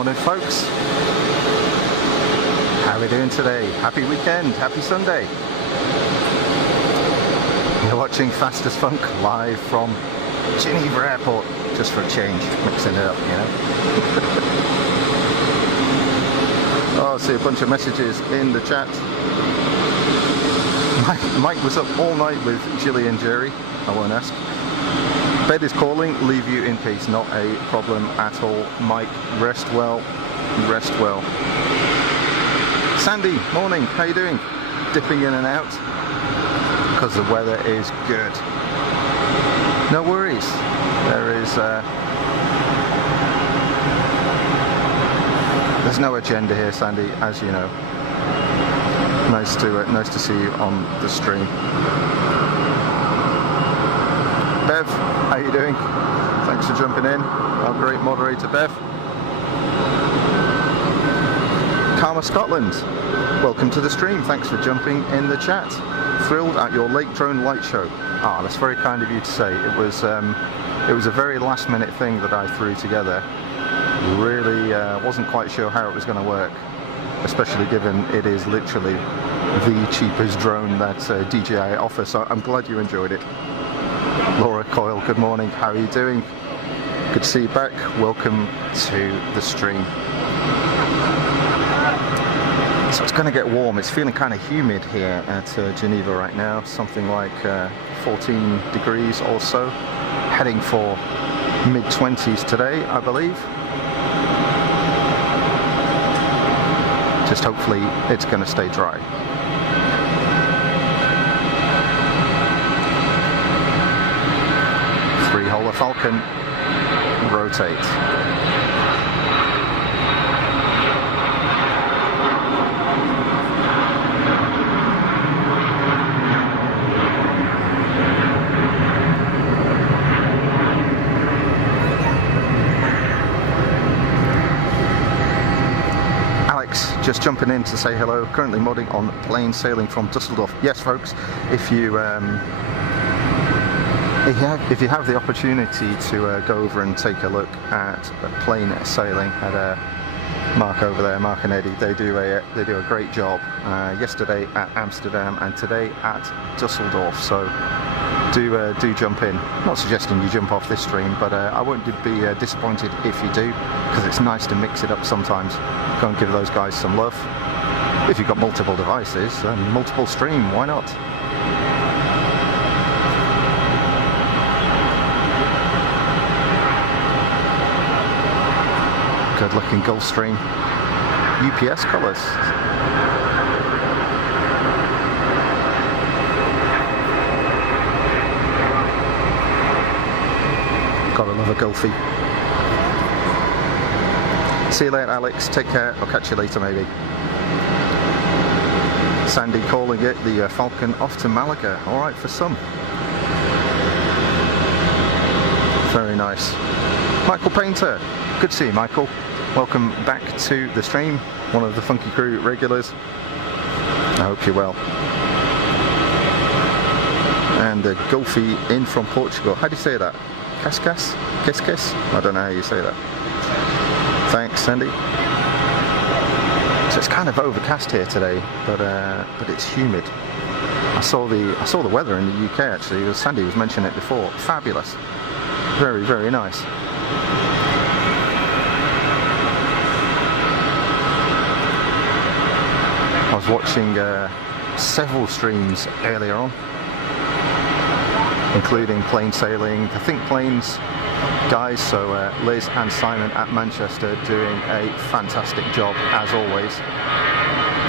Morning folks, how are we doing today? Happy weekend, happy Sunday. You're watching Fast as Funk live from Geneva Airport, just for a change, mixing it up, you know. Oh, I see a bunch of messages in the chat. Mike was up all night with Jilly and Jerry, I won't ask. Bed is calling, leave you in peace, not a problem at all. Mike, rest well, rest well. Sandy, morning, how you doing? Dipping in and out, because the weather is good. No worries, there's no agenda here, Sandy, as you know. Nice to see you on the stream. Bev, how you doing? Thanks for jumping in. Our great moderator, Bev. Karma Scotland, welcome to the stream. Thanks for jumping in the chat. Thrilled at your Lake Drone light show. Ah, that's very kind of you to say. It was a very last-minute thing that I threw together. Really wasn't quite sure how it was going to work, especially given it is literally the cheapest drone that DJI offers. So I'm glad you enjoyed it. Laura Coyle, good morning, how are you doing? Good to see you back, welcome to the stream. So it's going to get warm, it's feeling kind of humid here at Geneva right now, something like 14 degrees or so, heading for mid-20s today, I believe. Just hopefully it's going to stay dry. Three-holer Falcon, rotate. Alex, just jumping in to say hello. Currently modding on plane sailing from Dusseldorf. Yes, folks, if you have the opportunity to go over and take a look at plane sailing at Mark over there, Mark and Eddie, they do a great job. Yesterday at Amsterdam and today at Dusseldorf. So do jump in. Not suggesting you jump off this stream, but I won't be disappointed if you do, because it's nice to mix it up sometimes. Go and give those guys some love. If you've got multiple devices and multiple stream, why not? Good looking Gulfstream. UPS colours. Gotta love a Gulfie. See you later, Alex. Take care. I'll catch you later, maybe. Sandy calling it the Falcon off to Malaga. All right for some. Very nice. Michael Painter. Good to see you, Michael. Welcome back to the stream, one of the Funky Crew regulars. I hope you're well. And Gulfie in from Portugal. How do you say that? Cascas? Kiss? I don't know how you say that. Thanks, Sandy. So it's kind of overcast here today, but it's humid. I saw the weather in the UK actually. Sandy was mentioning it before. Fabulous. Very, very nice. I was watching several streams earlier on, including plane sailing, the Think Planes guys, so Liz and Simon at Manchester doing a fantastic job as always.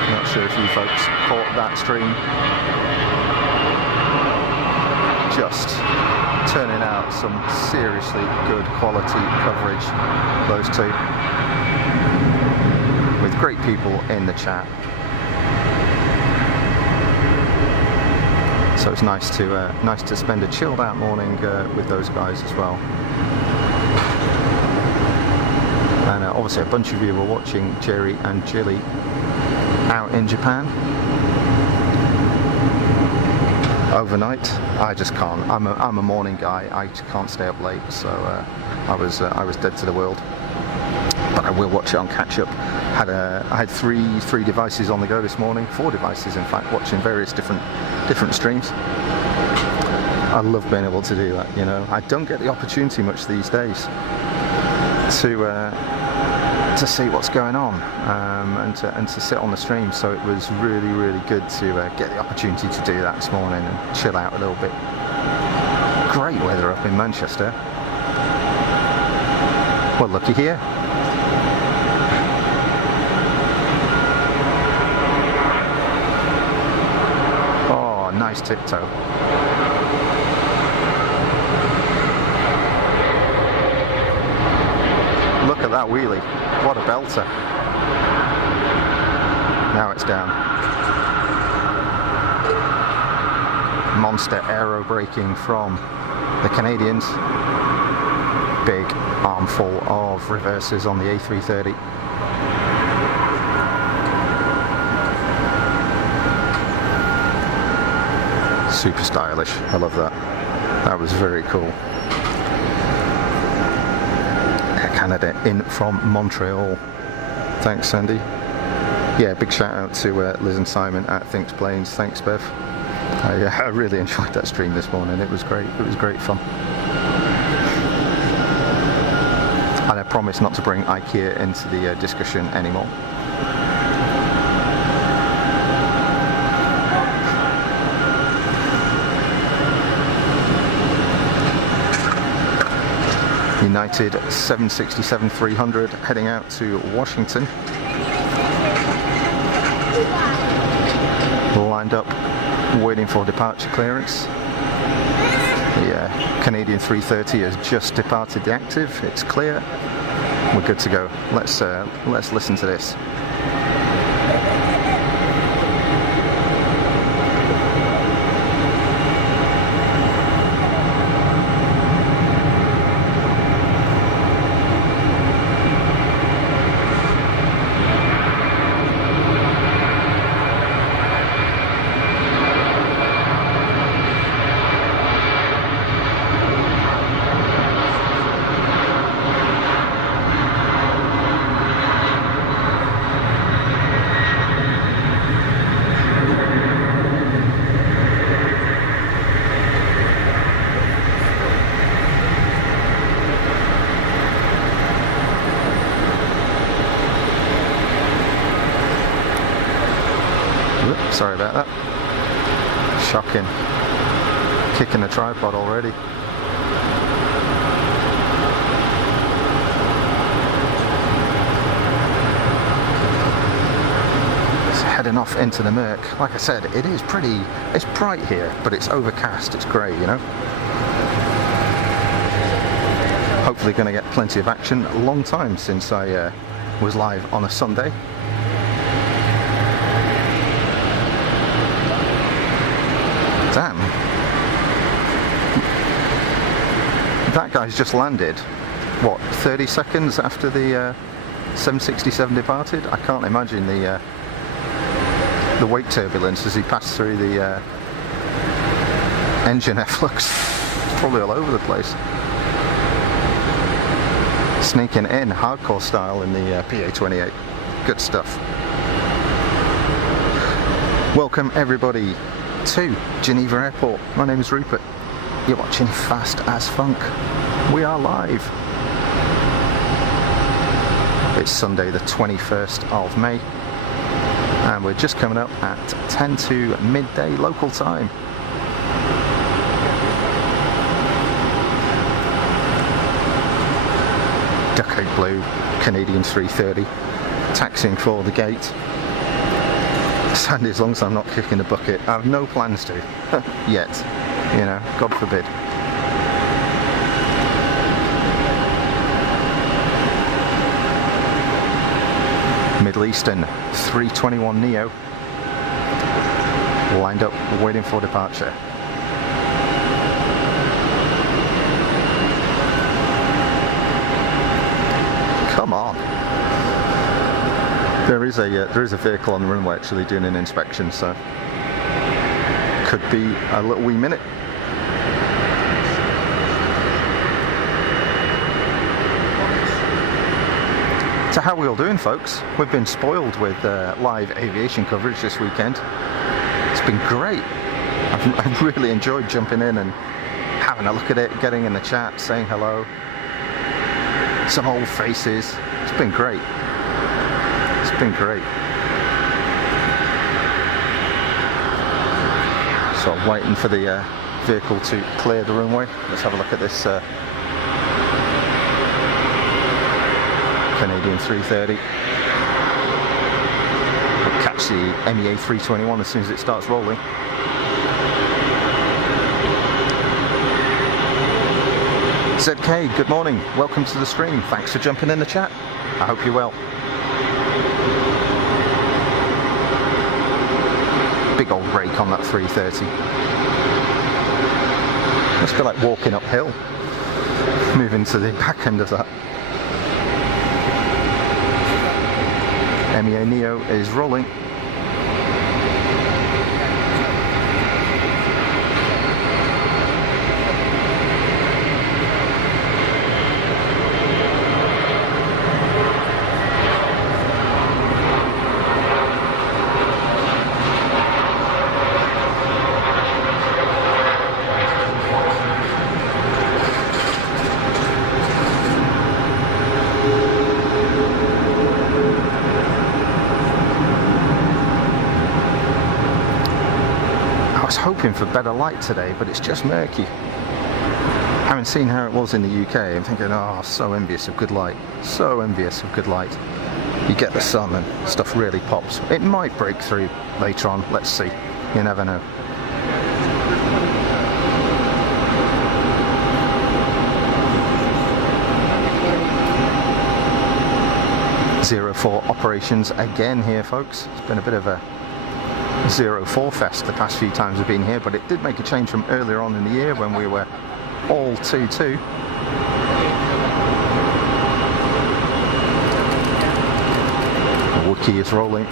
Not sure if you folks caught that stream. Just turning out some seriously good quality coverage, those two, with great people in the chat. So it's nice to spend a chilled out morning with those guys as well. And obviously a bunch of you were watching Jerry and Jilly out in Japan. overnight. I just can't. I'm a morning guy. I just can't stay up late, so I was dead to the world. But I will watch it on catch up. I had three devices on the go this morning, 4 devices in fact, watching various different streams. I love being able to do that, you know. I don't get the opportunity much these days to see what's going on and to sit on the stream, so it was really good to get the opportunity to do that this morning and chill out a little bit. Great weather up in Manchester. Well, looky here. Oh, nice tiptoe. Look at that wheelie. What a belter. Now it's down. Monster aero braking from the Canadians. Big armful of reverses on the A330. Super stylish. I love that. That was very cool. Canada in from Montreal. Thanks, Sandy. Yeah, big shout out to Liz and Simon at Thinks Planes. Thanks, Bev. I really enjoyed that stream this morning. It was great. It was great fun. And I promise not to bring IKEA into the discussion anymore. United 767-300 heading out to Washington. Lined up, waiting for departure clearance. The Canadian 330 has just departed the active. It's clear. We're good to go. Let's listen to this. Sorry about that. Shocking. Kicking the tripod already. It's heading off into the murk. Like I said, it's bright here, but it's overcast, it's grey, you know. Hopefully going to get plenty of action. A long time since I was live on a Sunday. Damn. That guy's just landed, what, 30 seconds after the 767 departed? I can't imagine the weight turbulence as he passed through the engine efflux. Probably all over the place. Sneaking in hardcore style in the PA-28. Good stuff. Welcome everybody to Geneva Airport. My name is Rupert. You're watching Fast as Funk. We are live. It's Sunday the 21st of May and we're just coming up at 10 to midday local time. Duck Egg Blue, Canadian 330, taxiing for the gate. Sandy, as long as I'm not kicking the bucket, I have no plans to, yet, you know, God forbid. Middle Eastern 321 Neo, lined up, waiting for departure. Come on. There is a vehicle on the runway actually doing an inspection, so Could be a little wee minute. So how are we all doing, folks? We've been spoiled with live aviation coverage this weekend. It's been great. I've really enjoyed jumping in and having a look at it, getting in the chat, saying hello. Some old faces. It's been great. It's been great. So I'm waiting for the vehicle to clear the runway. Let's have a look at this Canadian 330. We'll catch the MEA 321 as soon as it starts rolling. ZK, good morning. Welcome to the stream. Thanks for jumping in the chat. I hope you're well. Big old rake on that 330. Must be like walking uphill. Moving to the back end of that. MEA Neo is rolling. Hoping for better light today, but it's just murky. Having seen how it was in the UK, I'm thinking, oh, so envious of good light. So envious of good light. You get the sun and stuff really pops. It might break through later on, let's see. You never know. Zero-4 operations again here, folks. It's been a bit of a 0-4 fest the past few times we've been here, but it did make a change from earlier on in the year when we were all 2-2. The Wookiee is rolling.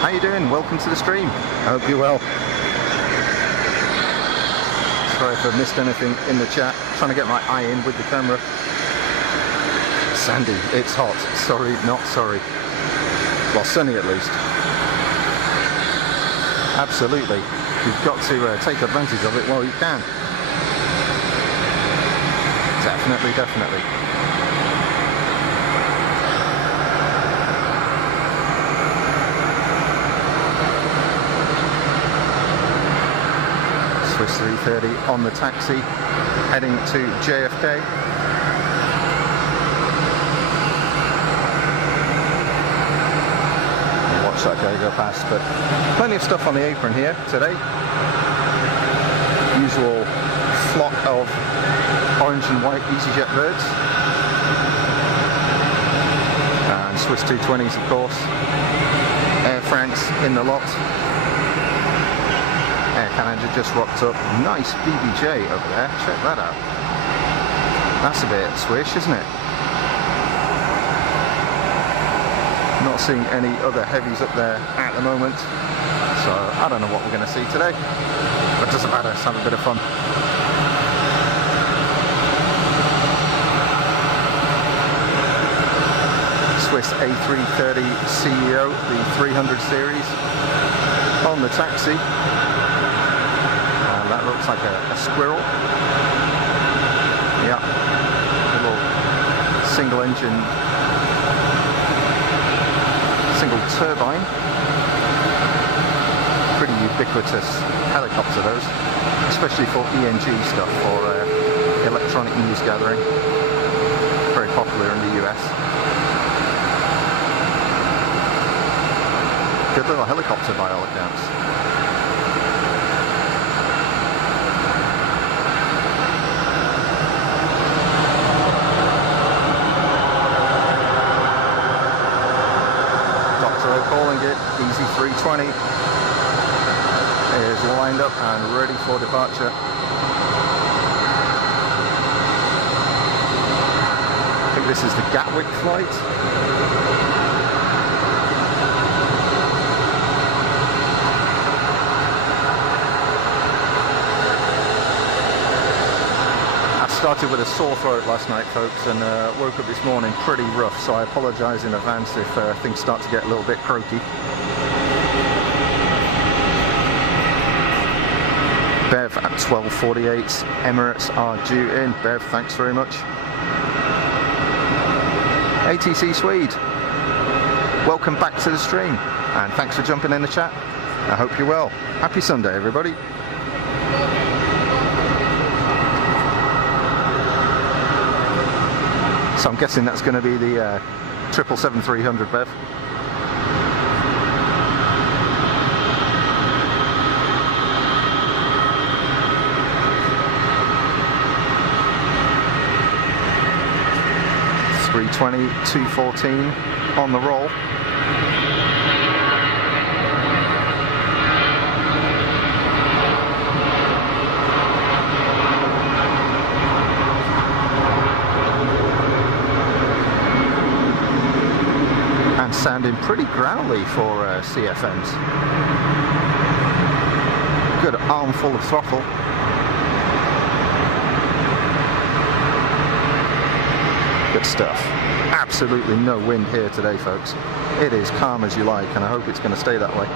How you doing? Welcome to the stream. I hope you're well. Sorry if I've missed anything in the chat. Trying to get my eye in with the camera. Sandy, it's hot. Sorry, not sorry. Well, sunny at least. Absolutely. You've got to take advantage of it while you can. Definitely, definitely. Swiss 330 on the taxi, heading to JFK. Watch that guy go past, but plenty of stuff on the apron here today. Usual flock of orange and white easyJet birds. And Swiss 220s, of course. Air France in the lot. Air Canada just rocked up. Nice BBJ over there. Check that out. That's a bit swish, isn't it? Not seeing any other heavies up there at the moment. So I don't know what we're going to see today. But it doesn't matter. Let's have a bit of fun. Swiss A330 CEO, the 300 series, on the taxi. That looks like a squirrel. Yeah, a little single engine, single turbine. Pretty ubiquitous helicopter those, especially for ENG stuff, for electronic news gathering. very popular in the US. Good little helicopter by all accounts. Calling it, Easy 320 is lined up and ready for departure. I think this is the Gatwick flight. Started with a sore throat last night, folks, and woke up this morning pretty rough, so I apologise in advance if things start to get a little bit croaky. Bev at 12:48, Emirates are due in. Bev, thanks very much. ATC Swede, welcome back to the stream, and thanks for jumping in the chat. I hope you're well. Happy Sunday, everybody. So I'm guessing that's going to be the 777-300, Bev. $320, $214 on the roll. Sounding pretty growly for CFMs. Good armful of throttle. Good stuff. Absolutely no wind here today, folks. It is calm as you like, and I hope it's going to stay that way.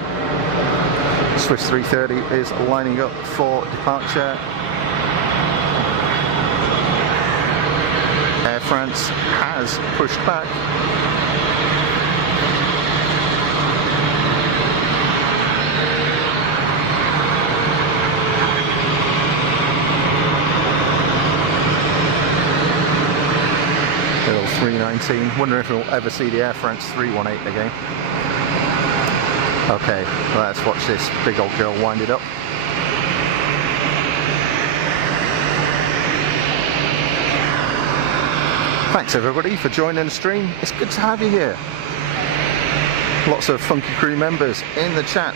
Swiss 330 is lining up for departure. Air France has pushed back. Little 319. Wonder if we'll ever see the Air France 318 again. Okay, let's watch this big old girl wind it up. Thanks everybody for joining the stream. It's good to have you here. Lots of funky crew members in the chat.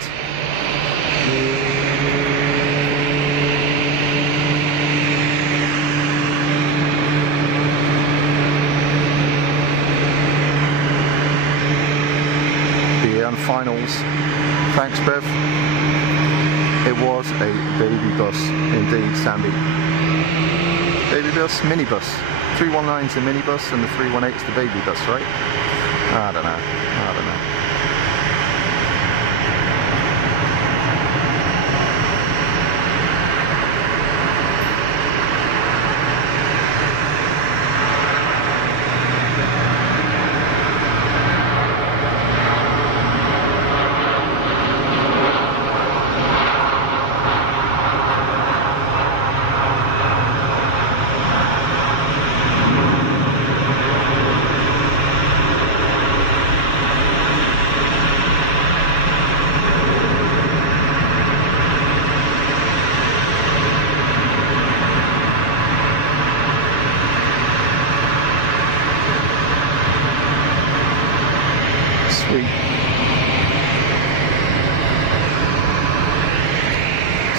Finals. Thanks, Bev. It was a baby bus indeed, Sandy. Baby bus, minibus. 319's the minibus and the 318's the baby bus, right? I don't know.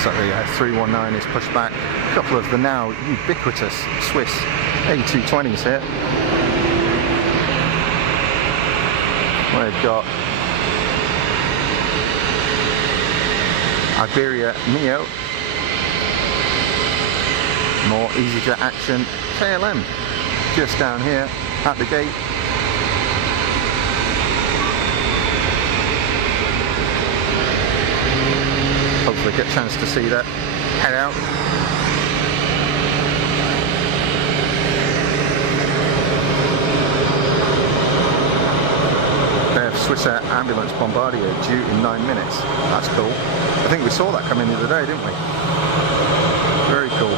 So the 319 is pushed back. A couple of the now ubiquitous Swiss A220s here. We've got Iberia Neo. More easyJet action. KLM just down here at the gate. Hopefully get a chance to see that head out. They have Swiss Air Ambulance Bombardier due in 9 minutes. That's cool. I think we saw that come in the other day, didn't we? Very cool.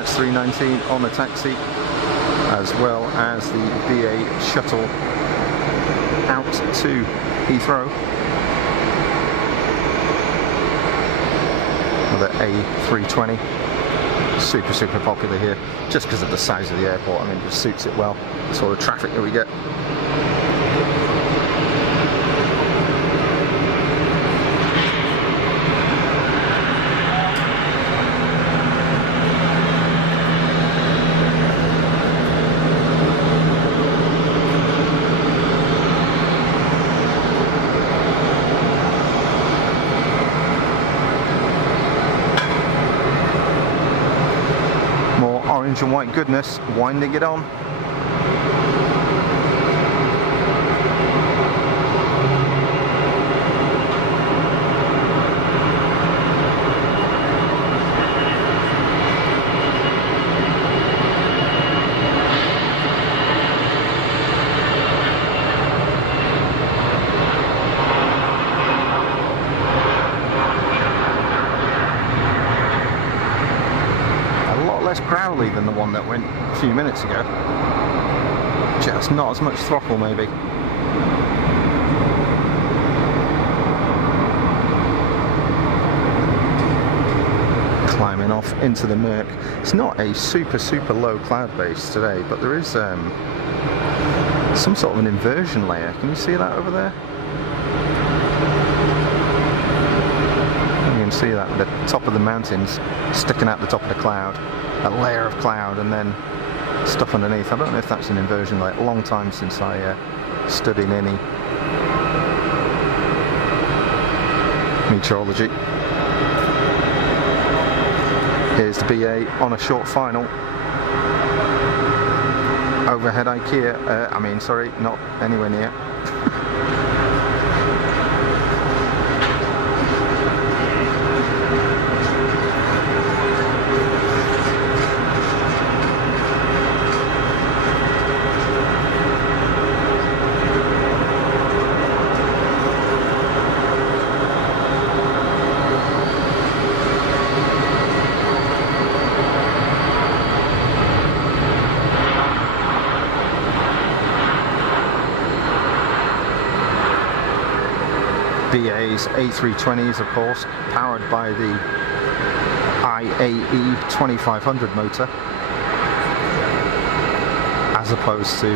Emirates 319 on the taxi, as well as the BA shuttle out to Heathrow. The A320, super popular here, just because of the size of the airport. I mean, it just suits it well, the sort of traffic that we get. Orange and white goodness, winding it on. Less growly than the one that went a few minutes ago. Just not as much throttle, maybe. Climbing off into the murk. It's not a super low cloud base today, but there is some sort of an inversion layer. Can you see that over there? You can see that the top of the mountains sticking out the top of the cloud. A layer of cloud and then stuff underneath. I don't know if that's an inversion layer. A long time since I studied any meteorology. Here's the BA on a short final. Overhead IKEA. Sorry, not anywhere near. BA's A320s, of course, powered by the IAE 2500 motor, as opposed to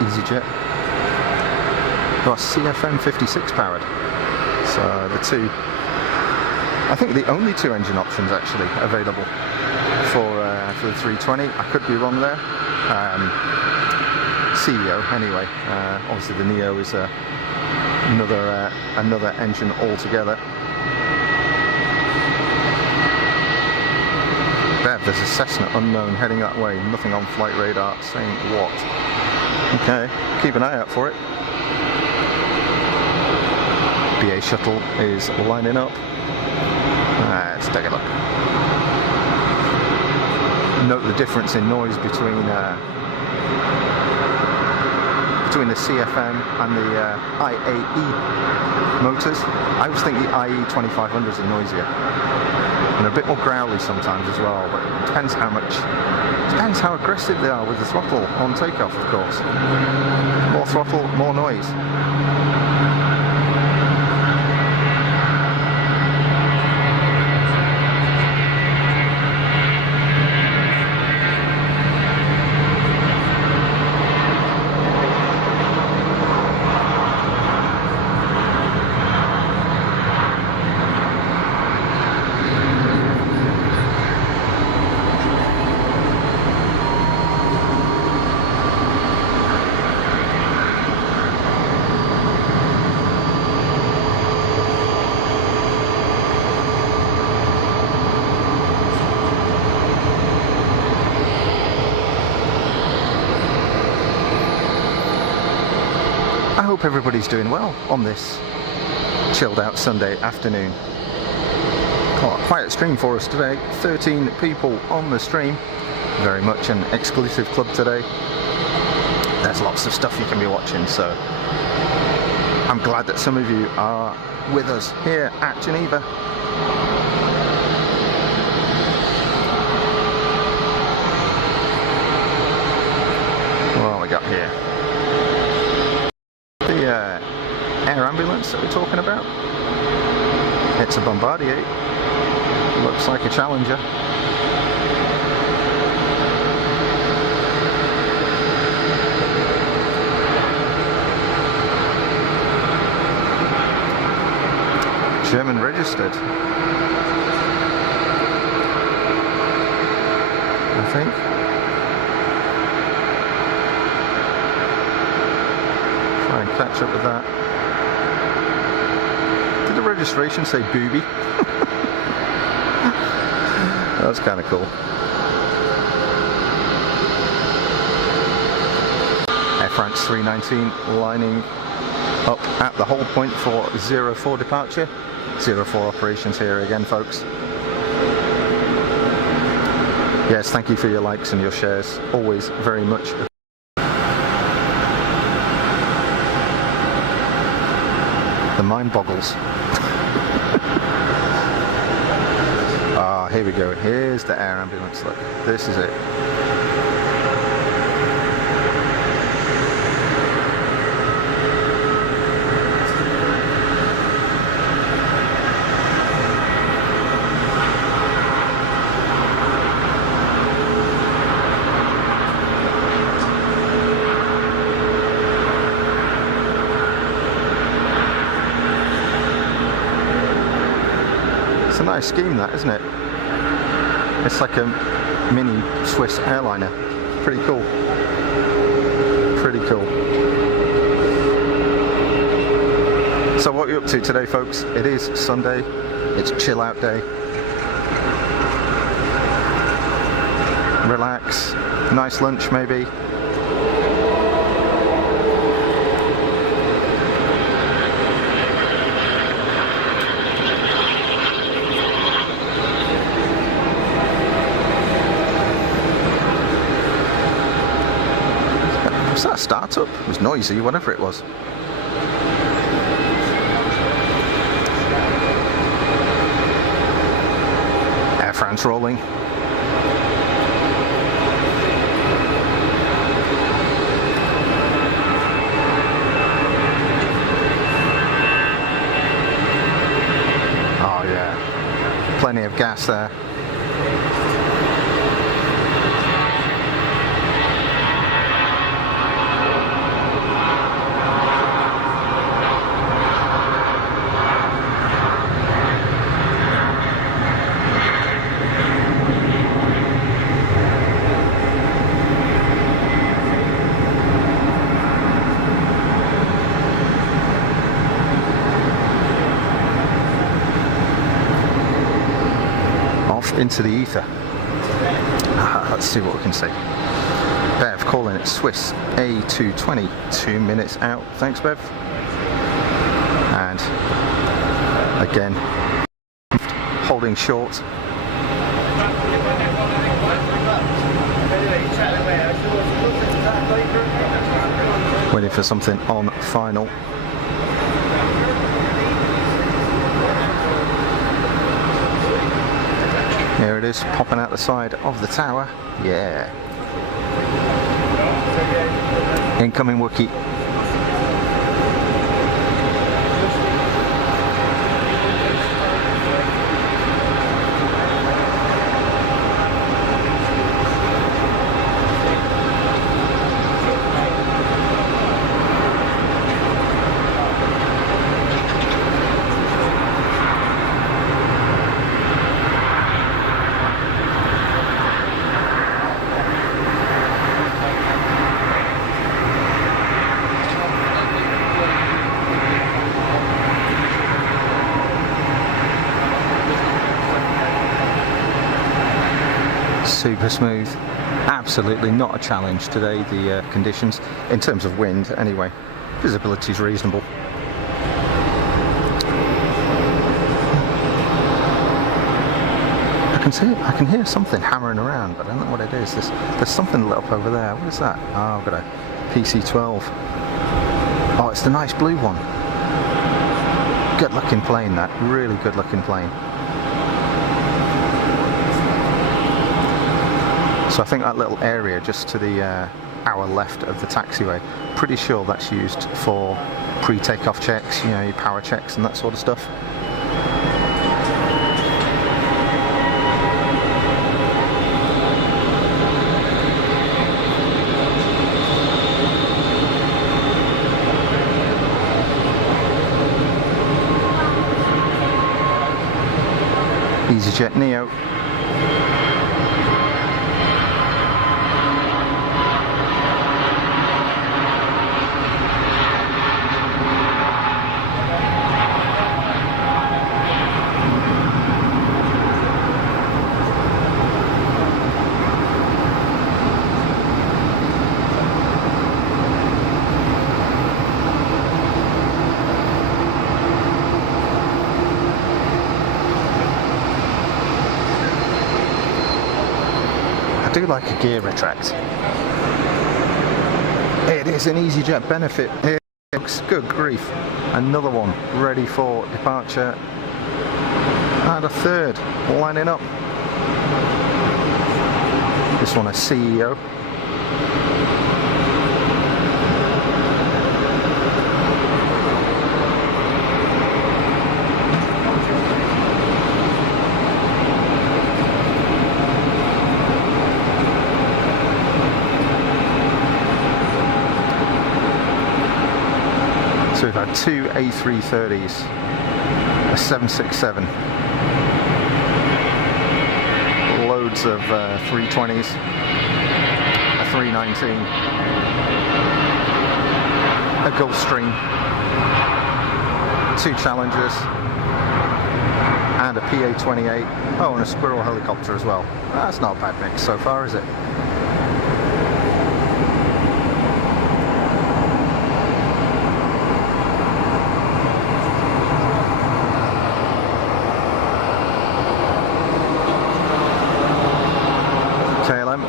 easyJet, who are CFM 56 powered. So the two, I think the only two engine options actually available for the 320. I could be wrong there. CEO anyway. Obviously the Neo is another engine altogether. Bev, there's a Cessna unknown heading that way. Nothing on flight radar saying what. Okay, keep an eye out for it. BA shuttle is lining up. Let's take a look. Note the difference in noise between the CFM and the IAE motors. I always think the IE 2500s are noisier and a bit more growly sometimes as well, but it depends how aggressive they are with the throttle on takeoff, of course. More throttle, more noise. I hope everybody's doing well on this chilled out Sunday afternoon. Quiet stream for us today, 13 people on the stream, very much an exclusive club today. There's lots of stuff you can be watching, so I'm glad that some of you are with us here at Geneva. got here? The air ambulance that we're talking about. It's a Bombardier. Looks like a Challenger. German registered, I think. Try and catch up with that. Did the registration say booby? That's kind of cool. Air France 319 lining up at the hold point for 04 departure. 04 operations here again, folks. Yes, thank you for your likes and your shares. Always very much. The mind boggles. Ah, here we go. Here's the air ambulance. Look, this is it. It's a nice scheme, that, isn't it? It's like a mini Swiss airliner. Pretty cool. Pretty cool. So what are you up to today, folks? It is Sunday. It's chill out day. Relax. Nice lunch, maybe. Was that a startup? It was noisy, whatever it was. Air France rolling. Oh yeah, plenty of gas there. Into the ether. Let's see what we can see. Bev calling it Swiss A220, 2 minutes out. Thanks, Bev. And again, holding short. Waiting for something on final. Here it is, popping out the side of the tower. Yeah. Incoming Wookie. Super smooth, absolutely not a challenge today, the conditions, in terms of wind anyway. Visibility is reasonable. I can hear something hammering around, but I don't know what it is. There's something lit up over there. What is that? Oh, I've got a PC-12. Oh, it's the nice blue one. Good looking plane, that. Really good looking plane. So I think that little area just to the hour left of the taxiway. Pretty sure that's used for pre-takeoff checks, you know, your power checks and that sort of stuff. easyJet Neo. I do like a gear retract. It is an easyJet benefit. Here, good grief. Another one ready for departure. And a third lining up. This one a CEO. So we've had two A330s, a 767, loads of 320s, a 319, a Gulfstream, two Challengers, and a PA-28, oh, and a Squirrel helicopter as well. That's not a bad mix so far, is it? KLM.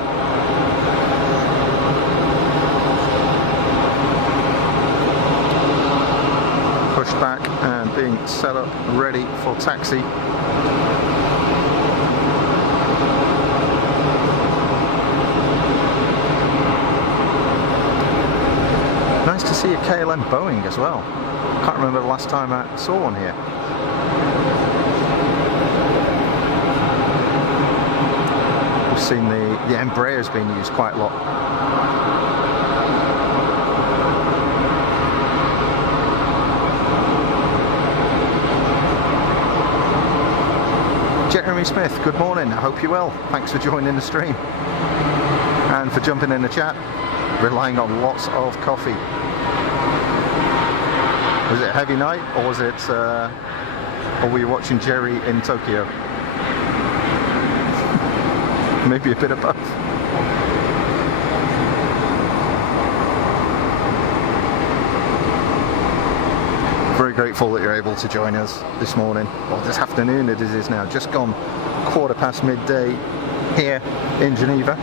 Pushed back and being set up ready for taxi. Nice to see a KLM Boeing as well. Can't remember the last time I saw one here. Seen the Embraer's being used quite a lot. Jeremy Smith, good morning, I hope you're well. Thanks for joining the stream and for jumping in the chat, relying on lots of coffee. Was it a heavy night, or was it or were you watching Jerry in Tokyo? Maybe a bit of both. Very grateful that you're able to join us this morning, or this afternoon it is now. Just gone 1/4 midday here in Geneva,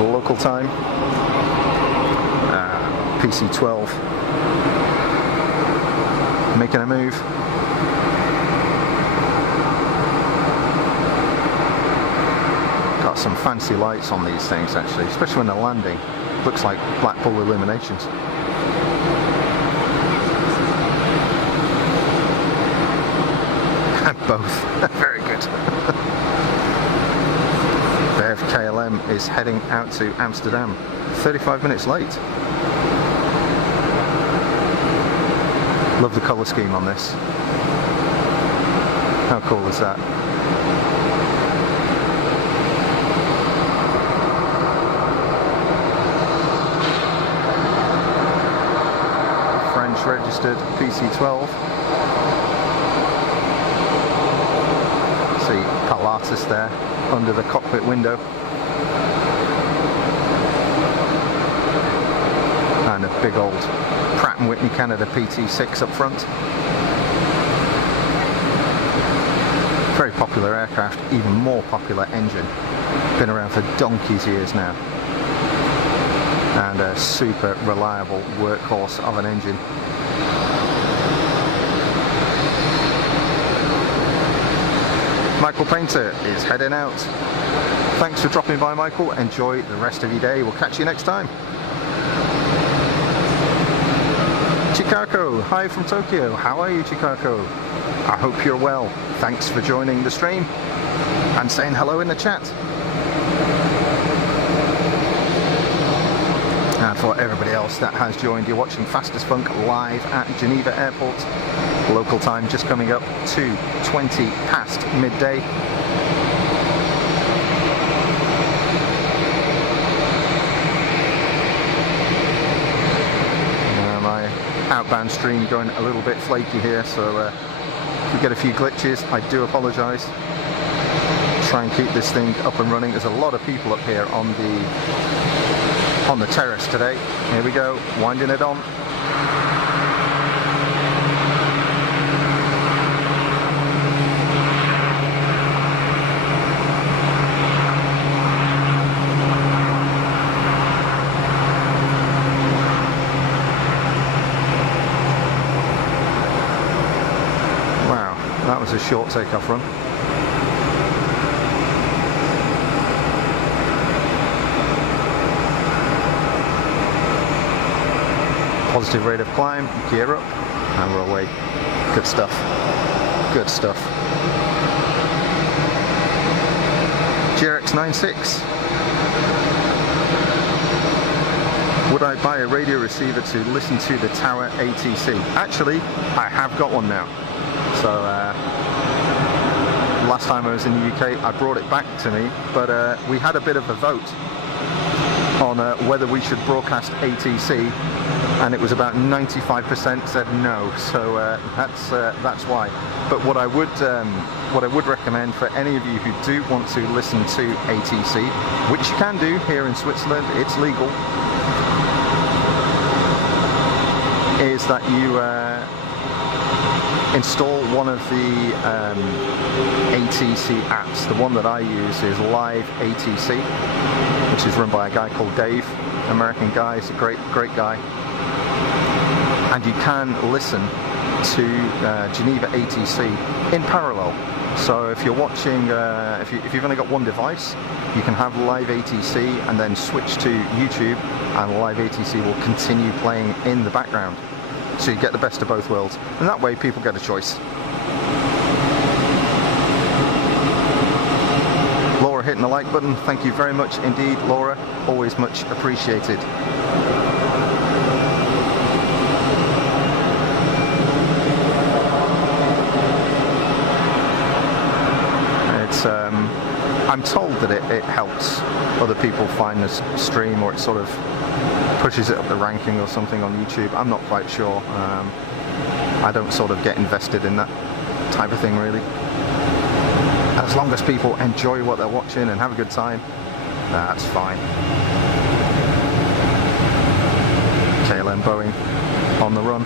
local time, PC-12, making a move. Got some fancy lights on these things actually, especially when they're landing. Looks like Blackpool illuminations. Both. Very good. Bev KLM is heading out to Amsterdam. 35 minutes late. Love the colour scheme on this. How cool is that? French registered PC-12. See Pilatus there under the cockpit window, and a big old Pratt & Whitney Canada PT6 up front. Very popular aircraft, even more popular engine. Been around for donkey's years now, and a super reliable workhorse of an engine. Michael Painter is heading out. Thanks for dropping by, Michael. Enjoy the rest of your day. We'll catch you next time. Chikako, hi from Tokyo. How are you, Chikako? I hope you're well. Thanks for joining the stream and saying hello in the chat. And for everybody else that has joined, you're watching Fast as Funk live at Geneva Airport. Local time just coming up to 20 past midday. My outbound stream going a little bit flaky here, so if we get a few glitches, I do apologise. Try and keep this thing up and running. There's a lot of people up here on the terrace today. Here we go, winding it on. Wow, that was a short takeoff run. Positive rate of climb, gear up, and we're away. Good stuff. Good stuff. GRX96. Would I buy a radio receiver to listen to the Tower ATC? Actually, I have got one now. So last time I was in the UK, I brought it back to me, but we had a bit of a vote on whether we should broadcast ATC, and it was about 95% said no. So that's why. But what I would recommend for any of you who do want to listen to ATC, which you can do here in Switzerland, it's legal, is that you install one of the ATC apps. The one that I use is Live ATC, which is run by a guy called Dave, American guy. He's a great guy. And you can listen to Geneva ATC in parallel. So if you're watching, if you've only got one device, you can have Live ATC and then switch to YouTube, and Live ATC will continue playing in the background. So you get the best of both worlds, and that way people get a choice. Laura hitting the like button, thank you very much indeed, Laura, always much appreciated. It's I'm told that it helps other people find this stream, or it sort of pushes it up the ranking or something on YouTube. I'm not quite sure. I don't sort of get invested in that type of thing really. As long as people enjoy what they're watching and have a good time, that's fine. KLM Boeing on the run.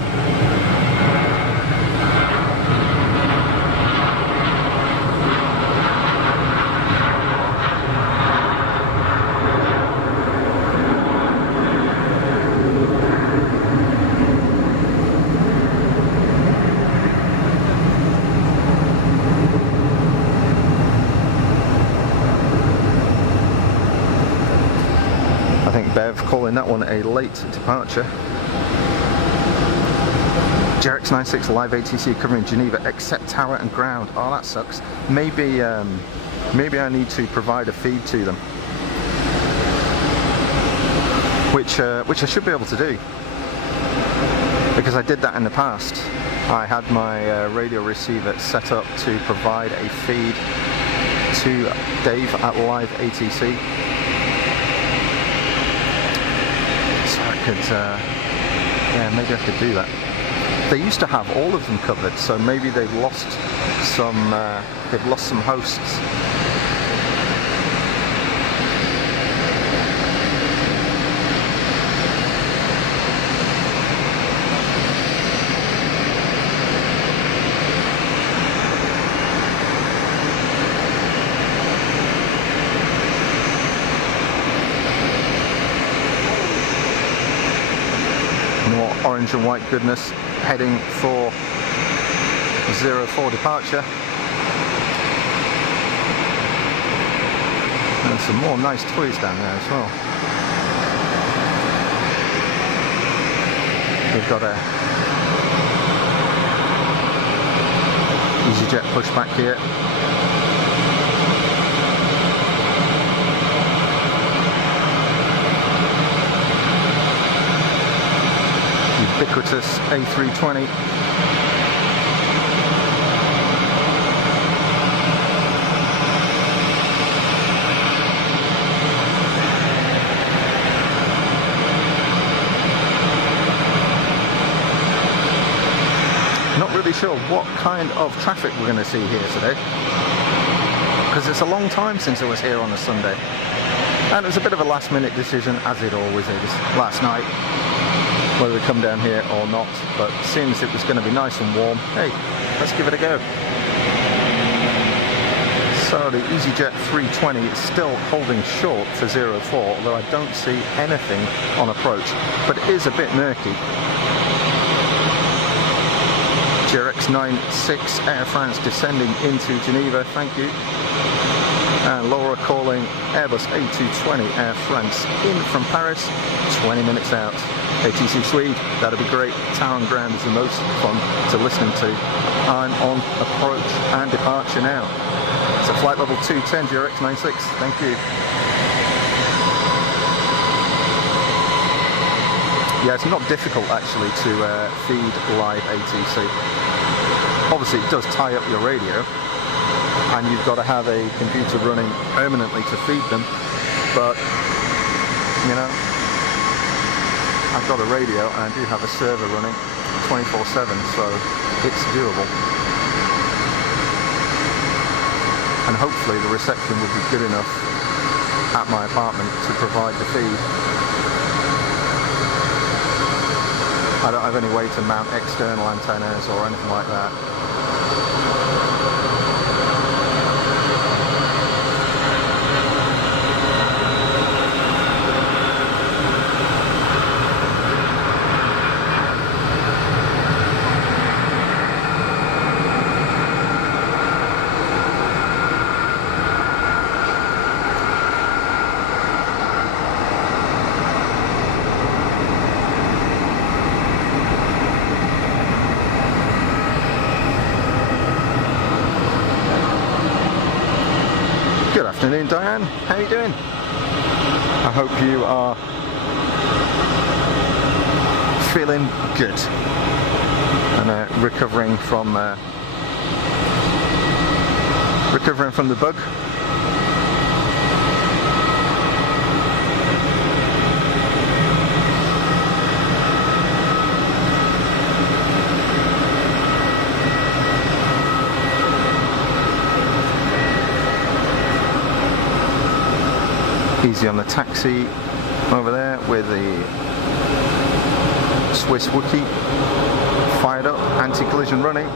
Bev calling that one a late departure. GRX96 Live ATC covering Geneva except tower and ground. Oh, that sucks. Maybe I need to provide a feed to them, which I should be able to do, because I did that in the past. I had my radio receiver set up to provide a feed to Dave at Live ATC. Yeah, maybe I could do that. They used to have all of them covered, so maybe they've lost some hosts. Orange and white goodness, heading for 04 departure. This some more nice toys down there as well. We've got a easyJet pushback here. Ubiquitous A320. Not really sure what kind of traffic we're going to see here today, because it's a long time since I was here on a Sunday, and it was a bit of a last minute decision, as it always is, last night, whether we come down here or not. But since it was going to be nice and warm, hey, let's give it a go. So the easyJet 320 is still holding short for 04, although I don't see anything on approach, but it is a bit murky. GRX96 Air France descending into Geneva, thank you. And Laura calling Airbus A220 Air France in from Paris, 20 minutes out. ATC Swede, that'll be great. Town ground is the most fun to listening to. I'm on approach and departure now. So flight level 210 GRX96, thank you. Yeah, it's not difficult actually to feed live ATC. Obviously it does tie up your radio, and you've got to have a computer running permanently to feed them, but you know, I've got a radio and I do have a server running 24/7, so it's doable. And hopefully the reception will be good enough at my apartment to provide the feed. I don't have any way to mount external antennas or anything like that. Good afternoon, Diane. How are you doing? I hope you are feeling good and recovering from the bug. Easy on the taxi over there with the Swiss Wookie fired up, anti-collision running.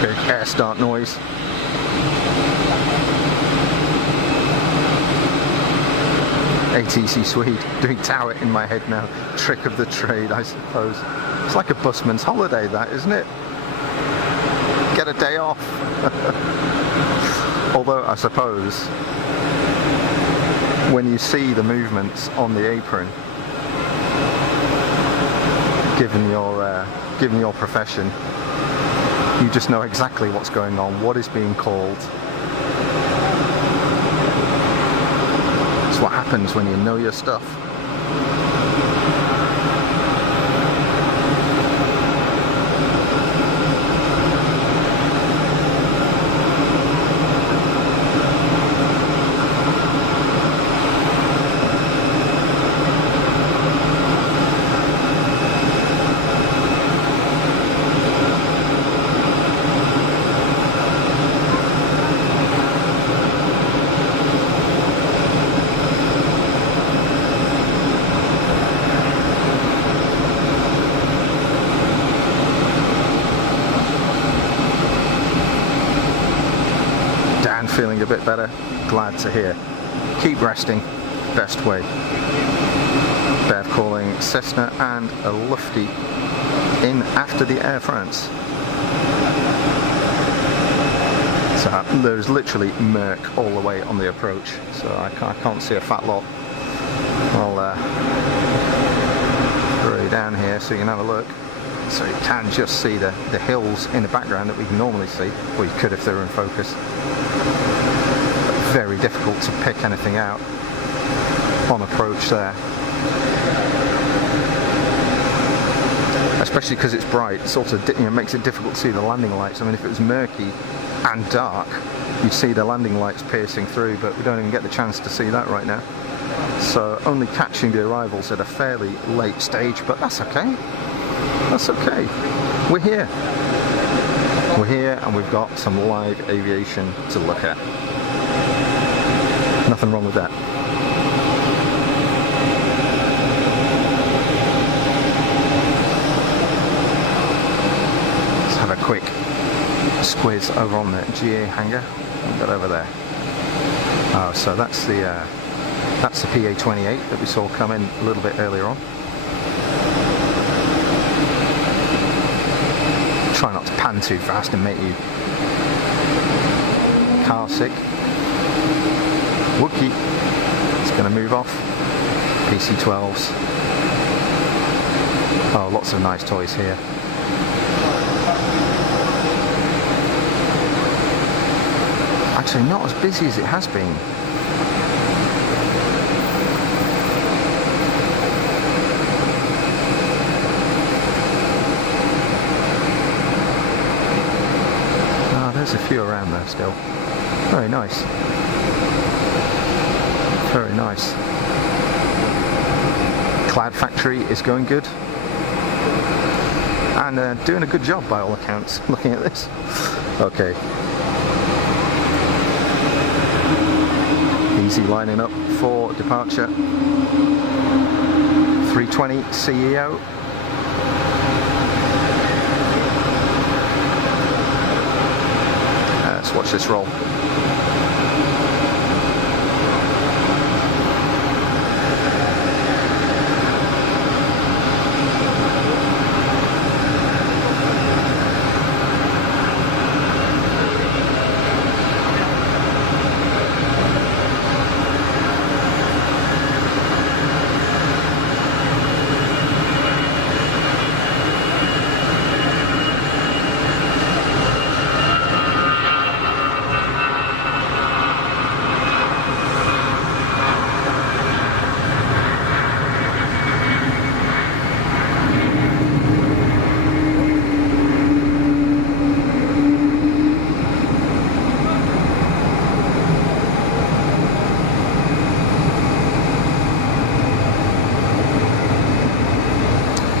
Big air start noise. ATC Swede, doing tower in my head now. Trick of the trade, I suppose. It's like a busman's holiday, that, isn't it? Get a day off. Although, I suppose, when you see the movements on the apron, given your profession, you just know exactly what's going on, what is being called. What happens when you know your stuff. Feeling a bit better, glad to hear. Keep resting. best way. Bev calling Cessna and a Lufty in after the Air France. So there's literally murk all the way on the approach, so I can't see a fat lot. I'll throw you down here so you can have a look. So you can just see the hills in the background that we can normally see, or you could if they were in focus. But very difficult to pick anything out on approach there. Especially because it's bright, it's also makes it difficult to see the landing lights. I mean, if it was murky and dark, you'd see the landing lights piercing through, but we don't even get the chance to see that right now. So only catching the arrivals at a fairly late stage, but that's okay. That's okay. We're here. We're here and we've got some live aviation to look at. Nothing wrong with that. Let's have a quick squiz over on the GA hangar. I've got over there. Oh, so that's the PA-28 that we saw come in a little bit earlier on. Try not to pan too fast and make you car sick. Wookie is going to move off. PC-12s. Oh, lots of nice toys here. Actually, not as busy as it has been. There's a few around there still. Very nice. Very nice. Cloud Factory is going good. And doing a good job by all accounts, looking at this. Okay. Easy lining up for departure. 320 CEO. Let's watch this roll.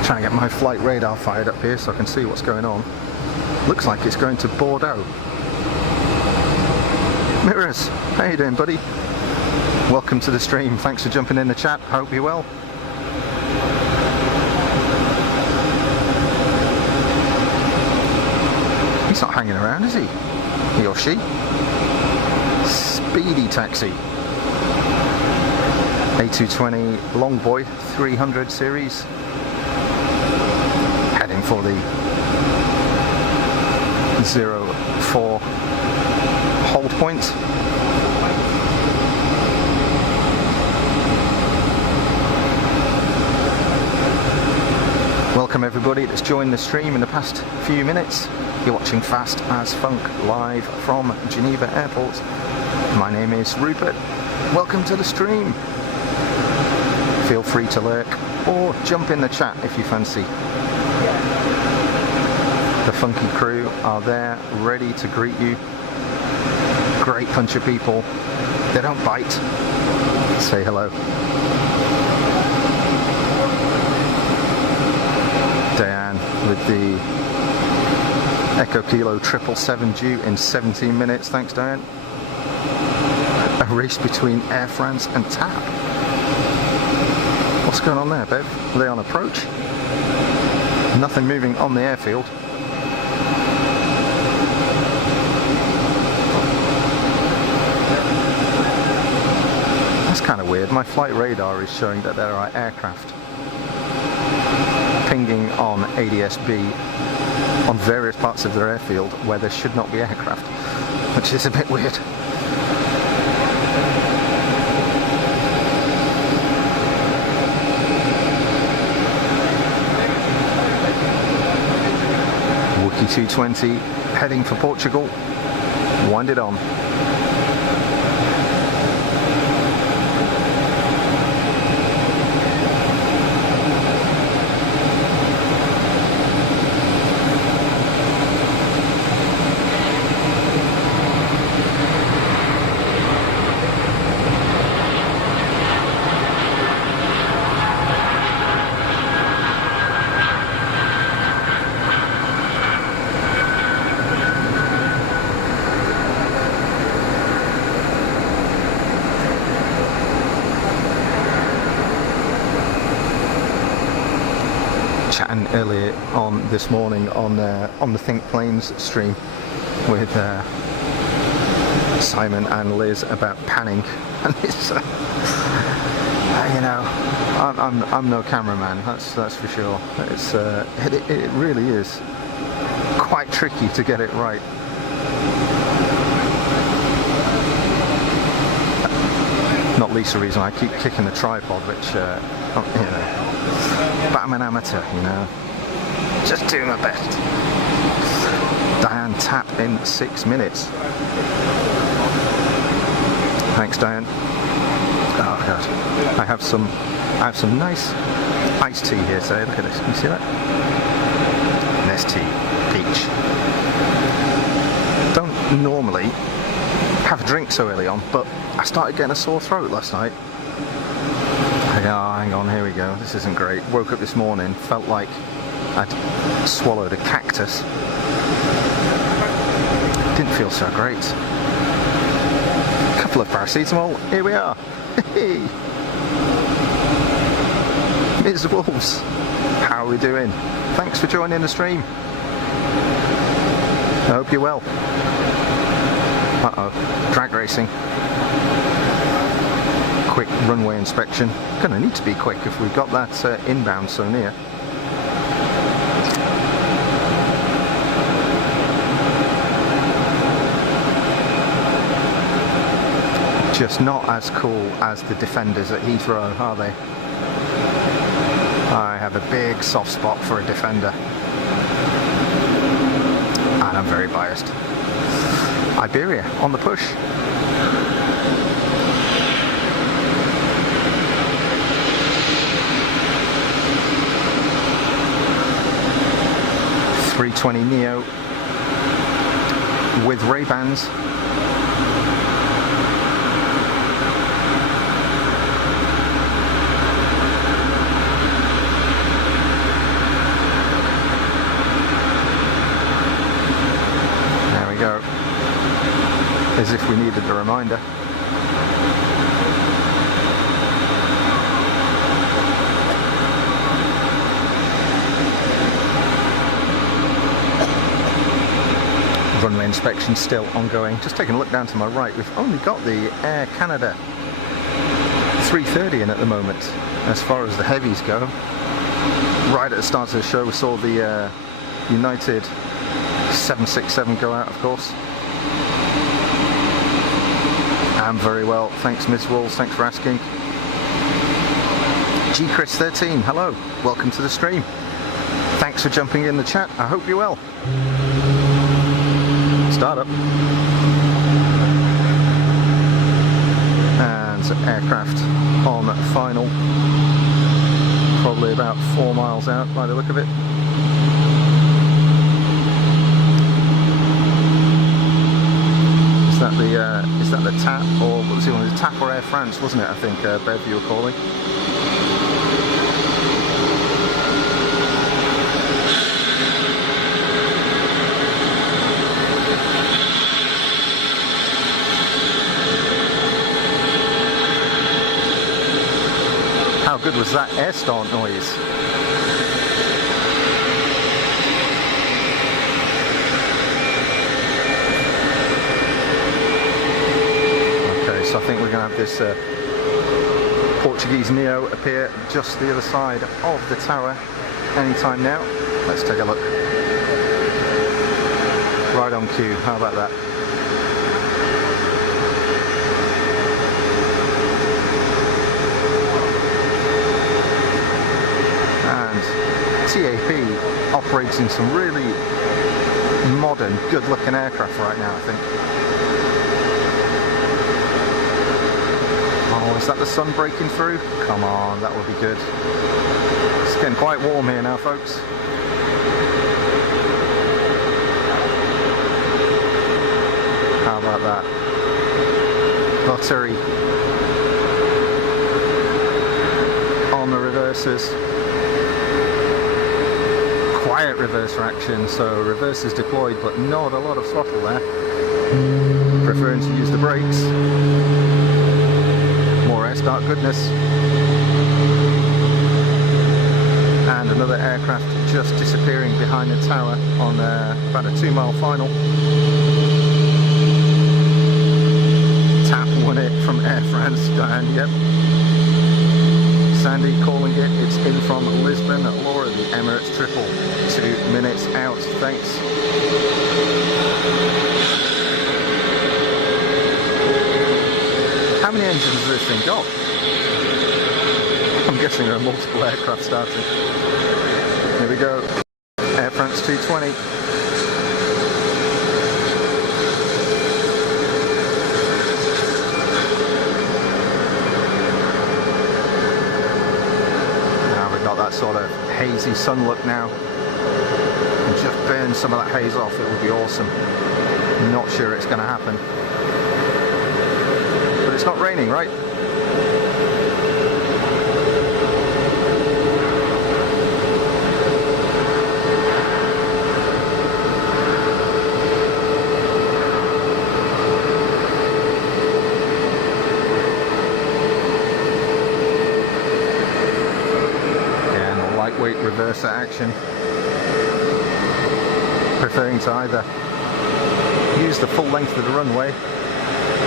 Trying to get my flight radar fired up here so I can see what's going on. Looks like it's going to Bordeaux. Mirrors, how you doing, buddy? Welcome to the stream. Thanks for jumping in the chat. Hope you're well. He's not hanging around, is he? He or she? Speedy taxi. A220 Longboy 300 series. Heading for the 04 hold point. Welcome everybody that's joined the stream in the past few minutes. You're watching Fast as Funk live from Geneva Airport. My name is Rupert. Welcome to the stream. Feel free to lurk or jump in the chat if you fancy. The funky crew are there, ready to greet you. Great bunch of people. They don't bite. Say hello. Diane with the Echo Kilo 777 due in 17 minutes. Thanks, Diane. A race between Air France and TAP. What's going on there, Bev? Are they on approach? Nothing moving on the airfield. kind of weird. My flight radar is showing that there are aircraft pinging on ADS-B on various parts of their airfield where there should not be aircraft, which is a bit weird. Wookie 220 heading for Portugal. Wind it on. Chatting earlier on this morning on the Think Planes stream with Simon and Liz about panning, and it's you know, I'm no cameraman, that's for sure. It's it really is quite tricky to get it right. Not least the reason I keep kicking the tripod, which you know. But I'm an amateur, you know. Just doing my best. Diane tap in 6 minutes. Thanks, Diane. Oh god. I have some nice iced tea here today. Look at this. Can you see that? Nestea peach. Don't normally have a drink so early on, but I started getting a sore throat last night. Oh, hang on, here we go. This isn't great. Woke up this morning, felt like I'd swallowed a cactus. Didn't feel so great. A couple of paracetamol, here we are. Ms. Wolves, how are we doing? Thanks for joining the stream. I hope you're well. Uh-oh, drag racing. Quick runway inspection. Gonna need to be quick if we've got that inbound so near. Just not as cool as the defenders at Heathrow, are they? I have a big soft spot for a defender, and I'm very biased. Iberia on the push. A320neo with Ray-Bans. There we go. As if we needed a reminder. Runway inspection still ongoing. Just taking a look down to my right, we've only got the Air Canada 330 in at the moment as far as the heavies go. Right at the start of the show we saw the United 767 go out, of course. I'm very well, thanks Ms. Wolves, thanks for asking. GChris13, hello, welcome to the stream. Thanks for jumping in the chat, I hope you're well. Startup. And aircraft on final. Probably about 4 miles out by the look of it. Is that the TAP, or what was it? The TAP or Air France, wasn't it? I think Bev, you were calling. How good was that air start noise? Okay, so I think we're going to have this Portuguese Neo appear just the other side of the tower anytime now. Let's take a look. Right on cue, how about that? And TAP operates in some really modern, good-looking aircraft right now, I think. Oh, is that the sun breaking through? Come on, that would be good. It's getting quite warm here now, folks. How about that? Buttery on the reversers. Quiet reverser action, so reversers deployed, but not a lot of throttle there. Preferring to use the brakes. More air start goodness. And another aircraft just disappearing behind the tower on about a 2-mile final. TAP won it from Air France, and yep. Sandy calling it, it's in from Lisbon. Laura, the Emirates triple, 2 minutes out, thanks. How many engines has this thing got? I'm guessing there are multiple aircraft starting. Here we go, Air France 220. That sort of hazy sun look now, and just burn some of that haze off. It would be awesome. Not sure it's going to happen, but it's not raining, right? Lightweight reverser action. Preferring to either use the full length of the runway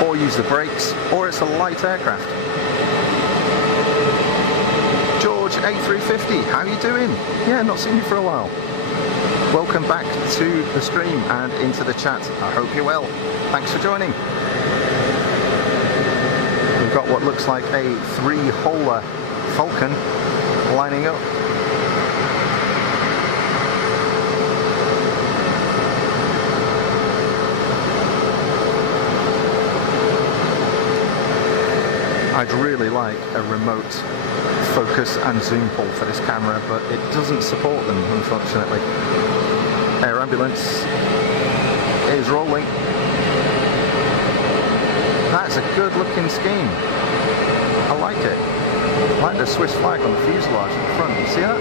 or use the brakes, or it's a light aircraft. George A350, how you doing? Yeah, not seen you for a while. Welcome back to the stream and into the chat. I hope you're well. Thanks for joining. We've got what looks like a 3-holer Falcon lining up. I'd really like a remote focus and zoom pull for this camera, but it doesn't support them, unfortunately. Air ambulance is rolling. That's a good looking scheme. I like it. I like the Swiss flag on the fuselage at the front. You see that?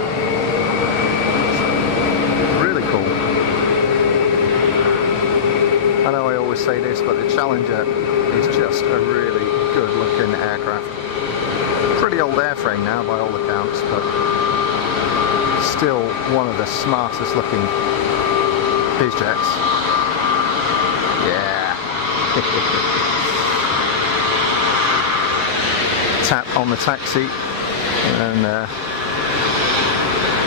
Really cool. I know I always say this, but the Challenger is just a really good looking aircraft. Pretty old airframe now by all accounts, but still one of the smartest looking bizjets. Yeah. Tap on the taxi, and as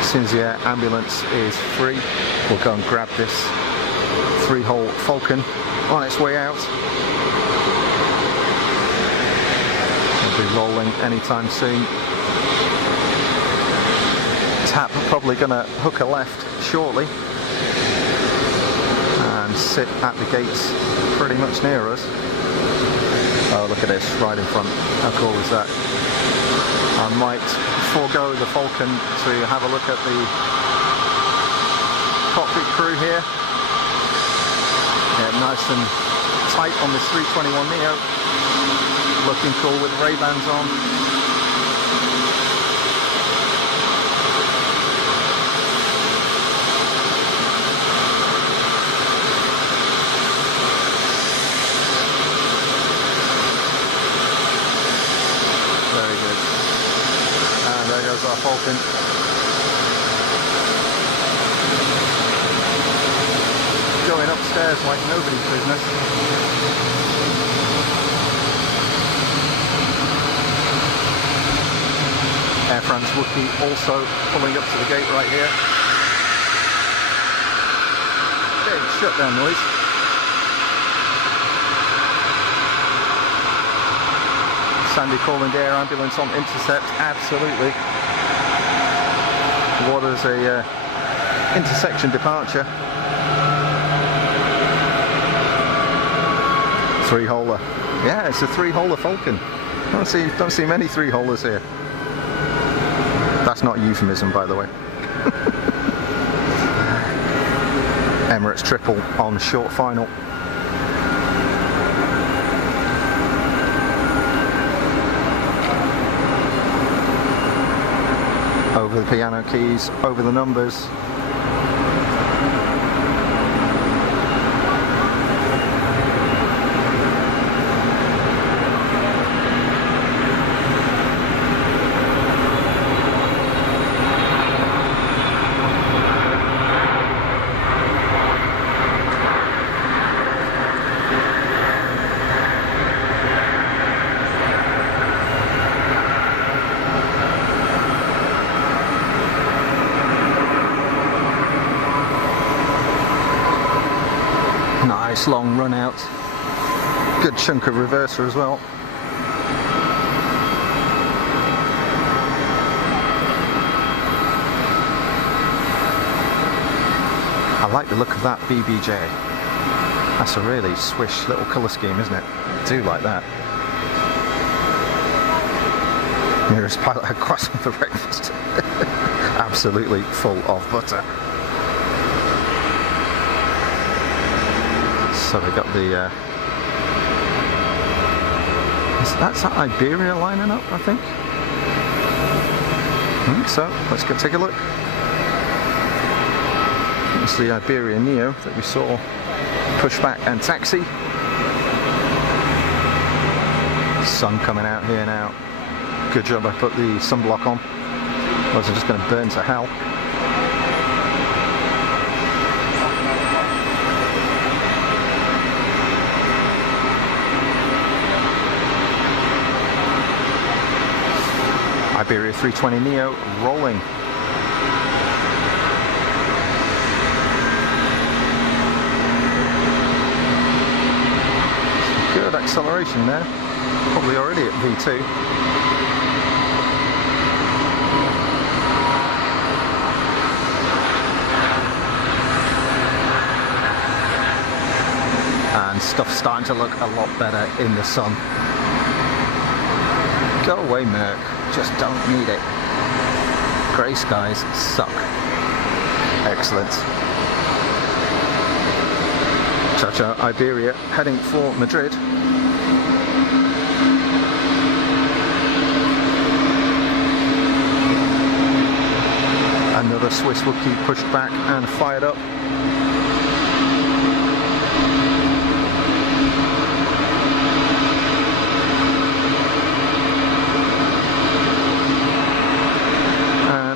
soon as the air ambulance is free, we'll go and grab this 3-hole Falcon on its way out. Be rolling anytime soon. TAP probably going to hook a left shortly and sit at the gates pretty much near us. Oh, look at this, right in front. How cool is that? I might forego the Falcon to have a look at the cockpit crew here. Yeah, nice and tight on this 321 Neo. Looking cool with Ray-Bans on. Very good. And there goes our Falcon. Going upstairs like nobody's business. Air France Wookie also pulling up to the gate right here. Big shutdown noise. Sandy calling the air ambulance on intercept. Absolutely. What is a intersection departure? Three-holer. Yeah, it's a three-holer Falcon. Don't see many three-holers here. That's not a euphemism, by the way. Emirates triple on short final. Over the piano keys, over the numbers. Nice long run out. Good chunk of reverser as well. I like the look of that BBJ. That's a really swish little colour scheme, isn't it? I do like that. Nearest pilot had croissant for breakfast. Absolutely full of butter. So we got the that's that Iberia lining up, I think. So let's go take a look. It's the Iberia Neo that we saw push back and taxi. Sun coming out here now. Good job I put the sunblock on. Otherwise I'm just going to burn to hell. Iberia 320 Neo rolling. Good acceleration there. Probably already at V2. And stuff's starting to look a lot better in the sun. Go away, Merc. Just don't need it. Grey skies suck. Excellent. Cha-cha Iberia heading for Madrid. Another Swiss Wookie pushed back and fired up.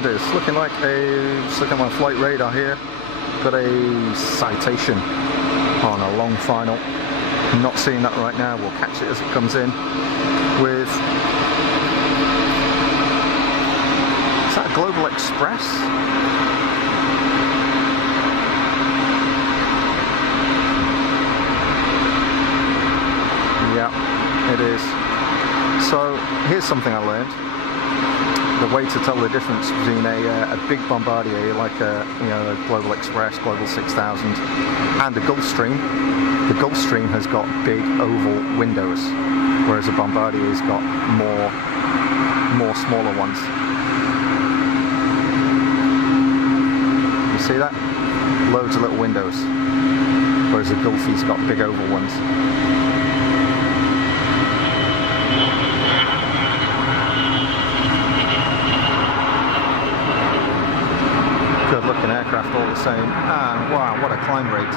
It's looking like just looking at my flight radar here, got a citation on a long final. I'm not seeing that right now, we'll catch it as it comes in with, is that Global Express? Yeah, it is. So here's something I learned. The way to tell the difference between a big Bombardier like a Global Express, Global 6000, and a Gulfstream. The Gulfstream has got big oval windows, whereas a Bombardier's got more smaller ones. You see that? Loads of little windows, whereas the Gulfie's got big oval ones. Good looking aircraft all the same. And wow, what a climb rate.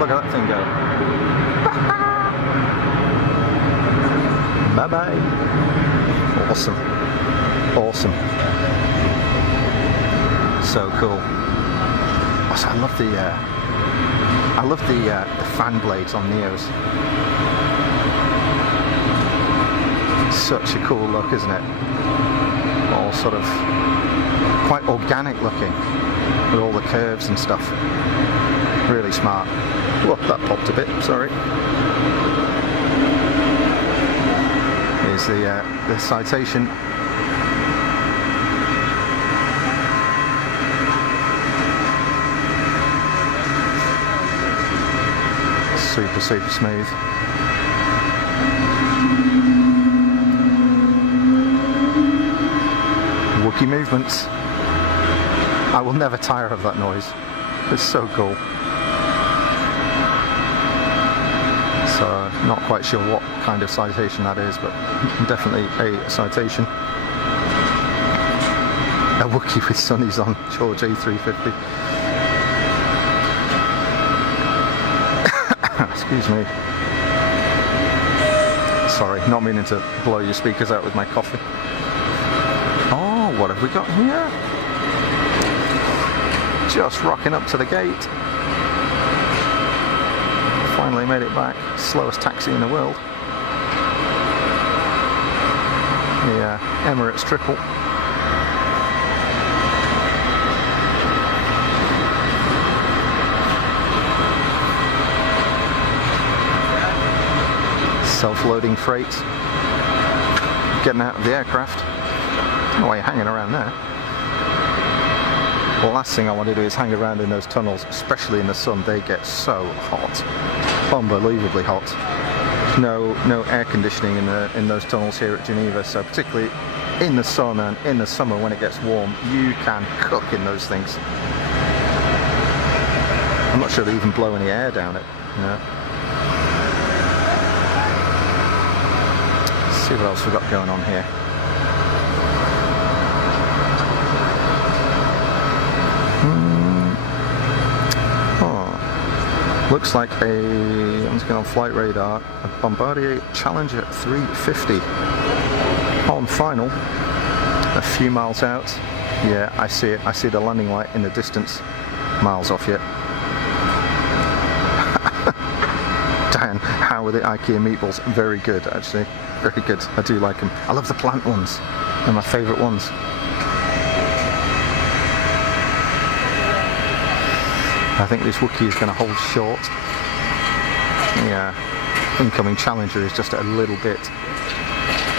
Look at that thing go. Bye bye. Awesome. Awesome. So cool. Also, I love the fan blades on Neos. Such a cool look, isn't it? all sort of quite organic looking with all the curves and stuff. Really smart. Whoa, that popped a bit, sorry. Here's the citation. Super, super smooth. Wookiee movements. I will never tire of that noise. It's so cool. So, not quite sure what kind of citation that is, but definitely a citation. A Wookiee with sunnies on George A350. Excuse me. Sorry, not meaning to blow your speakers out with my coffee. Oh, what have we got here? Just rocking up to the gate. Finally made it back. Slowest taxi in the world. The Emirates triple. Self-loading freight. Getting out of the aircraft. Don't know why you're hanging around there. The last thing I want to do is hang around in those tunnels, especially in the sun. They get so hot, unbelievably hot. No air conditioning in those tunnels here at Geneva, so particularly in the sun and in the summer when it gets warm, you can cook in those things. I'm not sure they even blow any air down it. You know. Let's see what else we've got going on here. Looks like I'm just going on flight radar, a Bombardier Challenger 350 on final, a few miles out. Yeah, I see it. I see the landing light in the distance, miles off yet. Dan, how are the IKEA meatballs? Very good, actually. Very good. I do like them. I love the plant ones. They're my favourite ones. I think this Wookiee is going to hold short. The incoming Challenger is just a little bit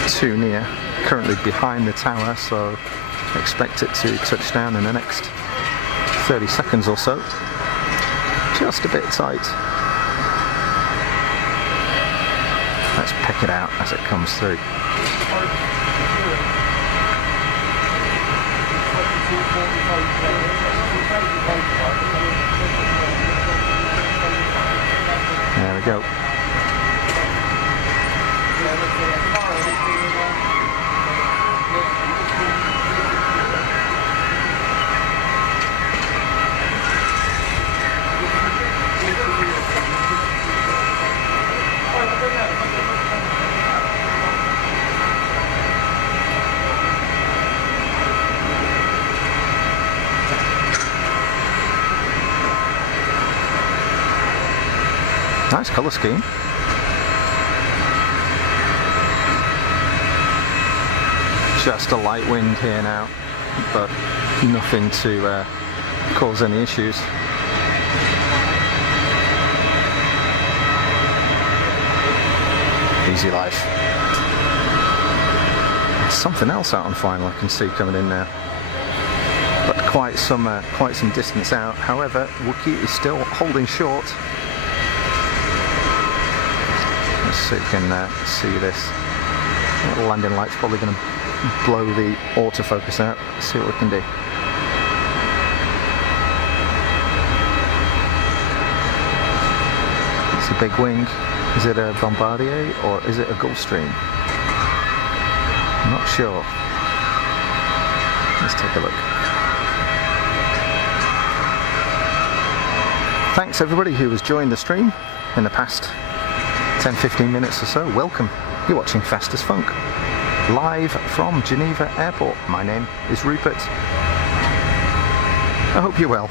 too near. Currently behind the tower, so expect it to touch down in the next 30 seconds or so. Just a bit tight. Let's pick it out as it comes through. There we go. Nice colour scheme. Just a light wind here now, but nothing to cause any issues. Easy life. Something else out on final I can see coming in now, but quite some distance out. However, Wookiee is still holding short. Let's see if we can see this. The landing light's probably going to blow the autofocus out. Let's see what we can do. It's a big wing. Is it a Bombardier or is it a Gulfstream? I'm not sure. Let's take a look. Thanks everybody who has joined the stream in the past 10-15 minutes or so. Welcome. You're watching Fast as Funk, live from Geneva Airport. My name is Rupert. I hope you're well.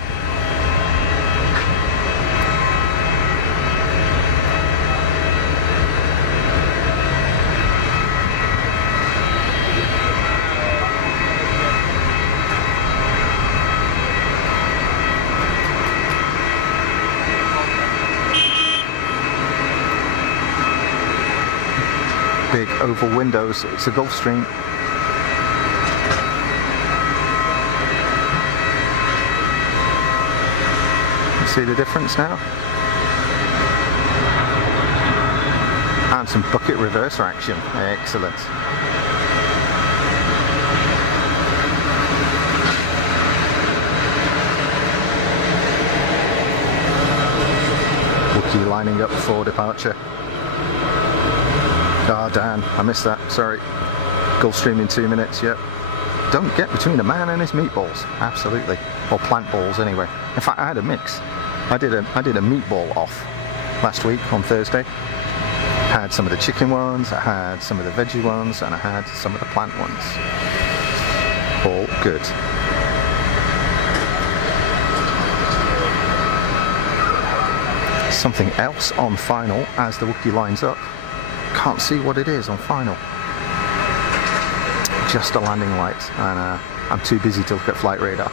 big oval windows. It's a Gulfstream. See the difference now? And some bucket reverser action. Excellent. Wookiee lining up for departure. Ah, Dan, I missed that. Sorry. Gulfstream in 2 minutes. Yep. Don't get between a man and his meatballs. Absolutely. Or plant balls, anyway. In fact, I had a mix. I did a meatball off last week on Thursday. I had some of the chicken ones, I had some of the veggie ones, and I had some of the plant ones. All good. Something else on final as the Wookiee lines up. Can't see what it is on final. Just a landing light, and I'm too busy to look at flight radar.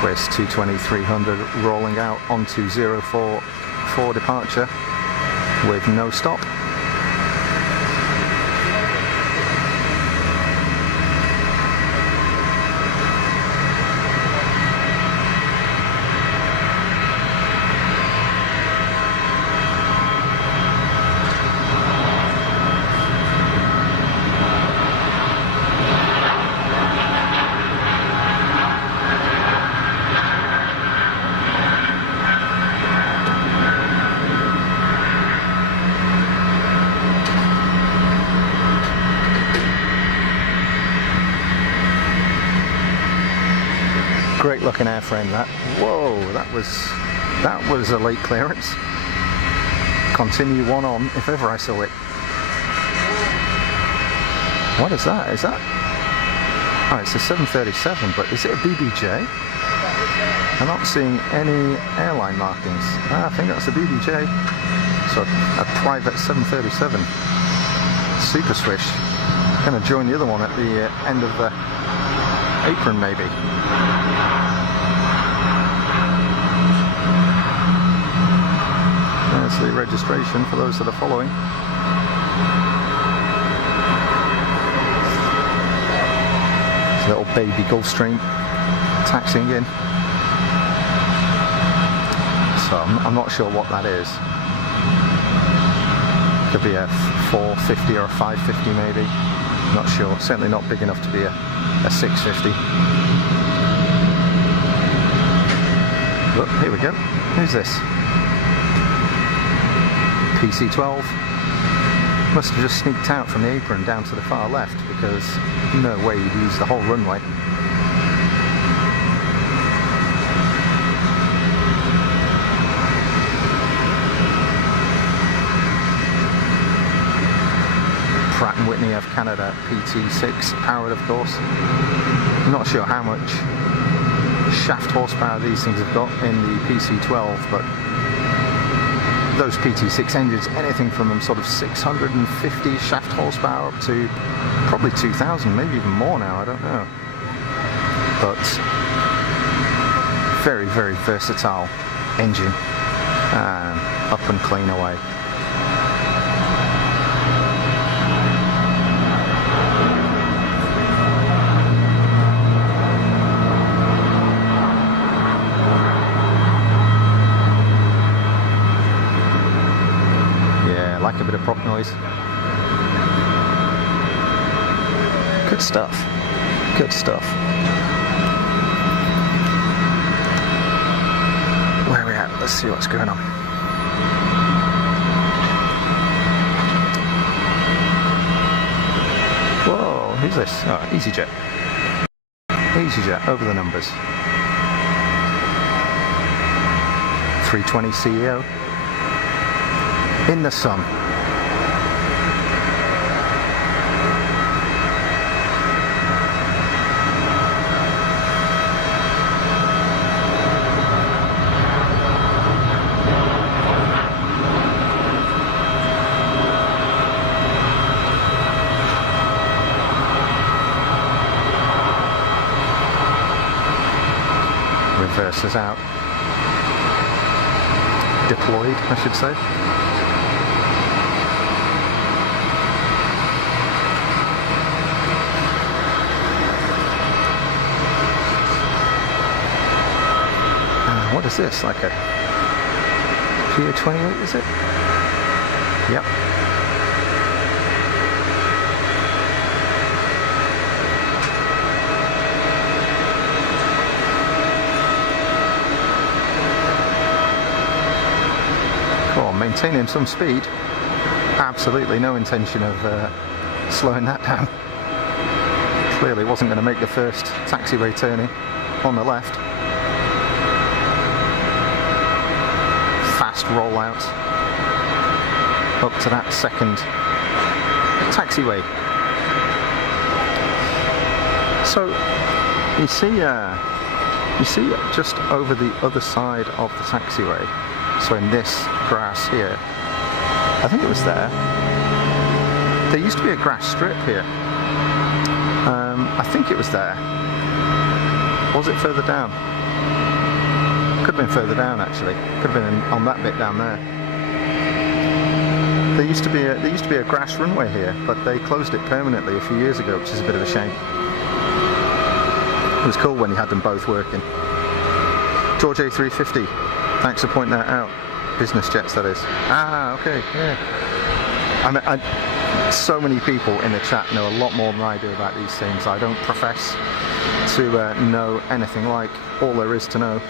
Swiss 220-300 rolling out onto 04 for departure with no stop. Great looking airframe that. Whoa, that was a late clearance. Continue one on if ever I saw it. What is that? Is that? Oh, it's a 737, but is it a BBJ? I'm not seeing any airline markings. I think that's a BBJ. So a private 737. Super Swish. Gonna join the other one at the end of the apron, maybe. There's the registration for those that are following. It's a little baby Gulfstream taxiing in. So I'm not sure what that is. Could be a 450 or a 550 maybe. Not sure. Certainly not big enough to be a 650. Look, here we go. Who's this? PC-12. Must have just sneaked out from the apron down to the far left, because no way you'd use the whole runway. Pratt & Whitney of Canada, PT6, powered of course. I'm not sure how much shaft horsepower these things have got in the PC-12, but those PT6 engines, anything from them sort of 650 shaft horsepower up to probably 2,000, maybe even more now, I don't know. But very, very versatile engine, and up and clean away. Like a bit of prop noise. Good stuff. Good stuff. Where are we at? Let's see what's going on. Whoa, who's this? Oh, easyJet. easyJet, over the numbers. 320 CEO. In the sun. Reverses out. Deployed, I should say. What is this? Like a PA-28, is it? Yep. Cool, maintaining some speed. Absolutely no intention of slowing that down. Clearly wasn't going to make the first taxiway turning on the left. Fast rollout up to that second taxiway. So you see just over the other side of the taxiway, so in this grass here, I think it was there used to be a grass strip here. I think it was there. Was it further down? Could have been further down actually. Could have been on that bit down there. There used to be a grass runway here, but they closed it permanently a few years ago, which is a bit of a shame. It was cool when you had them both working. George A350, thanks for pointing that out. Business jets, that is. Ah, okay, yeah. So many people in the chat know a lot more than I do about these things. I don't profess to know anything like all there is to know.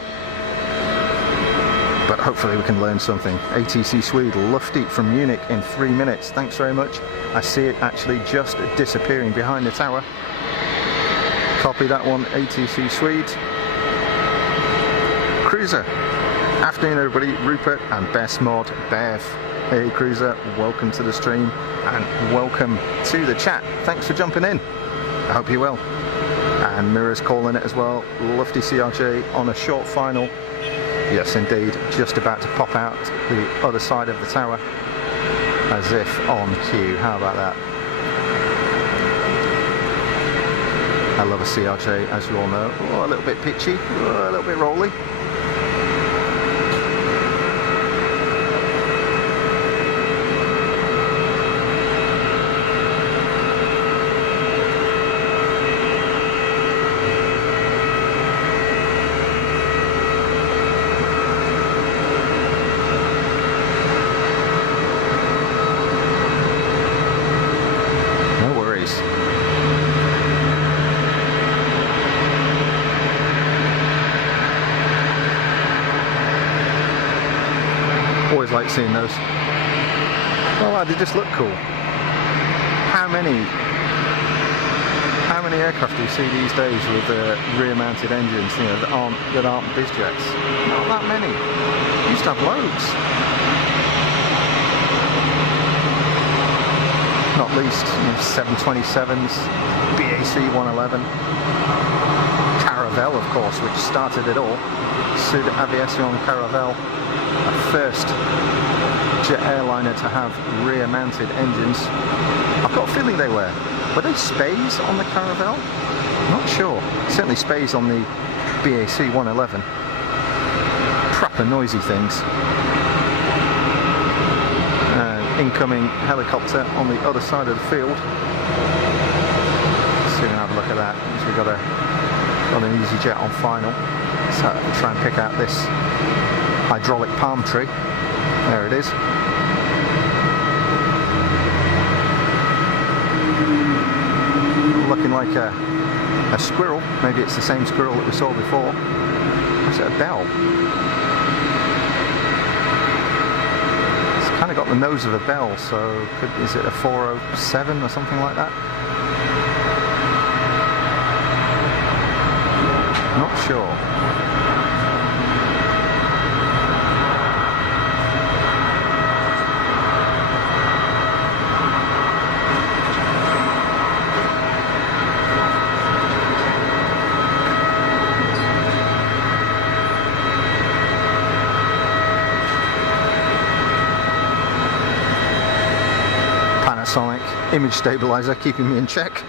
But hopefully we can learn something. ATC Swede, Lufty from Munich in 3 minutes. Thanks very much. I see it actually just disappearing behind the tower. Copy that one, ATC Swede. Cruiser. Afternoon everybody, Rupert and Best Mod, Bev. Hey Cruiser, welcome to the stream and welcome to the chat. Thanks for jumping in. I hope you're well. And Mira's calling it as well. Lufty CRJ on a short final. Yes indeed, just about to pop out the other side of the tower as if on cue. How about that? I love a CRJ, as you all know. Oh, a little bit pitchy, oh, a little bit rolly. Like seeing those. Oh, they just look cool. How many aircraft do you see these days with rear-mounted engines, you know, that aren't biz jets? Not that many. Used to have loads. Not least, you know, 727s, BAC 111, Caravelle, of course, which started it all. Sud Aviation Caravelle. A first jet airliner to have rear-mounted engines. I've got a feeling they were they Spays on the Caravelle? Not sure. Certainly Spays on the BAC 111. Proper noisy things. Incoming helicopter on the other side of the field. Let's see if we can have a look at that. So we've got an easyJet on final. So I'll try and pick out this hydraulic palm tree. There it is. Looking like a squirrel. Maybe it's the same squirrel that we saw before. Is it a bell? It's kind of got the nose of a bell, so is it a 407 or something like that? Not sure. Image stabilizer keeping me in check.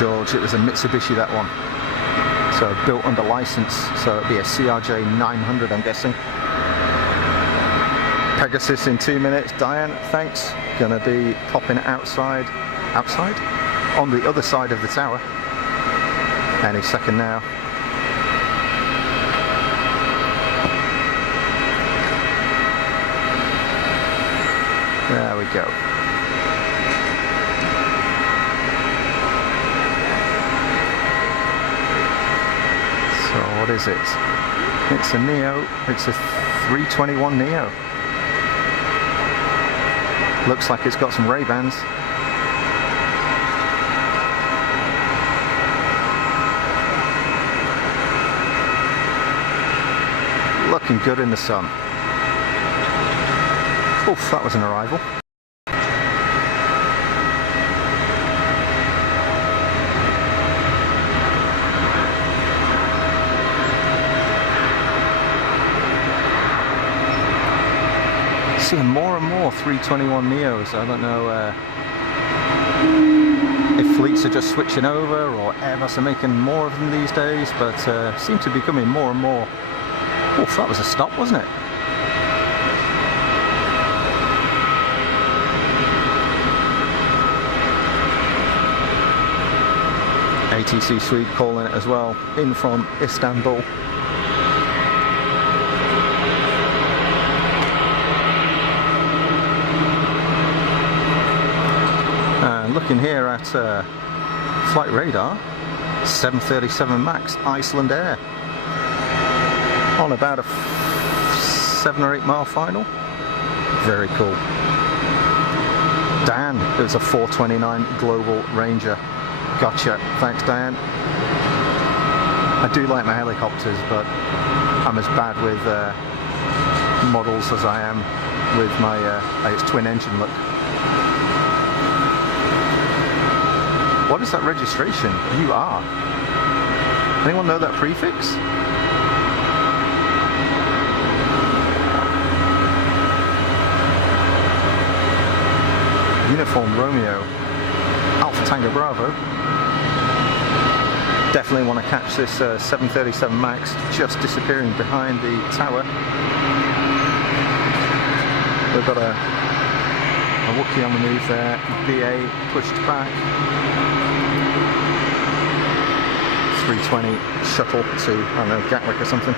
George, it was a Mitsubishi, that one. So built under license, so it'd be a CRJ 900, I'm guessing. Pegasus in 2 minutes. Diane, thanks. Gonna be popping outside? On the other side of the tower. Any second now. There we go. So what is it? It's a Neo. It's a 321 Neo. Looks like it's got some Ray-Bans. Looking good in the sun. Oof, that was an arrival. Seeing more and more 321 Neos. I don't know if fleets are just switching over or Airbus are making more of them these days, but seem to be becoming more and more. Oof, that was a stop, wasn't it? ATC Swede calling it as well, in from Istanbul. And looking here at flight radar, 737 MAX, Iceland Air, on about a 7 or 8 mile final. Very cool. Dan, it was a 429 Global Ranger. Gotcha. Thanks, Diane. I do like my helicopters, but I'm as bad with models as I am with my its twin engine look. What is that registration? UR. Anyone know that prefix? Uniform Romeo, Alpha Tango Bravo. Definitely want to catch this 737 MAX just disappearing behind the tower. We've got a Wookiee on the move there, BA pushed back. 320 shuttle to, I don't know, Gatwick or something.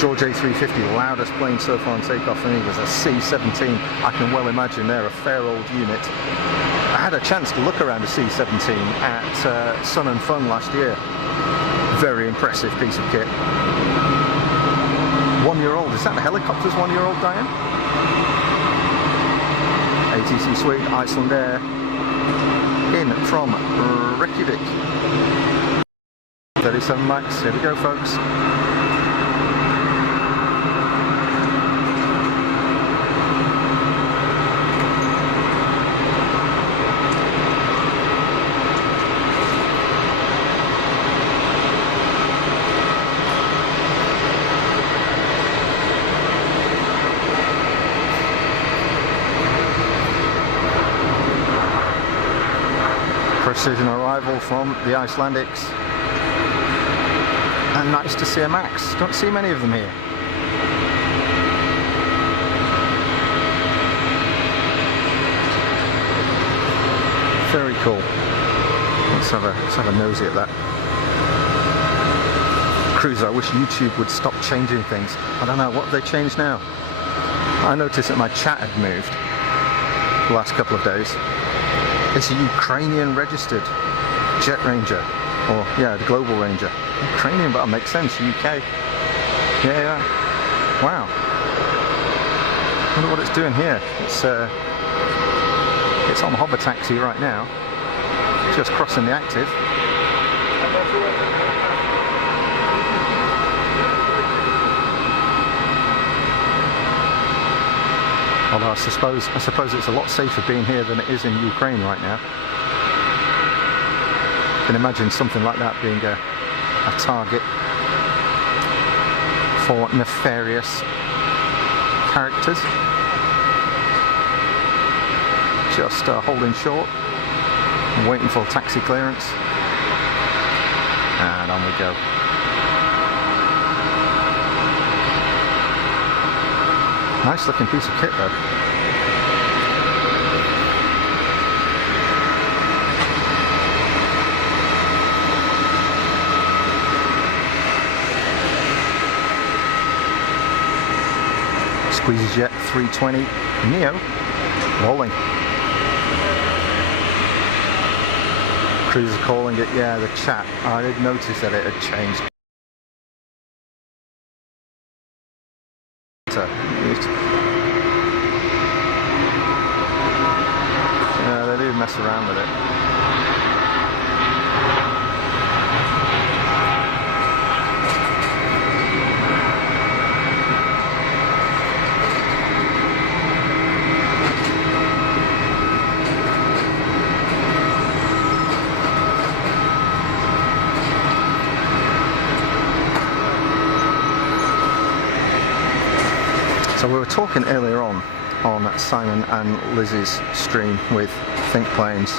George A350, loudest plane so far on takeoff for me was a C-17. I can well imagine they're a fair old unit. I had a chance to look around a C-17 at Sun and Fun last year. Very impressive piece of kit. 1 year old, is that the helicopter's 1 year old, Diane? ATC Swede, Iceland Air, in from Reykjavik. 37 MAX, here we go folks. Precision arrival from the Icelandics, and nice to see a MAX. Don't see many of them here. Very cool. Let's have a nosy at that. Cruiser, I wish YouTube would stop changing things. I don't know, what have they changed now? I noticed that my chat had moved the last couple of days. It's a Ukrainian registered Jet Ranger, or yeah, the Global Ranger. Ukrainian, but it makes sense, UK. Yeah. Wow. Wonder what it's doing here. It's on hover taxi right now, just crossing the active. Although I suppose it's a lot safer being here than it is in Ukraine right now. I can imagine something like that being a target for nefarious characters. Just holding short. I'm waiting for taxi clearance. And on we go. Nice looking piece of kit though. easyJet 320 Neo rolling. Cruiser calling it, yeah, the chat. I did notice that it had changed. Yeah, they do mess around with it. So we were talking earlier on Simon and Liz's stream with Think Planes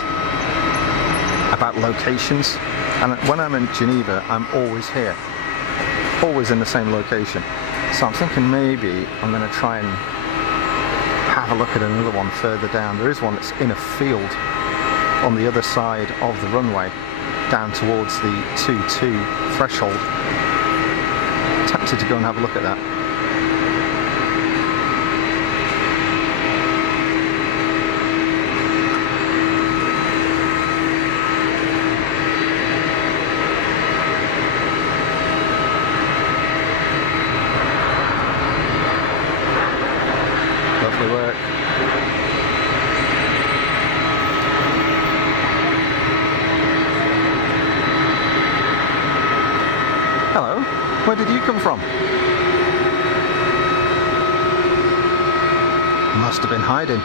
about locations, and when I'm in Geneva I'm always here, always in the same location. So I'm thinking maybe I'm going to try and have a look at another one further down. There is one that's in a field on the other side of the runway down towards the 2-2 threshold. Tempted to go and have a look at that. Work. Hello, where did you come from? Must have been hiding.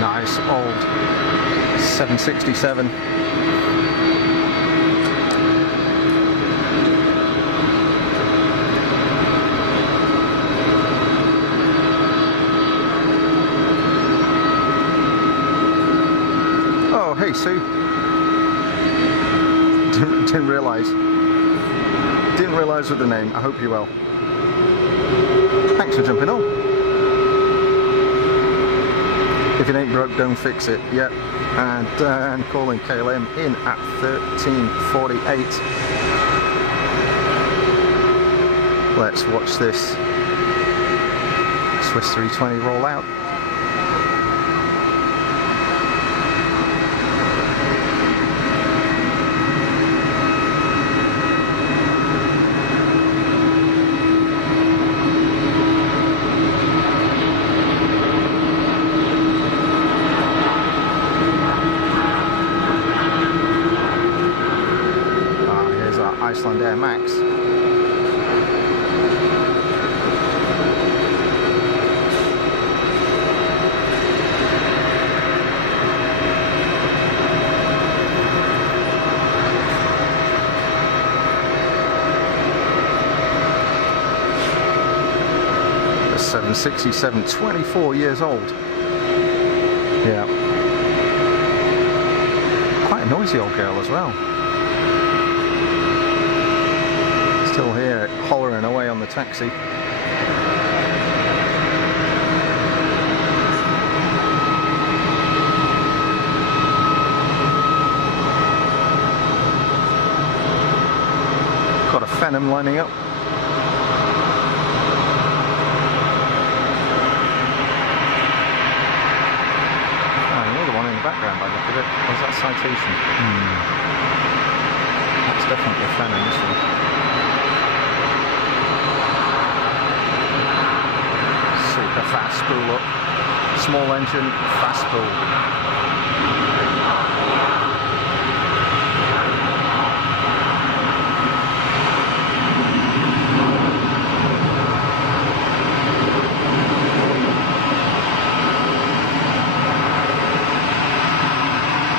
Nice old 767. Oh, hey Sue. Didn't realise with the name. I hope you're well. Thanks for jumping on. If it ain't broke, don't fix it. Yep. And calling KLM in at 13:48. Let's watch this Swiss 320 roll out. Iceland Air Max. The 767, 24 years old. Yeah. Quite a noisy old girl as well. Still hear it hollering away on the taxi. Got a Phenom lining up. Another one in the background by the look of it. Was that Citation? That's definitely a Phenom, this one. Super fast spool up, small engine, fast spool.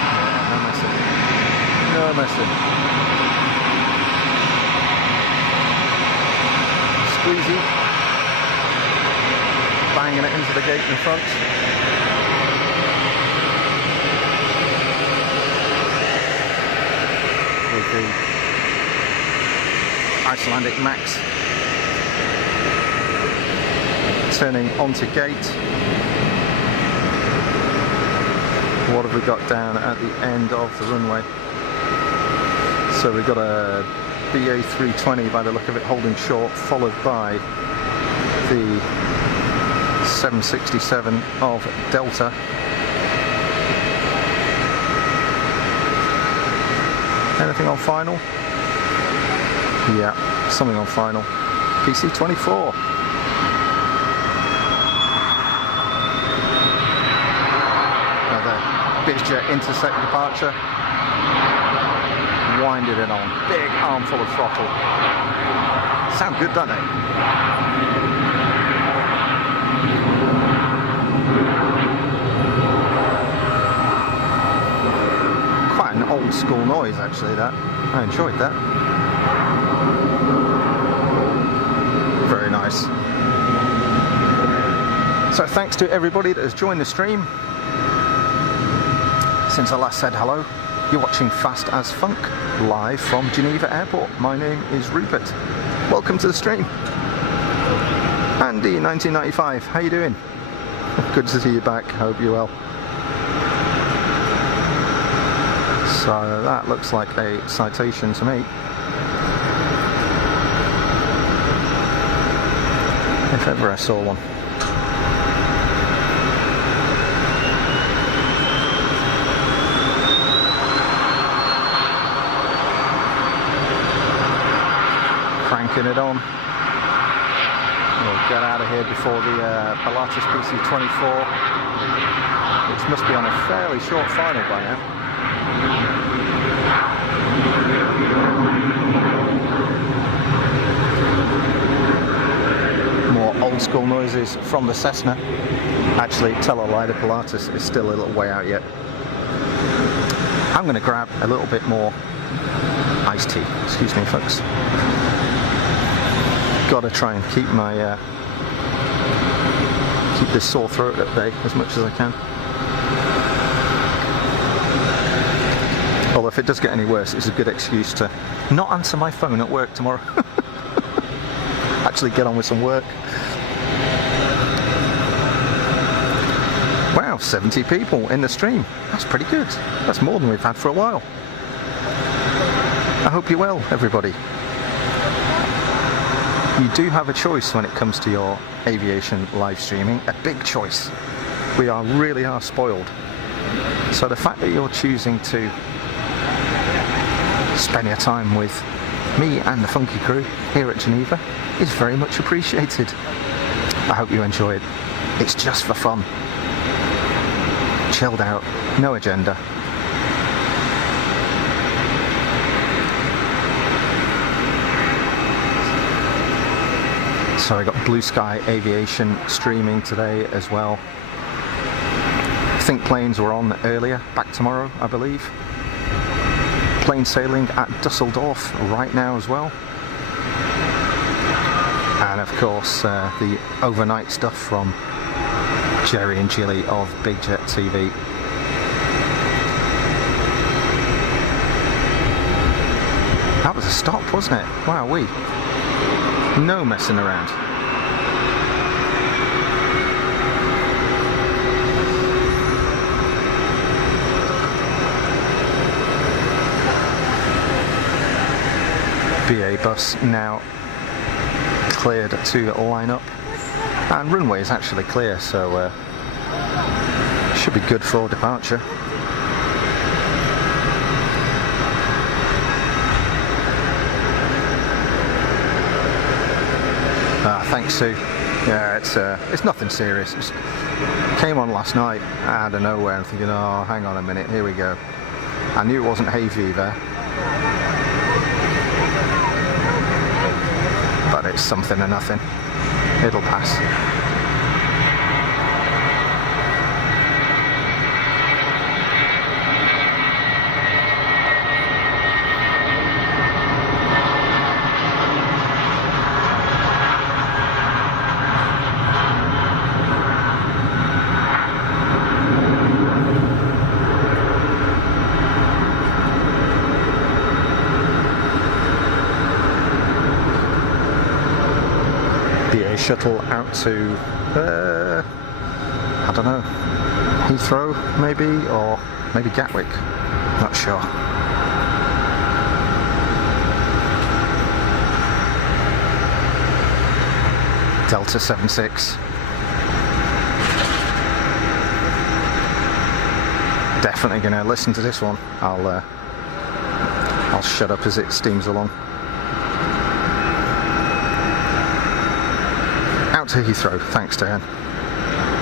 Yeah, no messing. No messing. squeezy. Banging it into the gate in front. With the Icelandic Max turning onto gate. What have we got down at the end of the runway? So we've got a BA 320 by the look of it holding short, followed by the 767 of Delta. Anything on final? Yeah, something on final. PC-24. Another BizJet intercept departure. Winded it on. Big armful of throttle. Sound good, doesn't it? Quite an old school noise, actually, that. I enjoyed that. Very nice. So thanks to everybody that has joined the stream. Since I last said hello, you're watching Fast as Funk, live from Geneva Airport. My name is Rupert. Welcome to the stream. Andy, 1995, how you doing? Good to see you back, hope you're well. So that looks like a citation to me. If ever I saw one. Cranking it on. We'll get out of here before the Pilatus PC-24, which must be on a fairly short final by now. More old school noises from the Cessna. Actually, tell a lie, the Pilatus is still a little way out yet. I'm going to grab a little bit more iced tea. Excuse me, folks. Got to try and keep my keep this sore throat at bay as much as I can. Although if it does get any worse, it's a good excuse to not answer my phone at work tomorrow. Actually get on with some work. Wow, 70 people in the stream. That's pretty good. That's more than we've had for a while. I hope you're well, everybody. You do have a choice when it comes to your aviation live streaming, a big choice. We really are spoiled. So the fact that you're choosing to spend your time with me and the funky crew here at Geneva is very much appreciated. I hope you enjoy it. It's just for fun. Chilled out, no agenda. So I got Blue Sky Aviation streaming today as well. I think planes were on earlier, back tomorrow I believe. Plane sailing at Dusseldorf right now as well. And of course the overnight stuff from Jerry and Jilly of BizJet TV. That was a stop, wasn't it? Wowee. No messing around. BA bus now cleared to line up, and runway is actually clear, so should be good for departure. Thanks, Sue. Yeah, it's nothing serious. It came on last night out of nowhere. I'm thinking, oh, hang on a minute, here we go. I knew it wasn't hay fever, but it's something or nothing. It'll pass. BA shuttle out to, I don't know, Heathrow maybe, or maybe Gatwick, not sure. Delta 76. Definitely gonna listen to this one. I'll shut up as it steams along. Out to Heathrow, thanks Dan.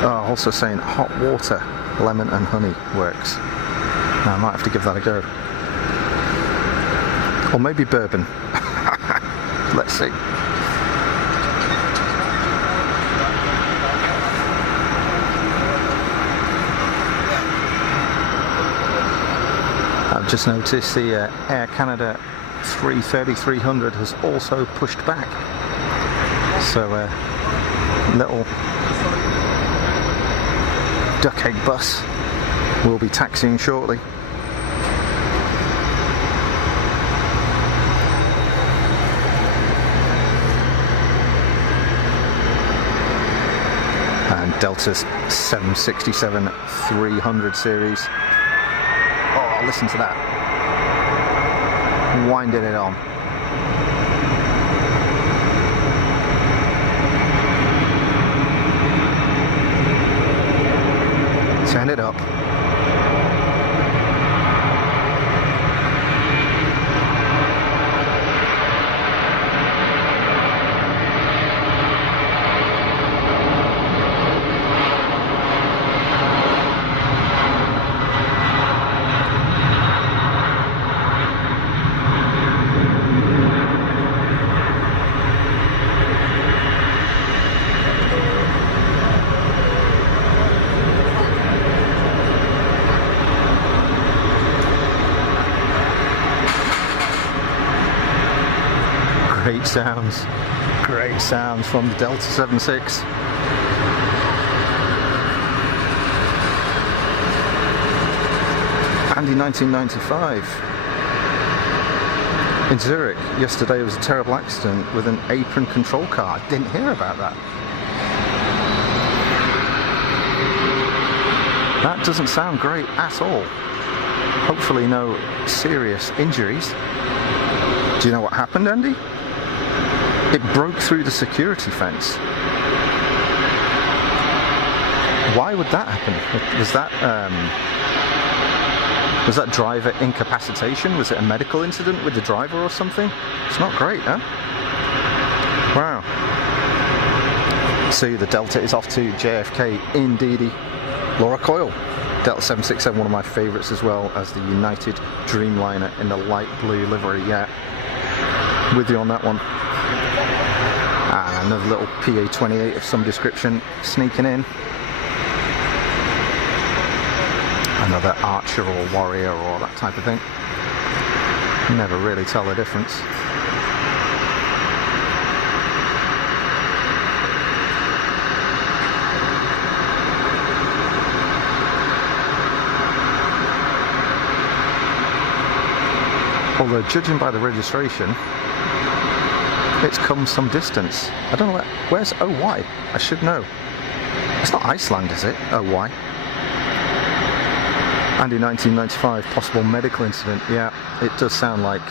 Oh, also saying hot water, lemon and honey works. Now, I might have to give that a go. Or maybe bourbon. Let's see. I've just noticed the Air Canada 330-300 has also pushed back. So little duck egg bus will be taxiing shortly. And Delta's 767-300 series. Oh, listen to that. Winding it on. Turn it up. Great sounds from the Delta 76. Andy 1995 in Zurich. Yesterday was a terrible accident with an apron control car. I didn't hear about that. That doesn't sound great at all. Hopefully no serious injuries. Do you know what happened, Andy? It broke through the security fence. Why would that happen? Was that driver incapacitation? Was it a medical incident with the driver or something? It's not great, huh? Wow. See, the Delta is off to JFK in Didi. Laura Coyle. Delta 767, one of my favourites, as well as the United Dreamliner in the light blue livery. Yeah, with you on that one. And another little PA-28 of some description sneaking in. Another Archer or Warrior or that type of thing. Never really tell the difference. Although, judging by the registration, it's come some distance. I don't know where's OY? I should know. It's not Iceland, is it? OY. Andy 1995, possible medical incident. Yeah, it does sound like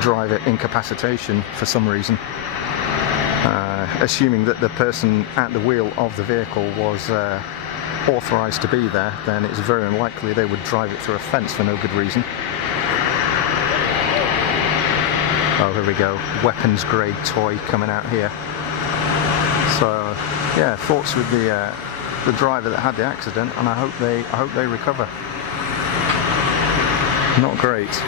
driver incapacitation for some reason. Assuming that the person at the wheel of the vehicle was authorised to be there, then it's very unlikely they would drive it through a fence for no good reason. Oh, here we go. Weapons grade toy coming out here. So, yeah, thoughts with the driver that had the accident, and I hope they recover. Not great.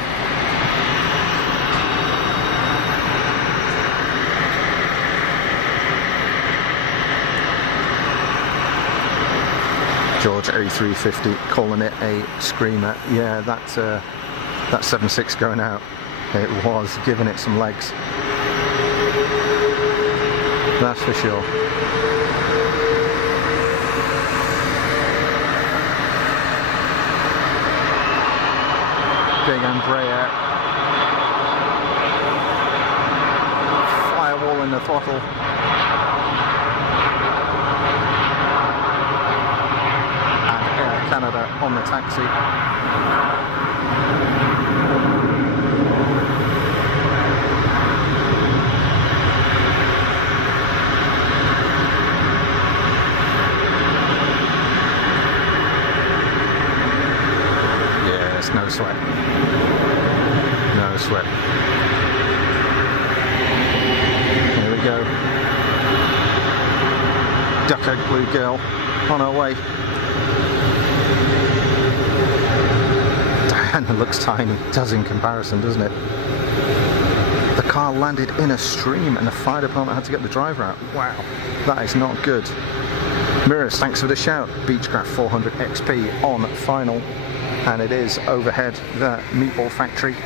George A350 calling it a screamer. Yeah, that 7.6 going out. It was giving it some legs. That's for sure. Big Embraer. Firewall in the throttle. on the taxi. Yes, no sweat. No sweat. Here we go. Duck egg blue girl on her way. Diana looks tiny, does in comparison, doesn't it? The car landed in a stream and the fire department had to get the driver out. Wow, that is not good. Mirrors, thanks for the shout. Beechcraft 400 XP on final, and it is overhead the meatball factory.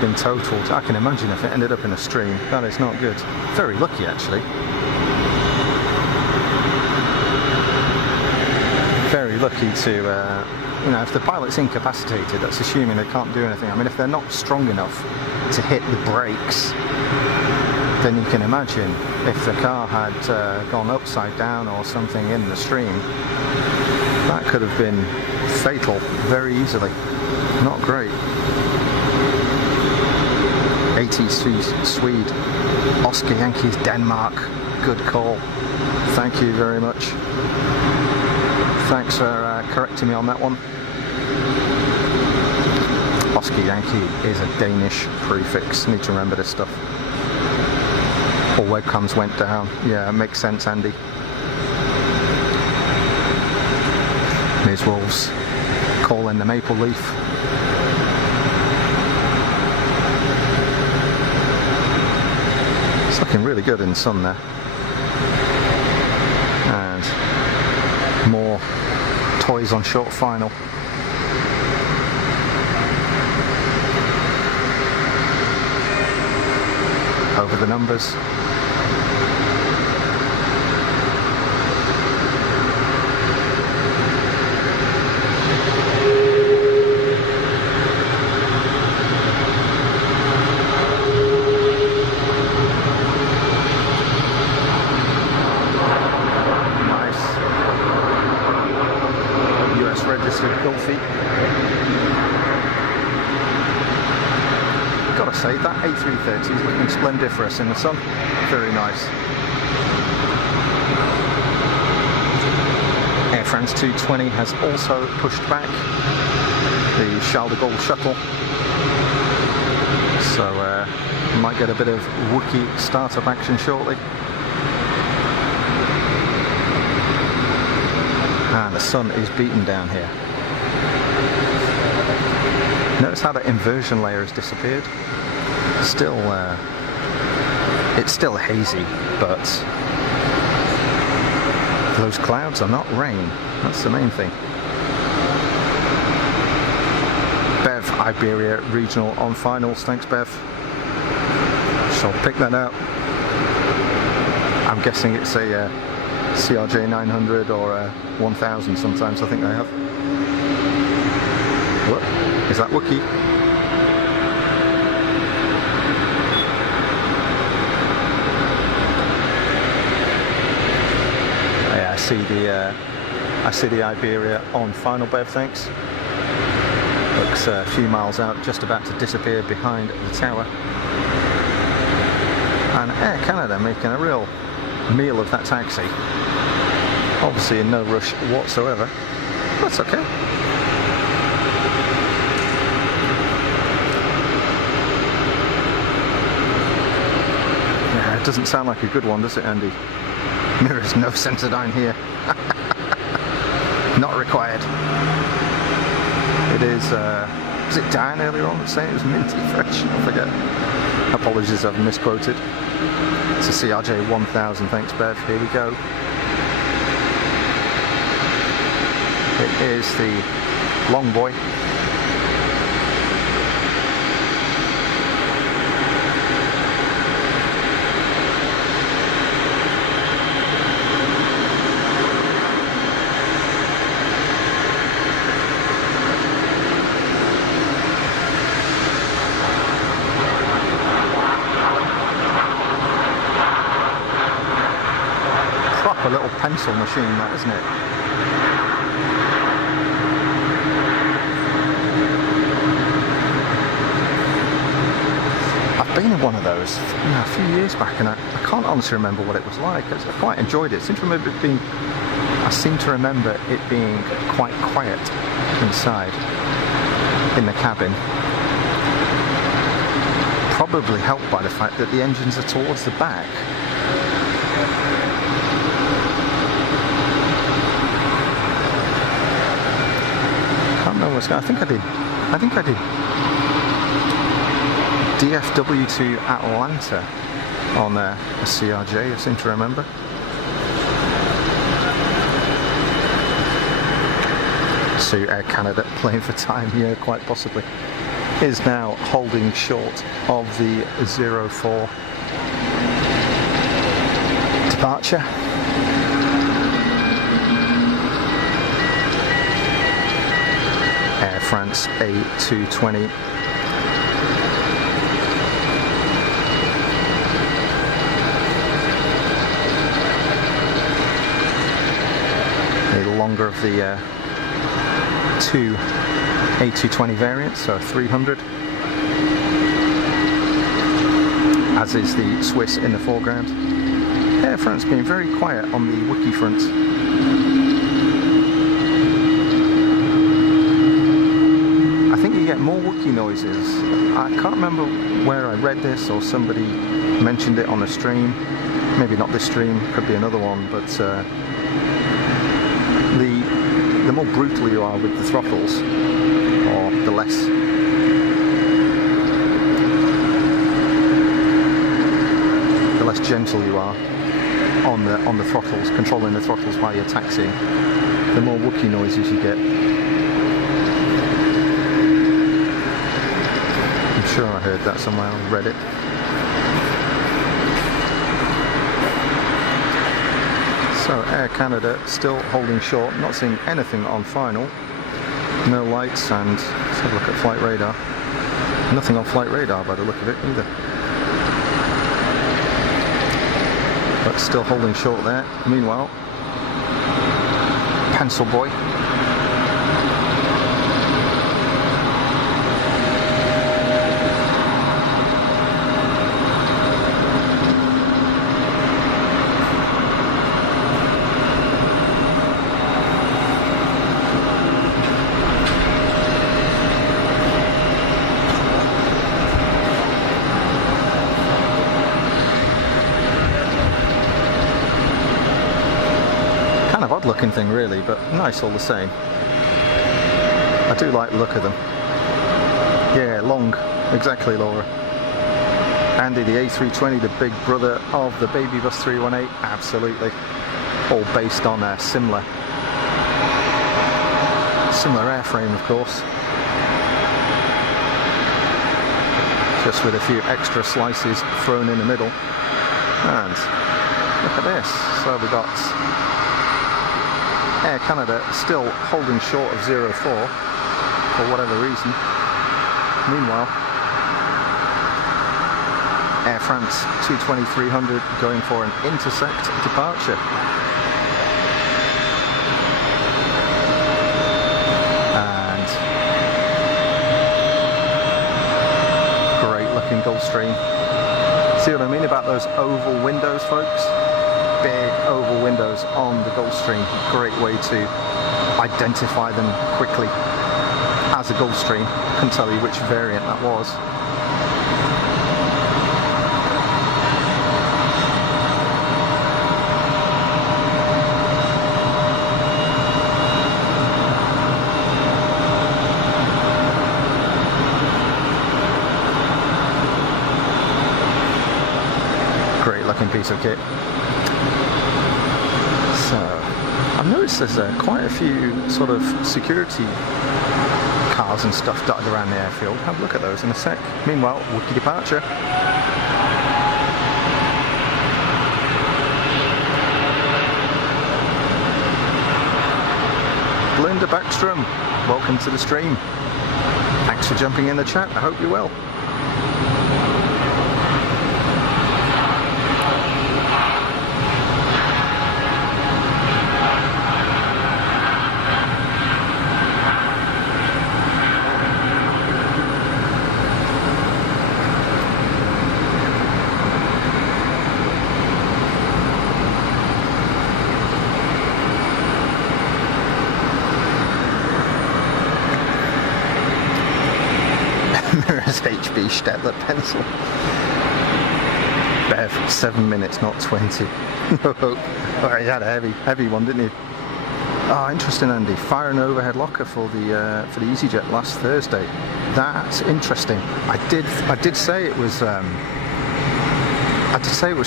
Been totaled. I can imagine if it ended up in a stream. That is not good. Very lucky, actually. Very lucky to, you know, if the pilot's incapacitated, that's assuming they can't do anything. I mean, if they're not strong enough to hit the brakes, then you can imagine if the car had gone upside down or something in the stream, that could have been fatal very easily. Not great. 80s Swede, Oscar Yankees Denmark, good call. Thank you very much. Thanks for correcting me on that one. Oscar Yankee is a Danish prefix. Need to remember this stuff. All webcams went down. Yeah, it makes sense, Andy. Ms. Wolves calling the Maple Leaf. It's looking really good in the sun there. And more toys on short final. Over the numbers. Gotta say, that A330 is looking splendid for us in the sun. Very nice. Air France 220 has also pushed back the Charles de Gaulle shuttle. So we might get a bit of Wookiee startup action shortly. And the sun is beaten down here. Notice how the inversion layer has disappeared. Still, it's still hazy, but those clouds are not rain. That's the main thing. Bev, Iberia Regional on finals. Thanks, Bev. Shall pick that out. I'm guessing it's a CRJ 900 or a 1000 sometimes, I think they have. What? Is that Wookiee? Yeah, I see the Iberia on final, Bev, thanks. Looks a few miles out, just about to disappear behind the tower. And Air Canada making a real meal of that taxi. Obviously in no rush whatsoever. That's okay. Yeah, it doesn't sound like a good one, does it, Andy? Mirrors, no Sensodyne here. Not required. It is Was it Dan earlier on saying it was minty fresh? I forget. Apologies, I've misquoted. It's a CRJ 1000, thanks Bev. Here we go. It is the long boy. Proper little pencil machine, that, isn't it? I've been in one of those a few years back, and I can't honestly remember what it was like. I quite enjoyed it. I seem to remember it being quite quiet inside in the cabin. Probably helped by the fact that the engines are towards the back. Can't remember what's going on. I think I did DFW to Atlanta on a CRJ, I seem to remember. So Air Canada playing for time here, quite possibly. Is now holding short of the 04 departure. Air France A220. The longer of the two A220 variants, so 300, as is the Swiss in the foreground. Air France being very quiet on the wiki front. I think you get more wiki noises. I can't remember where I read this or somebody mentioned it on a stream. Maybe not this stream, could be another one, but the more brutal you are with the throttles, or the less gentle you are on the throttles, controlling the throttles while you're taxiing, the more wookie noises you get. I'm sure I heard that somewhere, I read it. So Air Canada still holding short, not seeing anything on final. No lights, and let's have a look at flight radar. Nothing on flight radar by the look of it either. But still holding short there. Meanwhile, Pencil Boy. Odd looking thing really, but nice all the same. I do like the look of them. Yeah, long, exactly, Laura. Andy, the A320, the big brother of the Baby Bus 318, absolutely. All based on a similar airframe, of course. Just with a few extra slices thrown in the middle. And look at this. So we got Air Canada still holding short of 04 for whatever reason. Meanwhile, Air France 220-300 going for an intersect departure. And great looking Gulfstream. See what I mean about those oval windows, folks? Big oval windows on the Gulfstream. Great way to identify them quickly as a Gulfstream. Couldn't tell you which variant that was. piece of kit. So I've noticed there's quite a few sort of security cars and stuff dotted around the airfield. Have a look at those in a sec. Meanwhile, wiki departure. Linda Backstrom, welcome to the stream. Thanks for jumping in the chat. I hope you're well. HB Stedler pencil. Bev, 7 minutes, not 20. Oh, he had a heavy one, didn't he? Oh, interesting, Andy. Fire and overhead locker for the easyJet last Thursday. That's interesting. I did say it was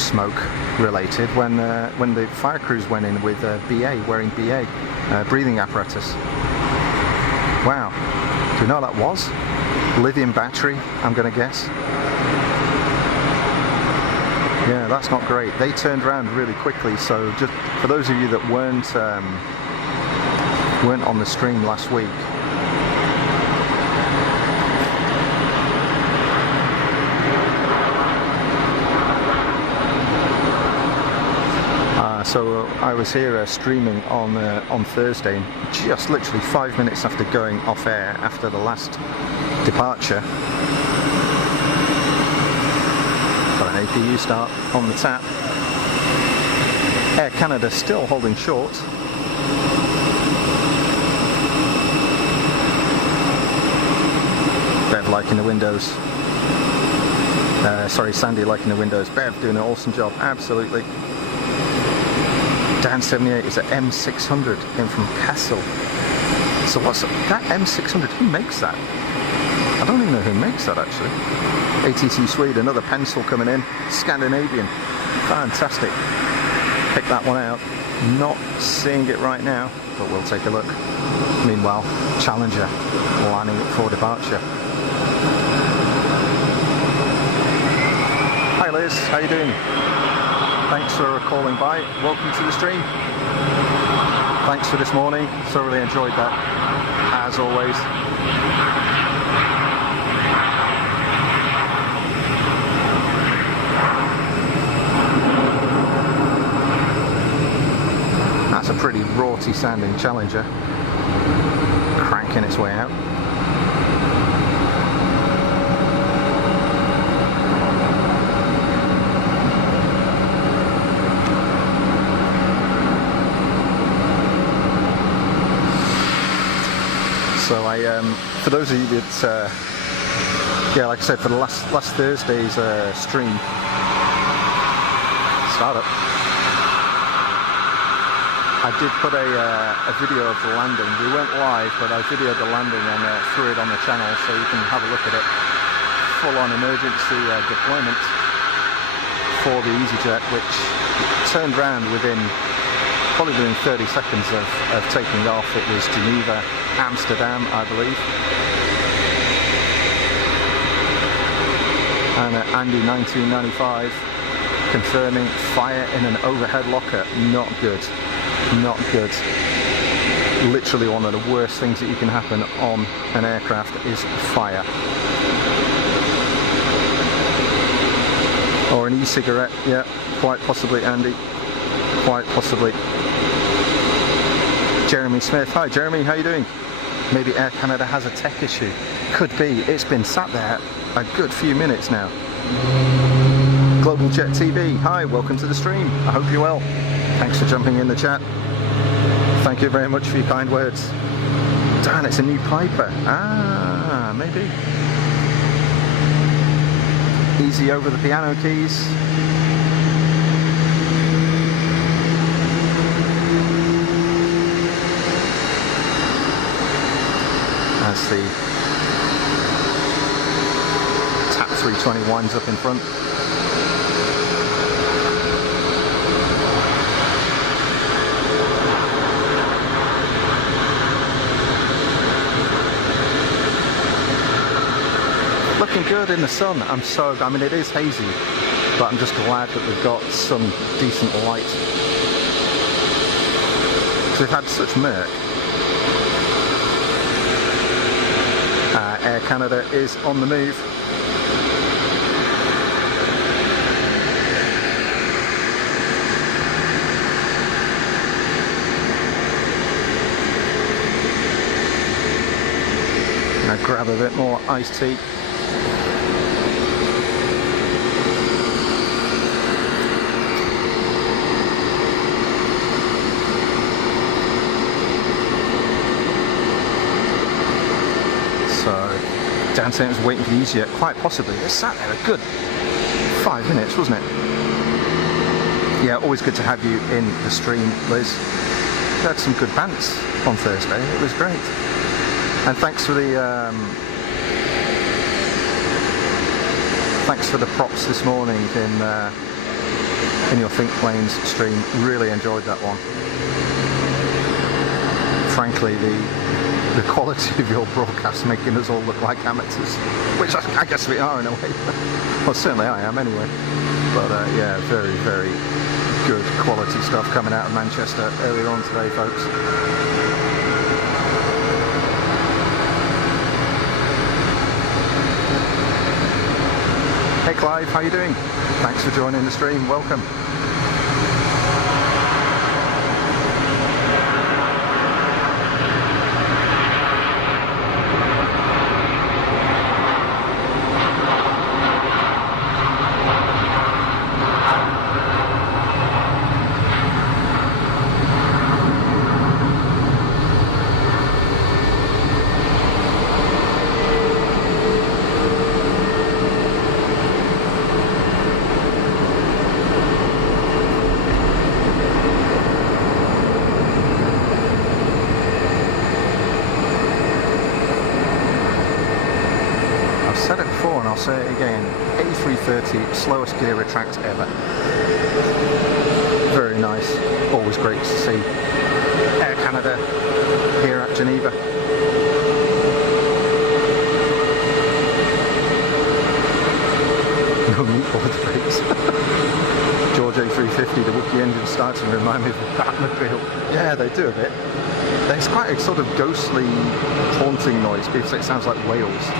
smoke related when the fire crews went in with BA, wearing BA breathing apparatus. Wow. Do you know what that was? Lithium battery, I'm going to guess. Yeah, that's not great. They turned around really quickly, so just for those of you that weren't on the stream last week, so I was here streaming on Thursday, and just literally 5 minutes after going off air after the last departure, got an APU start on the tap. Air Canada still holding short. Bev liking the windows. Sorry, Sandy liking the windows. Bev doing an awesome job, absolutely. Dan 78 is at M600 in from Kassel. So what's that M600? Who makes that? I don't even know who makes that actually. ATC Swede, another pencil coming in. Scandinavian, fantastic. Pick that one out. Not seeing it right now, but we'll take a look. Meanwhile, Challenger lining up for departure. Hi Liz, how you doing? Thanks for calling by. Welcome to the stream. Thanks for this morning. Thoroughly enjoyed that, as always. That's a pretty raughty sounding Challenger, cranking its way out. So for those of you that, yeah, like I said, for the last Thursday's stream, startup, I did put a video of the landing. We weren't live, but I videoed the landing and threw it on the channel, so you can have a look at it. Full-on emergency deployment for the easyJet, which turned around probably within 30 seconds of taking off. It was Geneva, Amsterdam, I believe. And Andy 1995 confirming fire in an overhead locker. Not good. Not good. Literally one of the worst things that you can happen on an aircraft is fire. Or an e-cigarette, yeah, quite possibly, Andy. Quite possibly. Jeremy Smith, hi Jeremy, how you doing? Maybe Air Canada has a tech issue. Could be. It's been sat there a good few minutes now. Global Jet TV, hi, welcome to the stream. I hope you're well. Thanks for jumping in the chat. Thank you very much for your kind words. Dan, it's a new Piper. Ah, maybe. Easy over the piano keys. As the TAP 320 winds up in front. good in the sun. I mean, it is hazy, but I'm just glad that we've got some decent light. Because we've had such murk. Air Canada is on the move. Now grab a bit more iced tea. Dan said it was waiting for the easyJet, quite possibly. It sat there a good 5 minutes, wasn't it? Yeah, always good to have you in the stream, Liz. We had some good bants on Thursday, it was great. And thanks for the props this morning in your Think Planes stream. Really enjoyed that one. Frankly, the quality of your broadcast making us all look like amateurs, which I guess we are in a way. Well, certainly I am anyway. But yeah, very, very good quality stuff coming out of Manchester earlier on today, folks. Hey Clive, how you doing? Thanks for joining the stream, welcome. Say it again, A330 slowest gear retract ever. Very nice, always great to see Air Canada here at Geneva. No meatball debates. George A350, the Wookiee engine starts to remind me of a Batmobile. Yeah, they do a bit. There's quite a sort of ghostly, haunting noise. People say it sounds like whales.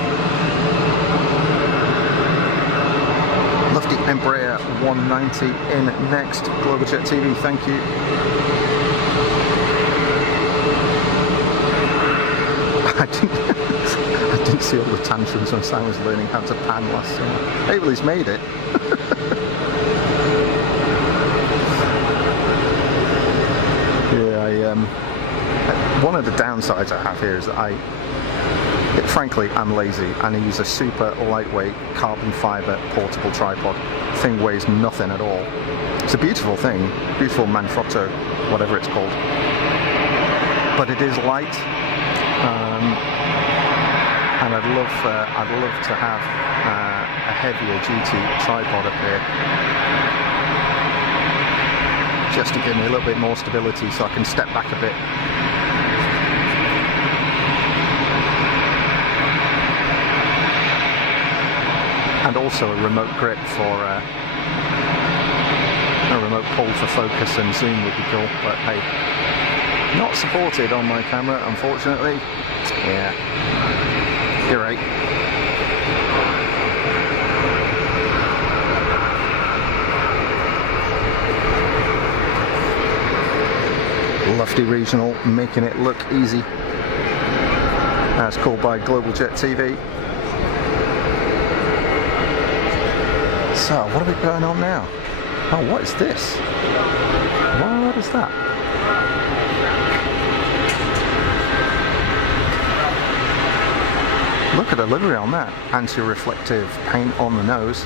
Lofty Embraer 190 in next. GlobalJet TV, thank you. I didn't see all the tantrums when Sam was learning how to pan last summer. Hey, well, he's made it. Yeah, one of the downsides I have here is that frankly, I'm lazy and I use a super lightweight carbon fibre portable tripod. The thing weighs nothing at all. It's a beautiful thing, beautiful Manfrotto, whatever it's called. But it is light, and I'd love to have a heavier duty tripod up here, just to give me a little bit more stability so I can step back a bit. And also a remote grip for a remote pull for focus and zoom would be cool, but hey, not supported on my camera, unfortunately. Yeah, you're right. Lofty Regional, making it look easy. That's called by GlobalJet TV. So, what are we going on now? Oh, what is this? What is that? Look at the livery on that. Anti-reflective paint on the nose.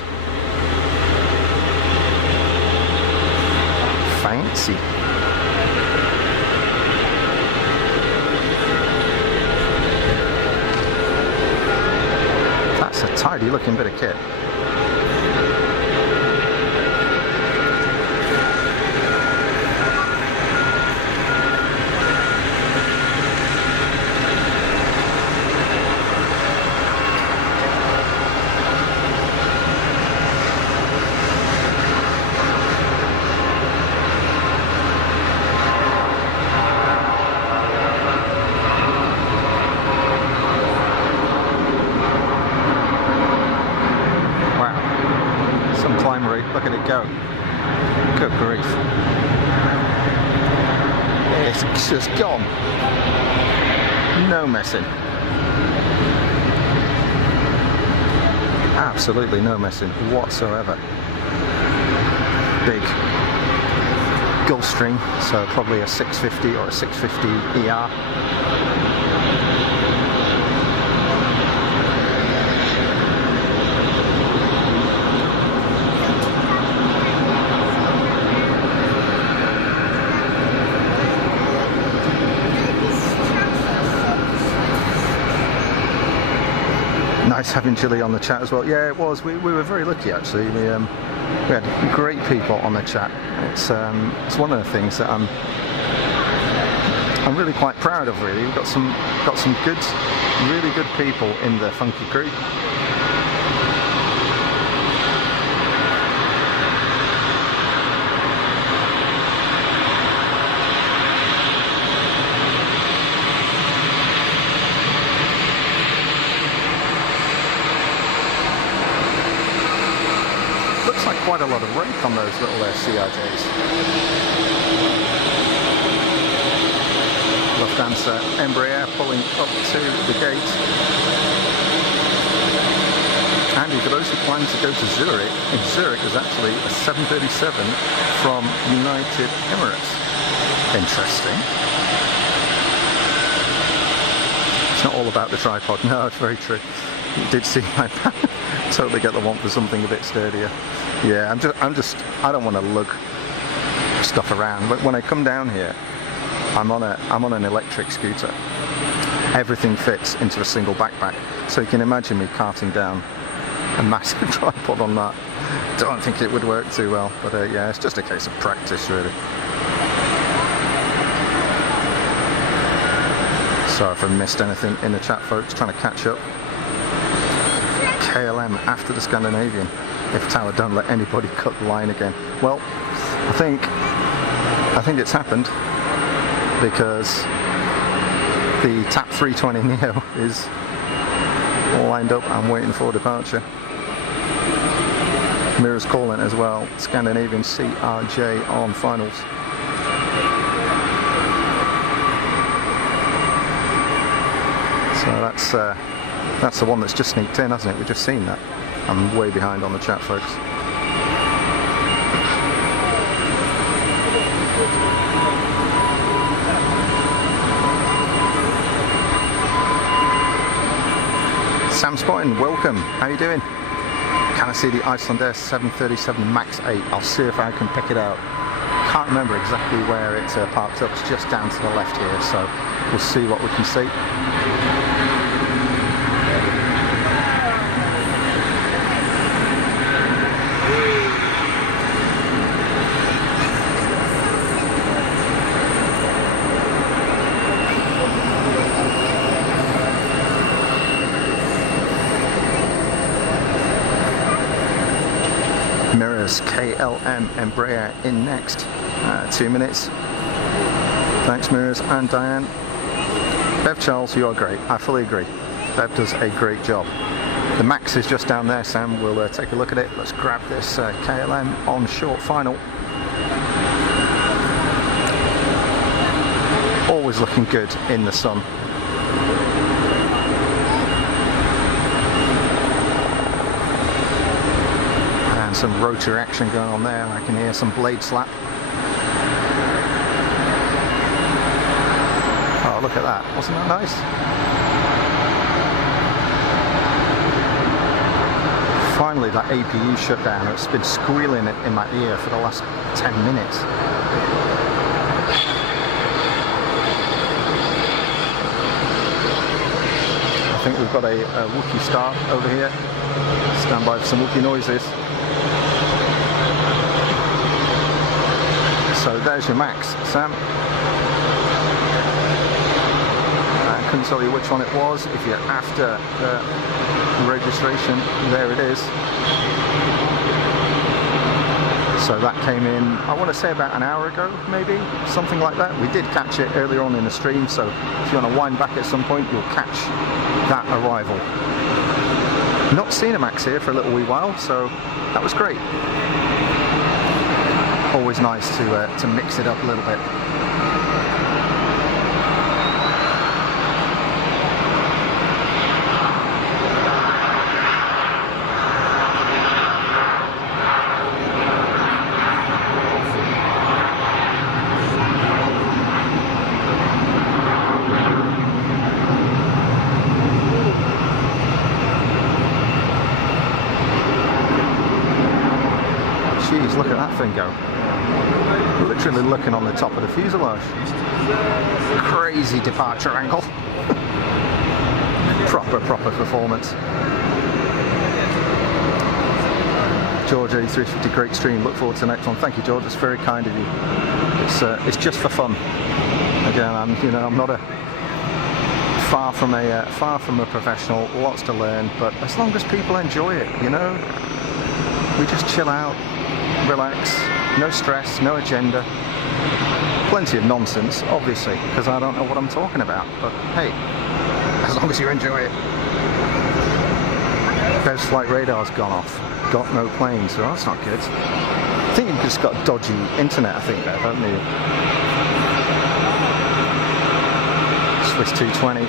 Fancy. That's a tidy looking bit of kit. at it go. Good grief. It's just gone. No messing. Absolutely no messing whatsoever. Big Gulfstream, so probably a 650 or a 650 ER. Nice having Julie on the chat as well. Yeah, it was. We were very lucky actually. We had great people on the chat. It's one of the things that I'm really quite proud of. Really, we've got some good, really good people in the funky crew. Quite a lot of rake on those little CRJs. Lufthansa Embraer pulling up to the gate. Andy, for those who plan to go to Zurich, in Zurich there's actually a 737 from United Emirates. Interesting. It's not all about the tripod. No, it's very true. You did see my totally get the want for something a bit sturdier. Yeah, I don't want to lug stuff around. But when I come down here, I'm on an electric scooter. Everything fits into a single backpack. So you can imagine me carting down a massive tripod on that. Don't think it would work too well, but yeah, it's just a case of practice, really. Sorry if I missed anything in the chat, folks. Trying to catch up. KLM after the Scandinavian. If Tower don't let anybody cut the line again. Well, I think it's happened because the TAP 320 Neo is all lined up and waiting for departure. Mira's calling as well. Scandinavian CRJ on finals. So that's the one that's just sneaked in, hasn't it? We've just seen that. I'm way behind on the chat, folks. Sam Spotting, welcome. How you doing? Can I see the Icelandair 737 MAX 8? I'll see if I can pick it out. Can't remember exactly where it's parked up. It's just down to the left here, so we'll see what we can see. KLM Embraer in next. 2 minutes. Thanks, Mirrors and Diane. Bev Charles, you are great. I fully agree. Bev does a great job. The Max is just down there, Sam. We'll take a look at it. Let's grab this KLM on short final. Always looking good in the sun. Some rotor action going on there. I can hear some blade slap. Oh, look at that. Wasn't that nice? Finally, that APU shut down. It's been squealing in my ear for the last 10 minutes. I think we've got a Wookiee start over here. Stand by for some Wookiee noises. So there's your Max, Sam. I couldn't tell you which one it was. If you're after the registration, there it is. So that came in, I want to say about an hour ago, maybe, something like that. We did catch it earlier on in the stream, so if you want to wind back at some point, you'll catch that arrival. Not seen a Max here for a little wee while, so that was great. Always nice to mix it up a little bit. Jeez, look at that thing go. Literally looking on the top of the fuselage. Crazy departure angle. Proper performance. George 8350, great stream. Look forward to the next one. Thank you, George. It's very kind of you. It's just for fun. Again, I'm not far from a professional. Lots to learn, but as long as people enjoy it, we just chill out. Relax, no stress, no agenda, plenty of nonsense, obviously, because I don't know what I'm talking about, but hey, as long as you enjoy it. Bev's flight radar's gone off, got no planes, so that's not good. I think you've just got dodgy internet, I think, Bev, haven't you? Swiss 220.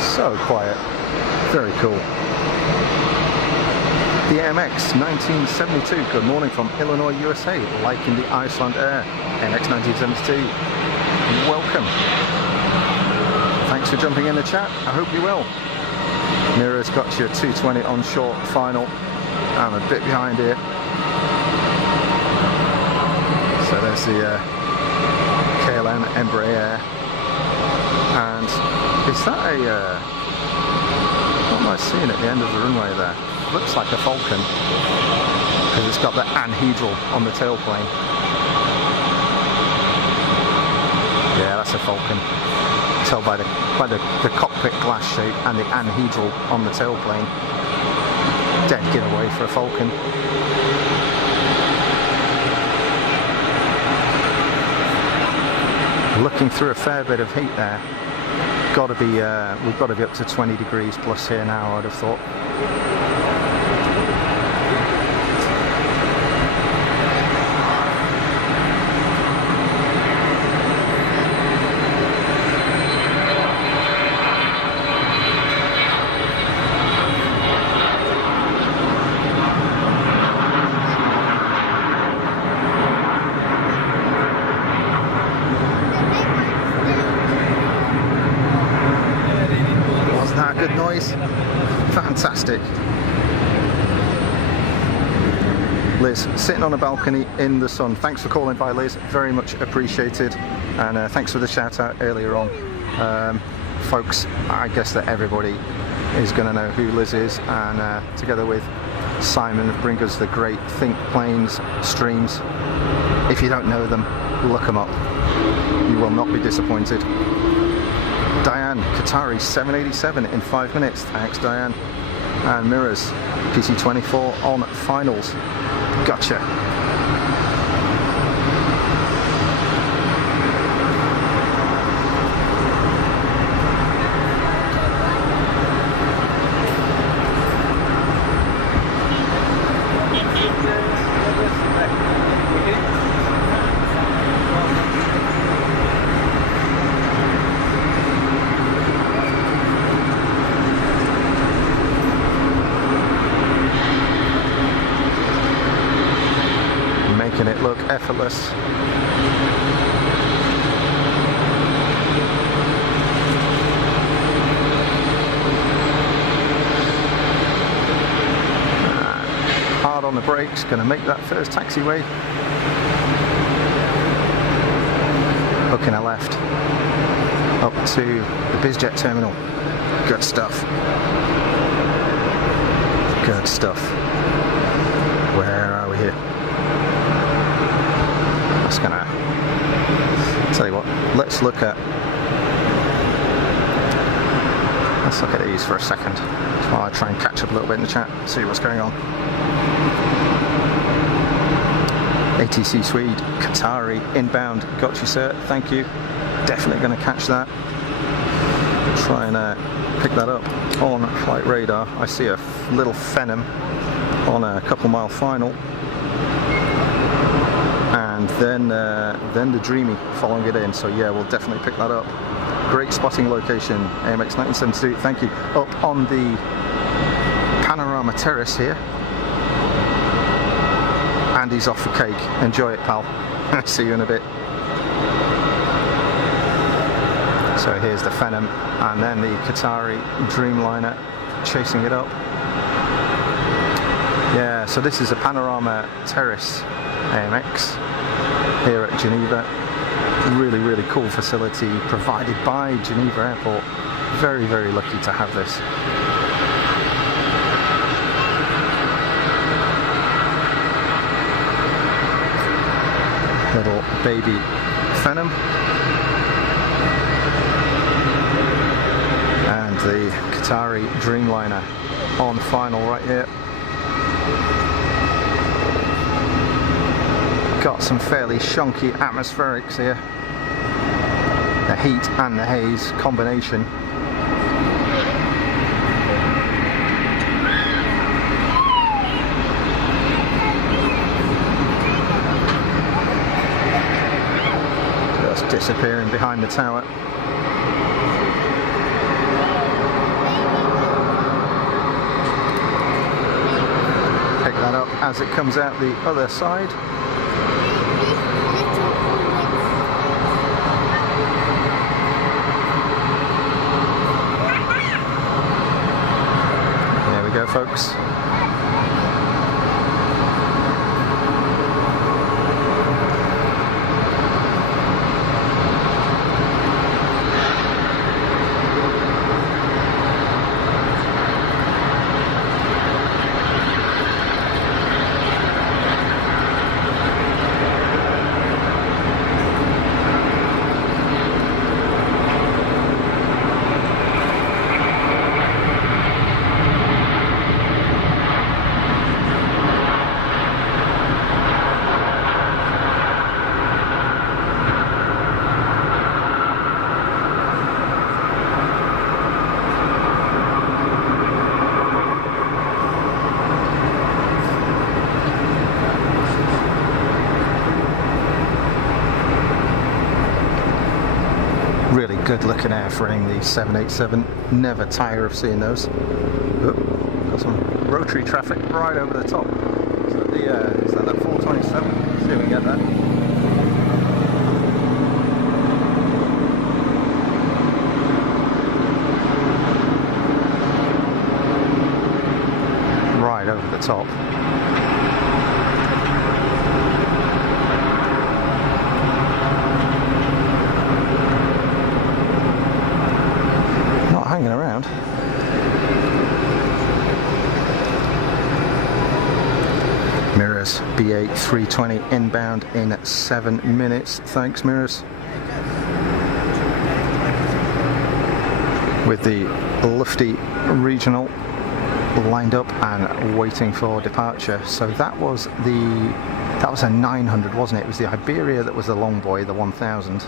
So quiet, very cool. The MX 1972, good morning from Illinois, USA, liking the Iceland Air. MX 1972, welcome. Thanks for jumping in the chat, I hope you will. Mira's got your 220 on short final. I'm a bit behind here. So there's the KLM Embraer. And is that what am I seeing at the end of the runway there? Looks like a Falcon, because it's got the anhedral on the tailplane. Yeah, that's a Falcon. Tell by the cockpit glass shape and the anhedral on the tailplane. Dead giveaway for a Falcon. Looking through a fair bit of heat there. We've got to be up to 20 degrees plus here now, I'd have thought. Fantastic. Liz, sitting on a balcony in the sun. Thanks for calling by, Liz. Very much appreciated. And thanks for the shout out earlier on. Folks, I guess that everybody is going to know who Liz is. And together with Simon, bring us the great Think Planes streams. If you don't know them, look them up. You will not be disappointed. Diane, Qatari 787 in 5 minutes. Thanks, Diane. And Mirrors, PC24 on finals. Gotcha. It look effortless. Hard on the brakes, going to make that first taxiway. Hooking a left up to the BizJet terminal. Good stuff. Good stuff. Where are we here? Gonna tell you what, let's look at Let's look at these for a second while I try and catch up a little bit in the chat, see what's going on. ATC Swede, Qatari, inbound, got you sir, thank you. Definitely going to catch that. Try and pick that up on flight radar. I see a little Phenom on a couple mile final. And then the Dreamy following it in, so yeah, we'll definitely pick that up. Great spotting location, AMX 1972, thank you. Up on the panorama terrace here. Andy's off the cake, enjoy it pal. See you in a bit. So here's the Phenom and then the Qatari Dreamliner chasing it up. Yeah, so this is a panorama terrace AMX here at Geneva. Really, really cool facility provided by Geneva Airport. Very, very lucky to have this. Little baby Phenom. And the Qatari Dreamliner on final right here. Got some fairly shonky atmospherics here. The heat and the haze combination. Just disappearing behind the tower. Pick that up as it comes out the other side. Go folks. Really good looking airframe, the 787. Never tire of seeing those. Oh, got some rotary traffic right over the top. Is that the 427? Let's see if we can get that. Right over the top. Hanging around. Mirrors B8 320 inbound in 7 minutes. Thanks Mirrors. With the Lufty Regional lined up and waiting for departure. So that was a 900, wasn't it? It was the Iberia that was the long boy, the 1000.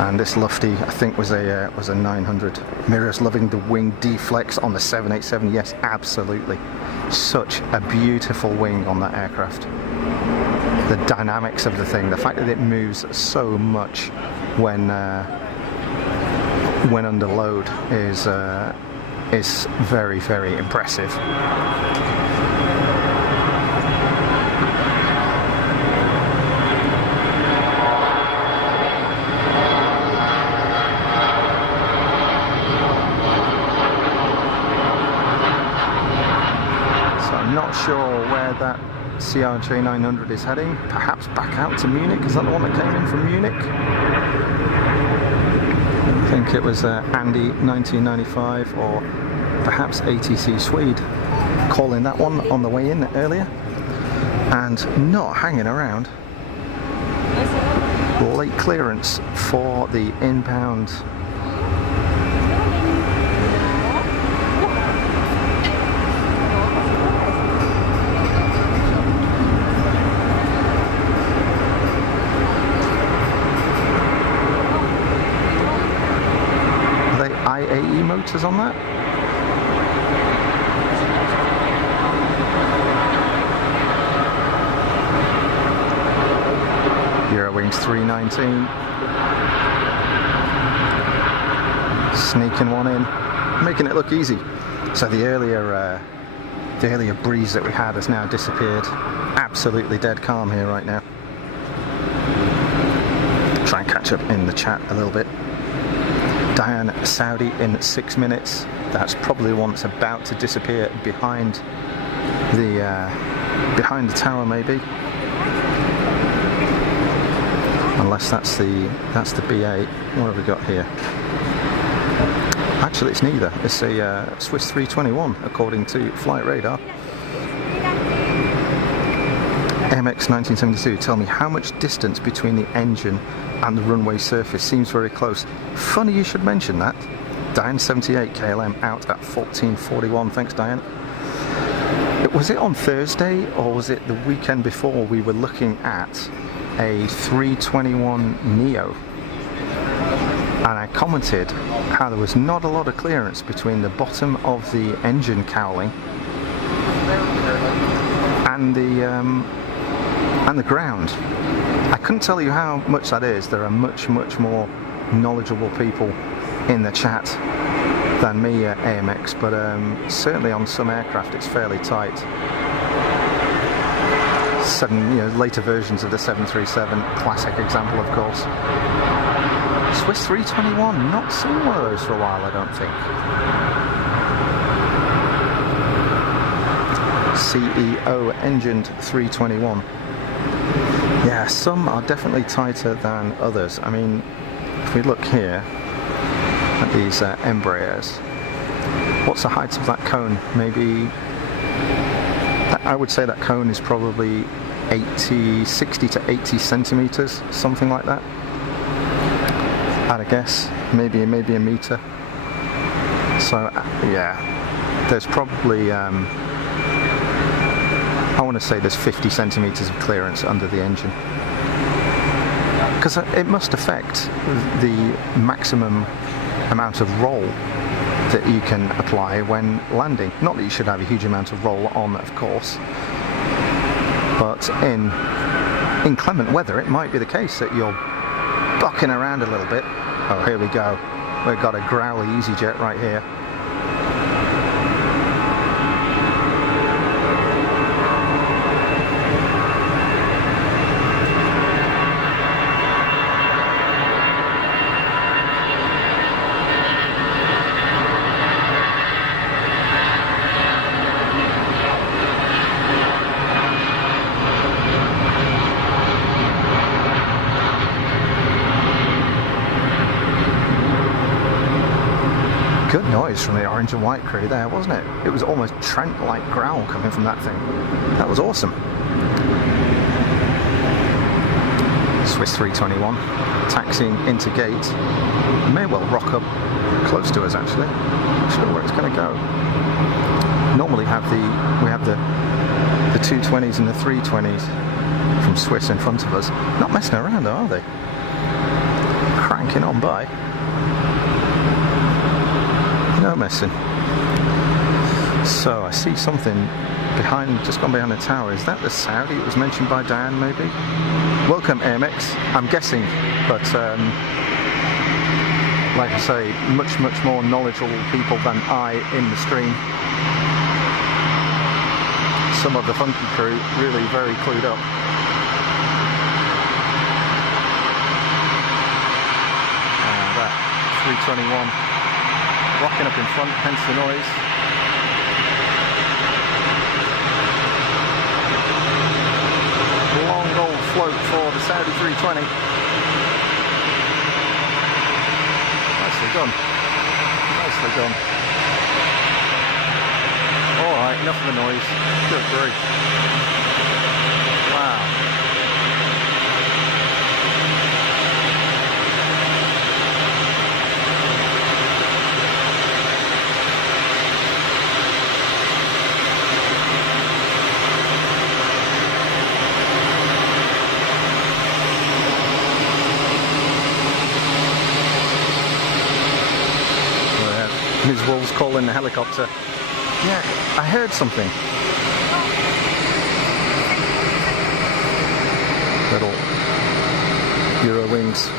And this Lufty, I think, was a 900. Mirrors loving the wing deflex on the 787. Yes, absolutely. Such a beautiful wing on that aircraft. The dynamics of the thing, the fact that it moves so much when under load is very, very impressive. Not sure where that CRJ 900 is heading. Perhaps back out to Munich. Is that the one that came in from Munich? I think it was Andy 1995 or perhaps ATC Swede calling that one on the way in earlier. And not hanging around. Late clearance for the inbound meters on that. Eurowings 319. Sneaking one in, making it look easy. So the earlier breeze that we had has now disappeared. Absolutely dead calm here right now. Try and catch up in the chat a little bit. Diane, Saudi in 6 minutes. That's probably one that's about to disappear behind the tower, maybe. Unless that's the B8. What have we got here? Actually, it's neither. It's a Swiss 321, according to Flight Radar. MX 1972, tell me how much distance between the engine and the runway surface. Seems very close. Funny you should mention that. Diane 78 KLM out at 14:41. Thanks, Diane. Was it on Thursday or was it the weekend before we were looking at a 321 Neo? And I commented how there was not a lot of clearance between the bottom of the engine cowling and the ground. I couldn't tell you how much that is. There are much more knowledgeable people in the chat than me at AMX, but certainly on some aircraft it's fairly tight. Later versions of the 737, classic example, of course. Swiss 321, not seen one of those for a while, I don't think. CEO engined 321. Yeah, some are definitely tighter than others. I mean, if we look here at these Embraers, what's the height of that cone? Maybe, I would say that cone is probably 60 to 80 centimeters, something like that. I'd guess, maybe a meter. So yeah, there's probably I want to say there's 50 centimeters of clearance under the engine, because it must affect the maximum amount of roll that you can apply when landing. Not that you should have a huge amount of roll on, of course, but in inclement weather it might be the case that you're bucking around a little bit. Oh, here we go. We've got a growly easyJet right here. Good noise from the orange and white crew there, wasn't it? It was almost Trent-like growl coming from that thing. That was awesome. Swiss 321, taxiing into gate. May well rock up close to us actually. Not sure where it's going to go. Normally we have the 220s and the 320s from Swiss in front of us. Not messing around, are they? Cranking on by. No messing. So I see something just gone behind the tower. Is that the Saudi? It was mentioned by Diane, maybe? Welcome, AMX. I'm guessing, but like I say, much more knowledgeable people than I in the stream. Some of the funky crew really very clued up. That 321 rocking up in front, hence the noise. Long old float for the Saudi 320. Nicely done. Nicely done. Alright, enough of the noise. Good grief. Wow. His wolves calling the helicopter. Yeah, I heard something. Little Eurowings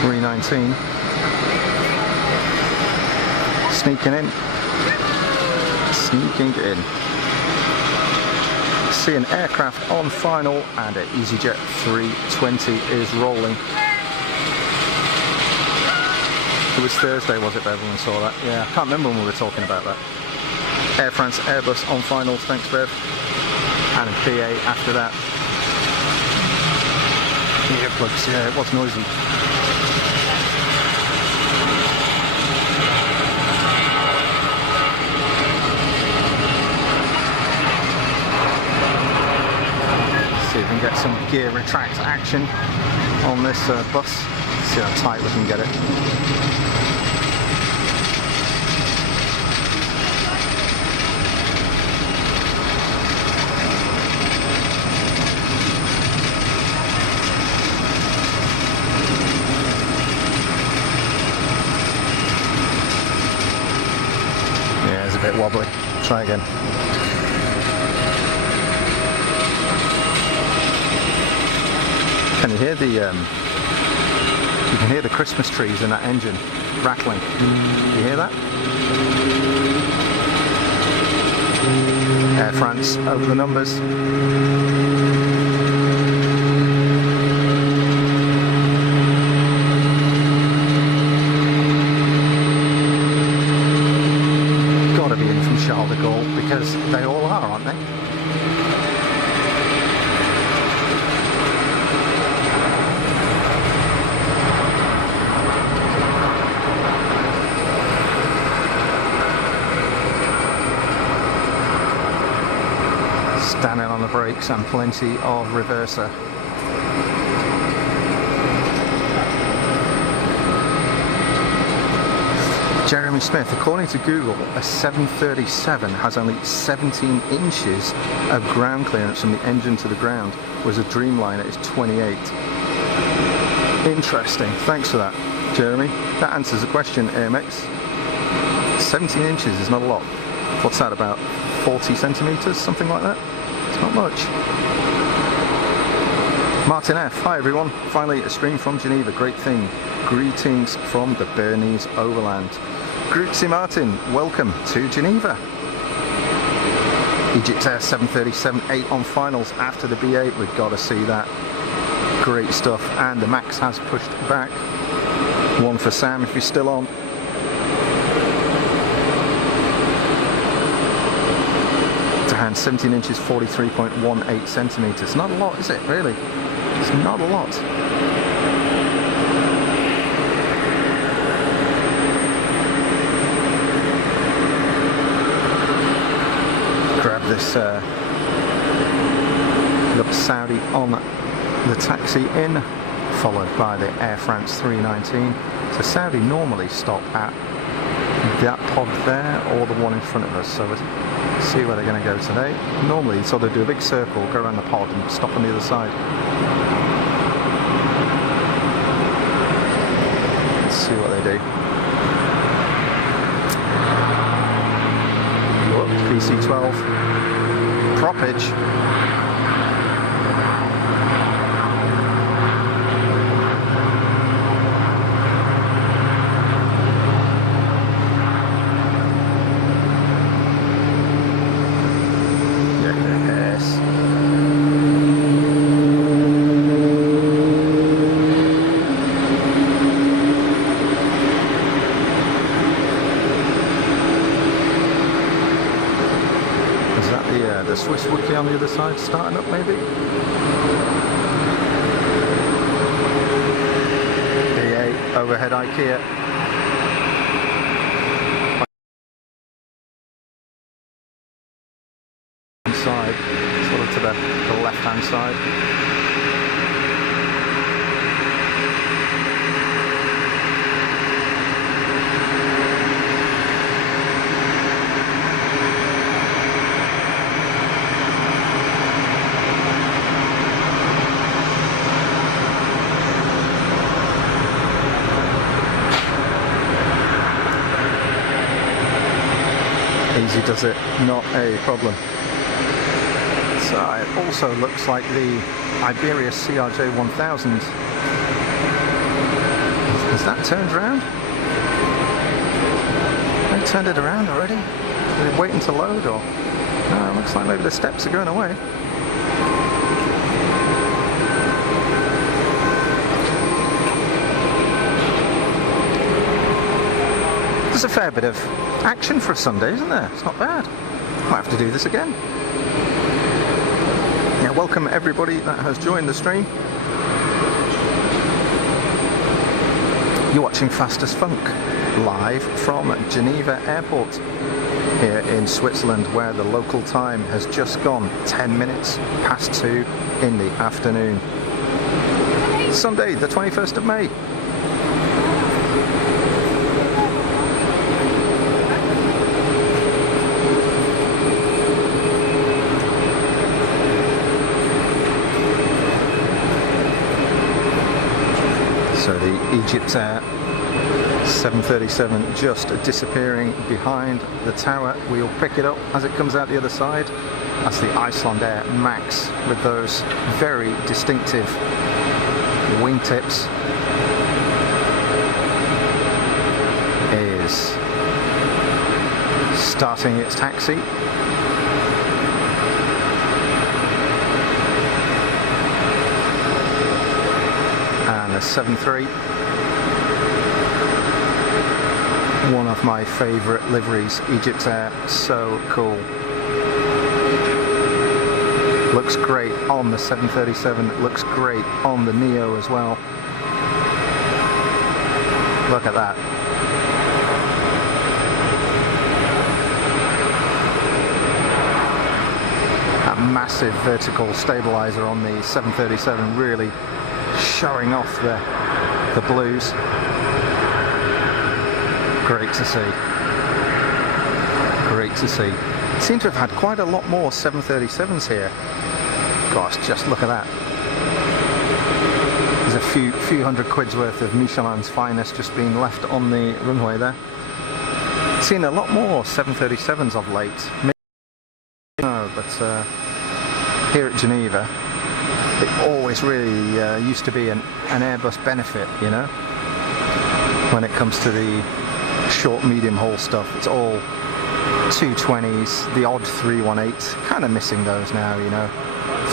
319 sneaking in. See an aircraft on final, and an easyJet 320 is rolling. It was Thursday, was it, Bev, when we saw that? Yeah, I can't remember when we were talking about that. Air France Airbus on finals, thanks, Bev. And a PA after that. Earplugs, yeah, it was noisy. See if we can get some gear retract action on this bus. See how tight we can get it. Yeah, it's a bit wobbly. Try again. Can you hear the you can hear the Christmas trees in that engine rattling. You hear that? Air France over the numbers. Gotta be in from Charles de Gaulle, because they all are, aren't they? Standing on the brakes and plenty of reverser. Jeremy Smith, according to Google, a 737 has only 17 inches of ground clearance from the engine to the ground, whereas a Dreamliner is 28. Interesting, thanks for that, Jeremy. That answers the question, AMX. 17 inches is not a lot. What's that, about 40 centimetres, something like that? It's not much. Martin F. Hi everyone. Finally a stream from Geneva. Great thing. Greetings from the Bernese Overland. Grüezi Martin. Welcome to Geneva. Egypt Air 737-8 on finals after the B8. We've got to see that. Great stuff. And the Max has pushed back. One for Sam if you're still on. To hand 17 inches, 43.18 centimetres. Not a lot, is it, really? It's not a lot. Grab this look Saudi on the taxi in, followed by the Air France 319. So Saudi normally stop at that pod there or the one in front of us, so we'll see where they're going to go today. Normally so they do a big circle, go around the pod and stop on the other side. Let's see what they do. Look, PC-12 propage. The Swiss Wookie on the other side starting up, maybe? B8 overhead IKEA. Side, sort of to the left hand side. does it, not a problem. So it also looks like the Iberia CRJ 1000. Has that turned around? They turned it around already? Are they waiting to load, or? No, it looks like maybe the steps are going away. There's a fair bit of action for a Sunday, isn't there? It's not bad. Might have to do this again. Yeah, welcome everybody that has joined the stream. You're watching Fast as Funk, live from Geneva Airport here in Switzerland, where the local time has just gone 10 minutes past 2 in the afternoon. Sunday, the 21st of May. So the easyJet 737 just disappearing behind the tower. We'll pick it up as it comes out the other side. That's the Icelandair Max with those very distinctive wingtips. Is starting its taxi. And the 737, one of my favourite liveries, easyJet, so cool. Looks great on the 737, looks great on the Neo as well. Look at that. That massive vertical stabiliser on the 737 really showing off the blues. Great to see. Great to see. Seem to have had quite a lot more 737s here. Gosh, just look at that. There's a few hundred quid's worth of Michelin's finest just being left on the runway there. Seen a lot more 737s of late. No, but here at Geneva, it always really used to be an Airbus benefit, you know, when it comes to the short medium haul stuff. It's all 220s, the odd 318s, kind of missing those now, you know,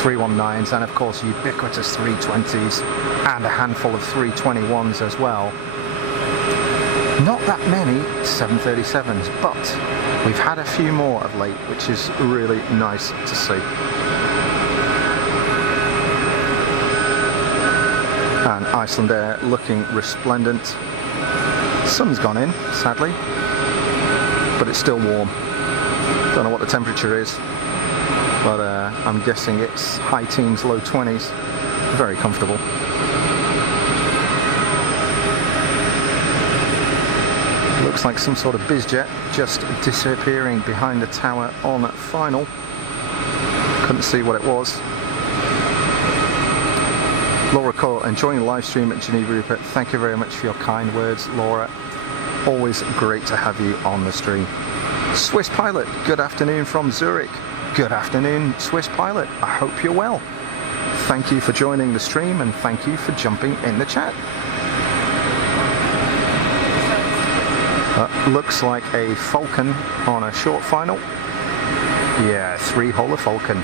319s, and of course ubiquitous 320s and a handful of 321s as well. Not that many 737s, but we've had a few more of late, which is really nice to see. And Icelandair looking resplendent. Sun's gone in, sadly, but it's still warm. Don't know what the temperature is, but I'm guessing it's high teens, low 20s. Very comfortable. Looks like some sort of bizjet just disappearing behind the tower on final. Couldn't see what it was. Laura Cole, enjoying the live stream at Geneva Airport. Thank you very much for your kind words, Laura. Always great to have you on the stream. Swiss Pilot, good afternoon from Zurich. Good afternoon, Swiss Pilot. I hope you're well. Thank you for joining the stream and thank you for jumping in the chat. Looks like a Falcon on a short final. Yeah, 3-holer Falcon.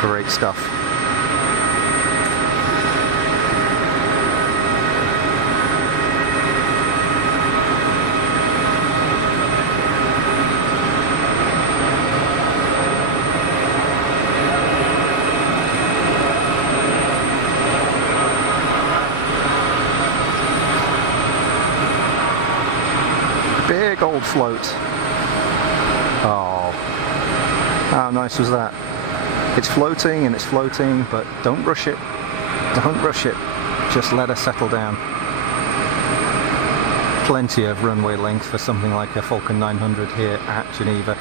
Great stuff. Big old float. Oh, how nice was that? It's floating and it's floating, but don't rush it. Don't rush it. Just let her settle down. Plenty of runway length for something like a Falcon 900 here at Geneva.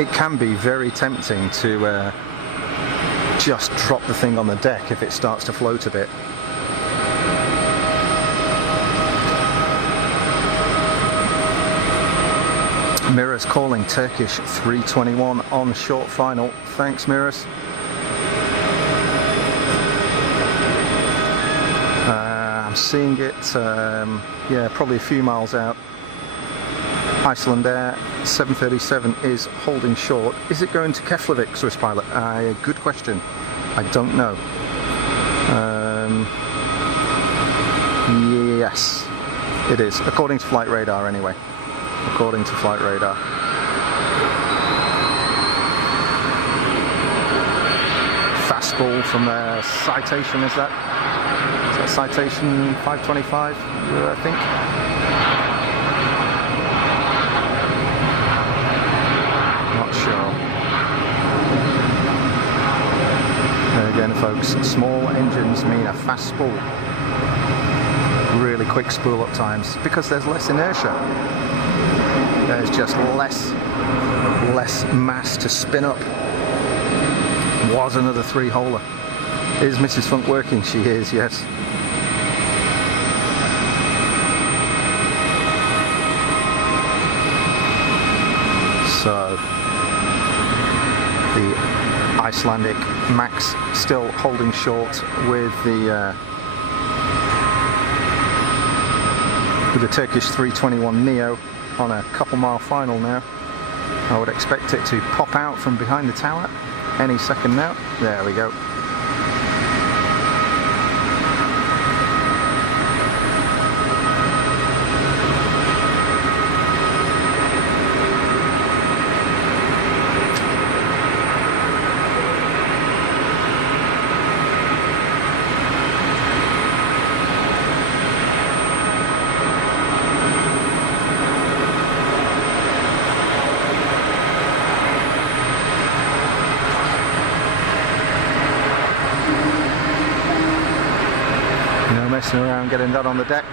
It can be very tempting to just drop the thing on the deck if it starts to float a bit. Mirrors calling Turkish 321 on short final. Thanks, Mirrors. I'm seeing it, yeah, probably a few miles out. Iceland Air 737 is holding short. Is it going to Keflavik, Swiss pilot? Good question. I don't know. Yes, it is, according to flight radar anyway. According to flight radar. Fastball from their Citation, is that Citation 525, I think? Not sure. There again, folks, small engines mean a fast spool. Really quick spool up times because there's less inertia. There's just less mass to spin up. Was another three-holer. Is Mrs. Funk working? She is, yes. So the Icelandic Max still holding short with the Turkish 321 Neo on a couple-mile final now. I would expect it to pop out from behind the tower any second now. There we go. Messing around getting that on the deck.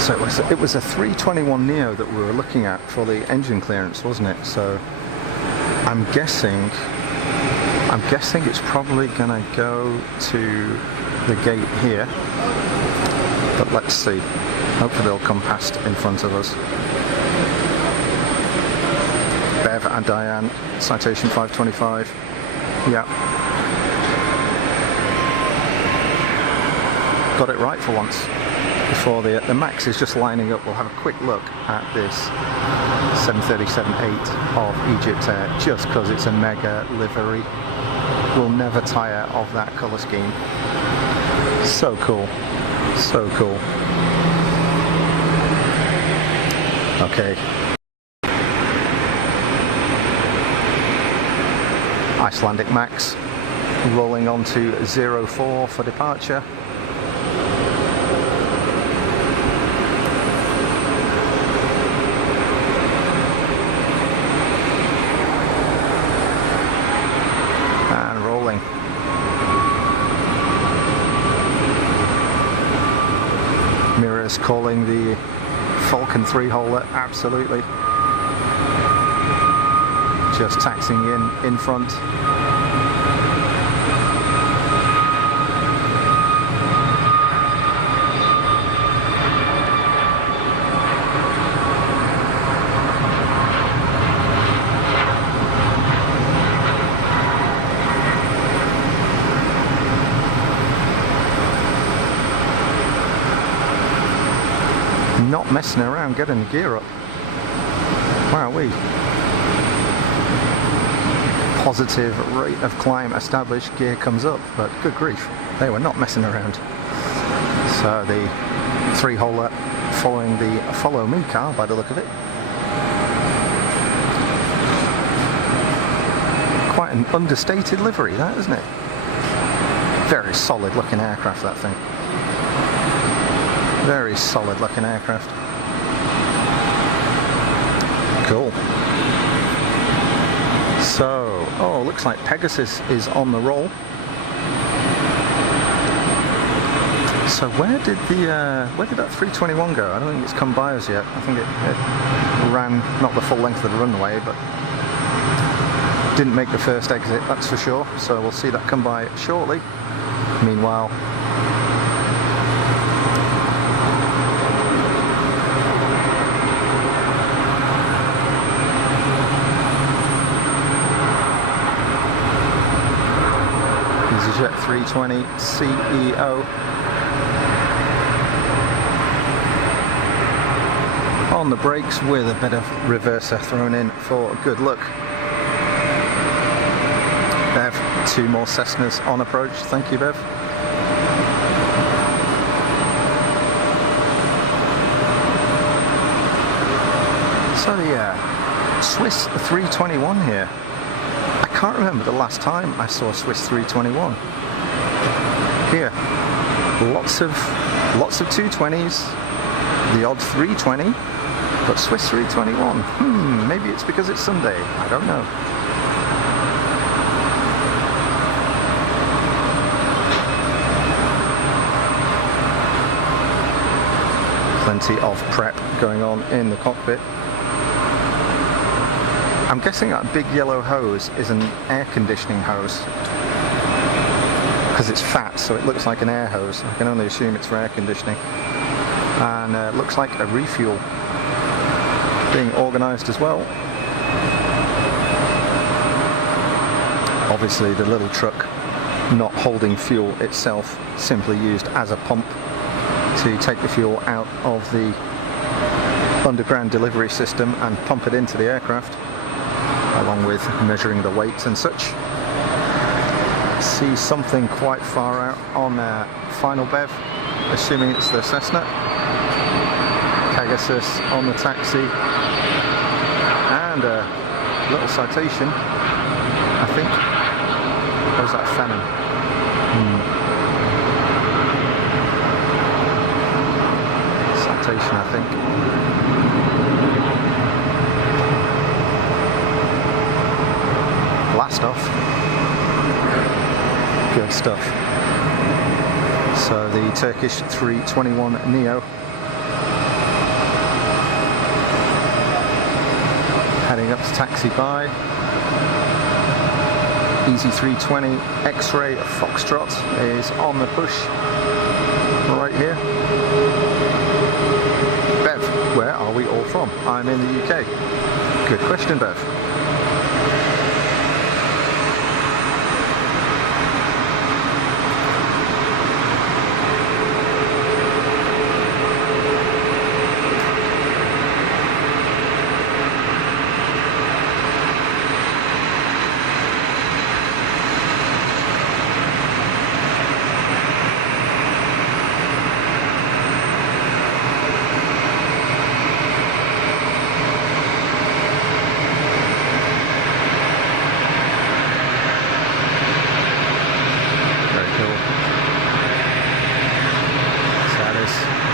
So it was a 321 Neo that we were looking at for the engine clearance, wasn't it? So I'm guessing it's probably gonna go to the gate here, but let's see. Hopefully they'll come past in front of us. Bev and Diane, Citation 525. Yeah. Got it right for once. Before the Max is just lining up, we'll have a quick look at this 737-8 of easyJet, just because it's a mega livery. We'll never tire of that colour scheme. So cool. So cool. Okay. Icelandic Max rolling on to 04 for departure. And rolling. Mirrors calling the Falcon 3-holer, absolutely. Just taxiing in front. Not messing around getting the gear up. Wowee. Positive rate of climb established, gear comes up, but good grief, they were not messing around. So the 3-holer following the Follow Me car by the look of it. Quite an understated livery, that, isn't it? Very solid looking aircraft, that thing. Very solid looking aircraft. Cool. So, oh, looks like Pegasus is on the roll. So where did that 321 go? I don't think it's come by us yet. I think it ran not the full length of the runway, but didn't make the first exit, that's for sure. So we'll see that come by shortly. Meanwhile, easyJet 320 CEO. On the brakes with a bit of reverser thrown in for good luck. Bev, 2 more Cessnas on approach. Thank you, Bev. So the Swiss 321 here. I can't remember the last time I saw Swiss 321. Here, lots of 220s, the odd 320, but Swiss 321. Maybe it's because it's Sunday. I don't know. Plenty of prep going on in the cockpit. I'm guessing that big yellow hose is an air conditioning hose because it's fat, so it looks like an air hose. I can only assume it's for air conditioning. And it looks like a refuel being organised as well. Obviously the little truck not holding fuel itself, simply used as a pump to take the fuel out of the underground delivery system and pump it into the aircraft, along with measuring the weight and such. See something quite far out on final Bev, assuming it's the Cessna. Pegasus on the taxi, and a little citation, I think. Or is that Fenton? Citation, I think. Blast off. Good stuff. So the Turkish 321 Neo heading up to taxi by. Easy 320 X-ray Foxtrot is on the push right here. Bev, where are we all from? I'm in the UK. Good question, Bev.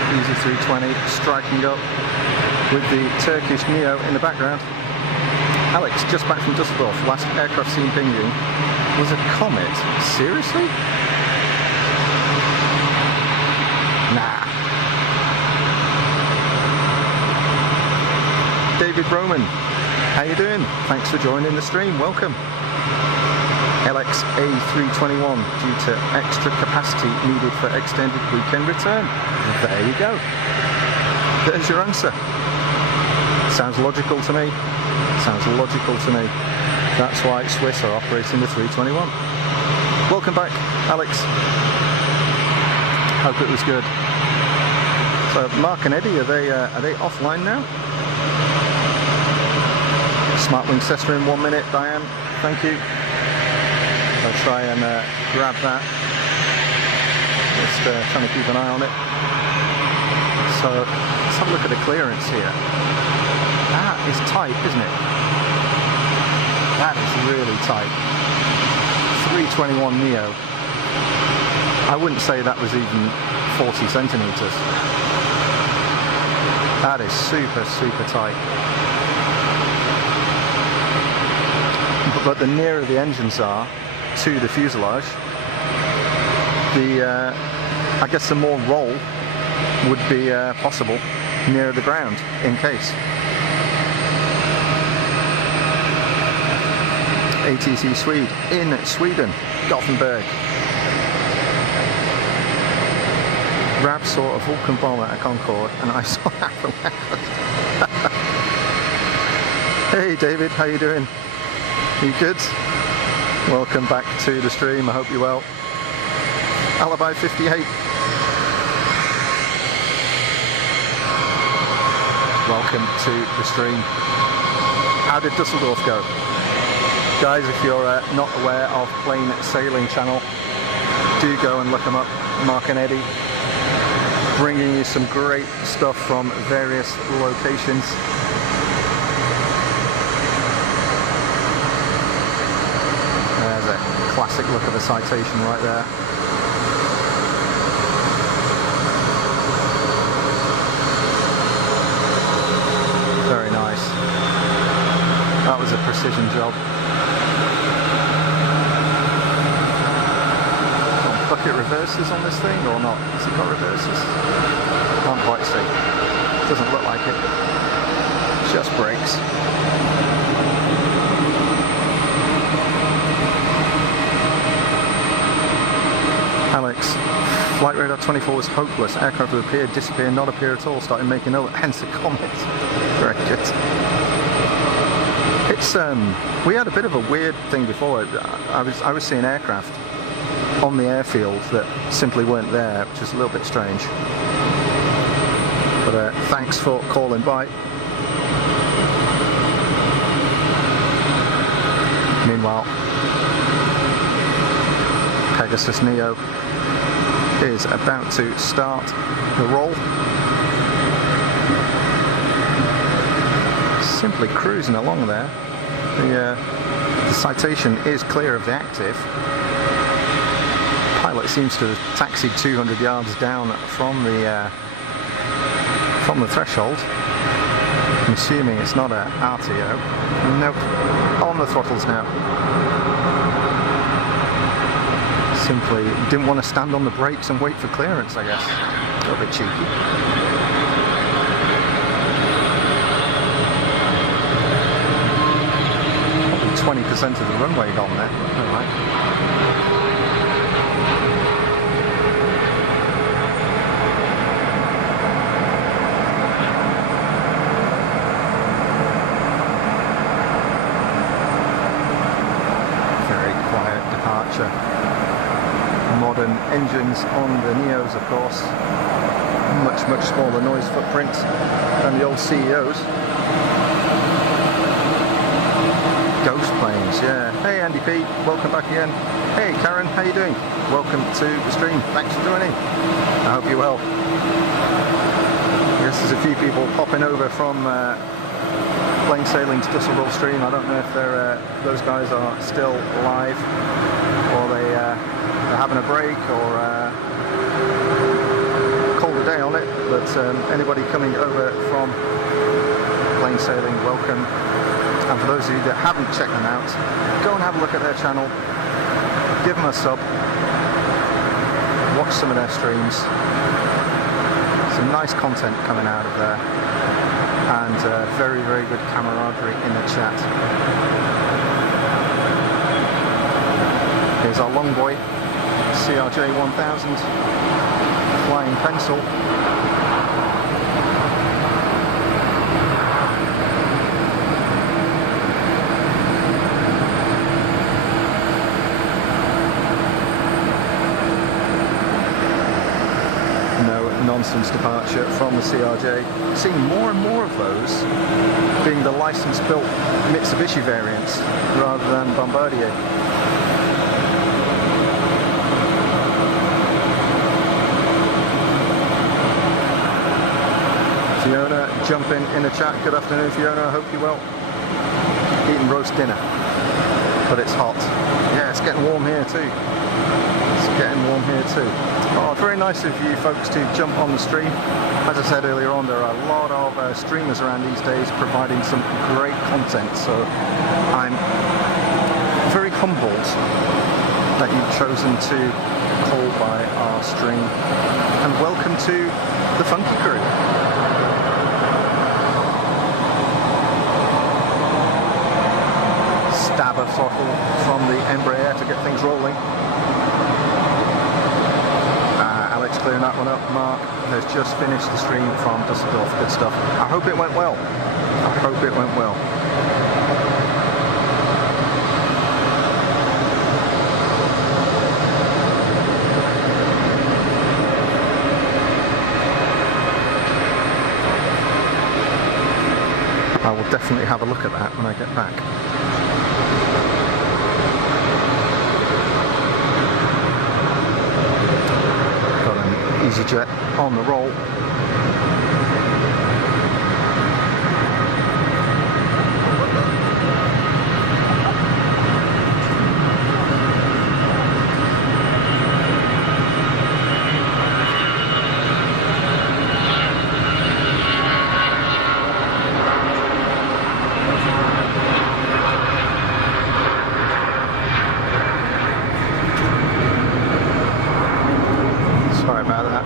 Easy 320 striking up with the Turkish Neo in the background. Alex, just back from Dusseldorf. Last aircraft seen pinging was a Comet. Seriously? Nah. David Roman, how you doing? Thanks for joining the stream. Welcome. LX A321 due to extra capacity needed for extended weekend return. There you go. There's your answer. Sounds logical to me. Sounds logical to me. That's why Swiss are operating the 321. Welcome back, Alex. Hope it was good. So Mark and Eddie, are they offline now? Smartwing Cessna in 1 minute, Diane. Thank you. I'll try and grab that. Just trying to keep an eye on it. So let's have a look at the clearance here. That is tight, isn't it? That is really tight. 321 Neo. I wouldn't say that was even 40 centimeters. That is super, super tight. But the nearer the engines are to the fuselage, I guess the more roll would be possible nearer the ground in case. ATC Swede in Sweden, Gothenburg. Rab saw a Vulcan bomber at Concorde and I saw that from Eckert. Hey David, how you doing? You good? Welcome back to the stream, I hope you're well. Alibi 58. Welcome to the stream. How did Dusseldorf go? Guys, if you're not aware of Plain Sailing Channel, do go and look them up. Mark and Eddie, bringing you some great stuff from various locations. There's a classic look of the citation right there. Very nice. That was a precision job. Bucket reverses on this thing or not? Has it got reverses? Can't quite see. Doesn't look like it. Just brakes. Alex, Flight Radar 24 was hopeless. Aircraft would appear, disappear, not appear at all. Started making no, hence the comment. Very good. It's we had a bit of a weird thing before. I was seeing aircraft on the airfield that simply weren't there, which is a little bit strange. But thanks for calling by. Meanwhile, Pegasus Neo is about to start the roll. Simply cruising along there. The citation is clear of the active. Pilot seems to have taxied 200 yards down from the threshold. I'm assuming it's not a RTO. Nope. On the throttles now. Simply didn't want to stand on the brakes and wait for clearance, I guess. A little bit cheeky. Probably 20% of the runway gone there. All right. Modern engines on the Neos, of course. Much smaller noise footprint than the old CEOs. Ghost planes, yeah. Hey Andy P, welcome back again. Hey Karen, how you doing? Welcome to the stream. Thanks for joining. I hope you're well. Yes, there's a few people popping over from Plain Sailing to Dusseldorf stream. I don't know if those guys are still live or they're having a break or called a day on it, but anybody coming over from Plain Sailing, welcome. And for those of you that haven't checked them out, go and have a look at their channel, give them a sub, watch some of their streams. Some nice content coming out of there, and very good camaraderie in the chat. Here's our long boy, CRJ 1000, flying pencil. No nonsense departure from the CRJ. Seeing more and more of those being the license-built Mitsubishi variants rather than Bombardier. Fiona jumping in the chat. Good afternoon, Fiona. I hope you're well. Eating roast dinner, but it's hot. Yeah, it's getting warm here too. It's getting warm here too. Oh, very nice of you folks to jump on the stream. As I said earlier on, there are a lot of streamers around these days providing some great content. So I'm very humbled that you've chosen to call by our stream. And welcome to the Funky Crew. Stab of throttle from the Embraer to get things rolling. Alex clearing that one up. Mark has just finished the stream from Dusseldorf. Good stuff. I hope it went well. I hope it went well. I'll definitely have a look at that when I get back. Got an easyJet on the roll.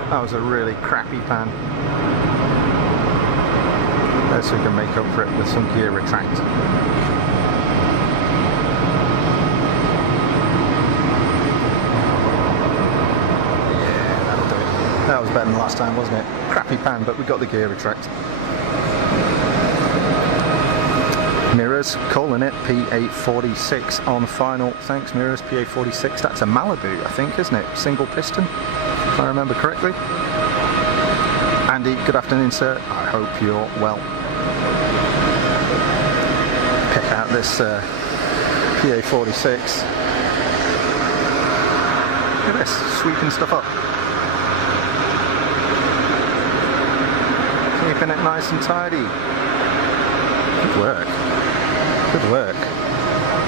That was a really crappy pan. Let's see if we can make up for it with some gear retract. Yeah, that'll do it. That was better than last time, wasn't it? Crappy pan, but we got the gear retract. Mirrors, calling it PA46 on final. Thanks Mirrors, PA46. That's a Malibu, I think, isn't it? Single piston, if I remember correctly. Andy, good afternoon, sir. I hope you're well. Pick out this PA46. Look at this, sweeping stuff up. Keeping it nice and tidy. Good work. Good work.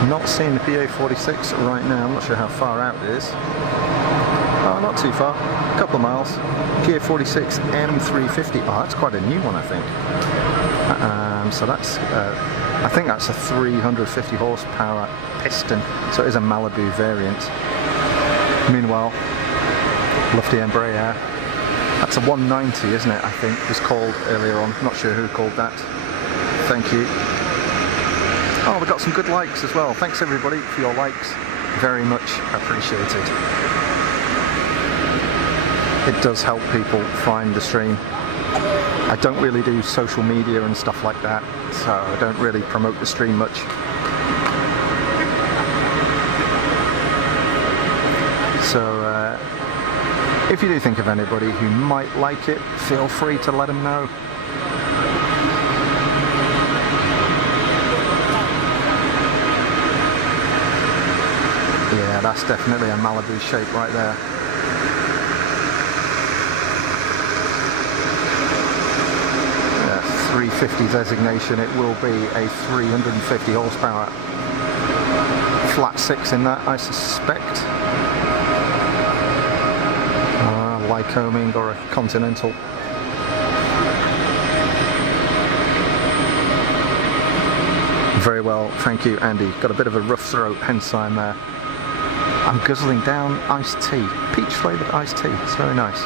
Not seeing the PA46 right now. I'm not sure how far out it is. Oh, not too far. A couple of miles. PA46 M350. Oh, that's quite a new one, I think. So that's, I think that's a 350 horsepower piston. So it is a Malibu variant. Meanwhile, lofty Embraer. That's a 190, isn't it? I think it was called earlier on. Not sure who called that. Thank you. Oh, we got some good likes as well. Thanks everybody for your likes. Very much appreciated. It does help people find the stream. I don't really do social media and stuff like that, so I don't really promote the stream much. So if you do think of anybody who might like it, feel free to let them know. Yeah, that's definitely a Malibu shape right there. Yeah, 350 designation, it will be a 350 horsepower. Flat 6 in that, I suspect. Lycoming or a Continental. Very well, thank you, Andy. Got a bit of a rough throat, hence I'm guzzling down iced tea, peach flavoured iced tea. It's very nice.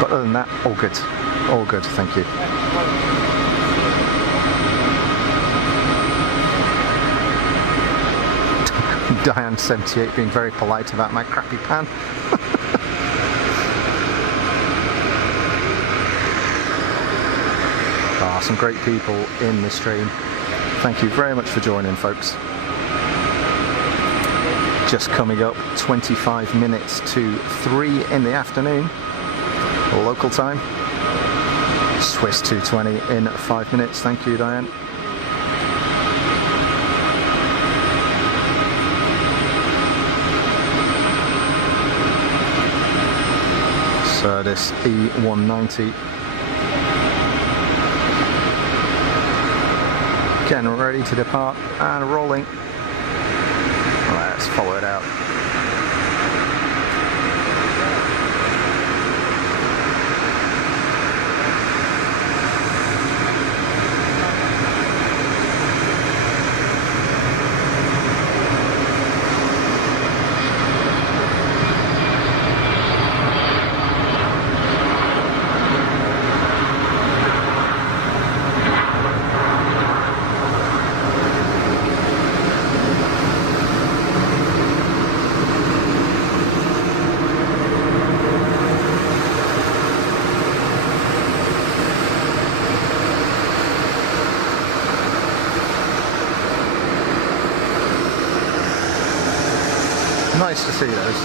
But other than that, all good. All good, thank you. Diane78 being very polite about my crappy pan. Some great people in the stream. Thank you very much for joining, folks. Just coming up 25 minutes to 3 in the afternoon, local time. Swiss 220 in 5 minutes. Thank you, Diane. So this E190. Getting ready to depart and rolling. Let's follow it out. Nice to see those.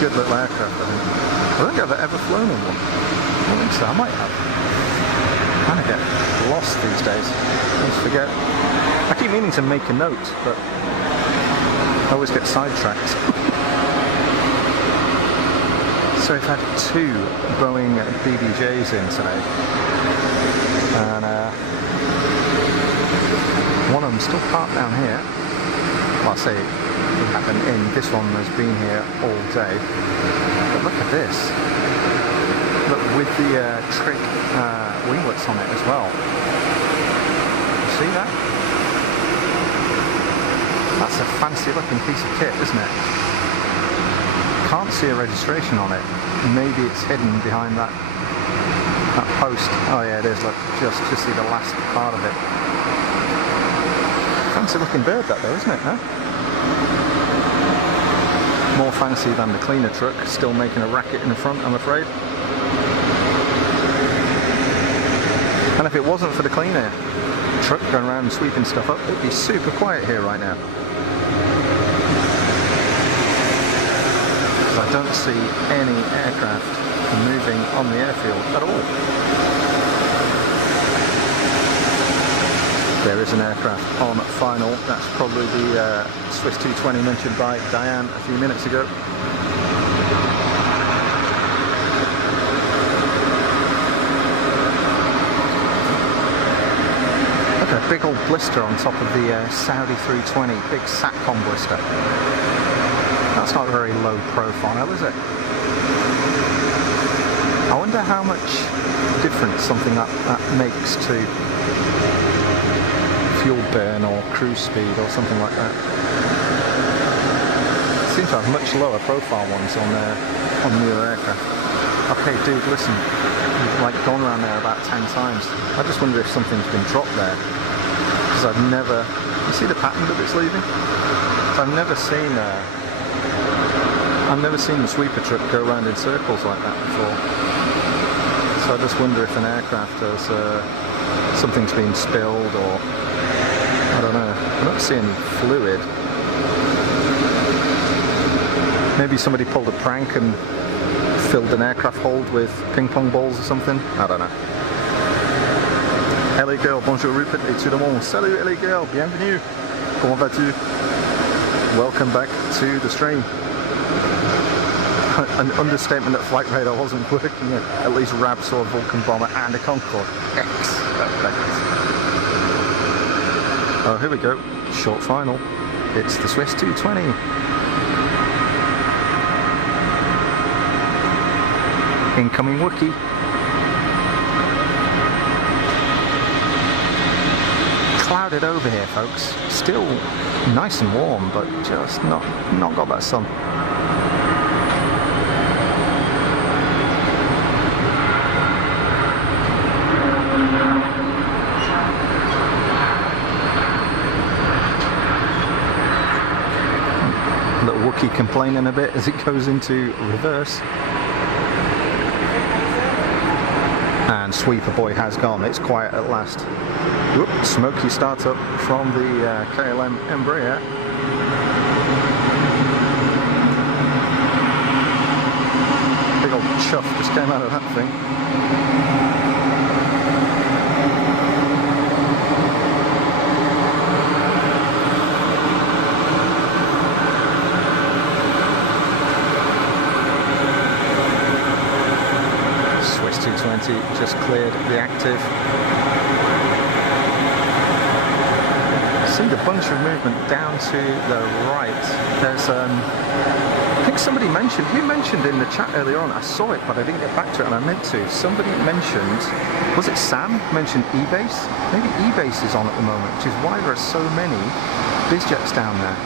Good little aircraft, I think. I don't think I've ever flown in one. I don't think so, I might have. kind of get lost these days. I just forget. I keep meaning to make a note, but I always get sidetracked. So we've had 2 Boeing BBJs in today, and one of them still parked down here. Well, I say we have been in. This one has been here all day. But look at this. Look, with the trick winglets on it as well. You see that? That's a fancy looking piece of kit, isn't it? Can't see a registration on it. Maybe it's hidden behind that post. Oh yeah, it is. Look, just see the last part of it. Fancy looking bird that though, isn't it? Huh? More fancy than the cleaner truck, still making a racket in the front, I'm afraid. And if it wasn't for the cleaner truck going around and sweeping stuff up, it'd be super quiet here right now. I don't see any aircraft moving on the airfield at all. There is an aircraft on final. That's probably the Swiss 220 mentioned by Diane a few minutes ago. Look at a big old blister on top of the Saudi 320, big SATCOM blister. That's not very low profile, is it? I wonder how much difference something that makes to fuel burn or cruise speed or something like that. Seems to have much lower profile ones on newer aircraft. Okay, dude, listen, you've like gone around there about 10 times. I just wonder if something's been dropped there, because I've never. You see the pattern that it's leaving? So I've never seen the sweeper truck go around in circles like that before. So I just wonder if an aircraft has something's been spilled, or I don't know. I don't see any fluid. Maybe somebody pulled a prank and filled an aircraft hold with ping pong balls or something. I don't know. LA girl, bonjour Rupert et tout le monde. Salut LA girl, bienvenue. Comment vas-tu? Welcome back to the stream. An understatement that flight radar wasn't working. At least Rab saw a Vulcan bomber and a Concorde. Excellent. Oh, here we go. Short final. It's the Swiss 220. Incoming Wookie. Clouded over here, folks. Still nice and warm, but just not got that sun. Little Wookie complaining a bit as it goes into reverse. And Sweeper Boy has gone. It's quiet at last. Whoop, smoky startup from the KLM Embraer. Big old chuff just came out of that thing. Swiss 220 just cleared the active. See the bunch of movement down to the right. There's I think somebody mentioned, who mentioned in the chat earlier on, I saw it but I didn't get back to it and I meant to. Somebody mentioned, was it Sam, mentioned eBase? Maybe eBase is on at the moment, which is why there are so many BizJets down there.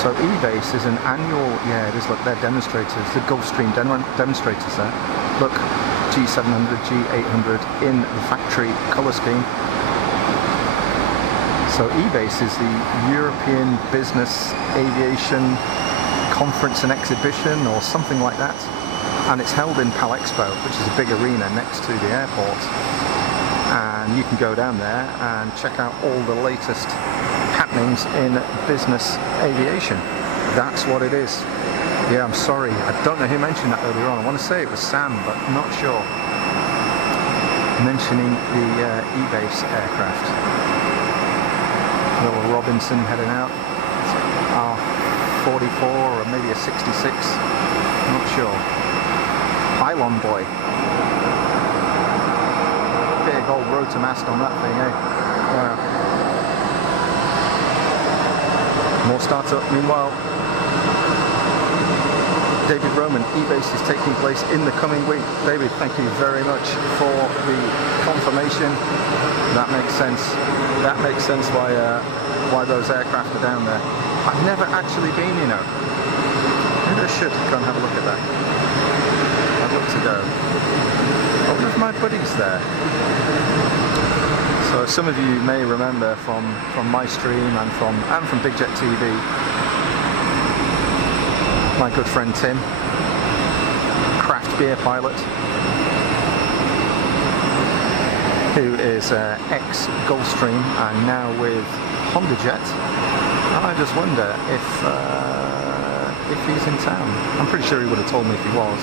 So eBase is an annual, yeah it is, look, they're demonstrators, the Gulfstream demonstrators there. Look, G700, G800 in the factory colour scheme. So eBase is the European Business Aviation Conference and Exhibition or something like that. And it's held in Pal Expo, which is a big arena next to the airport. And you can go down there and check out all the latest happenings in business aviation. That's what it is. Yeah, I'm sorry. I don't know who mentioned that earlier on. I want to say it was Sam, but I'm not sure. mentioning the E-base aircraft. Little Robinson heading out. R44 or maybe a 66. I'm not sure. Pylon boy. Big old rotor mast on that thing, eh? Wow. More startup. Meanwhile, David Roman, E-base is taking place in the coming week. David, thank you very much for the confirmation. That makes sense. That makes sense why those aircraft are down there. I've never actually been, you know. Maybe I should go and have a look at that. I'd love to go. Oh, one of my buddies there. So some of you may remember from my stream and from Big Jet TV, my good friend Tim, craft beer pilot, who is ex-Gulfstream and now with HondaJet. And I just wonder if he's in town. I'm pretty sure he would have told me if he was.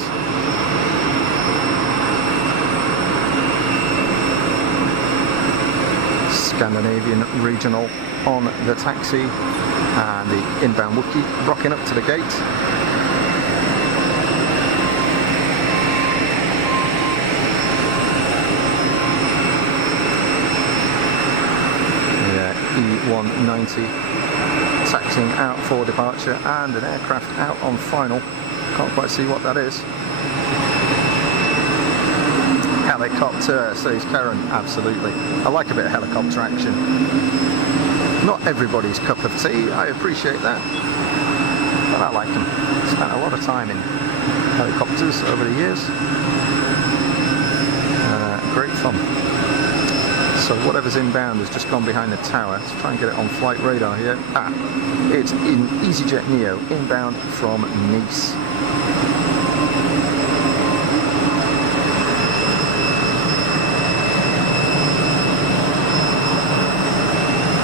Scandinavian Regional on the taxi, and the inbound Wookie rocking up to the gate. E190 taxiing out for departure, and an aircraft out on final. Can't quite see what that is. Helicopter, says Karen. Absolutely. I like a bit of helicopter action. Not everybody's cup of tea, I appreciate that. But I like them. Spent a lot of time in helicopters over the years. Great fun. So whatever's inbound has just gone behind the tower. Let's try and get it on flight radar here. It's in easyJet Neo, inbound from Nice.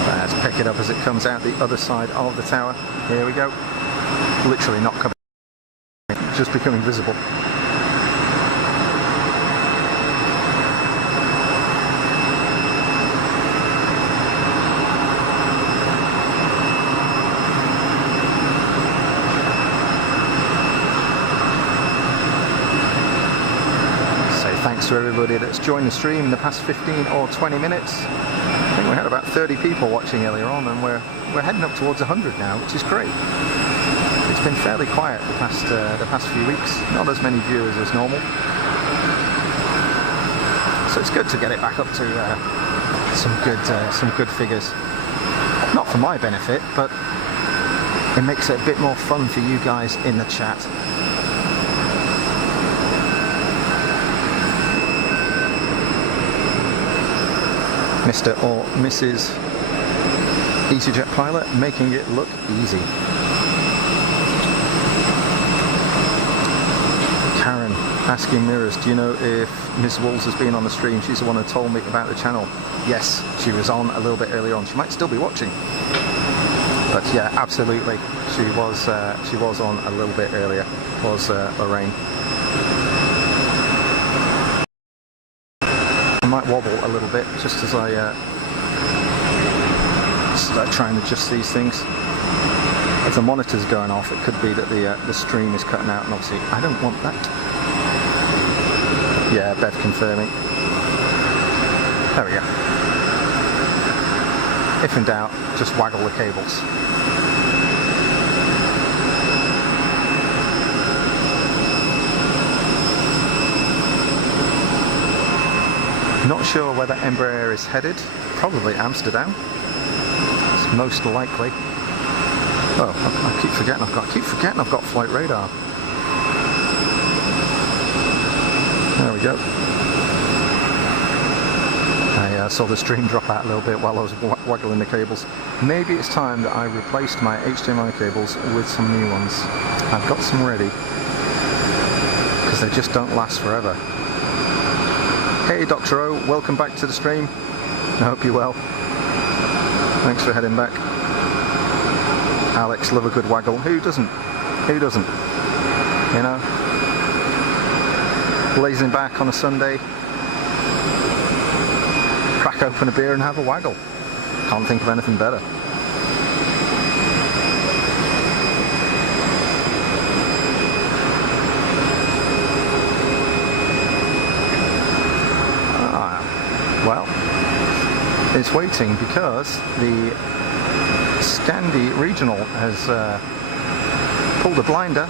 Let's pick it up as it comes out the other side of the tower. Here we go. Literally not coming, just becoming visible. Thanks to everybody that's joined the stream in the past 15 or 20 minutes. I think we had about 30 people watching earlier on, and we're heading up towards 100 now, which is great. It's been fairly quiet the past few weeks. Not as many viewers as normal, so it's good to get it back up to some good figures. Not for my benefit, but it makes it a bit more fun for you guys in the chat. Mr. or Mrs. easyJet pilot, making it look easy. Karen asking Mirrors, do you know if Miss Walls has been on the stream? She's the one who told me about the channel. Yes, she was on a little bit earlier on. She might still be watching. But yeah, absolutely. She was on a little bit earlier, was Lorraine. I might wobble a little bit just as I start trying to adjust these things. If the monitor's going off, it could be that the stream is cutting out, and obviously I don't want that. Yeah, Bev confirming. There we go. If in doubt, just waggle the cables. Not sure whether Embraer is headed. Probably Amsterdam. It's most likely. Oh, I keep forgetting I've got flight radar. There we go. I saw the stream drop out a little bit while I was waggling the cables. Maybe it's time that I replaced my HDMI cables with some new ones. I've got some ready, because they just don't last forever. Hey Dr. O, welcome back to the stream. I hope you're well. Thanks for heading back. Alex, love a good waggle. Who doesn't? Who doesn't? You know? Blazing back on a Sunday. open a beer and have a waggle. Can't think of anything better. Well, it's waiting because the Scandi Regional has pulled a blinder.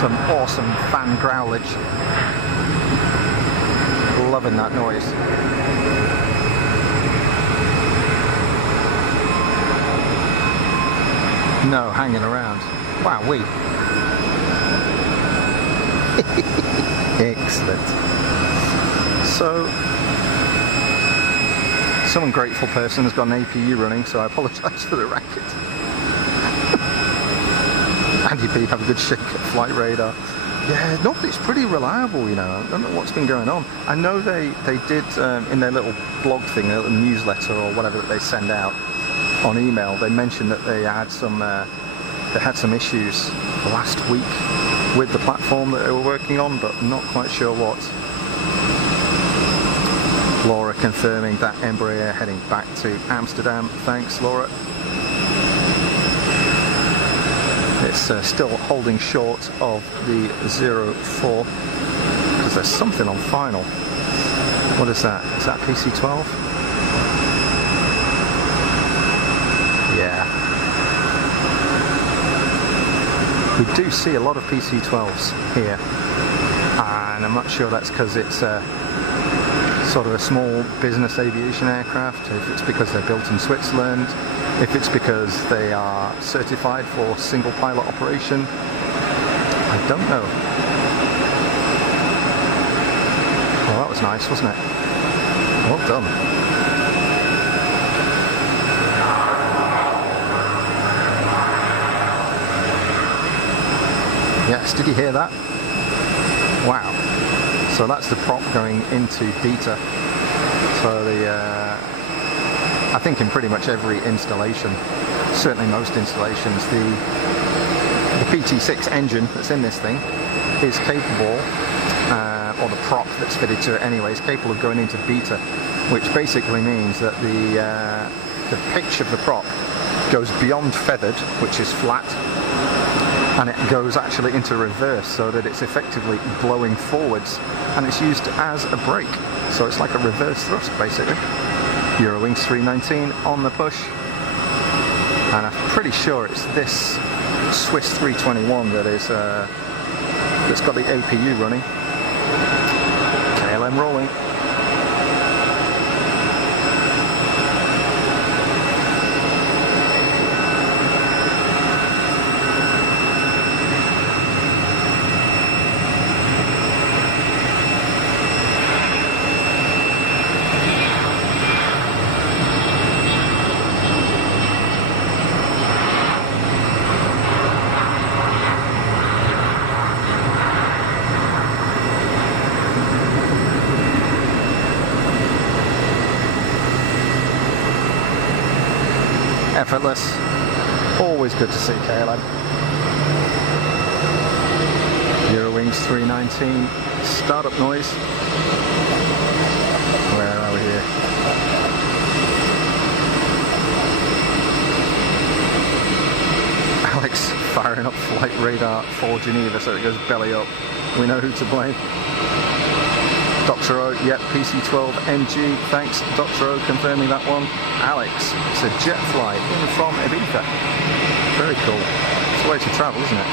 Some awesome fan growlage. Loving that noise. No hanging around. Wow, excellent. So, some ungrateful person has got an APU running, so I apologise for the racket. Andy B, have a good shake at flight radar. Yeah, no, it's pretty reliable, you know. I don't know what's been going on. I know they did in their little blog thing, their little newsletter or whatever that they send out on email. They mentioned that they had some issues last week with the platform that they were working on, but I'm not quite sure what. Laura confirming that Embraer heading back to Amsterdam. Thanks, Laura. It's still holding short of the 04 because there's something on final. What is that? Is that PC-12? Yeah. We do see a lot of PC-12s here, and I'm not sure that's because it's sort of a small business aviation aircraft, if it's because they're built in Switzerland, if it's because they are certified for single pilot operation. I don't know. Well, that was nice, wasn't it? Well done. Yes, did you hear that? Wow. So that's the prop going into beta. So I think in pretty much every installation, certainly most installations, the PT6 engine that's in this thing is capable, or the prop that's fitted to it anyway, is capable of going into beta, which basically means that the pitch of the prop goes beyond feathered, which is flat, and it goes actually into reverse so that it's effectively blowing forwards, and it's used as a brake. So it's like a reverse thrust basically. Eurowings 319 on the push, and I'm pretty sure it's this Swiss 321 that is that's got the APU running. KLM rolling. Effortless. Always good to see KLM. Eurowings 319. Startup noise. Where are we here? Alex firing up flight radar for Geneva so it goes belly up. We know who to blame. Dr. O, yep, PC-12 NG, thanks Dr. O confirming that one. Alex, it's a jet flight in from Ibiza. Very cool. It's the way to travel, isn't it?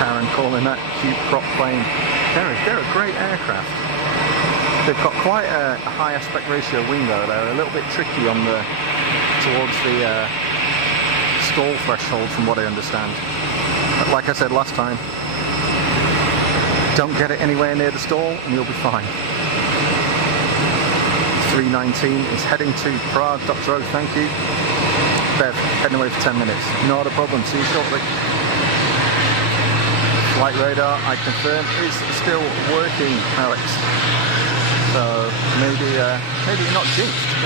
Karen calling that cute prop plane. They're a great aircraft. They've got quite a high aspect ratio wing though. They're a little bit tricky on towards the stall threshold from what I understand. But like I said last time, don't get it anywhere near the stall and you'll be fine. 319 is heading to Prague. Dr. O, thank you. Bev, heading away for 10 minutes. Not a problem, see you shortly. Flight radar, I confirm, is still working, Alex. So maybe you're not jinxed.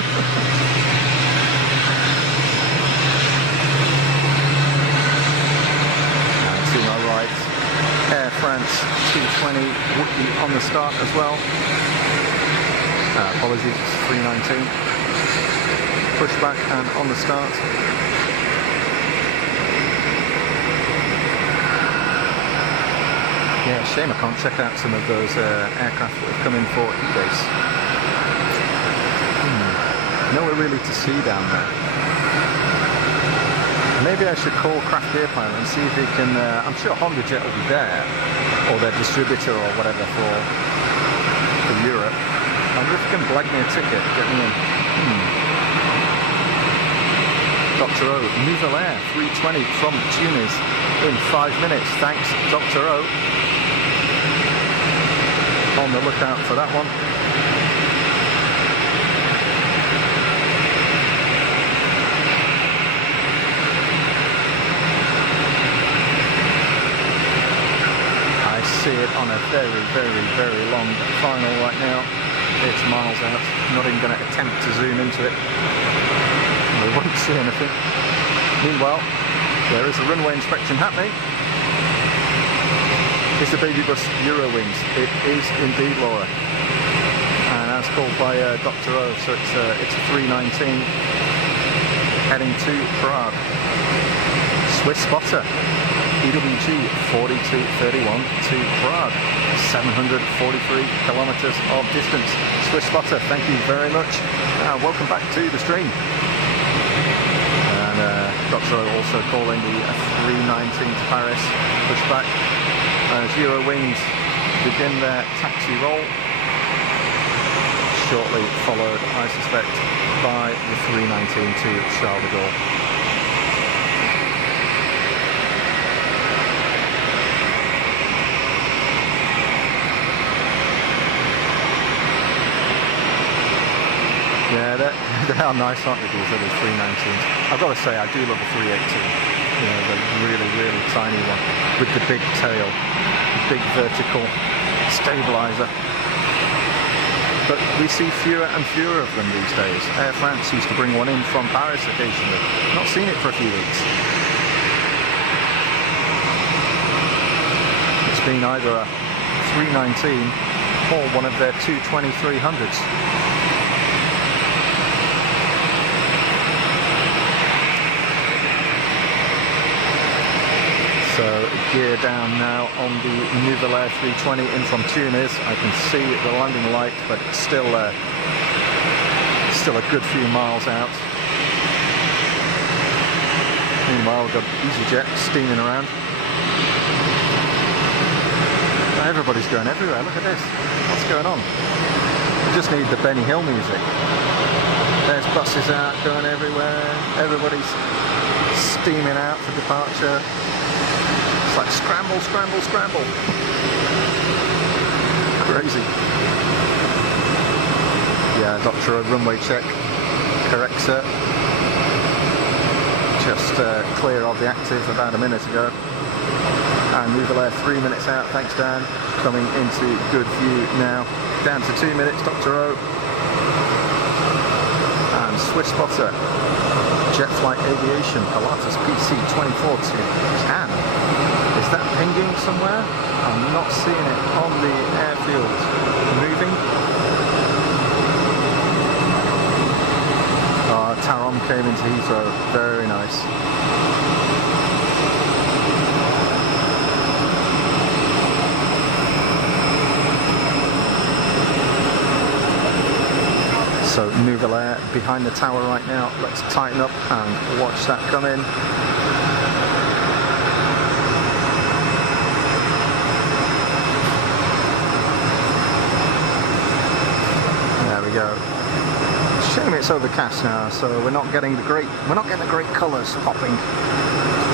And to my right, Air France 220 Wookie on the start as well. Apologies, it's 319. Pushback and on the start. Yeah, shame I can't check out some of those aircraft that have come in for E-base. Nowhere really to see down there. Maybe I should call Craft Gear Pilot and see if he can, I'm sure HondaJet will be there, or their distributor or whatever for Europe. I wonder if he can blag me a ticket, get me in. Dr. O, Geneva Air 320 from Tunis in 5 minutes. Thanks, Dr. O. On the lookout for that one. I see it on a very, very, very long final right now. It's miles out. Not even going to attempt to zoom into it. We won't see anything. Meanwhile, there is a runway inspection happening. Is the baby bus Eurowings? It is indeed, Laura. And as called by Dr. O, so it's a 319 heading to Prague. Swiss spotter, EWG 4231 to Prague. 743 kilometers of distance. Swiss spotter, thank you very much. Welcome back to the stream. Dr. O also calling the 319 to Paris, pushback as Eurowings begin their taxi roll, shortly followed, I suspect, by the 319 to Charles de Gaulle. Yeah, they are nice, aren't they, these little 319s? I've got to say, I do love the 318. You know, the really, really tiny one with the big tail, big vertical stabilizer. But we see fewer and fewer of them these days. Air France used to bring one in from Paris occasionally. Not seen it for a few weeks. It's been either a 319 or one of their 220-300s. So gear down now on the Geneva Air 320 in from Tunis. I can see the landing light, but it's still a good few miles out. Meanwhile, we've got easyJet steaming around. Everybody's going everywhere. Look at this. What's going on? We just need the Benny Hill music. There's buses out going everywhere. Everybody's steaming out for departure. It's like scramble, scramble, scramble. Crazy. Yeah, Dr. O, runway check. Correct, sir. Just clear of the active about a minute ago. And Geneva Air 3 minutes out. Thanks, Dan. Coming into good view now. Down to 2 minutes, Dr. O. And Swiss spotter. Jet Flight Aviation, Pilatus PC 24 to Cannes. Is that pinging somewhere? I'm not seeing it on the airfield. Moving. Tarom came into Heathrow. Very nice. So Geneva Air behind the tower right now. Let's tighten up and watch that come in. There we go. Shame it's overcast now, so we're not getting the great colours popping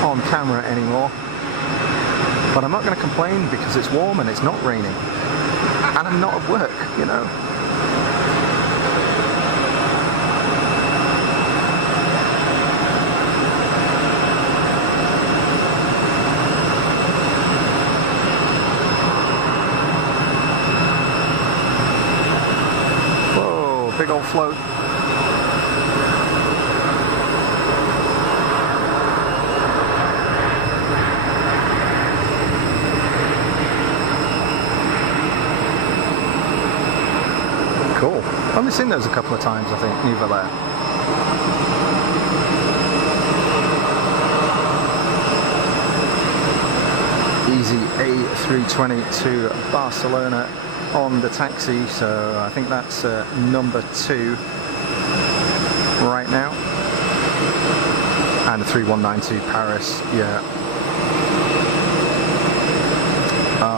on camera anymore. But I'm not going to complain because it's warm and it's not raining, and I'm not at work, you know. big old float. Cool. Only seen those a couple of times, I think, Geneva Air. Easy A320 to Barcelona on the taxi, so I think that's number 2 right now. And the 3192 Paris, yeah.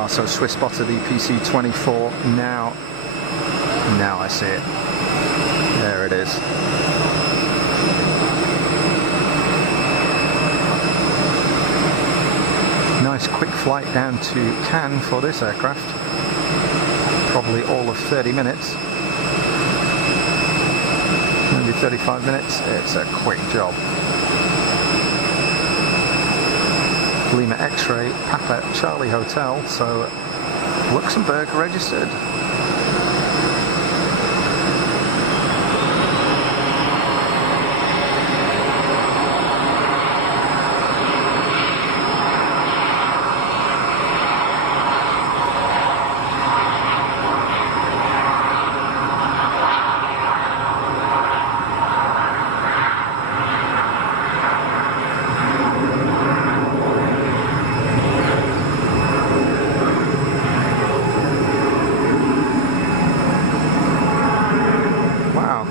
So Swiss spotted the PC-24 now. Now I see it. There it is. Nice quick flight down to Cannes for this aircraft. Probably all of 30 minutes. Maybe 35 minutes. It's a quick job. Lima X-ray, Papa Charlie Hotel, so Luxembourg registered.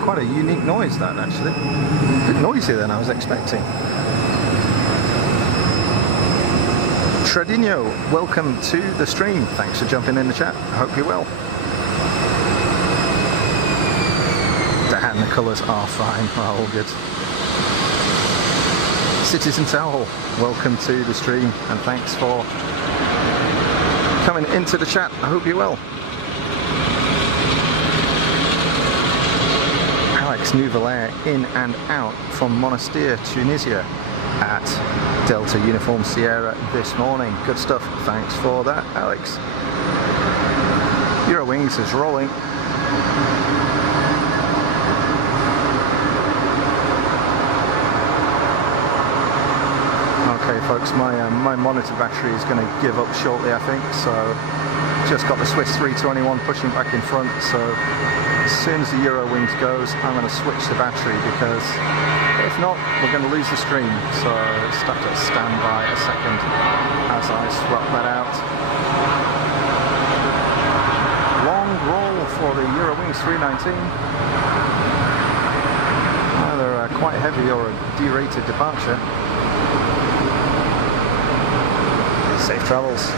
Quite a unique noise, that actually. A bit noisier than I was expecting. Tradinho, welcome to the stream. Thanks for jumping in the chat. I hope you're well. Damn, the colours are fine. Oh, all good. Citizen Towel, welcome to the stream and thanks for coming into the chat. I hope you're well. Nouvelle Air in and out from Monastir, Tunisia at Delta Uniform Sierra this morning. Good stuff, thanks for that, Alex. Eurowings is rolling. Okay folks, my monitor battery is going to give up shortly, I think, so just got the Swiss 321 pushing back in front, so as soon as the Eurowings goes, I'm going to switch the battery, because if not, we're going to lose the stream. So just have to stand by a second as I swap that out. Long roll for the Eurowings 319. Either quite heavy or a derated departure. Safe travels.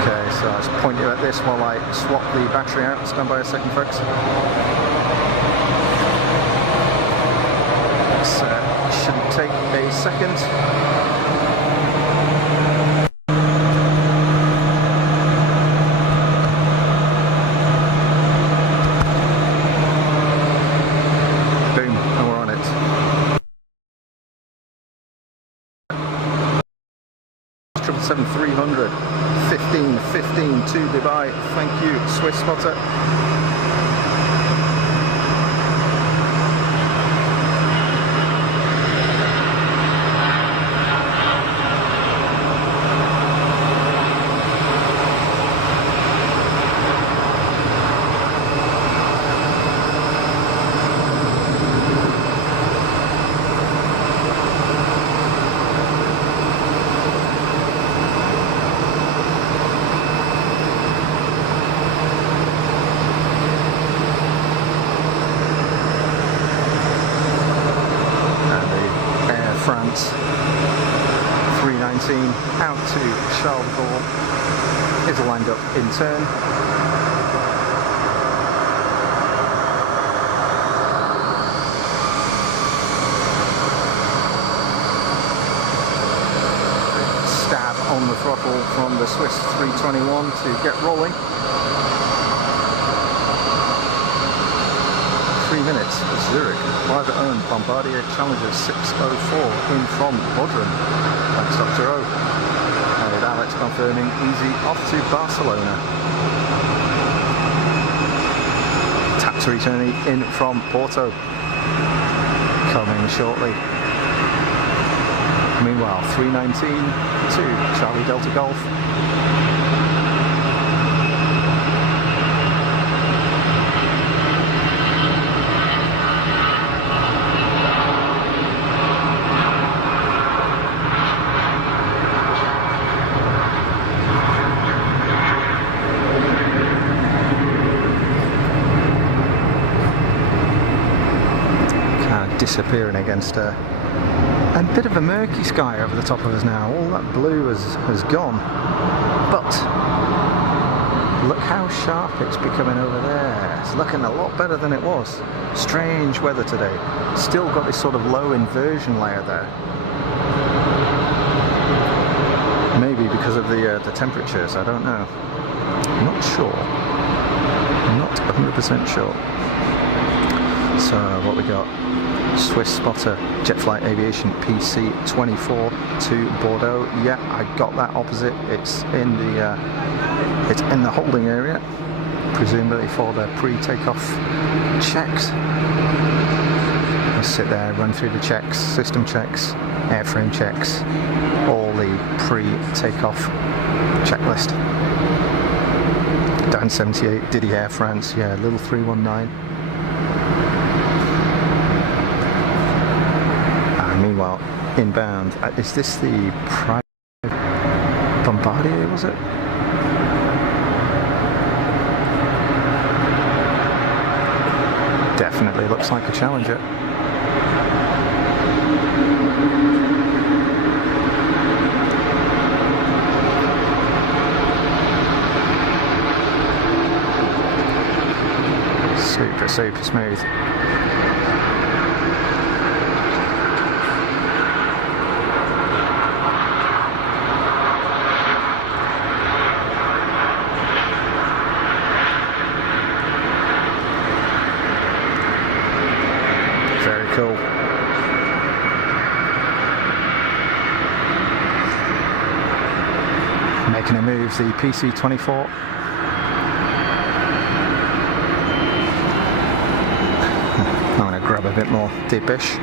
Okay, so I'll just point you at this while I swap the battery out. Stand by a second, folks. This shouldn't take a second. Boom, and we're on it. 777-300. 15 to Dubai. Thank you, Swiss spotter. France 319 out to Charles de Gaulle is lined up in turn. Stab on the throttle from the Swiss 321 to get rolling. 3 minutes, Zurich, private owned Bombardier Challenger 604 in from Bodrum. Thanks, Dr. O. And Alex confirming easy off to Barcelona. Tap to 320 in from Porto, coming shortly. Meanwhile, 319 to Charlie Delta Golf. Disappearing against a bit of a murky sky over the top of us now. All that blue has gone, but look how sharp it's becoming over there. It's looking a lot better than it was. Strange weather today. Still got this sort of low inversion layer there. Maybe because of the temperatures, I don't know. Not sure. Not 100% sure. So what we got? Swiss spotter, Jet Flight Aviation PC24 to Bordeaux. Yeah, I got that opposite. It's in the holding area, presumably for the pre-takeoff checks. I'll sit there, run through the checks, system checks, airframe checks, all the pre-takeoff checklist. Dan 78, Didi Air France, yeah, little 319. Meanwhile, inbound, is this the private Bombardier, was it? Definitely looks like a Challenger. Super, super smooth. Cool. Making a move, the PC24. I'm going to grab a bit more deepish.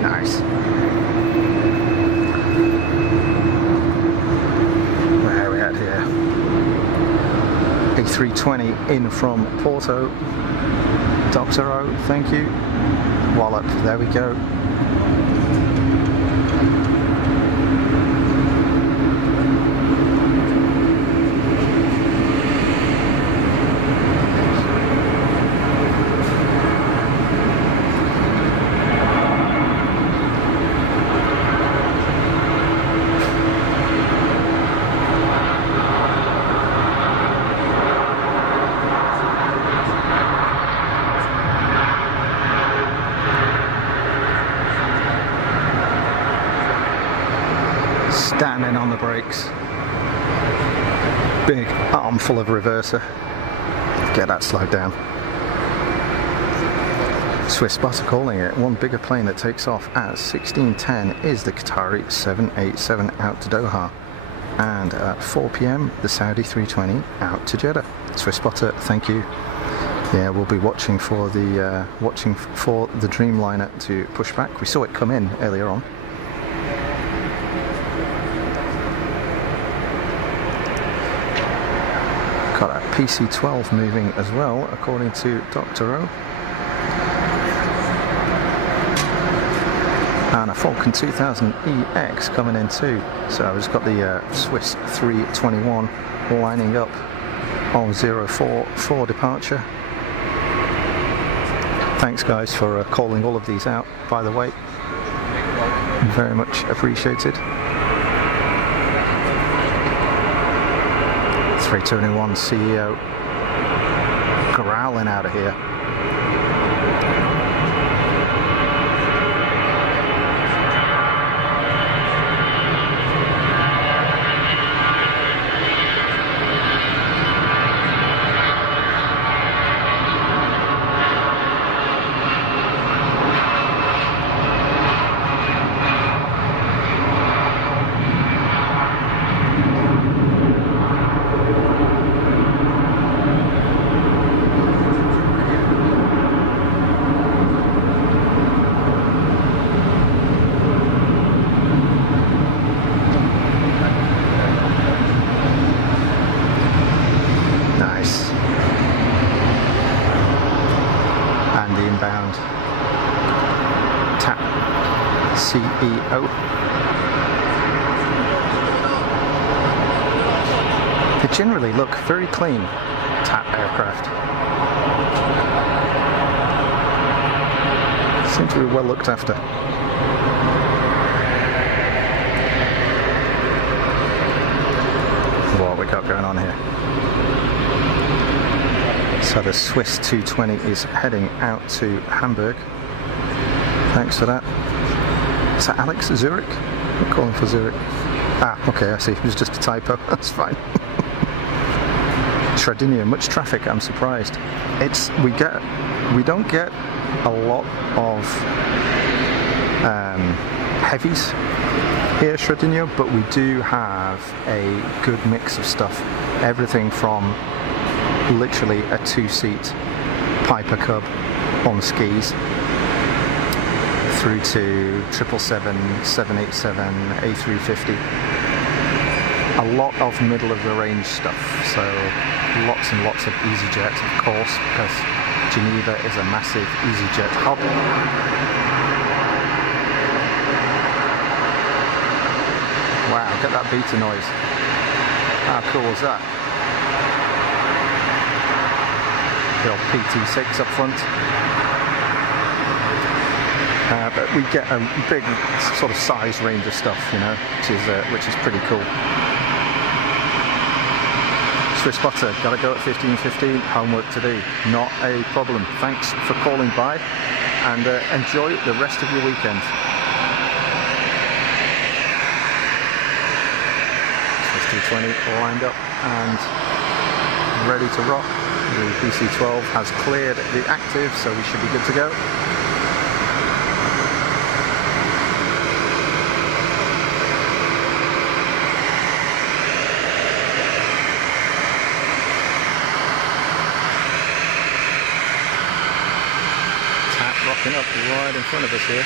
Nice. Where are we at here? A320 in from Porto. Dr. O, thank you. Wallop, there we go. Standing on the brakes. Big armful of reverser. Get that slowed down. Swiss spotter calling it. One bigger plane that takes off at 16:10 is the Qatari 787 out to Doha. And at 4 p.m, the Saudi 320 out to Jeddah. Swiss spotter, thank you. Yeah, we'll be watching for the Dreamliner to push back. We saw it come in earlier on. PC-12 moving as well, according to Dr. O. And a Falcon 2000EX coming in too. So I've just got the Swiss 321 lining up on 044 departure. Thanks guys for calling all of these out, by the way. Very much appreciated. 321 CEO growling out of here. CEO. They generally look very clean, TAP aircraft. Seem to be well looked after. What we got going on here? So the Swiss 220 is heading out to Hamburg. Thanks for that. Is that Alex Zurich? I'm calling for Zurich. Ah, okay, I see. It was just a typo. That's fine. Sardinia, much traffic. I'm surprised. We don't get a lot of heavies here, Sardinia, but we do have a good mix of stuff. Everything from literally a 2-seat Piper Cub on skis, through to 777, 787, A350. A lot of middle of the range stuff, so lots and lots of easyJet, of course, because Geneva is a massive easyJet hub. Wow, get that beta noise. How cool is that? The old PT6 up front. But we get a big sort of size range of stuff, you know, which is pretty cool. Swiss Butter, gotta go at 15:15. Homework to do. Not a problem. Thanks for calling by, and enjoy the rest of your weekend. Swiss 220 lined up and ready to rock. The PC-12 has cleared the active, so we should be good to go. Rocking up right in front of us here.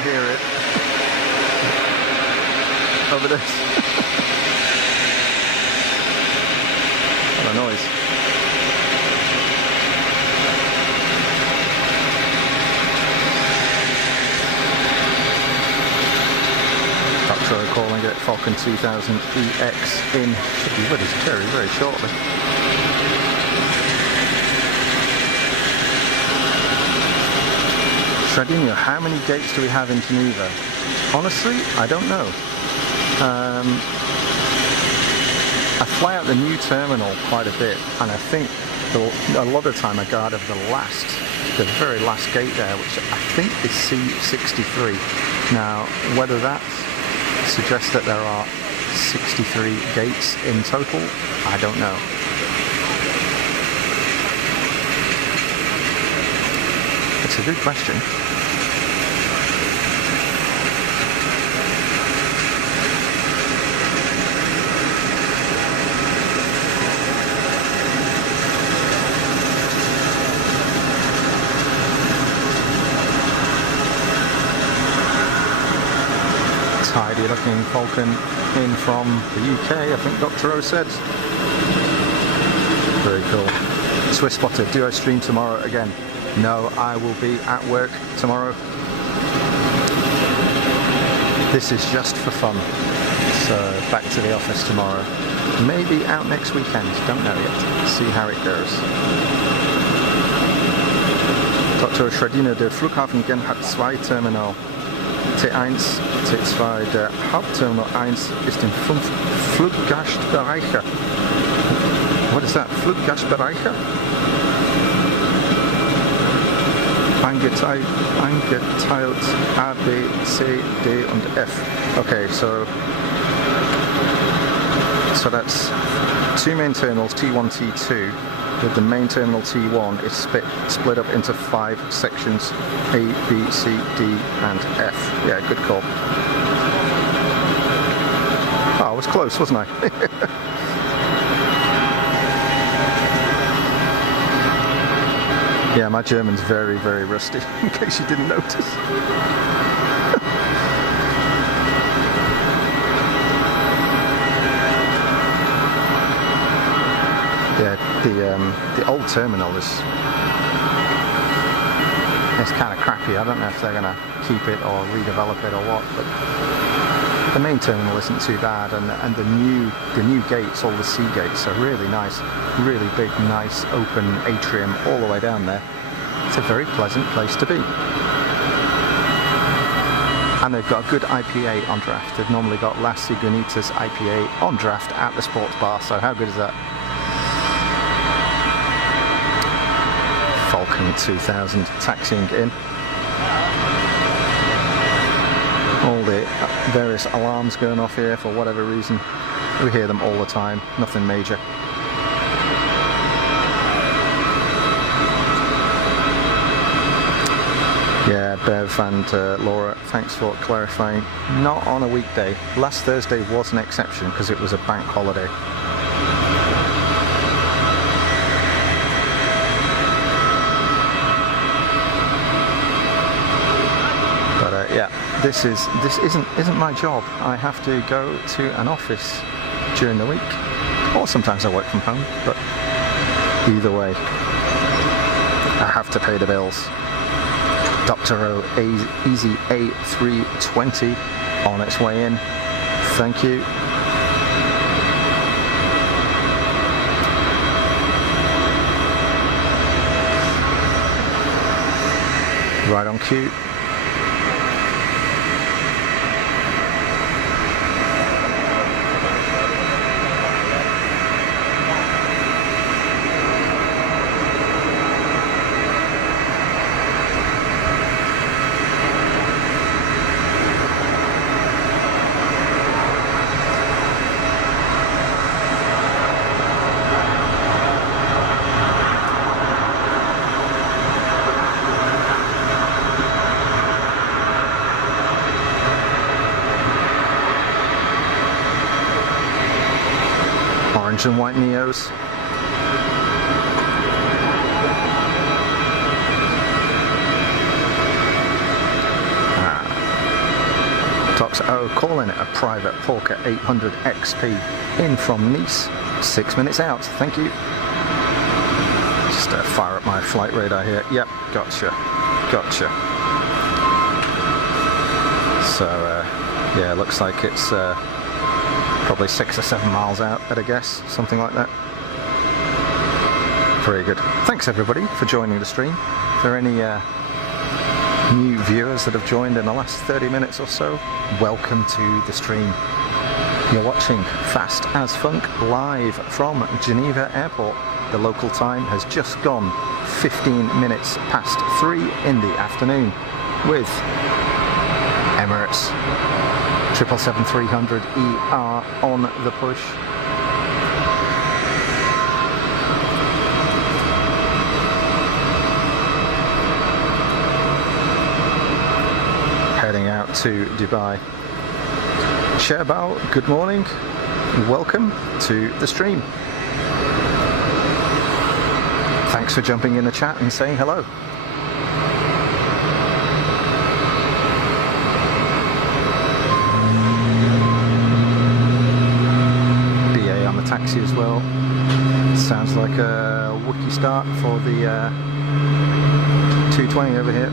Hear it over this. What a noise. Dr. calling it Falcon 2000EX in. Should be with us very, very shortly. Sardinia, how many gates do we have in Geneva? Honestly, I don't know. I fly out the new terminal quite a bit, and I think a lot of the time I go out of the very last gate there, which I think is C63. Now, whether that suggests that there are 63 gates in total? I don't know. It's a good question. Tidy looking Falcon in from the UK, I think Dr. O said. Very cool. Swiss Spotter, do I stream tomorrow again? No, I will be at work tomorrow. This is just for fun. So back to the office tomorrow. Maybe out next weekend, don't know yet. See how it goes. Dr. Schradiner, der Flughafen Genf hat zwei Terminal. T1, T2, der Hauptterminal 1 ist im Fluggastbereiche. What is that? Fluggastbereiche? Eingeteilt A, B, C, D und F. Okay, so that's two main terminals, T1, T2. With the main terminal T1 is split up into 5 sections, A, B, C, D and F. Yeah, good call. Oh, I was close, wasn't I? Yeah, my German's very, very rusty, in case you didn't notice. Yeah, the old terminal is kind of crappy. I don't know if they're going to keep it or redevelop it or what, but the main terminal isn't too bad, and the new gates, all the C gates, are really nice, really big, nice open atrium all the way down there. It's a very pleasant place to be. And they've got a good IPA on draft. They've normally got La Sigunitas IPA on draft at the sports bar, so how good is that? Falcon 2000 taxiing in. All the various alarms going off here for whatever reason. We hear them all the time, nothing major. Yeah, Bev and Laura, thanks for clarifying. Not on a weekday. Last Thursday was an exception because it was a bank holiday. Yeah, this isn't my job. I have to go to an office during the week, or sometimes I work from home, but either way I have to pay the bills. Dr. O Easy A320 on its way in. Thank you. Right on cue. Orange and white Neos. Tox O calling it a private Porker 800 XP in from Nice, 6 minutes out. Thank you. Just fire up my flight radar here. Yep, gotcha. So yeah, looks like it's probably 6 or 7 miles out at a guess, something like that. Very good. Thanks everybody for joining the stream. If there are any new viewers that have joined in the last 30 minutes or so, welcome to the stream. You're watching Fast as Funk live from Geneva Airport. The local time has just gone 15 minutes past 3 in the afternoon with Emirates 777-300ER on the push. Heading out to Dubai. Sherbal, good morning. Welcome to the stream. Thanks for jumping in the chat and saying hello. BA on the taxi as well. Sounds like a Wookiee start for the 220 over here.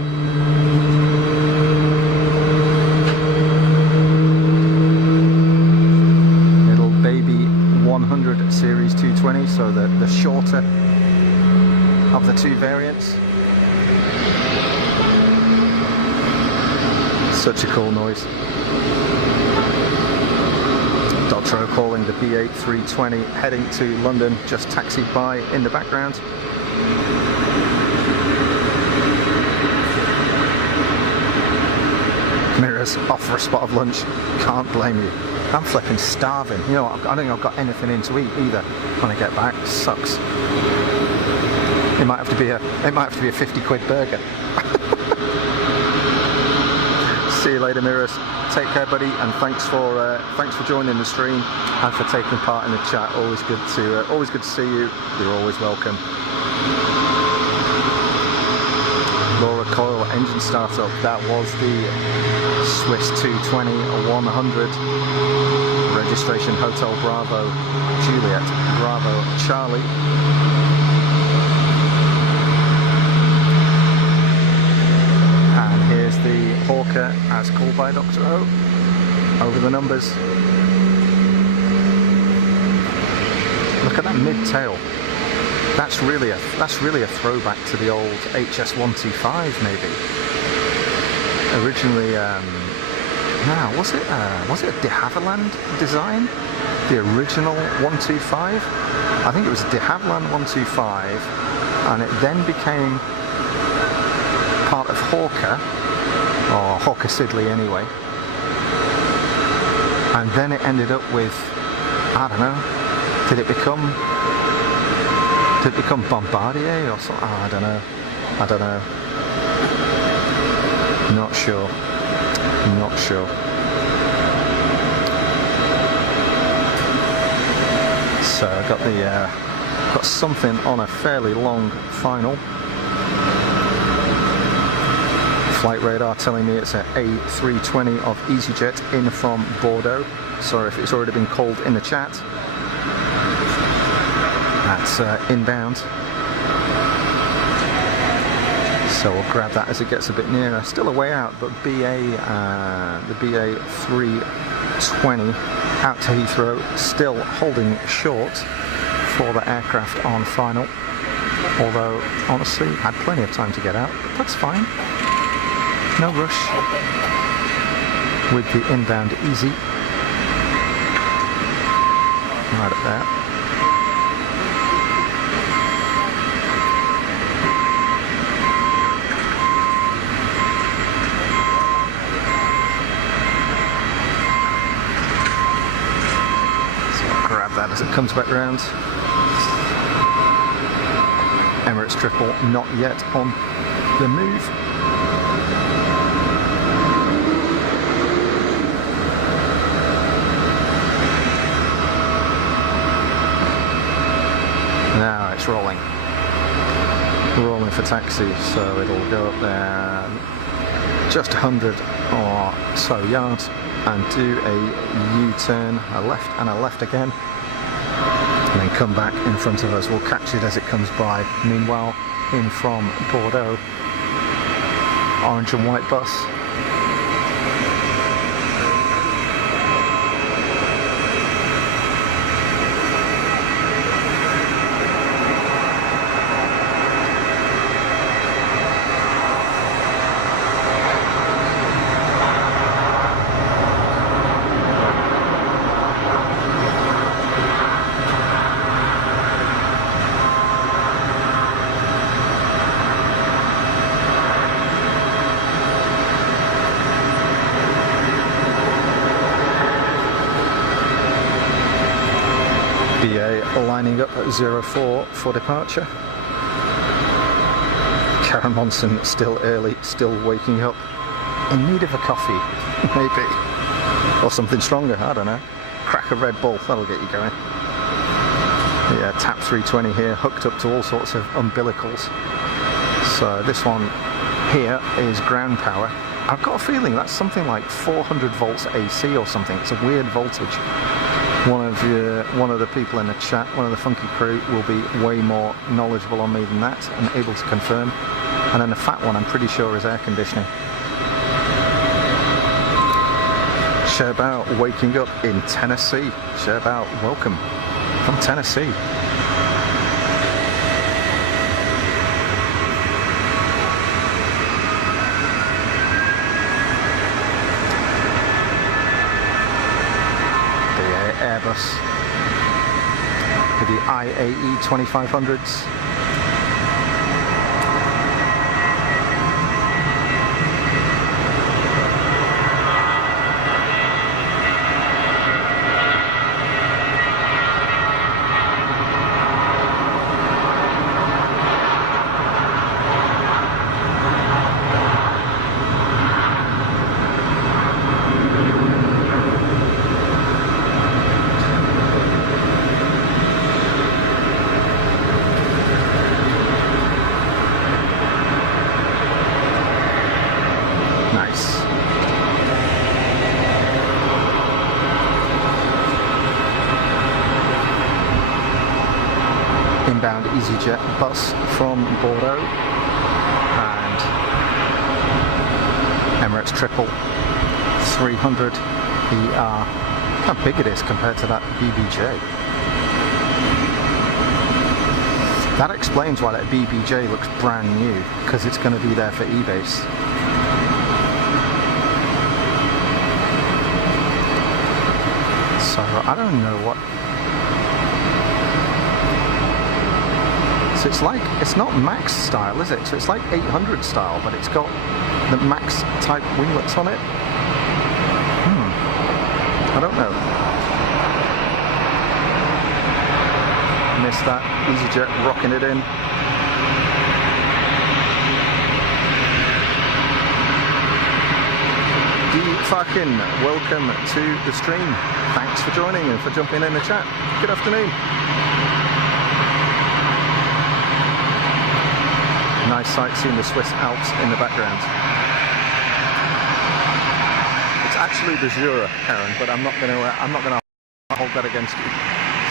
Little baby 100 series 220, so the shorter of the two variants. Such a cool noise. Dotro calling the B8 320 heading to London, just taxied by in the background. Mirrors off for a spot of lunch. Can't blame you. I'm flipping starving. You know, I don't think I've got anything in to eat either when I get back. Sucks. It might have to be a 50 quid burger. See you later, Mirrors. Take care, buddy, and thanks for joining the stream and for taking part in the chat. Always good to see you. You're always welcome. Laura Coyle engine startup. That was the Swiss 220 100. Registration Hotel Bravo Juliet Bravo Charlie. Here's the Hawker as called by Dr. O. Over the numbers. Look at that mid-tail. That's really a throwback to the old HS125 maybe. Originally, was it a de Havilland design? The original 125? I think it was a de Havilland 125, and it then became part of Hawker, or Hawker Siddeley anyway, and then it ended up with, I don't know, did it become Bombardier or something? Oh, I don't know, not sure. So I got something on a fairly long final. Flight radar telling me it's an A320 of easyJet in from Bordeaux. Sorry if it's already been called in the chat. That's inbound. So we'll grab that as it gets a bit nearer. Still a way out, but the BA 320 out to Heathrow, still holding short for the aircraft on final. Although, honestly, had plenty of time to get out. That's fine. No rush with the inbound easy. Right up there. So I'll grab that as it comes back round. Emirates triple not yet on the move. Now it's rolling for taxi, so it'll go up there just 100 or so yards and do a U-turn, a left and a left again, and then come back in front of us. We'll catch it as it comes by. Meanwhile, in from Bordeaux, orange and white bus. BA lining up at 04 for departure. Karen Monson still early, still waking up, in need of a coffee, maybe, or something stronger, I don't know. Crack a Red Bull, that'll get you going. Yeah, TAP 320 here, hooked up to all sorts of umbilicals. So this one here is ground power. I've got a feeling that's something like 400 volts AC or something. It's a weird voltage. One of the people in the chat, one of the funky crew, will be way more knowledgeable on me than that and able to confirm. And then the fat one, I'm pretty sure, is air conditioning. Sherbao waking up in Tennessee. Sherbao, welcome from Tennessee. Airbus with the IAE 2500s. Inbound easyJet bus from Bordeaux and Emirates Triple 300 ER. How big it is compared to that BBJ. That explains why that BBJ looks brand new, because it's going to be there for e-base. So I don't know what. So it's not Max style, is it? So it's like 800 style, but it's got the Max type winglets on it. I don't know. Missed that. easyJet rocking it in. Fucking welcome to the stream. Thanks for joining and for jumping in the chat. Good afternoon. Nice sight seeing the Swiss Alps in the background. It's actually the Jura, Karen, but I'm not going to hold that against you.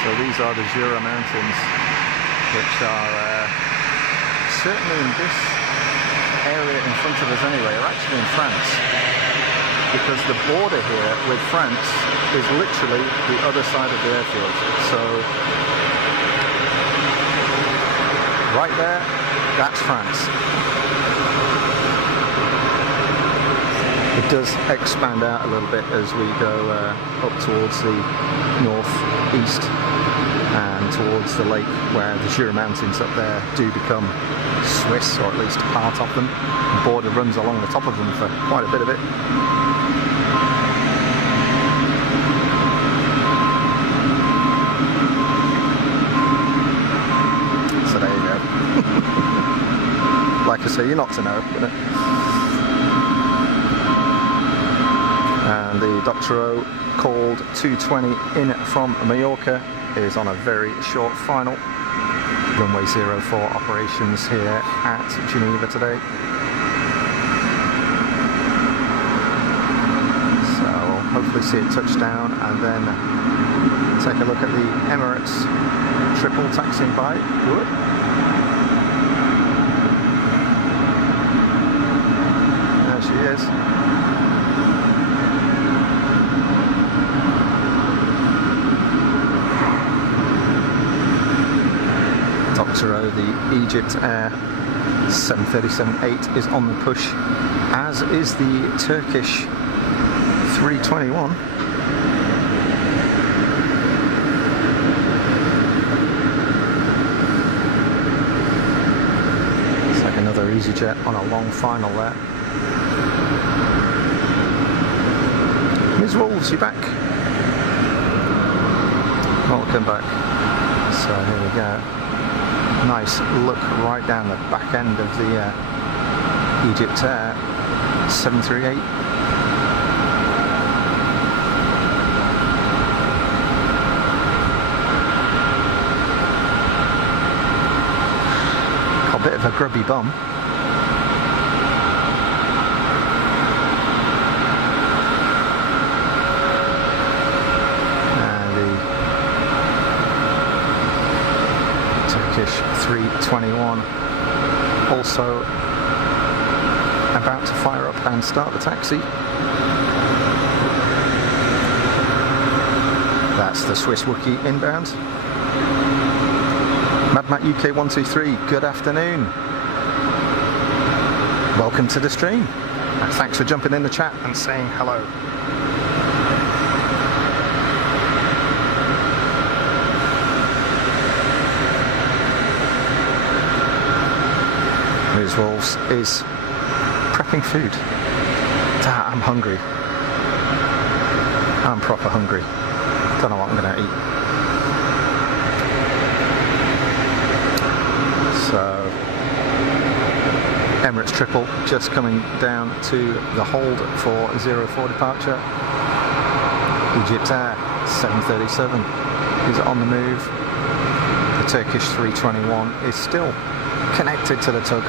So these are the Jura Mountains, which are certainly in this area in front of us anyway, are actually in France, because the border here with France is literally the other side of the airfield. So right there, that's France. It does expand out a little bit as we go up towards the north-east and towards the lake, where the Jura Mountains up there do become Swiss, or at least part of them. The border runs along the top of them for quite a bit of it. So there you go. Like I say, you're not to know, but and the Dr. O called 220 in from Mallorca is on a very short final. Runway 04 operations here at Geneva today. So we'll hopefully see it touch down and then take a look at the Emirates Triple taxiing by. Good. There she is. Dr. O, the Egypt Air 737-8 is on the push, as is the Turkish 321. It's like another easyJet on a long final there. Ms. Wolves, you back? Welcome back. So here we go. Nice look right down the back end of the Egypt Air 738. A bit of a grubby bum. Turkish 321 also about to fire up and start the taxi. That's the Swiss Wookie inbound. MadMat UK 123, good afternoon. Welcome to the stream. And thanks for jumping in the chat and saying hello. Ms. Wolves is prepping food. I'm hungry. I'm proper hungry. Don't know what I'm going to eat. So, Emirates triple just coming down to the hold for 04 departure. Egypt Air 737 is on the move. The Turkish 321 is still connected to the tug,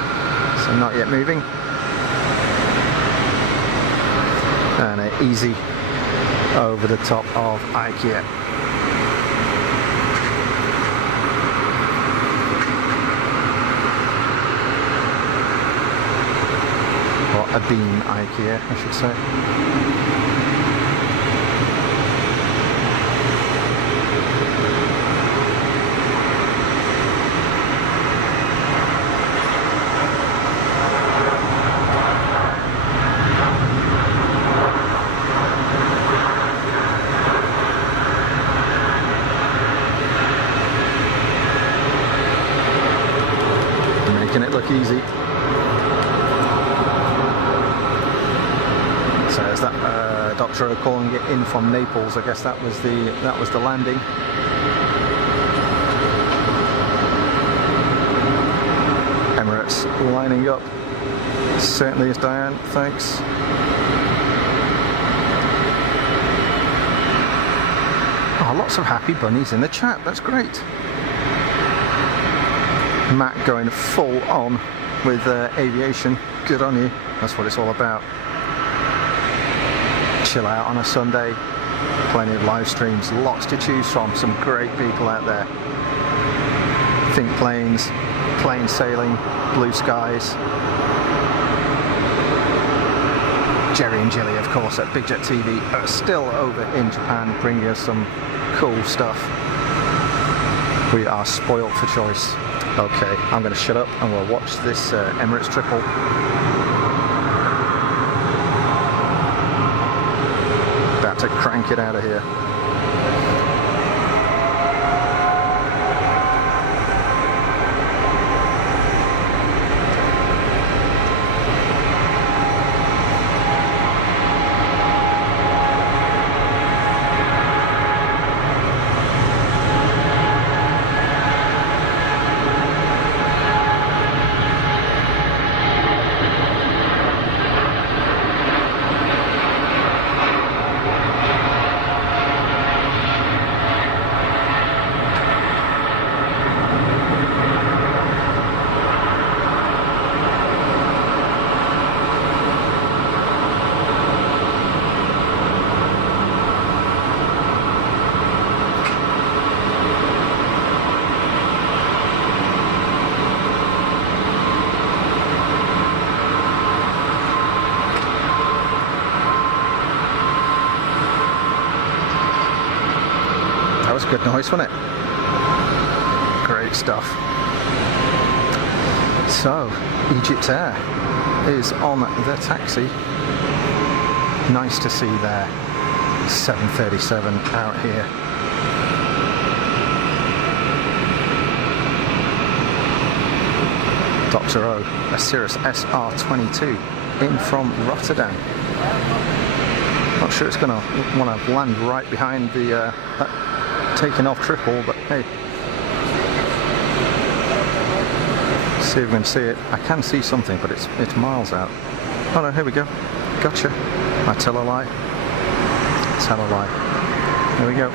so not yet moving. And easy over the top of IKEA. Or a beam IKEA, I should say. It look easy. So is that Dr. O calling it in from Naples? I guess that was the landing. Emirates lining up. Certainly is Diane. Thanks. Oh, lots of happy bunnies in the chat. That's great. Matt going full on with aviation. Good on you. That's what it's all about. Chill out on a Sunday. Plenty of live streams. Lots to choose from. Some great people out there. Think planes, plain sailing, blue skies. Jerry and Jilly, of course, at BigJet TV are still over in Japan bringing us some cool stuff. We are spoilt for choice. Okay, I'm going to shut up and we'll watch this Emirates triple. About to crank it out of here. Good noise, wasn't it? Great stuff. So, Egypt Air is on the taxi. Nice to see their 737 out here. Dr. O, a Cirrus SR22 in from Rotterdam. Not sure it's going to want to land right behind the taking off triple, but hey, See if we can see it. I can see something, but it's miles out. Oh no, here we go. Gotcha. I tell a lie. Tell a lie. There we go.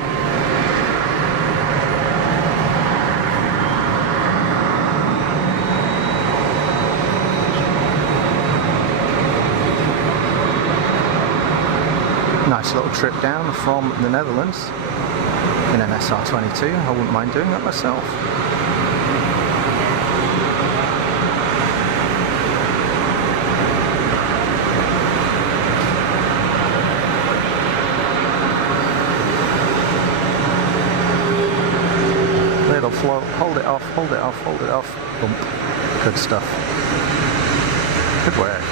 Nice little trip down from the Netherlands in an SR22. I wouldn't mind doing that myself. Little flow. Hold it off, hold it off, hold it off. Bump. Good stuff. Good work.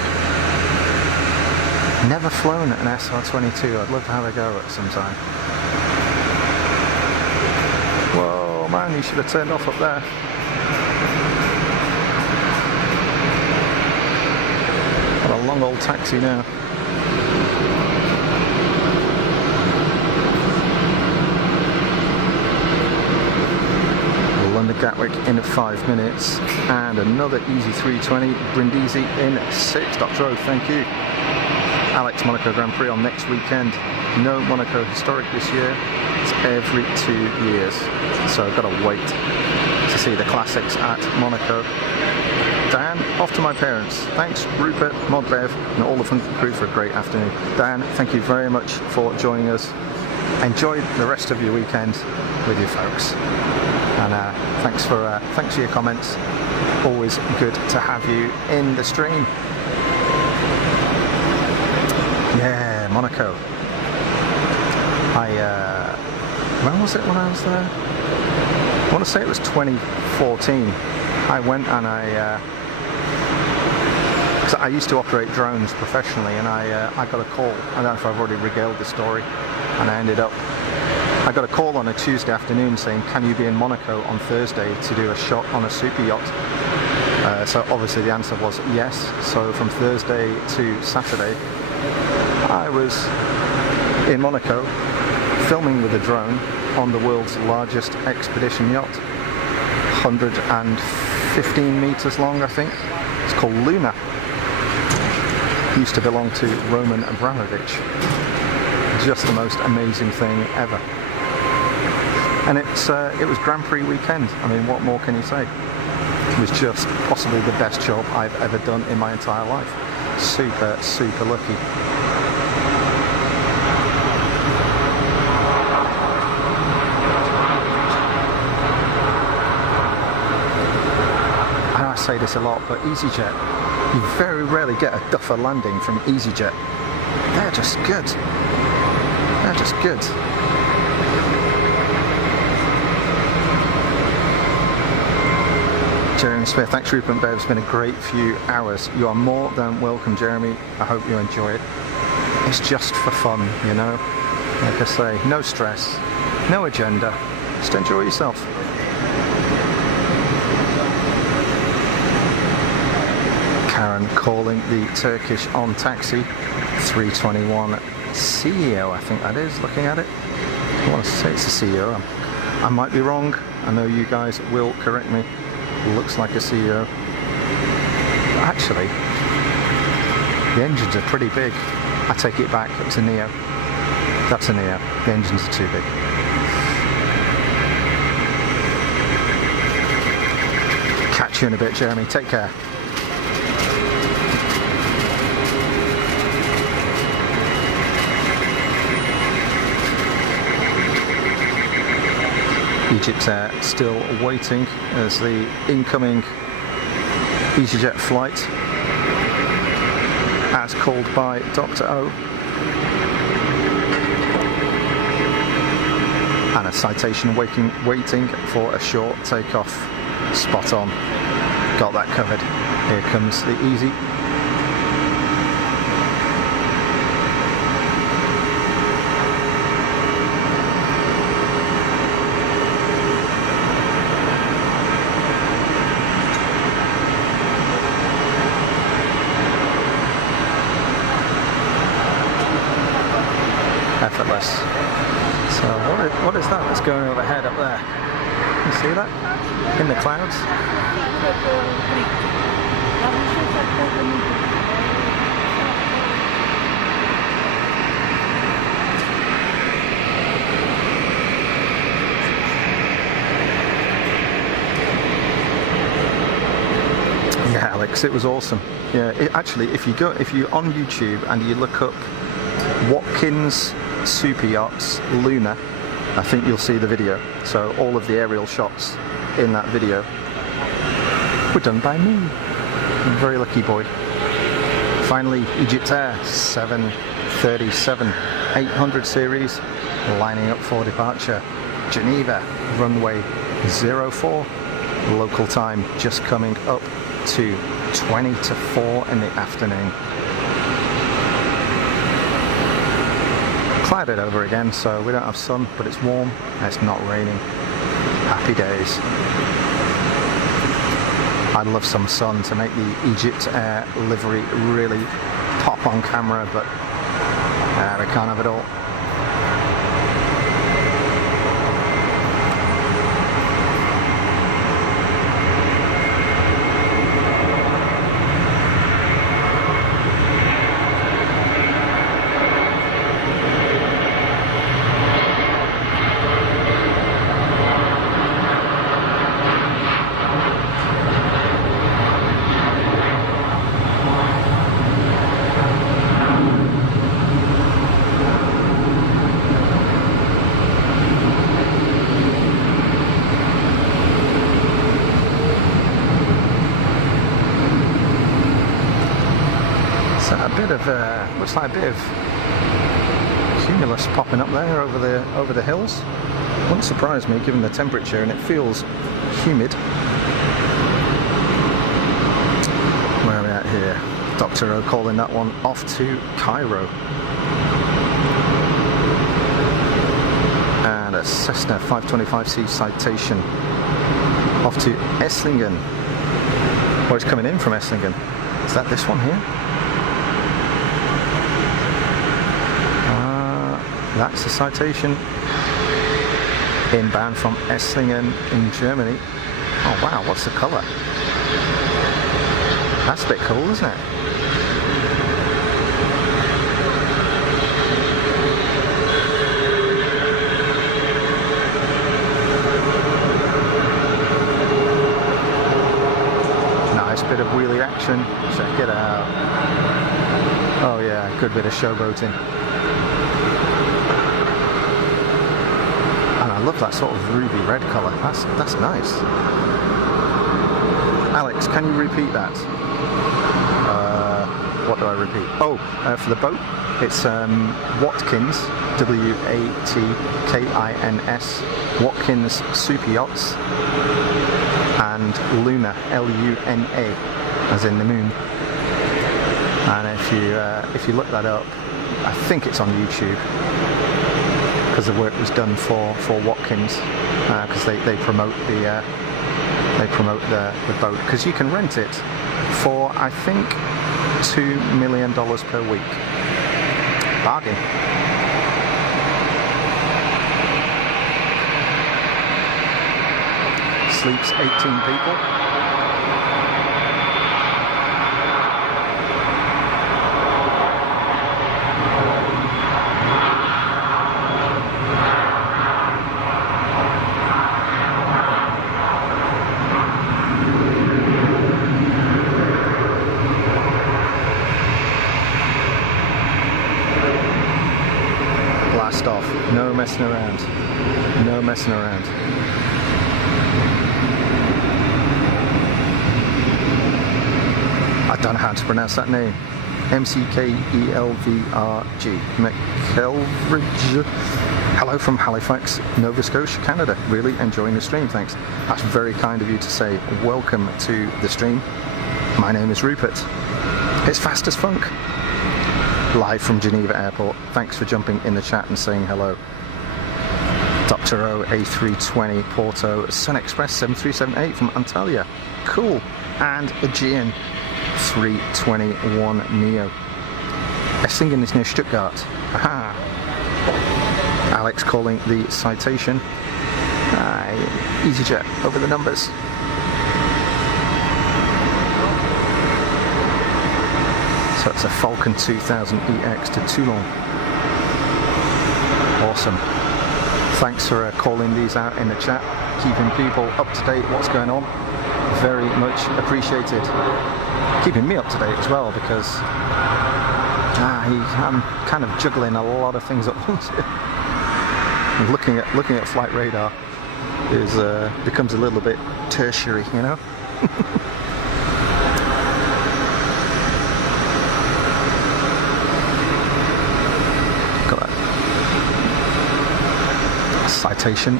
Never flown an SR22. I'd love to have a go at some time. Whoa, man, you should have turned off up there. What a long old taxi now. London Gatwick in 5 minutes, and another Easy 320 Brindisi in 6. Dr. O, thank you. Alex, Monaco Grand Prix on next weekend. No Monaco Historic this year. It's every 2 years. So I've got to wait to see the classics at Monaco. Dan, off to my parents. Thanks, Rupert, Modbev, and all the fun crew for a great afternoon. Dan, thank you very much for joining us. Enjoy the rest of your weekend with your folks. And thanks for your comments. Always good to have you in the stream. Yeah, Monaco. When was it when I was there? I want to say it was 2014. I went and because I used to operate drones professionally, and I got a call. I don't know if I've already regaled the story, and I got a call on a Tuesday afternoon saying, can you be in Monaco on Thursday to do a shot on a super yacht? So obviously the answer was yes. So from Thursday to Saturday, I was in Monaco filming with a drone on the world's largest expedition yacht. 115 meters long, I think. It's called Luna. Used to belong to Roman Abramovich. Just the most amazing thing ever. And it was Grand Prix weekend. I mean, what more can you say? It was just possibly the best job I've ever done in my entire life. Super, super lucky. I know I say this a lot, but easyJet, you very rarely get a duffer landing from easyJet. They're just good. They're just good. Jeremy Smith, thanks Rupert and Bev, it's been a great few hours. You are more than welcome, Jeremy. I hope you enjoy it. It's just for fun, you know. Like I say, no stress, no agenda, just enjoy yourself. Karen calling the Turkish on taxi, 321 CEO, I think that is, looking at it. I want to say it's a CEO. I might be wrong. I know you guys will correct me. Looks like a CEO. Actually, the engines are pretty big. I take it back, it's a Neo. That's a Neo. The engines are too big. Catch you in a bit, Jeremy. Take care. Egypt Air still waiting as the incoming easyJet flight, as called by Dr. O, and a citation waiting for a short takeoff. Spot on. Got that covered. Here comes the Easy. Effortless. So what is that that's going overhead up there? You see that? In the clouds. Yeah, Alex, it was awesome. Yeah, actually, if you're on YouTube and you look up Watkins Super Yachts Luna, I think you'll see the video. So all of the aerial shots in that video were done by me. I'm a very lucky boy. Finally, EasyJet 737-800 series lining up for departure. Geneva, runway 04, local time just coming up to 20 to 4 in the afternoon. Clouded over again, so we don't have sun, but it's warm and it's not raining. Happy days. I'd love some sun to make the EasyJet livery really pop on camera, but we can't have it all. Looks like a bit of cumulus popping up there over the hills. Wouldn't surprise me given the temperature, and it feels humid. Where are we at here? Dr. O calling that one off to Cairo. And a Cessna 525C Citation off to Esslingen. Oh, it's coming in from Esslingen. Is that this one here? That's the Citation inbound from Esslingen in Germany. Oh wow, what's the colour? That's a bit cool, isn't it? Nice bit of wheelie action. Check it out. Oh yeah, good bit of showboating. I love that sort of ruby red colour. That's nice. Alex, can you repeat that? What do I repeat? Oh, for the boat, it's Watkins, W-A-T-K-I-N-S, Watkins Super Yachts, and Luna, L-U-N-A, as in the moon. And if you look that up, I think it's on YouTube, because the work was done for Watkins, because they promote the boat, because you can rent it for I think $2 million per week. Bargain. Sleeps 18 people. Off. No messing around. No messing around. I don't know how to pronounce that name. M-C-K-E-L-V-R-G. McKelvridge. Hello from Halifax, Nova Scotia, Canada. Really enjoying the stream, thanks. That's very kind of you to say. Welcome to the stream. My name is Rupert. It's fast as funk. Live from Geneva Airport. Thanks for jumping in the chat and saying hello. Dr. O A320 Porto, Sun Express 7378 from Antalya. Cool. And Aegean 321 Neo. Esslingen is near Stuttgart. Aha. Alex calling the Citation easyJet over the numbers. So it's a Falcon 2000 EX to Toulon. Awesome. Thanks for calling these out in the chat, keeping people up to date what's going on. Very much appreciated. Keeping me up to date as well, because I'm kind of juggling a lot of things at once. looking at flight radar is becomes a little bit tertiary, you know. Got that citation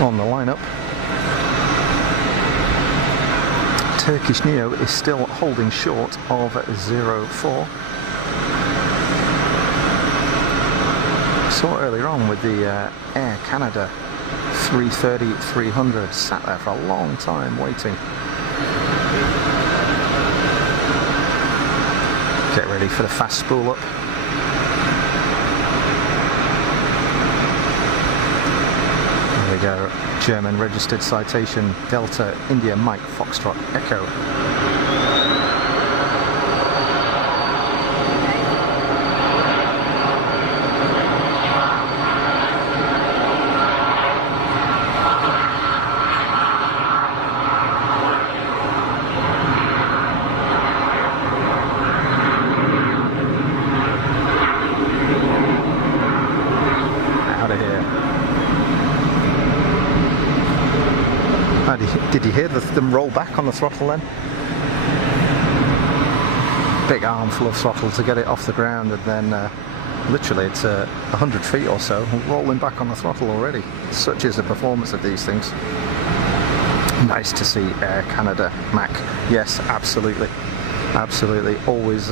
on the lineup. Turkish Neo is still holding short of 04. Saw earlier on with the Air Canada 330-300, sat there for a long time waiting. Get ready for the fast spool up. There we go, German registered citation, Delta India Mike Foxtrot Echo. Did you hear them roll back on the throttle then? Big armful of throttle to get it off the ground, and then literally it's 100 feet or so rolling back on the throttle already. Such is the performance of these things. Nice to see Air Canada Mac. Yes, absolutely, absolutely. Always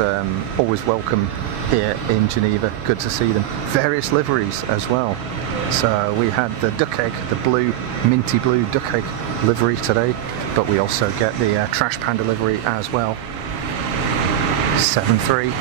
welcome here in Geneva. Good to see them. Various liveries as well. So we had the duck egg, the blue, minty blue duck egg livery today, but we also get the trash panda livery as well. 7-3.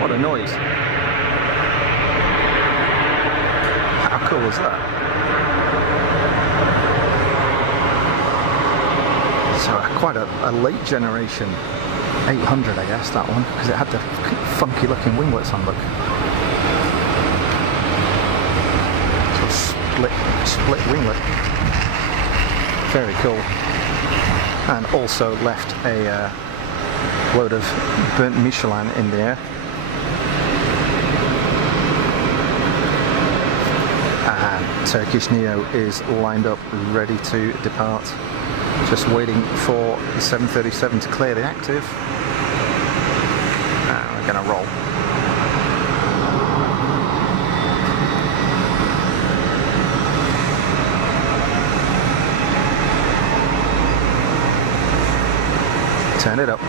What a noise. How cool is that? So quite a late generation 800, I guess, that one, because it had the funky looking winglets on, look. So split winglet. Very cool. And also left a load of burnt Michelin in the air. And Turkish Neo is lined up, ready to depart. Just waiting for the 737 to clear the active. And we're going to roll. Turn it up.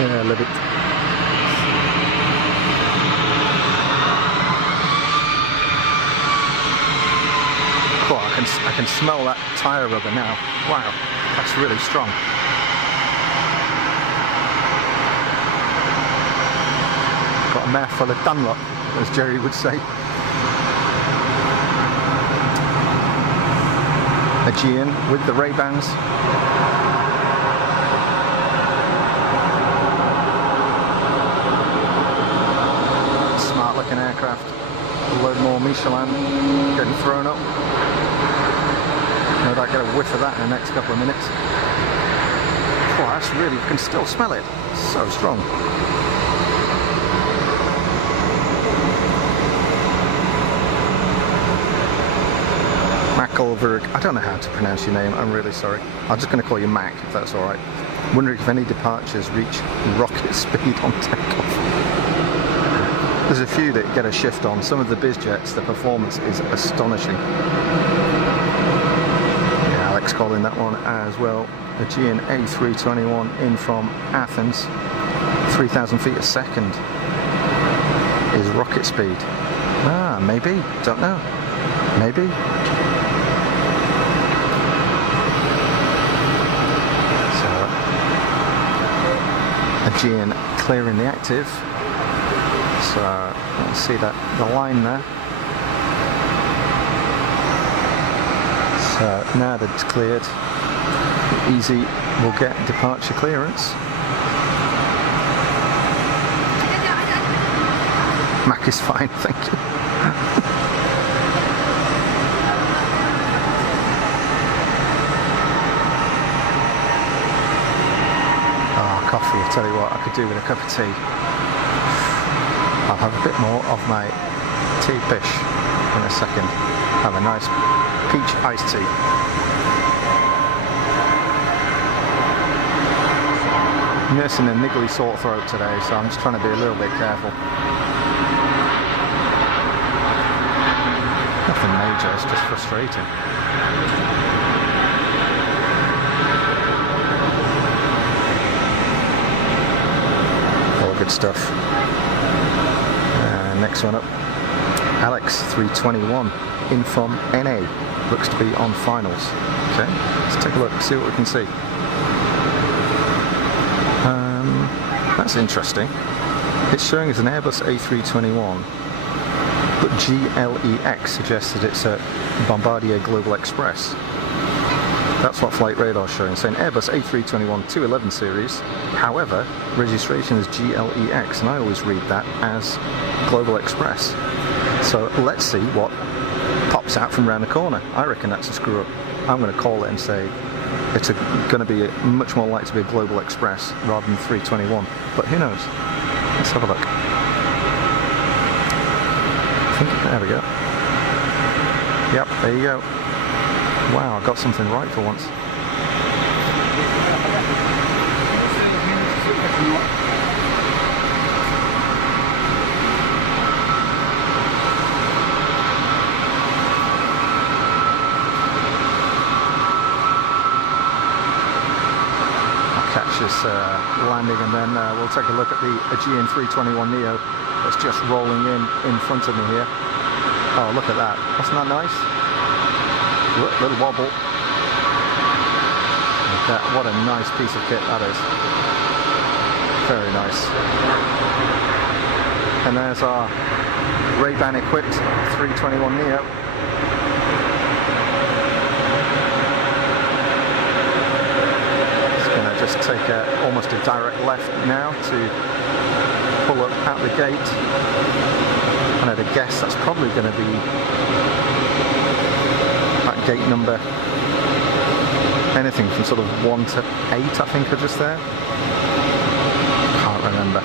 Yeah, I love it. Cool, I can smell that tyre rubber now. Wow, that's really strong. Got a mare full of Dunlop. as Jerry would say. Aegean with the Ray-Bans. Smart looking aircraft. A load more Michelin getting thrown up. No doubt get a whiff of that in the next couple of minutes. Oh, that's really, you can still smell it. So strong. Mac, I don't know how to pronounce your name, I'm really sorry. I'm just going to call you Mac, if that's alright. Wondering if any departures reach rocket speed on takeoff. There's a few that get a shift on. Some of the BizJets, the performance is astonishing. Yeah, Alex calling that one as well. Aegean A321 in from Athens. 3,000 feet a second is rocket speed. Ah, maybe, don't know. Maybe. Aegean clearing the active, so let's see that the line there. So now that it's cleared, Easy will get departure clearance. Mac is fine, thank you. Coffee, I tell you what, I could do with a cup of tea. I'll have a bit more of my tea pish in a second. Have a nice peach iced tea. I'm nursing a niggly sore throat today, so I'm just trying to be a little bit careful. Nothing major, it's just frustrating. Good stuff. Next one up, Alex 321 in from NA, looks to be on finals. Okay, let's take a look, see what we can see. That's interesting. It's showing as an Airbus A321, but GLEX suggests that it's a Bombardier Global Express. That's what Flight Radar is showing, saying Airbus A321 211 series. However, registration is GLEX, and I always read that as Global Express. So let's see what pops out from around the corner. I reckon that's a screw up. I'm going to call it and say it's going to be much more likely to be a Global Express rather than 321. But who knows? Let's have a look. There we go. Yep, there you go. Wow, I got something right for once. I'll catch this landing, and then we'll take a look at the Aegean 321neo that's just rolling in front of me here. Oh, look at that. Wasn't that nice? Little wobble. What a nice piece of kit that is. Very nice. And there's our Ray-Ban equipped 321neo. It's going to just take almost a direct left now to pull up out the gate. And I'd guess that's probably going to be gate number anything from sort of 1 to 8, I think, are just there. Can't remember.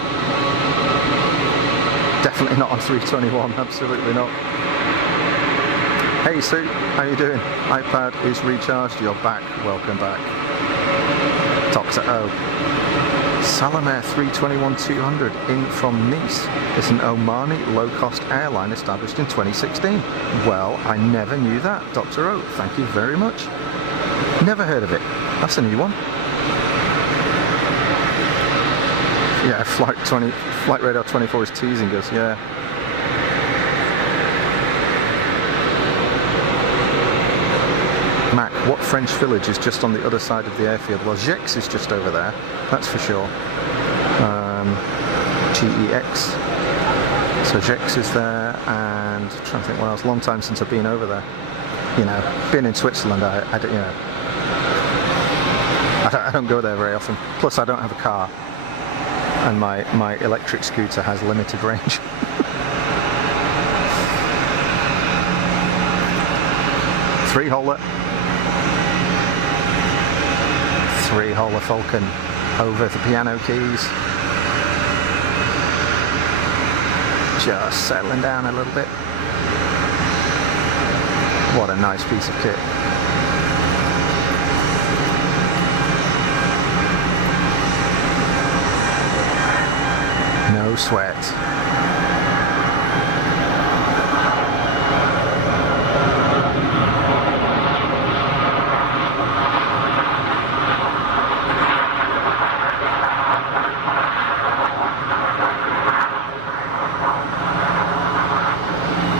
Definitely not on 321, absolutely not. Hey Sue, how you doing? iPad is recharged, you're back, welcome back. Dr. O. Salamair 321-200 in from Nice. It's an Omani low-cost airline established in 2016. Well, I never knew that, Dr. O. Thank you very much. Never heard of it. That's a new one. Yeah, Flight Radar 24 is teasing us, yeah. Mac, what French village is just on the other side of the airfield? Well, Gex is just over there, that's for sure. GEX. So Gex is there, and I'm trying to think what else. Long time since I've been over there. You know, been in Switzerland, I don't, you know, I don't go there very often. Plus, I don't have a car, and my electric scooter has limited range. Three-holer Falcon over the piano keys. Just settling down a little bit. What a nice piece of kit. No sweat.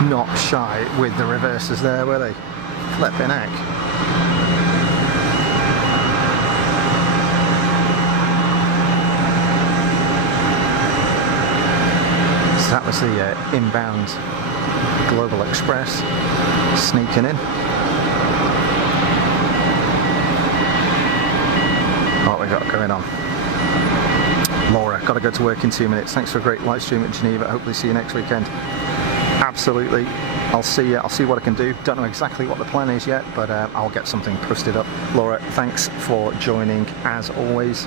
Not shy with the reverses there, were they? Flipping heck. So that was the inbound Global Express sneaking in. What we got going on? Laura, got to go to work in 2 minutes. Thanks for a great live stream at Geneva. Hopefully see you next weekend. Absolutely. I'll see what I can do. Don't know exactly what the plan is yet, but I'll get something posted up. Laura, thanks for joining as always.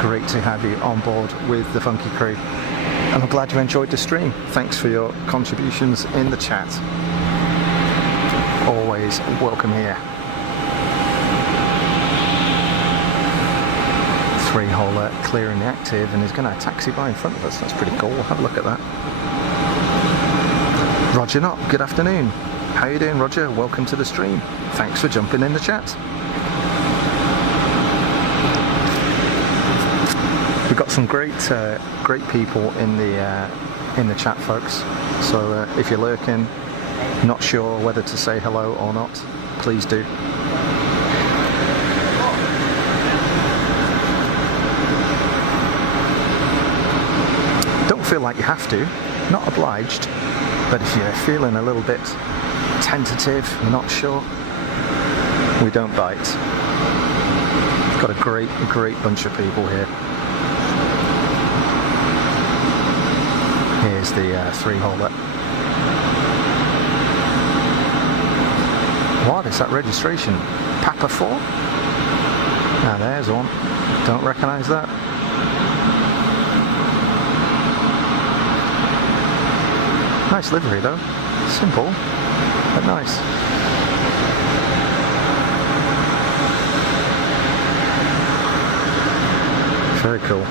Great to have you on board with the Funky Crew. And I'm glad you enjoyed the stream. Thanks for your contributions in the chat. Always welcome here. Three-holer clearing the active, and he's going to taxi by in front of us. That's pretty cool. We'll have a look at that. Roger Knott, good afternoon. How you doing, Roger? Welcome to the stream. Thanks for jumping in the chat. We've got some great people in the chat, folks. So if you're lurking, not sure whether to say hello or not, please do. Don't feel like you have to. Not obliged. But if you're feeling a little bit tentative, you're not sure, we don't bite. We've got a great bunch of people here. Here's the three-holer. What is that registration? Papa 4? Now there's one. Don't recognise that. Nice livery though, simple, but nice. Very cool.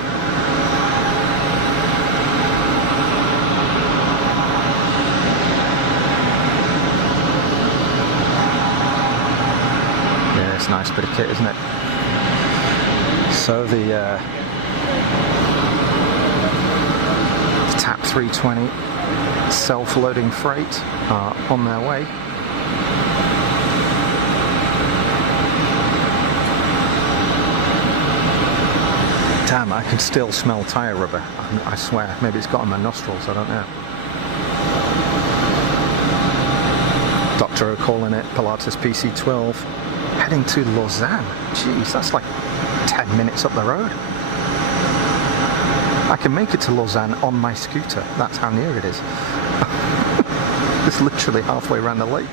Yeah, it's a nice bit of kit, isn't it? So the TAP 320 self-loading freight are on their way. Damn, I can still smell tyre rubber, I swear. Maybe it's got on my nostrils, I don't know. Dr. O calling it Pilatus PC12. Heading to Lausanne. Jeez, that's like 10 minutes up the road. I can make it to Lausanne on my scooter. That's how near it is. It's literally halfway around the lake.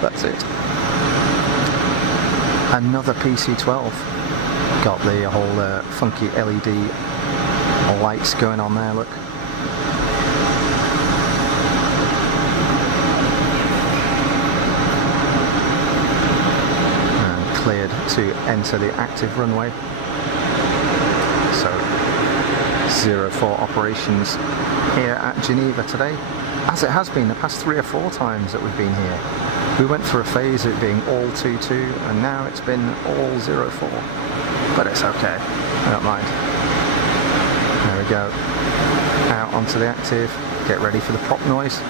That's it. Another PC12. Got the whole funky LED lights going on there, look. And cleared to enter the active runway. So 04 operations here at Geneva today, as it has been the past 3 or 4 times that we've been here. We went through a phase of it being all 22 and now it's been all 04, but it's okay, I don't mind. There we go, out onto the active, get ready for the prop noise.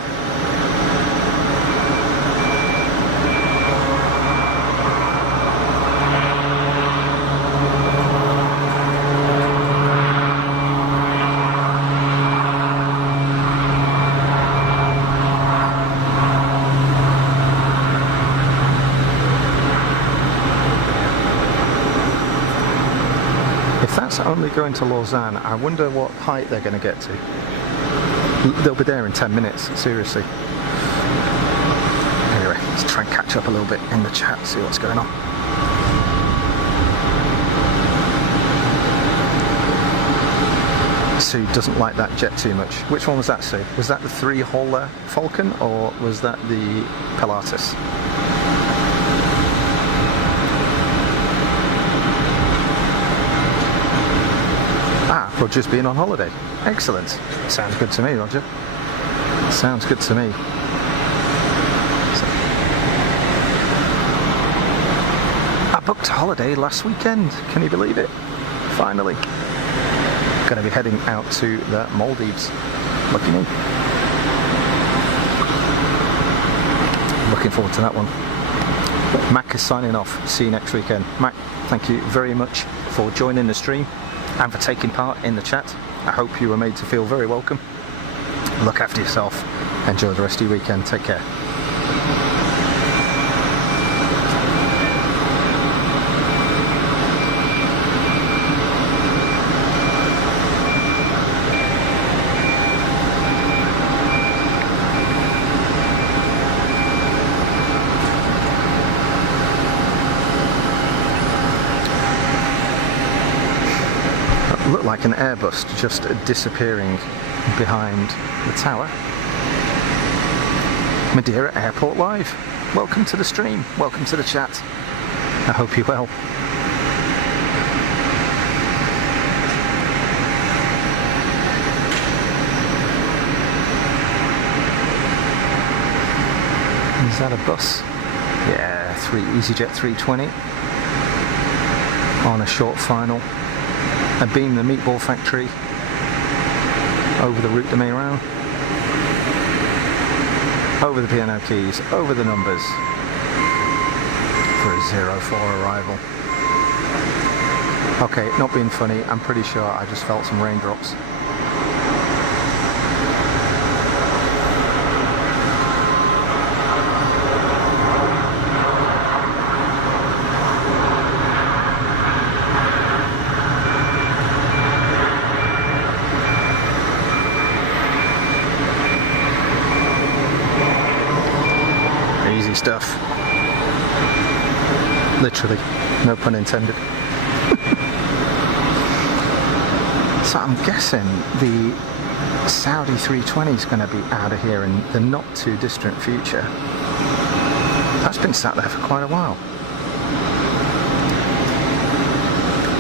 that's only going to Lausanne. I wonder what height they're going to get to. They'll be there in 10 minutes, seriously. Anyway, let's try and catch up a little bit in the chat, see what's going on. Sue doesn't like that jet too much. Which one was that, Sue? Was that the 3-hauler Falcon, or was that the Pilatus? Ah, Roger's been on holiday. Excellent. Sounds good to me, Roger. Sounds good to me. I booked a holiday last weekend. Can you believe it? Finally. Going to be heading out to the Maldives. Lucky me. Looking forward to that one. Mac is signing off. See you next weekend. Mac, thank you very much for joining the stream and for taking part in the chat. I hope you were made to feel very welcome. Look after yourself. Enjoy the rest of your weekend. Take care. Like an Airbus just disappearing behind the tower. Madeira Airport Live. Welcome to the stream. Welcome to the chat. I hope you're well. Is that a bus? Yeah, easyJet 320 on a short final. I beam the meatball factory over the Route de Meyrin, over the piano keys, over the numbers for a 04 arrival. Okay, not being funny, I'm pretty sure I just felt some raindrops. Stuff. Literally, no pun intended. So I'm guessing the Saudi 320 is going to be out of here in the not too distant future. That's been sat there for quite a while.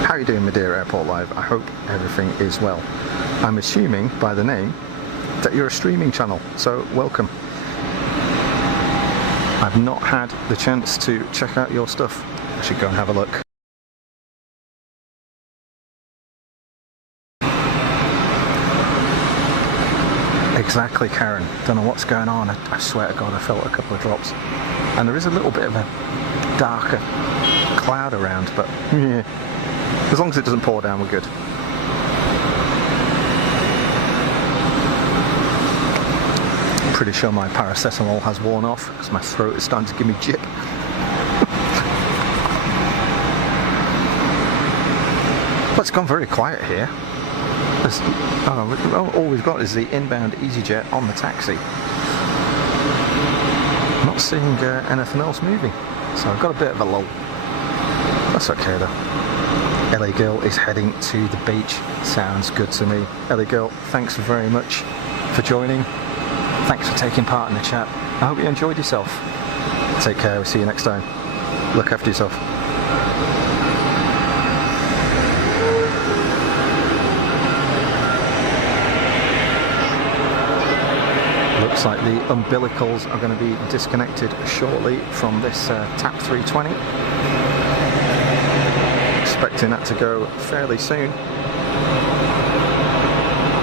How are you doing, Madeira Airport Live? I hope everything is well. I'm assuming by the name that you're a streaming channel, so welcome. I've not had the chance to check out your stuff. I should go and have a look. Exactly, Karen. Don't know what's going on. I swear to God, I felt a couple of drops. And there is a little bit of a darker cloud around, but yeah. As long as it doesn't pour down, we're good. Pretty sure my paracetamol has worn off because my throat is starting to give me jip. Well, it's gone very quiet here. All we've got is the inbound easyJet on the taxi. I'm not seeing anything else moving, so I've got a bit of a lull. That's okay though. LA Girl is heading to the beach. Sounds good to me. LA Girl, thanks very much for joining. Thanks for taking part in the chat. I hope you enjoyed yourself. Take care, we'll see you next time. Look after yourself. Looks like the umbilicals are going to be disconnected shortly from this TAP 320. Expecting that to go fairly soon.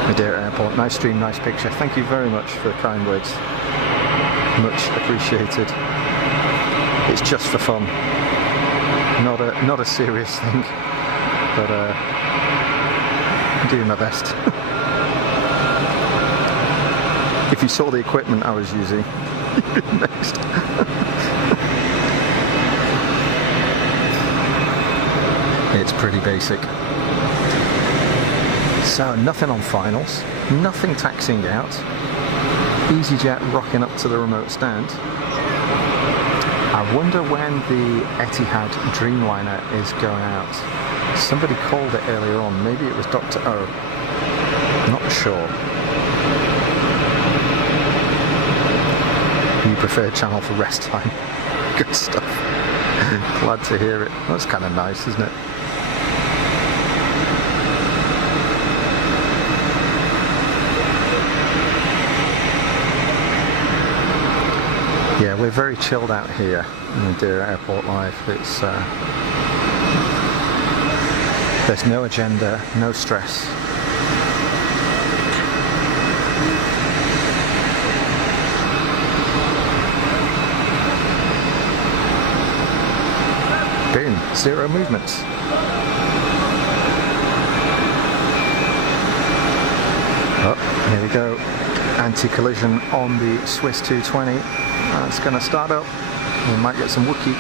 Madeira Airport, nice stream, nice picture. Thank you very much for the kind words. Much appreciated. It's just for fun, not a serious thing, but I'm doing my best. If you saw the equipment I was using, you'd be amazed. It's pretty basic. So nothing on finals, nothing taxiing out. easyJet rocking up to the remote stand. I wonder when the Etihad Dreamliner is going out. Somebody called it earlier on, maybe it was Dr. O. Not sure. New preferred channel for rest time. Good stuff. Glad to hear it. That's kind of nice, isn't it? Yeah, we're very chilled out here in the Geneva Airport Live. It's there's no agenda, no stress. Boom, zero movements. Oh, here we go. Anti-collision on the Swiss 220. It's going to start up. We might get some Wookiee.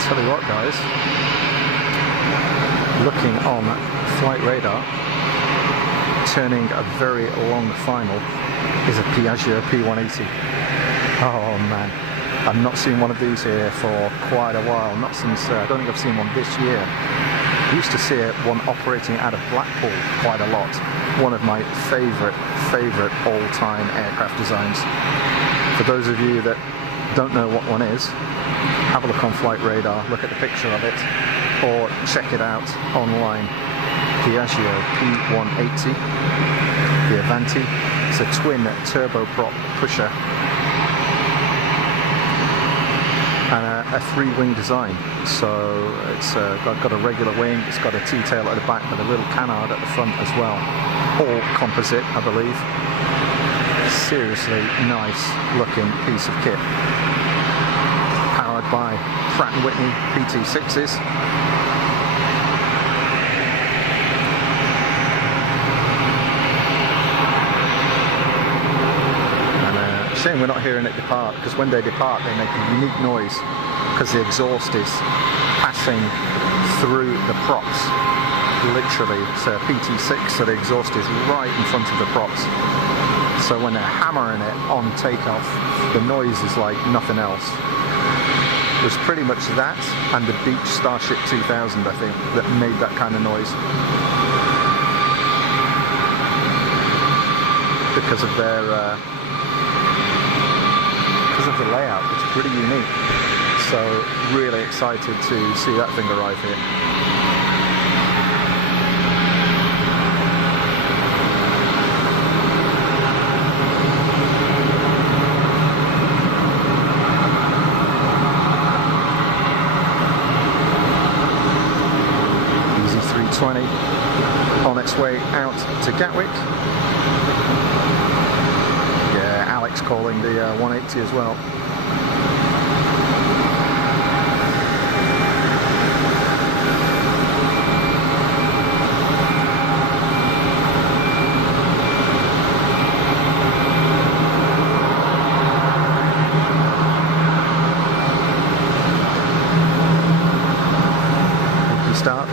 Tell you what, guys, looking on flight radar, turning a very long final is a Piaggio P180. Oh man, I've not seen one of these here for quite a while, not since, I don't think I've seen one this year. I used to see one operating out of Blackpool quite a lot. One of my favourite all-time aircraft designs. For those of you that don't know what one is, have a look on flight radar, look at the picture of it, or check it out online. Piaggio P180, the Avanti. It's a twin turboprop pusher and a three-wing design. So it's got a regular wing, it's got a T-tail at the back with a little canard at the front as well. All composite, I believe. Seriously nice looking piece of kit. Powered by Pratt & Whitney PT6s. And shame we're not hearing it depart, because when they depart they make a unique noise because the exhaust is passing through the props. Literally, it's a PT6, so the exhaust is right in front of the props. So when they're hammering it on takeoff, the noise is like nothing else. It was pretty much that and the Beech Starship 2000, I think, that made that kind of noise. Because of their, because of the layout, it's pretty unique. So really excited to see that thing arrive here. On its way out to Gatwick. Yeah, Alex calling the 180 as well. Start.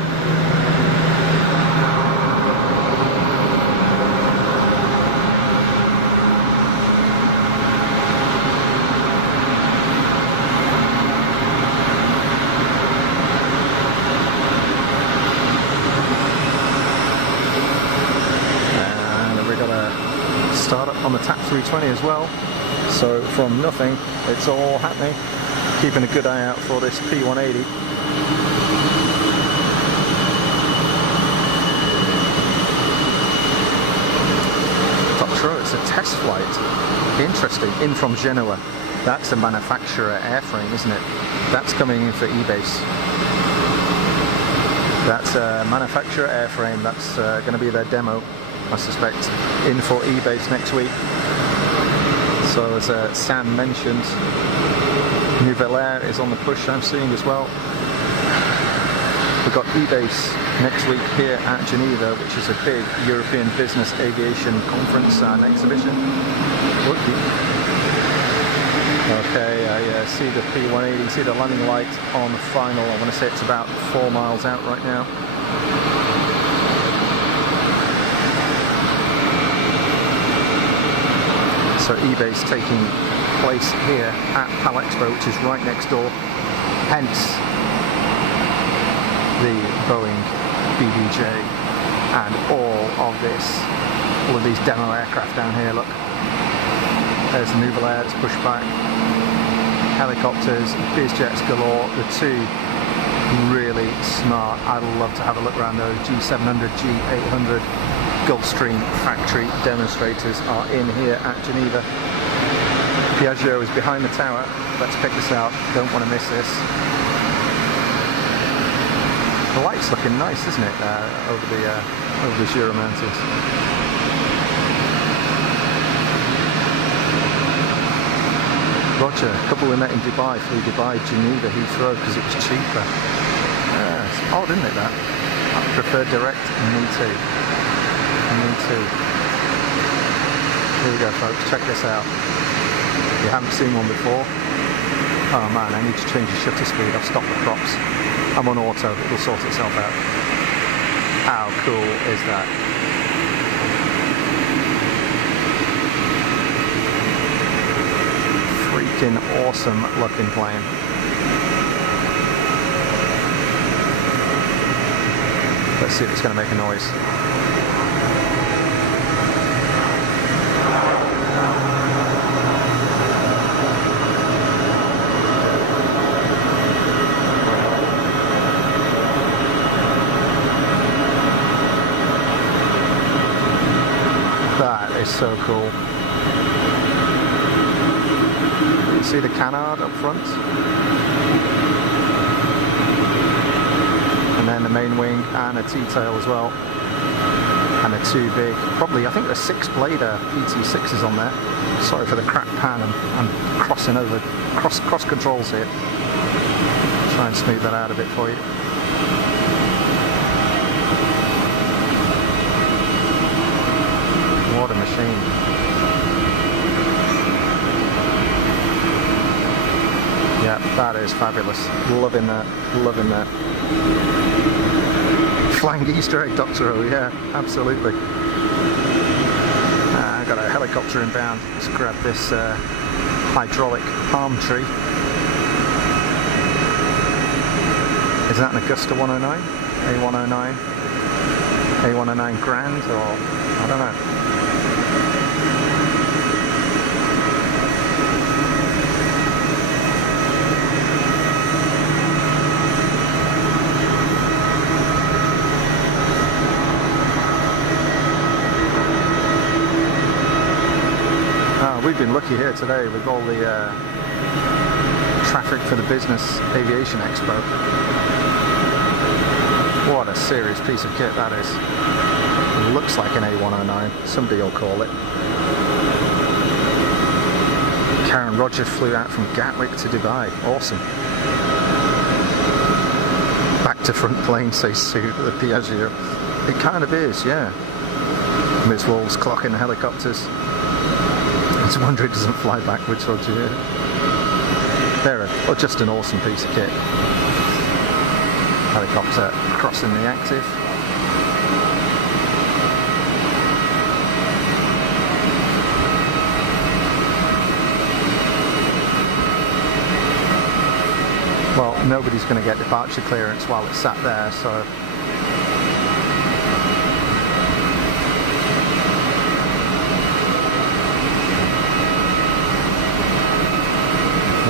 Start up on the TAP 320 as well, so from nothing it's all happening. Keeping a good eye out for this P180. test flight. Interesting. In from Genoa. That's a manufacturer airframe, isn't it? That's coming in for eBase. That's a manufacturer airframe. That's going to be their demo, I suspect, in for eBase next week. So as Sam mentioned, Nouvelle Air is on the push, I'm seeing as well. We've got eBase next week here at Geneva, which is a big European business aviation conference and exhibition. Okay, I see the P180, see the landing light on the final. I want to say it's about 4 miles out right now. So eBay's taking place here at PAL Expo, which is right next door. Hence the Boeing BBJ and all of these demo aircraft down here. Look. There's the Nouvelle Air that's pushed back, helicopters, easyJets galore, the two really smart. I'd love to have a look around those. G700, G800 Gulfstream factory demonstrators are in here at Geneva. Piaggio is behind the tower. Let's pick this out, don't want to miss this. The light's looking nice, isn't it, over the Jura Mountains. Roger, a couple we met in Dubai, flew Dubai, Geneva, Heathrow, because it was cheaper. Yeah, it's odd, isn't it, that? I prefer direct, me too. Me too. Here we go, folks, check this out. If you haven't seen one before, oh man, I need to change the shutter speed, I've stopped the props. I'm on auto, it'll sort itself out. How cool is that? Freaking awesome looking plane. Let's see if it's going to make a noise. That is so cool. See the canard up front, and then the main wing and a T-tail as well, and the two big, probably I think there's 6-blader PT6s on there. Sorry for the crap pan, I'm crossing over, cross controls here. Try and smooth that out a bit for you. What a machine. Yeah, that is fabulous. Loving that, loving that. Flying Easter egg Doctorow, yeah, absolutely. I've got a helicopter inbound. Let's grab this hydraulic palm tree. Is that an Augusta 109? A109? A109 Grand, or I don't know. We've been lucky here today with all the traffic for the Business Aviation Expo. What a serious piece of kit that is. It looks like an A109, somebody will call it. Karen Roger flew out from Gatwick to Dubai, awesome. Back to front plane, says Sue, the Piaggio. It kind of is, yeah. Ms. Wolves clocking the helicopters. I was wondering it doesn't fly backwards, Roger. There, oh, just an awesome piece of kit. Helicopter crossing the active. Well, nobody's going to get departure clearance while it's sat there, so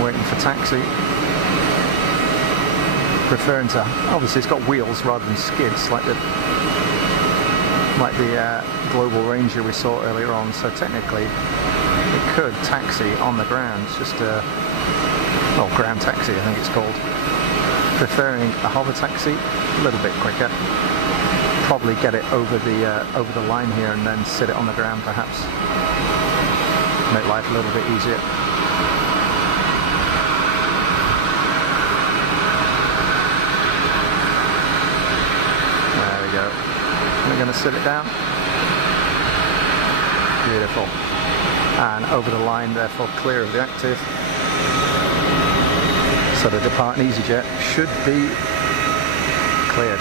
waiting for taxi. Preferring to, obviously it's got wheels rather than skids like the like the Global Ranger we saw earlier on. So technically it could taxi on the ground. It's just a ground taxi, I think it's called. Preferring a hover taxi, a little bit quicker. Probably get it over the line here and then sit it on the ground perhaps. Make life a little bit easier. There we go. We're going to sit it down. Beautiful. And over the line, therefore clear of the active. So the departing easyJet should be cleared.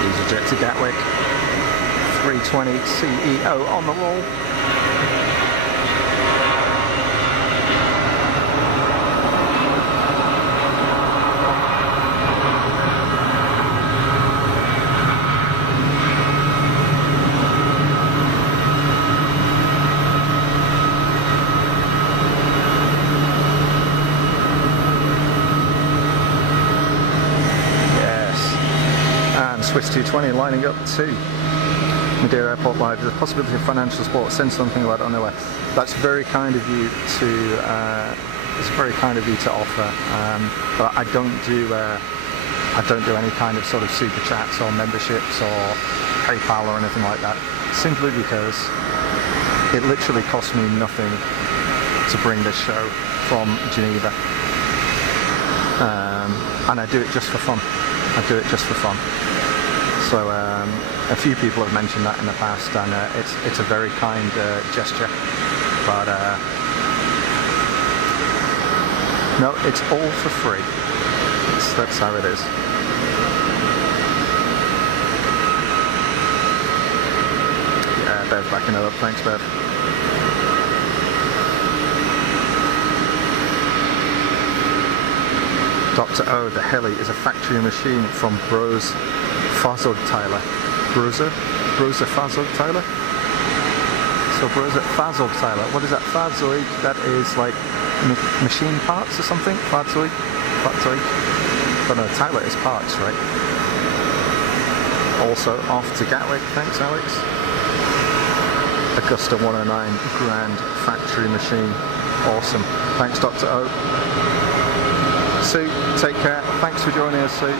easyJet to Gatwick, 320 CEO on the wall. Swiss 220 lining up to Geneva Airport Live. The possibility of financial support. Send something about it on the way. That's very kind of you to. It's very kind of you to offer. But I don't do any kind of sort of super chats or memberships or PayPal or anything like that. Simply because it literally costs me nothing to bring this show from Geneva, and I do it just for fun. So a few people have mentioned that in the past, and it's a very kind gesture. But no, it's all for free. That's how it is. Yeah, Bev's backing it up. Thanks, Bev. Dr. O, the heli is a factory machine from Bros Fahrzeugteile. Brose Fahrzeugteile? So Brose Fahrzeugteile. What is that? Fahrzeug? That is like machine parts or something? Fahrzeug? But no, Teile is parts, right? Also off to Gatwick. Thanks, Alex. Augusta 109 grand factory machine. Awesome. Thanks, Dr. O. Sue, take care. Thanks for joining us, Sue.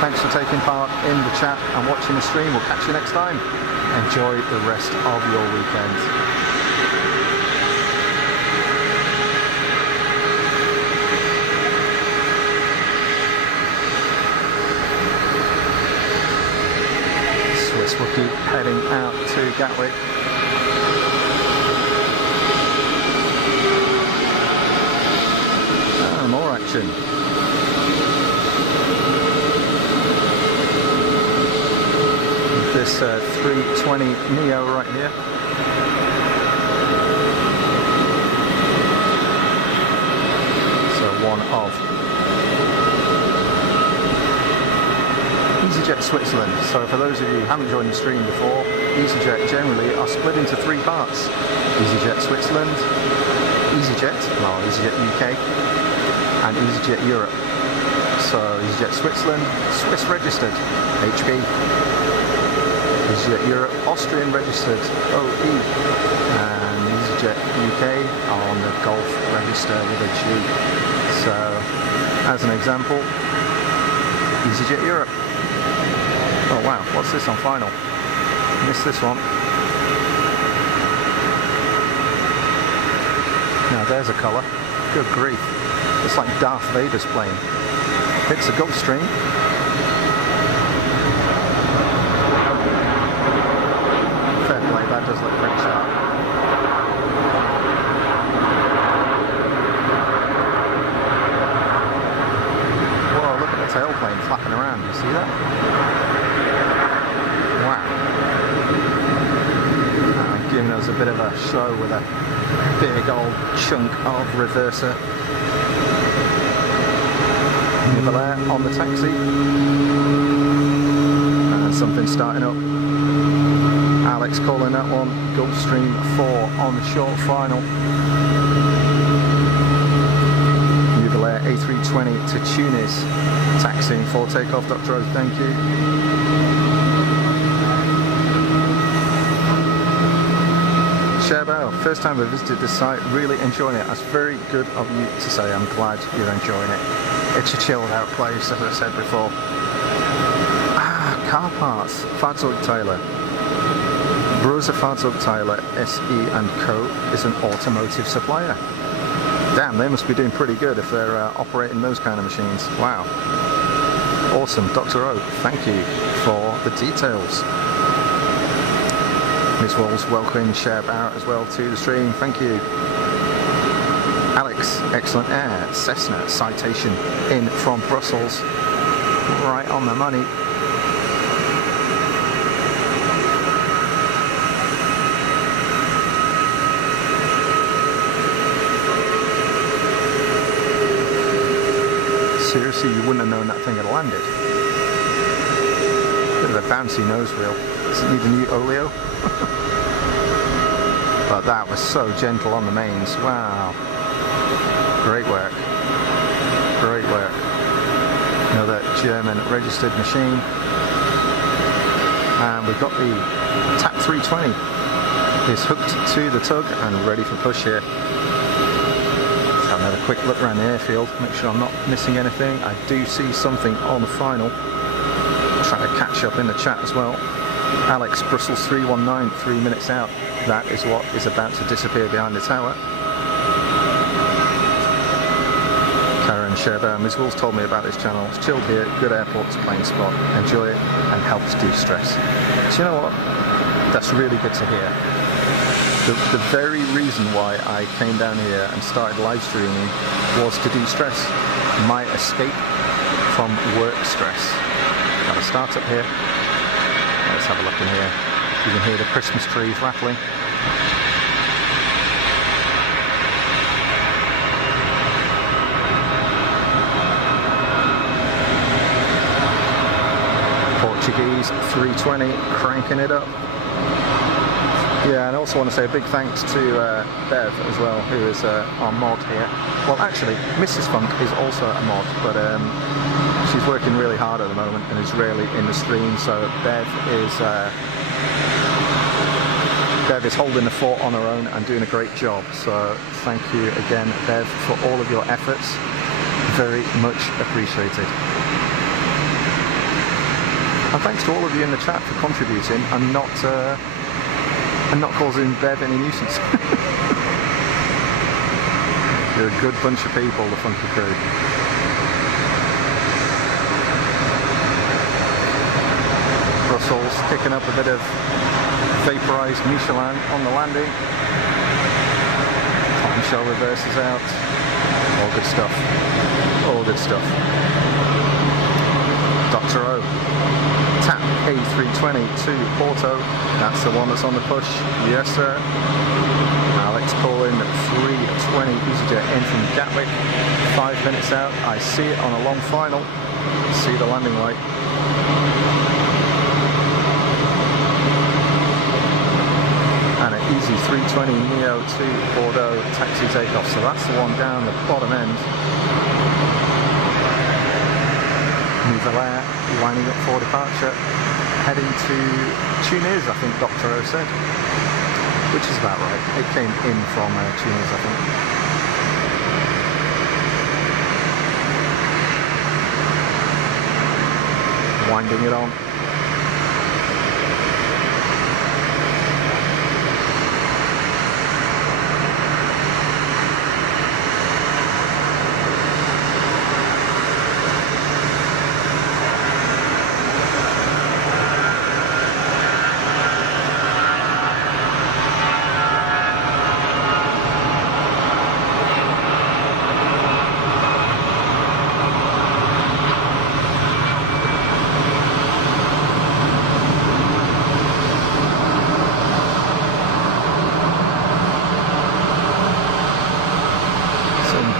Thanks for taking part in the chat and watching the stream. We'll catch you next time. Enjoy the rest of your weekend. Swiss will keep heading out to Gatwick. More action. This 320 Neo right here. So one of easyJet Switzerland. So for those of you who haven't joined the stream before, easyJet generally are split into three parts. easyJet Switzerland, easyJet UK, and easyJet Europe. So easyJet Switzerland, Swiss registered, HB. easyJet Europe, Austrian registered, OE. And easyJet UK on the Golf register with a G. So as an example, easyJet Europe. Oh wow, what's this on final? Missed this one. Now there's a colour. Good grief. It's like Darth Vader's plane. It's a Gulfstream. Fair play, that does look pretty sharp. Whoa, look at the tailplane flapping around. You see that? Wow. Giving us a bit of a show with a big old chunk of reverser. Geneva Air on the taxi. And something starting up. Alex calling that one. Gulfstream 4 on the short final. Geneva Air A320 to Tunis. Taxiing for takeoff, Dr. O, thank you. Sherbao, first time I visited this site, really enjoying it. That's very good of you to say. I'm glad you're enjoying it. It's a chilled out place, as I said before. Car parts, Fahrzeugteile. Brose Fahrzeugteile SE & Co. is an automotive supplier. Damn, they must be doing pretty good if they're operating those kind of machines. Wow. Awesome, Dr. O, thank you for the details. Ms. Walls, welcoming Share Barrett as well to the stream, thank you. Alex, excellent air, Cessna citation in from Brussels, right on the money. Seriously, you wouldn't have known that thing had landed. Bit of a bouncy nose wheel. Does it need a new oleo? But that was so gentle on the mains. Wow. Great work. Great work. Another German registered machine. And we've got the TAP 320 is hooked to the tug and ready for push here. Another quick look around the airfield, make sure I'm not missing anything. I do see something on the final. Trying to catch up in the chat as well. Alex, Brussels 319, 3 minutes out. That is what is about to disappear behind the tower. Karen Sherber, Ms. Wills told me about this channel. It's chilled here, good airports, plane spot. Enjoy it and helps de-stress. So you know what? That's really good to hear. The very reason why I came down here and started live streaming was to de-stress, my escape from work stress. Got to start up here. Let's have a look in here. You can hear the Christmas trees rattling. Portuguese 320 cranking it up. Yeah, and I also want to say a big thanks to Bev as well, who is our mod here. Well, actually, Mrs. Funk is also a mod, but she's working really hard at the moment and is rarely in the stream. So Bev is holding the fort on her own and doing a great job. So thank you again, Bev, for all of your efforts. Very much appreciated. And thanks to all of you in the chat for contributing and not causing Bev any nuisance. You're a good bunch of people, the Funky crew. Brussels kicking up a bit of vaporized Michelin on the landing. Cotton shell reverses out. All good stuff. All good stuff. Dr. O. TAP A320 to Porto. That's the one that's on the push. Yes, sir. Alex calling 320 easyJet in from Gatwick. 5 minutes out. I see it on a long final. See the landing light. And an easy 320 Neo to Bordeaux taxi takeoff. So that's the one down the bottom end. Nouvelle lining up for departure, heading to Tunis, I think Dr. O said, which is about right. It came in from Tunis, I think. Winding it on.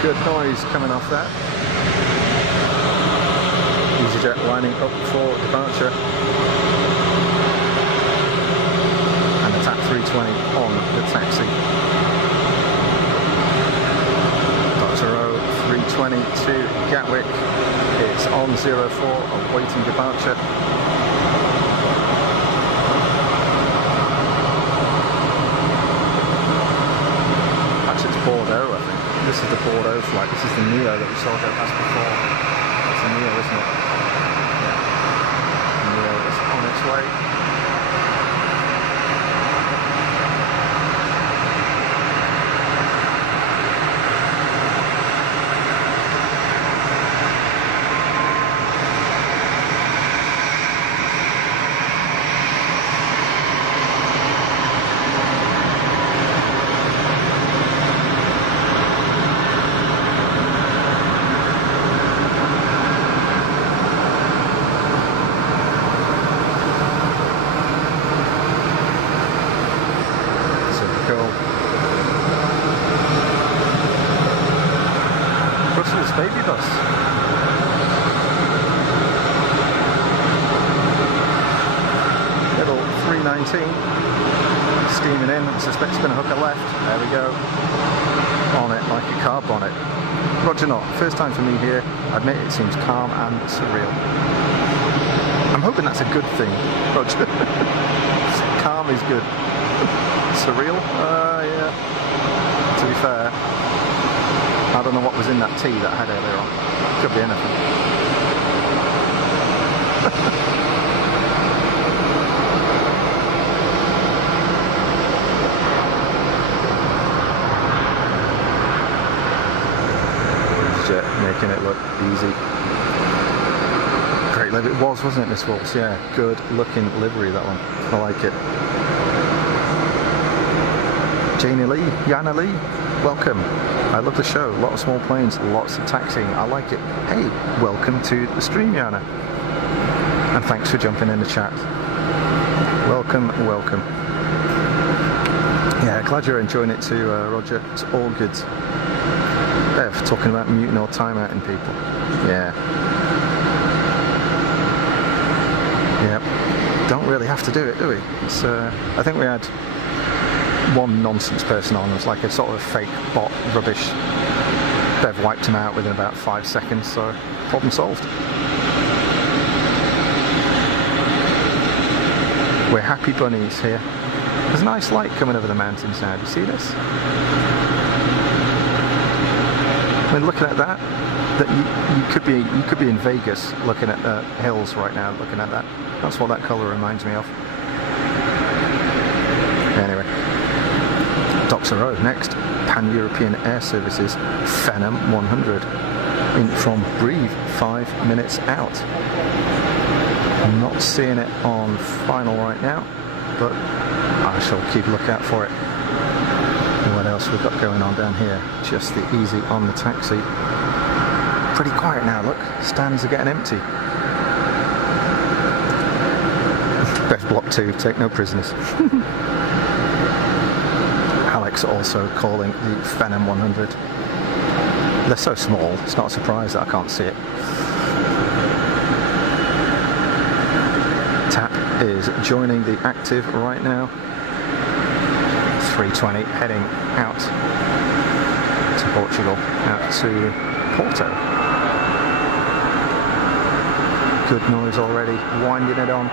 Good noise coming off that. easyJet lining up for departure. And the TAP 320 on the taxi. Dr. O 320 to Gatwick. It's on 04, awaiting departure. Actually, it's Bordeaux, I think. This is the Bordeaux flight. This is the Neo that we saw go past before. It's the Neo, isn't it? Yeah. The Neo is on its way. Baby bus. Little 319 steaming in. I suspect it's going to hook a left. There we go. On it like a car bonnet. Roger not. First time for me here. I admit it seems calm and surreal. I'm hoping that's a good thing, Roger. Calm is good. Surreal? Yeah. To be fair, I don't know what was in that tea that I had earlier on. Could be anything. Jet making it look easy. Great livery. It was, wasn't it, Miss Waltz? Yeah, good looking livery, that one. I like it. Janie Lee, Yana Lee, welcome. I love the show, a lot of small planes, lots of taxiing, I like it. Hey, welcome to the stream, Yana. And thanks for jumping in the chat. Welcome, welcome. Yeah, glad you're enjoying it too, Roger. It's all good. Bev, talking about muting or timeouting people. Yeah. Yep. Don't really have to do it, do we? It's, I think we had one nonsense person on. It was like a sort of fake bot rubbish. Bev wiped him out within about 5 seconds, so problem solved. We're happy bunnies here. There's a nice light coming over the mountains now. Do you see this? I mean, looking at that you could be in Vegas looking at the hills right now. Looking at that, that's what that colour reminds me of. Anyway. Docks Road next, Pan-European Air Services, Phenom 100, in from Brive, 5 minutes out. I'm not seeing it on final right now, but I shall keep a lookout for it. And what else we've got going on down here? Just the easy on the taxi. Pretty quiet now, look, stands are getting empty. Beth Block 2, take no prisoners. Also calling the Phenom 100. They're so small, it's not a surprise that I can't see it. TAP is joining the active right now. 320 heading out to Portugal, out to Porto. Good noise already, winding it on.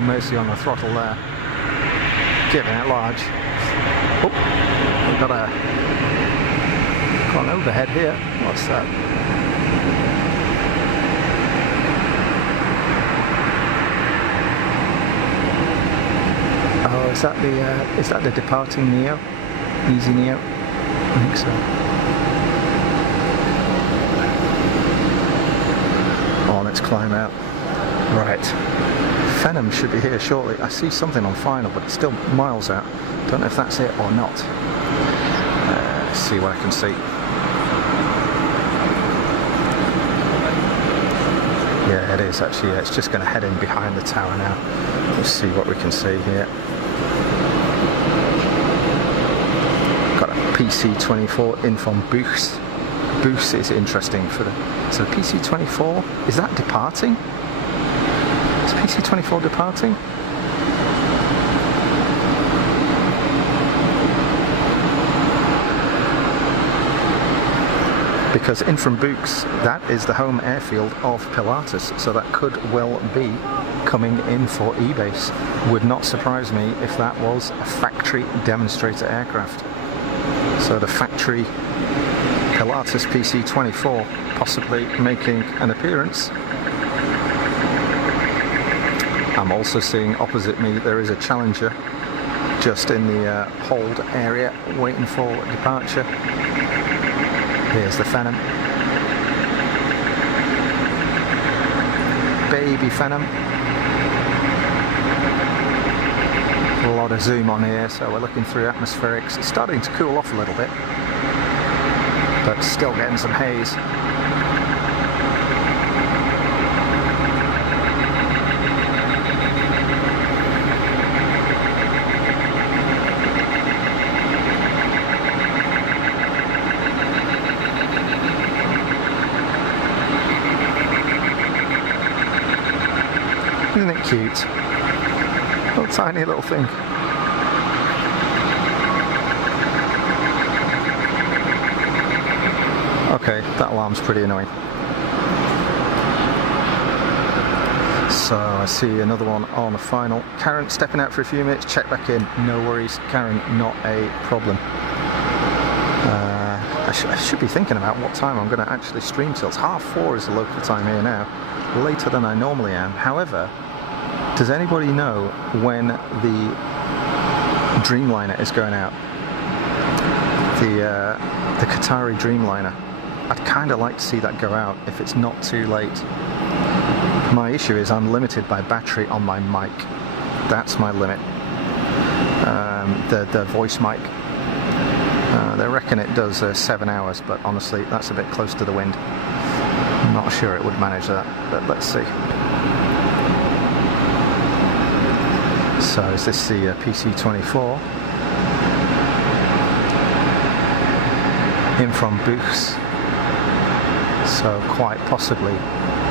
Mercy on the throttle there, giving it large. Oh, we've got an overhead here. What's that? Oh, is that the departing Neo? Easy Neo? I think so. Oh, let's climb out. Right. Phenom should be here shortly. I see something on final, but it's still miles out. Don't know if that's it or not. Let's see what I can see. Yeah, it is actually. Yeah, it's just going to head in behind the tower now. Let's see what we can see here. Got a PC-24 in from Buchs. Buchs is interesting for the... So the PC-24, is that departing? Is PC-24 departing? Because in from Buchs, that is the home airfield of Pilatus, so that could well be coming in for E-base. Would not surprise me if that was a factory demonstrator aircraft. So the factory Pilatus PC-24 possibly making an appearance. I'm also seeing opposite me there is a Challenger just in the hold area waiting for departure. Here's the Phenom. Baby Phenom. A lot of zoom on here, so we're looking through atmospherics. It's starting to cool off a little bit, but still getting some haze. Isn't it cute? Little tiny little thing. Okay, that alarm's pretty annoying. So I see another one on the final. Karen stepping out for a few minutes, check back in. No worries, Karen, not a problem. I should be thinking about what time I'm going to actually stream till. It's 4:30 is the local time here now. Later than I normally am. However, does anybody know when the Dreamliner is going out? The Qatari Dreamliner. I'd kind of like to see that go out if it's not too late. My issue is I'm limited by battery on my mic. That's my limit. The voice mic. They reckon it does 7 hours, but honestly, that's a bit close to the wind. I'm not sure it would manage that, but let's see. So is this the PC-24 in from Buchs? So quite possibly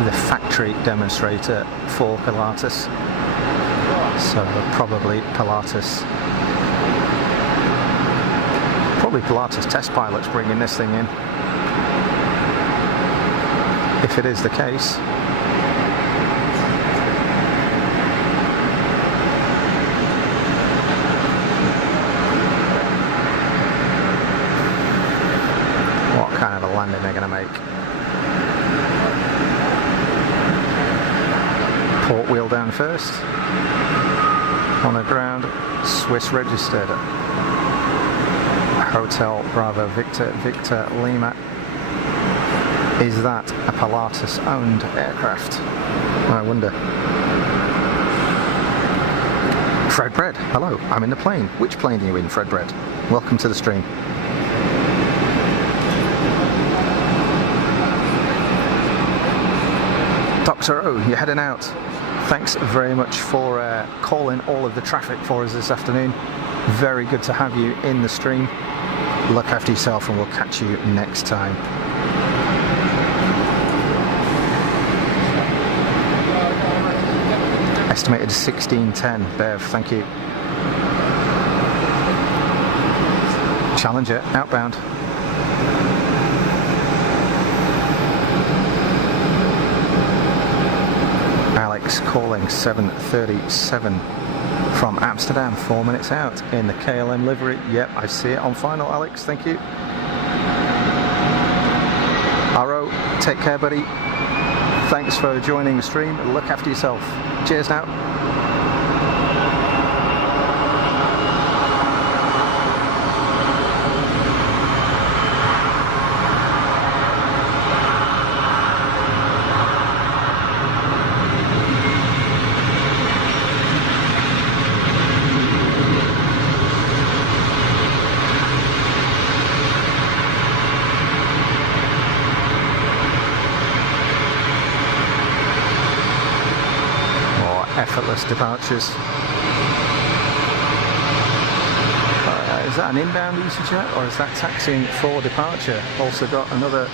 the factory demonstrator for Pilatus. So probably Pilatus test pilots bringing this thing in. If it is the case. What kind of a landing they're going to make. Port wheel down first. On the ground, Swiss registered. Hotel Bravo Victor Lima. Is that a Pilatus owned aircraft? I wonder. Fred Bread, hello, I'm in the plane. Which plane are you in, Fred Bread? Welcome to the stream. Dr. O, you're heading out. Thanks very much for calling all of the traffic for us this afternoon. Very good to have you in the stream. Look after yourself and we'll catch you next time. Estimated 1610, Bev, thank you. Challenger, outbound. Alex calling 737 from Amsterdam, 4 minutes out in the KLM livery. Yep, I see it on final, Alex, thank you. Arrow, take care, buddy. Thanks for joining the stream. Look after yourself. Cheers now. countless departures. Is that an inbound easyJet or is that taxiing for departure? Also got another,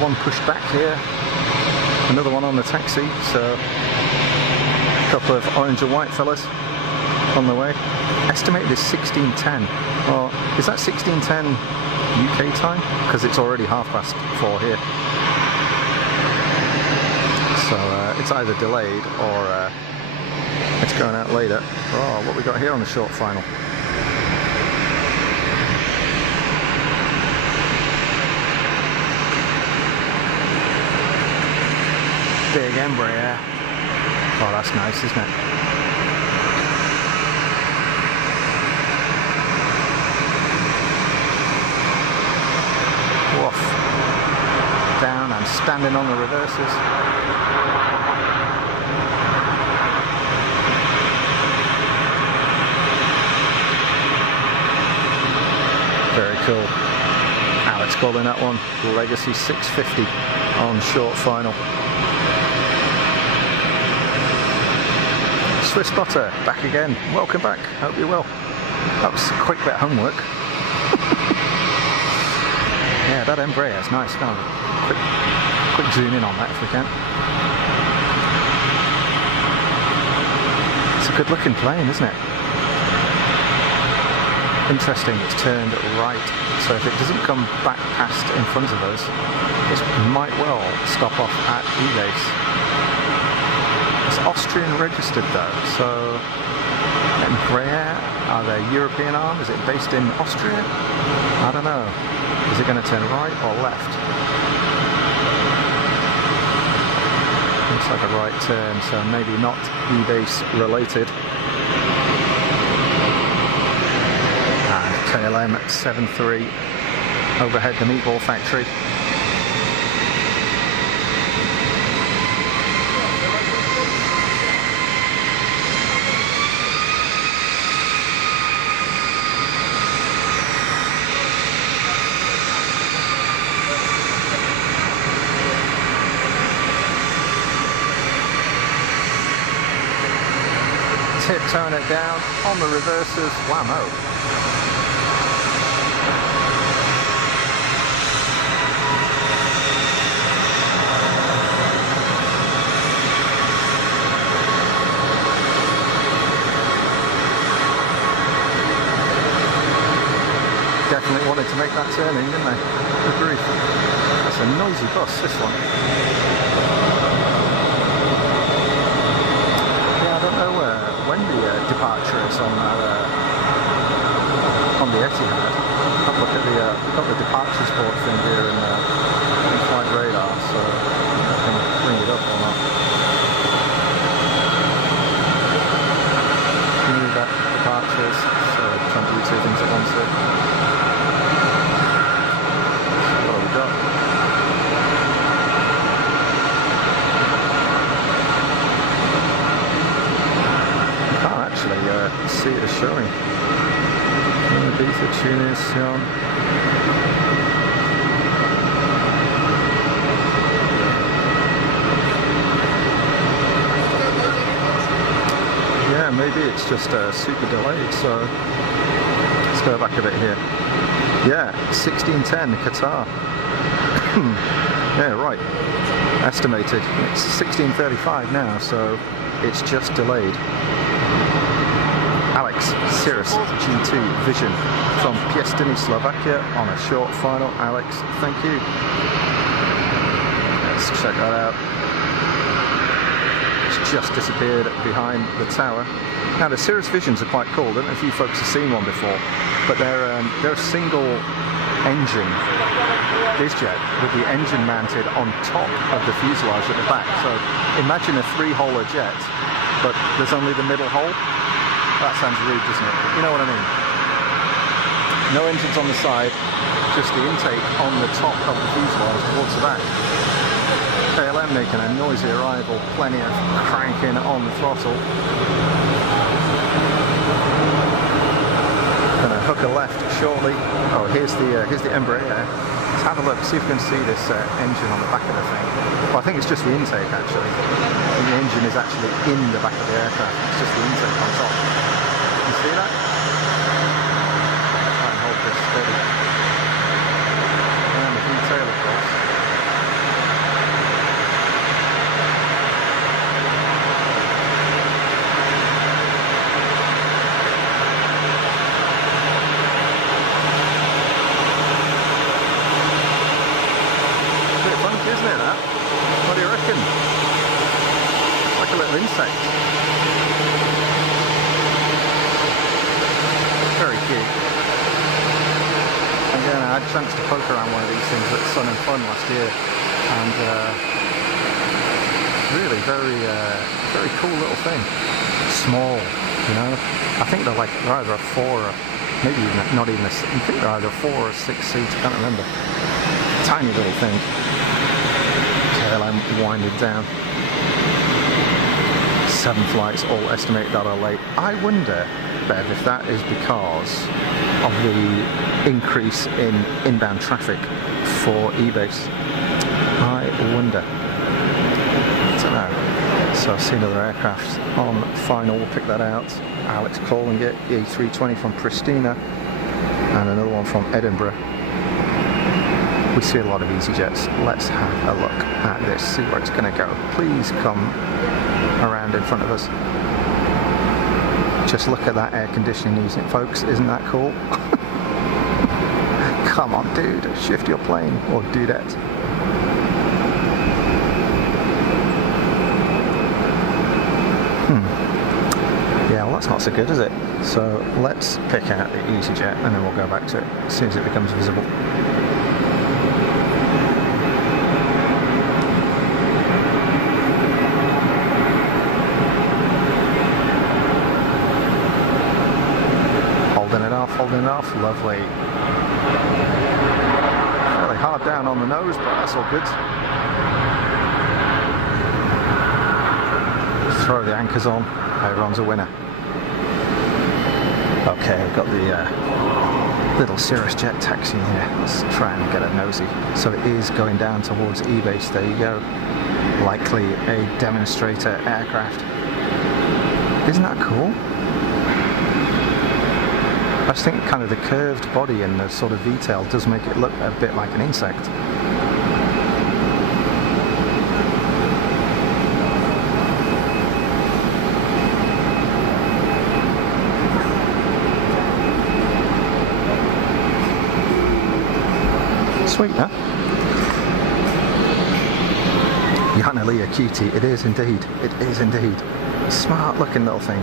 one pushed back here, another one on the taxi, so a couple of orange and white fellas on the way. Estimated is 16:10. Well, is that 16:10 UK time? Because it's already 4:30 here. So it's either delayed or it's going out later. Oh, what we got here on the short final? Big Embraer. Oh, that's nice, isn't it? Woof. Down and standing on the reverses. Very cool. Alex calling that one Legacy 650 on short final. Swiss Spotter, back again. Welcome back. Hope you're well. That was a quick bit of homework. Yeah, that Embraer is nice. Kind of quick zoom in on that if we can. It's a good looking plane, isn't it? Interesting, it's turned right. So if it doesn't come back past in front of us, it might well stop off at E-base. It's Austrian registered though, so Embraer, are they European arm? Is it based in Austria? I don't know. Is it going to turn right or left? Looks like a right turn, so maybe not E-base related. And KLM 73 overhead the meatball factory. Tiptoeing it down on the reverses, whammo. Definitely wanted to make that turning, didn't they? Good grief. That's a noisy bus, this one. When the departure is on the Etihad. Have a look at we've got the departures board thing here in flight radar, so I can bring it up or not. You knew that departures, so trying to do two things at once here. So what have we got? See it as showing. The beta tune is on. Yeah, maybe it's just super delayed, so let's go back a bit here. Yeah, 16:10 Qatar. Yeah, right. Estimated. It's 16:35 now, so it's just delayed. Cirrus G2 Vision from Piestiny, Slovakia on a short final. Alex, thank you. Let's check that out. It's just disappeared behind the tower. Now the Cirrus Visions are quite cool. I don't know if you folks have seen one before, but they're a single engine bizjet with the engine mounted on top of the fuselage at the back. So imagine a three-holer jet, but there's only the middle hole. That sounds rude, doesn't it? You know what I mean? No engines on the side, just the intake on the top of the fuselage towards the back. KLM making a noisy arrival, plenty of cranking on the throttle. Gonna hook a left shortly. Oh, here's the Embraer. Let's have a look, see if we can see this engine on the back of the thing. Well, I think it's just the intake actually. I think the engine is actually in the back of the aircraft. It's just the intake on top. You see that? Try and hold this steady. And the detail, of course. Isn't it that? What do you reckon? It's like a little insect. Very cute. Again, I had a chance to poke around one of these things at Sun and Fun last year, and really very cool little thing. Small, you know. I think they're either a 4 or maybe even not even a. I think they're either 4 or 6 seats. I can't remember. Tiny little thing. I'm winding down. 7 flights, all estimated that are late. I wonder, Bev, if that is because of the increase in inbound traffic for eBase. I wonder. I don't know. So I've seen other aircraft on final. We'll pick that out. Alex calling it, the A320 from Pristina, and another one from Edinburgh. We see a lot of easyJets. Let's have a look at this, see where it's going to go. Please come around in front of us. Just look at that air conditioning unit, folks. Isn't that cool? Come on, dude. Shift your plane, or dudette. Yeah, well, that's not so good, is it? So let's pick out the easyJet, and then we'll go back to it as soon as it becomes visible. Holding it off, lovely. Fairly hard down on the nose, but that's all good. Throw the anchors on, everyone's a winner. Okay, we've got the little Cirrus Jet taxi here. Let's try and get a nosy. So it is going down towards eBase, there you go. Likely a demonstrator aircraft. Isn't that cool? I just think kind of the curved body and the sort of V-tail does make it look a bit like an insect. Sweet, huh? Yannalia cutie, it is indeed. It is indeed. Smart looking little thing.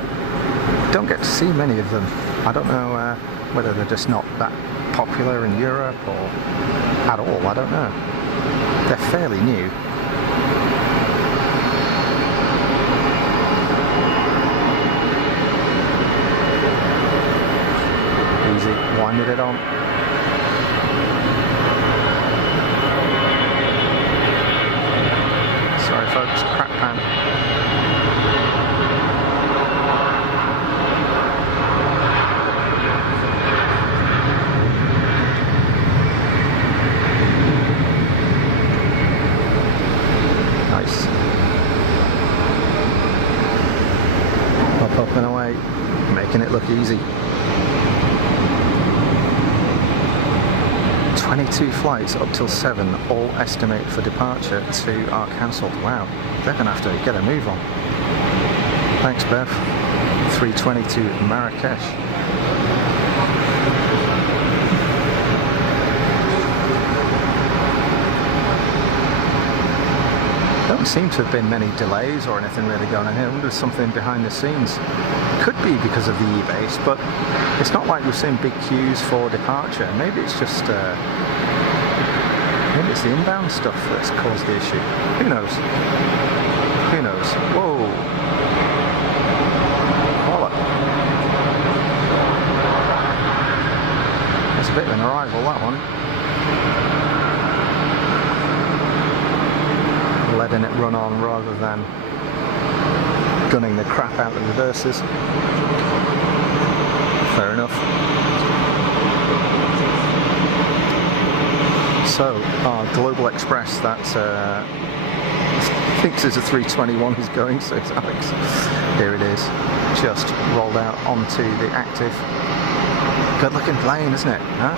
Don't get to see many of them. I don't know whether they're just not that popular in Europe or at all, I don't know. They're fairly new. Easy, winded it on. Sorry folks, crap pan. Up and away, making it look easy. 22 flights up till 7, all estimated for departure, 2 are cancelled. Wow, they're going to have to get a move on. Thanks, Bev. 320 to Marrakesh. Don't seem to have been many delays or anything really going on here. I wonder if something behind the scenes. Could be because of the eBase, but it's not like we've seen big queues for departure. Maybe it's just maybe it's the inbound stuff that's caused the issue. Who knows? Who knows? Whoa! Voila! That's a bit of an arrival, that one. Letting it run on rather than gunning the crap out of the reverses. Fair enough. So our Global Express, that's Thinks there's a 321 he's going, says Alex. Here it is, just rolled out onto the active. Good looking plane, isn't it? Huh?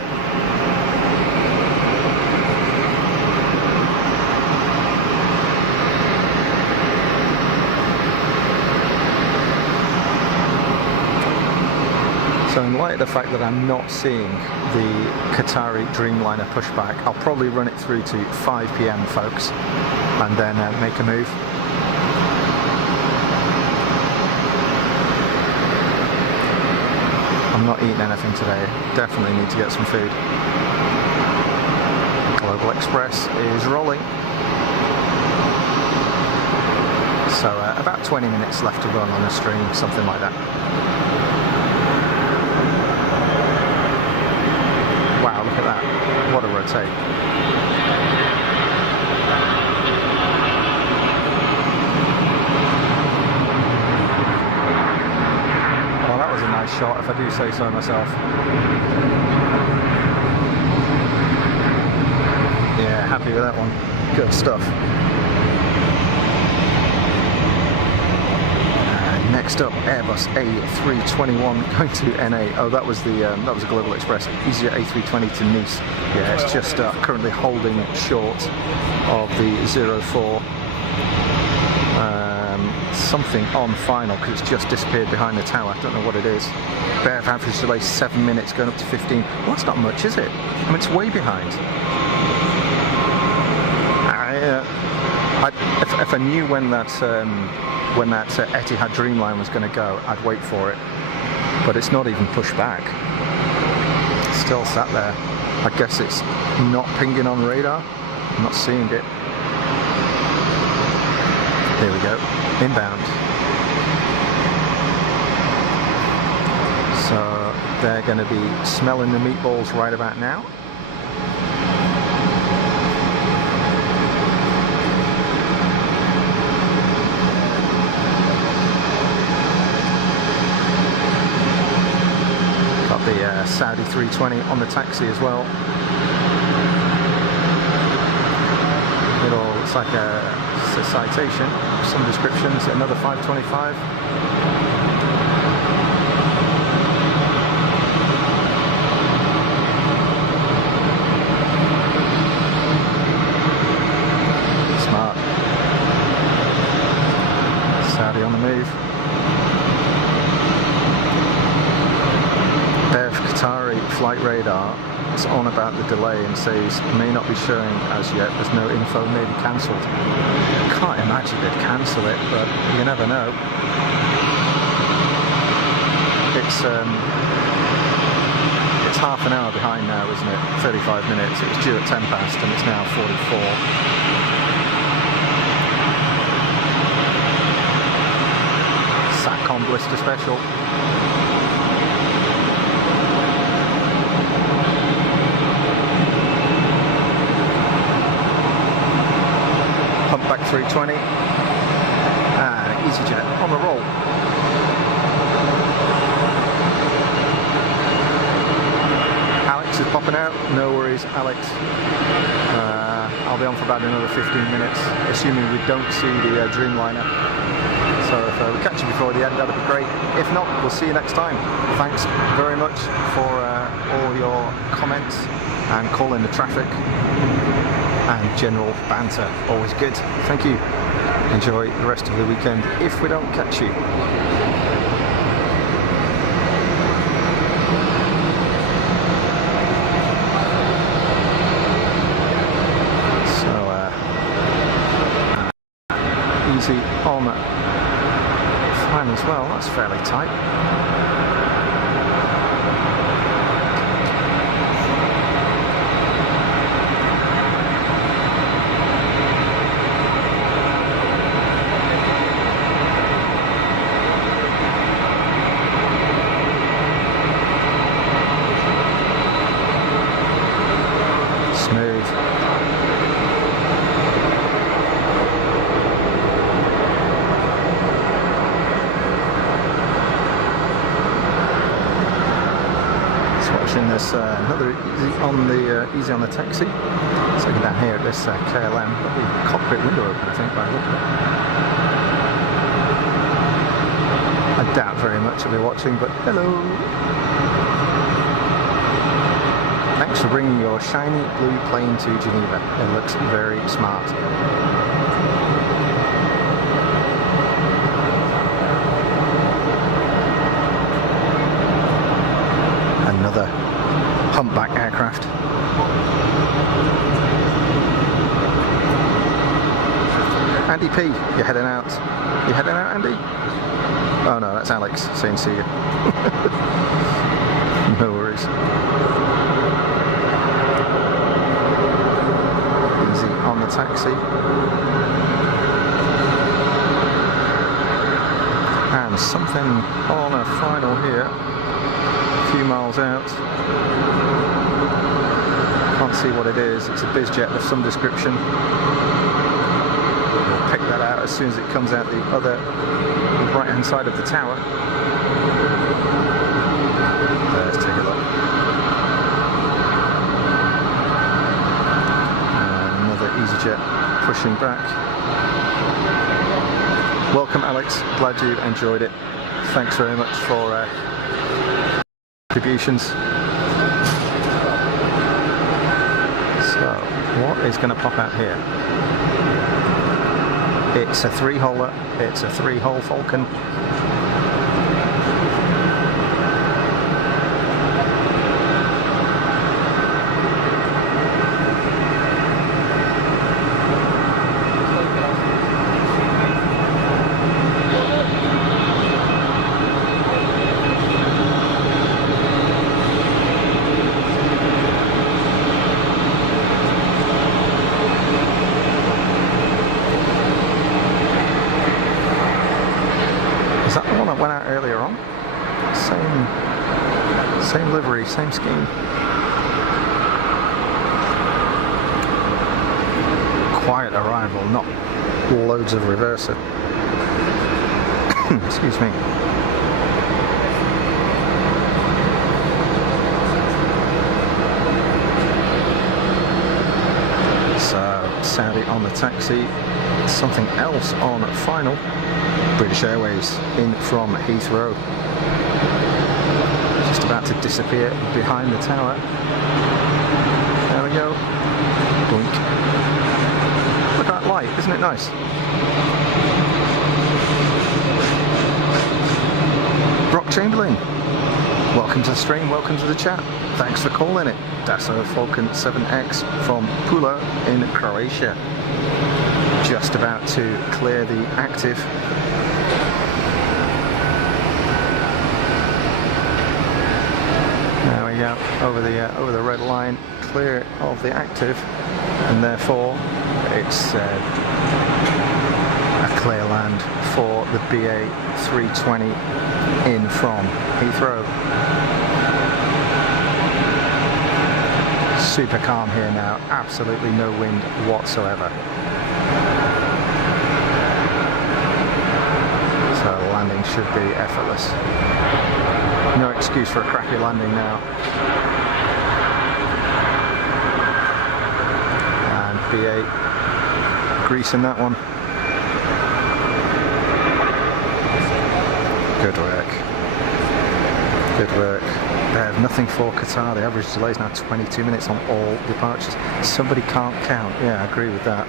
So in light of the fact that I'm not seeing the Qatari Dreamliner pushback, I'll probably run it through to 5 PM, folks, and then make a move. I'm not eating anything today. Definitely need to get some food. Global Express is rolling. So about 20 minutes left to run on the stream, something like that. Wow, look at that. What a rotate. Well, that was a nice shot, if I do say so myself. Yeah, happy with that one. Good stuff. Next up, Airbus A321 going to NA. Oh, that was a Global Express. easyJet A320 to Nice. Yeah, it's just currently holding short of the 04. Something on final because it's just disappeared behind the tower. I don't know what it is. Bare average delay 7 minutes, going up to 15. Well, that's not much, is it? I mean, it's way behind. If I knew when that Etihad Dreamline was going to go, I'd wait for it. But it's not even pushed back. It's still sat there. I guess it's not pinging on radar. I'm not seeing it. There we go. Inbound. So they're going to be smelling the meatballs right about now. The Saudi 320 on the taxi as well. It looks like a citation, some descriptions, another 525. Smart. Saudi on the move. Qatari flight radar is on about the delay and says may not be showing as yet, there's no info, maybe cancelled. Can't imagine they'd cancel it, but you never know. It's half an hour behind now, isn't it? 35 minutes. It was due at 10 past and it's now 44. SATCOM blister special. Humpback 320 and easyJet on the roll. Alex is popping out. No worries, Alex. I'll be on for about another 15 minutes, assuming we don't see the Dreamliner. So if we catch you before the end, that'd be great. If not, we'll see you next time. Thanks very much for all your comments and calling the traffic and general banter. Always good. Thank you. Enjoy the rest of the weekend if we don't catch you. Easy on fine as well. That's fairly tight. watching this another easy on the taxi. So looking down here at this KLM, got the cockpit window open, I think, by the look of it. I doubt very much I'll be watching, but hello. Thanks for bringing your shiny blue plane to Geneva. It looks very smart. Another humpback aircraft. Andy P, you're heading out. You heading out, Andy? Oh no, that's Alex saying see you. No worries. Easy on the taxi. And something on a final here. A few miles out. Can't see what it is. It's a bizjet of some description. We'll pick that out as soon as it comes out the other right hand side of the tower. Let's take a look. Another easyJet pushing back. Welcome, Alex. Glad you enjoyed it. Thanks very much for contributions. So, what is going to pop out here? It's a three-holer. It's a three-hole Falcon. Is that the one that went out earlier on? Same livery, same scheme. Quiet arrival, not loads of reverser. Excuse me. So, Saudi on the taxi. Something else on final. British Airways in from Heathrow. Just about to disappear behind the tower. There we go. Boink. Look at that light, isn't it nice? Brock Chamberlain, welcome to the stream, welcome to the chat. Thanks for calling it. Dassault Falcon 7X from Pula in Croatia. Just about to clear the active. There we go, over the red line, clear of the active, and therefore it's a clear land for the BA 320 in from Heathrow. Super calm here now, absolutely no wind whatsoever. So landing should be effortless. No excuse for a crappy landing now. And BA greasing that one. Good work. Good work. They have nothing for Qatar. The average delay is now 22 minutes on all departures. Somebody can't count. Yeah, I agree with that.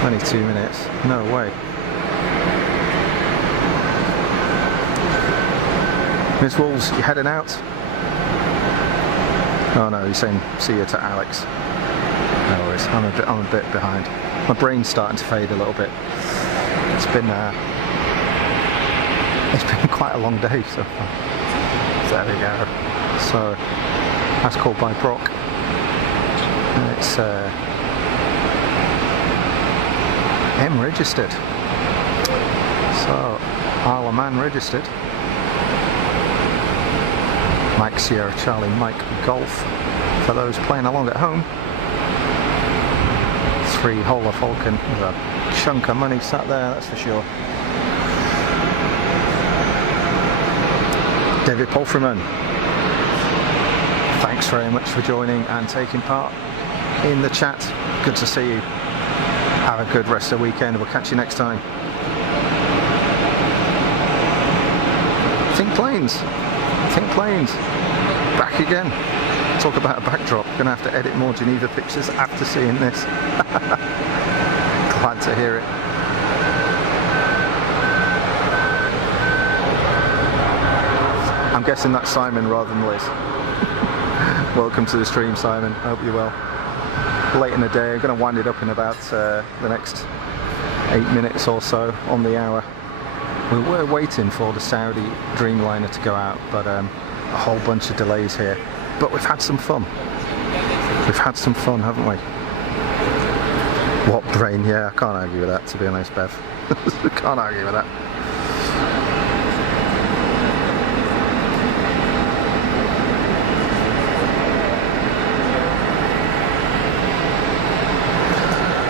22 minutes. No way. Miss Wolves, you heading out? Oh no, he's saying see you to Alex. No worries, I'm a bit behind. My brain's starting to fade a little bit. It's been quite a long day so far. There we go. So that's called by Brock. And it's M registered. So Isle of Man registered. Mike Sierra Charlie Mike Golf for those playing along at home. Three-holer Falcon with a chunk of money sat there, that's for sure. David Polfreman. Thanks very much for joining and taking part in the chat. Good to see you. Have a good rest of the weekend. We'll catch you next time. Think planes. Think planes. Back again. Talk about a backdrop. Gonna have to edit more Geneva pictures after seeing this. Glad to hear it. I'm guessing that's Simon rather than Liz. Welcome to the stream, Simon. Hope you're well. Late in the day. I'm going to wind it up in about the next 8 minutes or so on the hour. We were waiting for the Saudi Dreamliner to go out, but a whole bunch of delays here. But we've had some fun. We've had some fun, haven't we? What brain? Yeah, I can't argue with that, to be honest, Bev. Can't argue with that.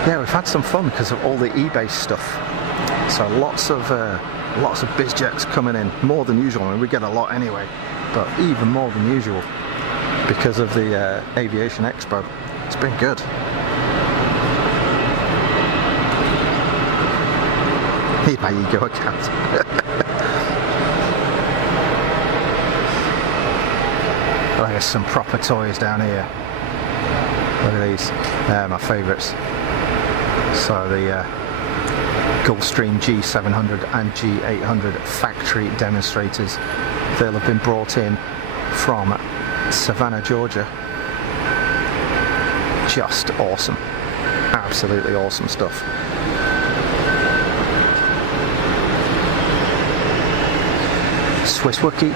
Yeah, we've had some fun because of all the eBay stuff. So lots of bizjets coming in, more than usual. I mean, we get a lot anyway, but even more than usual because of the Aviation Expo. It's been good. Need my ego account. Oh, there's some proper toys down here. Look at these. They're my favourites. So the Gulfstream G700 and G800 factory demonstrators. They'll have been brought in from Savannah, Georgia. Just awesome. Absolutely awesome stuff. Swiss Wookie.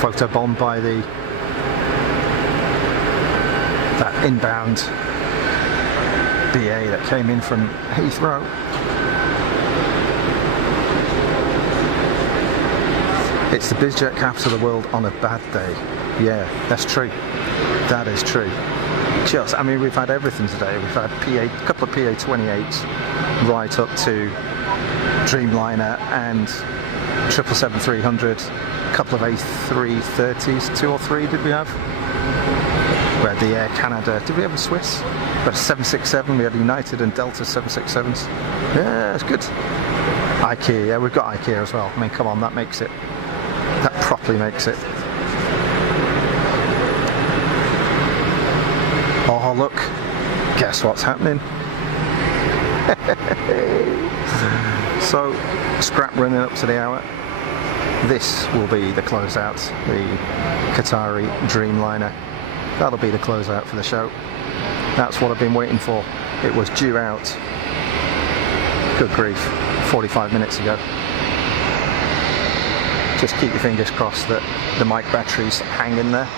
Photobombed by that inbound BA that came in from Heathrow. It's the bizjet capital of the world on a bad day. Yeah, that's true. That is true. I mean, we've had everything today. We've had a couple of PA-28s right up to Dreamliner and 777-300. Couple of A330s, 2 or 3 did we have? We had the Air Canada, did we have a Swiss? We had a 767, we had United and Delta 767s. Yeah, it's good. IKEA, yeah, we've got IKEA as well. I mean, come on, that makes it. That properly makes it. Oh, look, guess what's happening? So, scrap running up to the hour. This will be the closeout, the Qatari Dreamliner. That'll be the closeout for the show. That's what I've been waiting for. It was due out, good grief, 45 minutes ago. Just keep your fingers crossed that the mic batteries hang in there.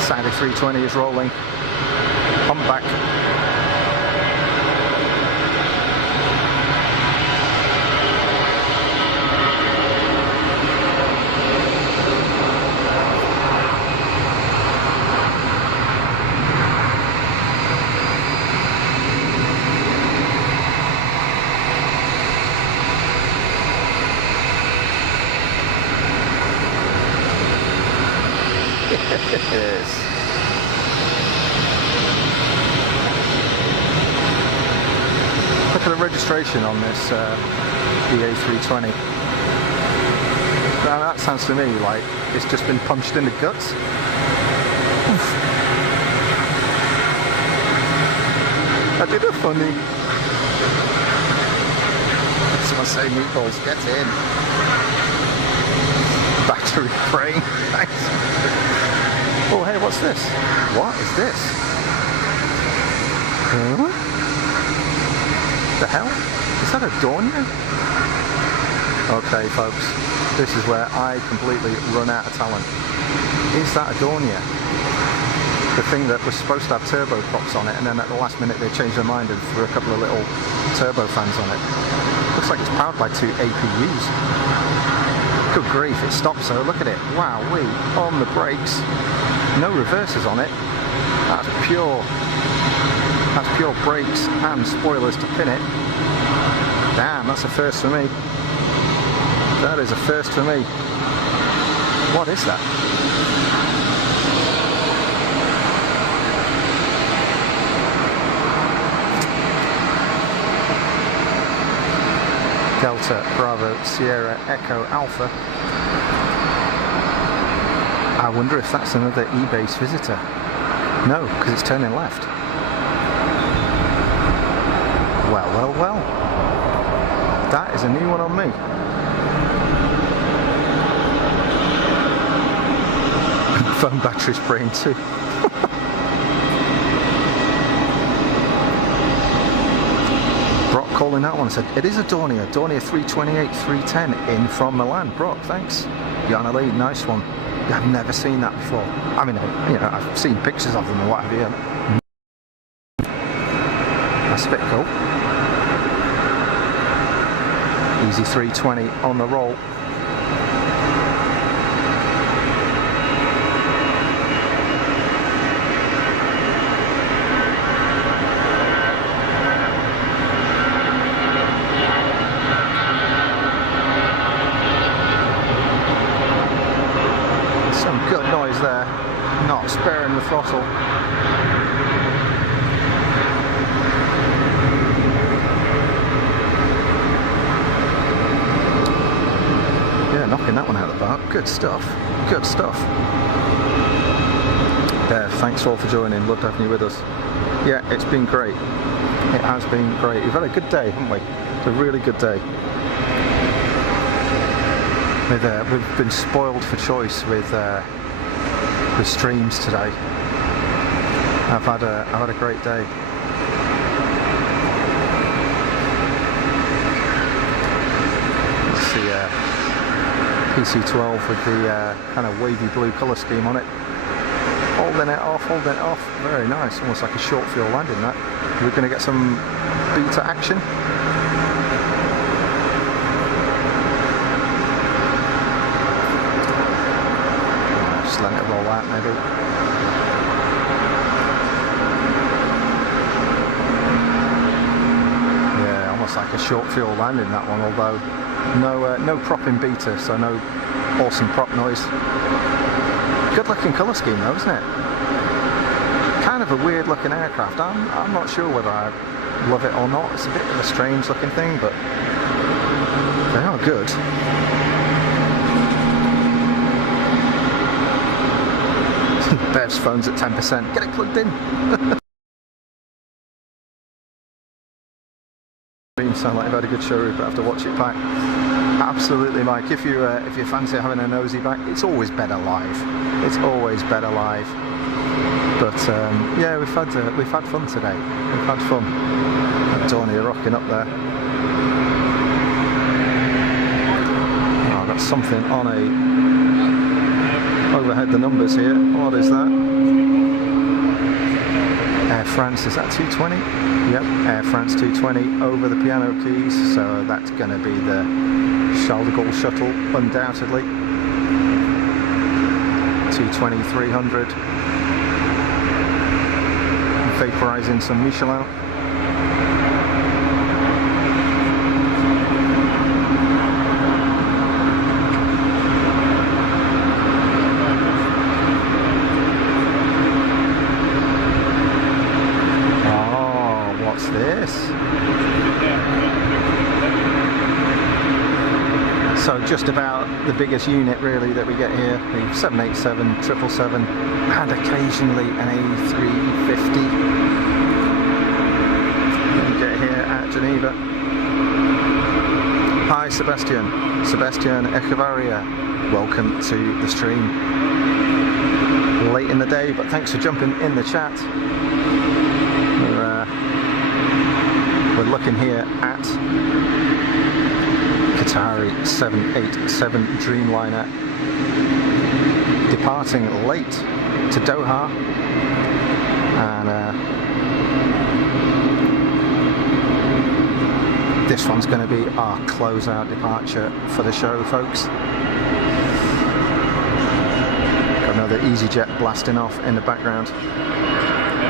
Saudi 320 is rolling. Pump back. Yes. Look at the registration on this EA320. Now that sounds to me like it's just been punched in the guts. Oof. I did a funny. Someone say meatballs, get in. Battery brain. Thanks. Oh, hey, what's this? What is this? Huh? The hell? Is that a Dornier? Okay, folks, this is where I completely run out of talent. Is that a Dornier? the thing that was supposed to have turboprops on it, and then at the last minute they changed their mind and threw a couple of little turbofans on it. Looks like it's powered by 2 APUs. Good grief, it stops though, look at it. Wow-wee, on the brakes. No reversers on it. That's pure brakes and spoilers to pin it. Damn, that's a first for me. That is a first for me. What is that? Delta Bravo Sierra Echo Alpha. I wonder if that's another E-base visitor. No, because it's turning left. Well, well, well. That is a new one on me. Phone battery's praying too. Brock calling that one said, it is a Dornier 328, 310 in from Milan. Brock, thanks. You're on a lead, nice one. I've never seen that before. I mean, you know, I've seen pictures of them and what have you. That's a bit cool. Easy 320 on the roll. Some good noise there, not sparing the throttle. Yeah, knocking that one out of the park. Good stuff. Good stuff. Yeah, thanks all for joining. Loved having you with us. Yeah, it's been great. It has been great. We've had a good day, haven't we? It's a really good day. We've been spoiled for choice with streams today. I've had a great day. Let's see, PC12 with the kind of wavy blue colour scheme on it. Holding it off. Very nice. Almost like a short fuel landing. That. We're going to get some beta action. Let it roll out maybe. Yeah, almost like a short fuel landing that one, although no prop in beta, so no awesome prop noise. Good looking colour scheme though, isn't it? Kind of a weird looking aircraft. I'm not sure whether I love it or not. It's a bit of a strange looking thing, but they are good. Bev's phone's at 10%. Get it plugged in. Sound like you've had a good show, but I have to watch it back. Absolutely, Mike. If you fancy having a nosy back, it's always better live. It's always better live. But yeah, we've had fun today. We've had fun. Dornier rocking up there. Oh, I've got something on a. Overhead the numbers here. What is that? Air France, is that 220? Yep, Air France 220 over the piano keys, so that's going to be the Charles de Gaulle shuttle, undoubtedly. 220, 300. Vaporizing some Michelin. So just about the biggest unit really that we get here, the 787, 777 and occasionally an A350 that we get here at Geneva. Hi Sebastian Echevarria, welcome to the stream. Late in the day, but thanks for jumping in the chat. We're looking here at Qatari 787 Dreamliner, departing late to Doha, and this one's going to be our closeout departure for the show, folks. Got another easyJet blasting off in the background.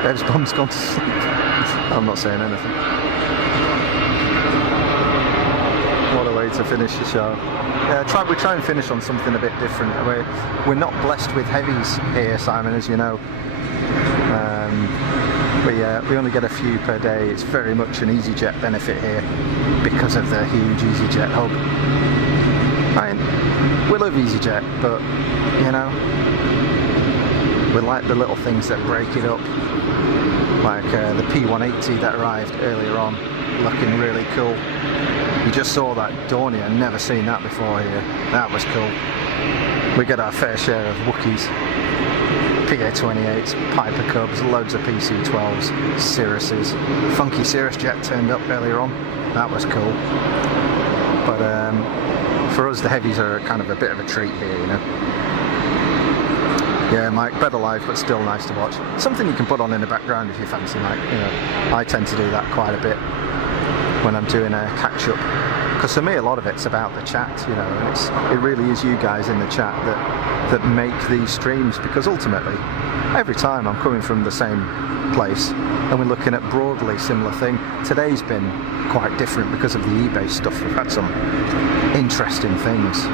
Bev's bum's gone to sleep. I'm not saying anything. What a way to finish the show. We try and finish on something a bit different. We're not blessed with heavies here, Simon, as you know. We only get a few per day. It's very much an easyJet benefit here because of the huge easyJet hub. I mean, we love easyJet, but you know, we like the little things that break it up, like the P180 that arrived earlier on, looking really cool. You just saw that Dornier, never seen that before here. That was cool. We get our fair share of Wookiees, PA-28s, Piper Cubs, loads of PC-12s, Cirruses. Funky Cirrus jet turned up earlier on. That was cool. But for us, the heavies are kind of a bit of a treat here, you know. Yeah, Mike, better live, but still nice to watch. Something you can put on in the background if you fancy, Mike. You know, I tend to do that quite a bit when I'm doing a catch-up, because for me a lot of it's about the chat, you know, and it really is you guys in the chat that make these streams, because ultimately every time I'm coming from the same place and we're looking at broadly similar thing. Today's been quite different because of the eBay stuff. We've had some interesting things,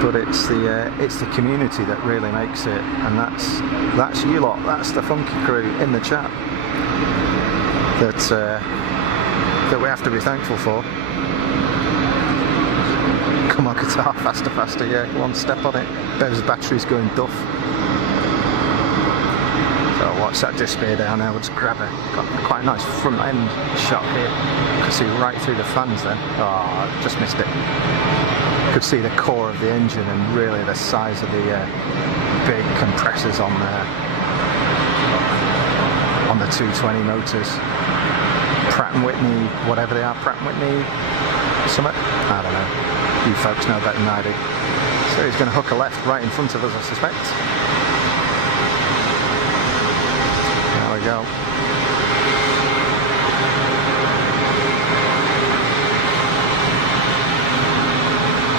but it's the community that really makes it, and that's you lot, that's the funky crew in the chat that we have to be thankful for. Come on, guitar, faster, faster, yeah, come on, step on it. Bev's battery's going duff. So watch that disappear down now, we'll just grab it. Got quite a nice front end shot here. Could see right through the fans then. Oh, just missed it. Could see the core of the engine and really the size of the big compressors on the 220 motors. Pratt & Whitney, whatever they are, Pratt & Whitney Summit? I don't know. You folks know better than I do. So he's going to hook a left right in front of us, I suspect. There we go.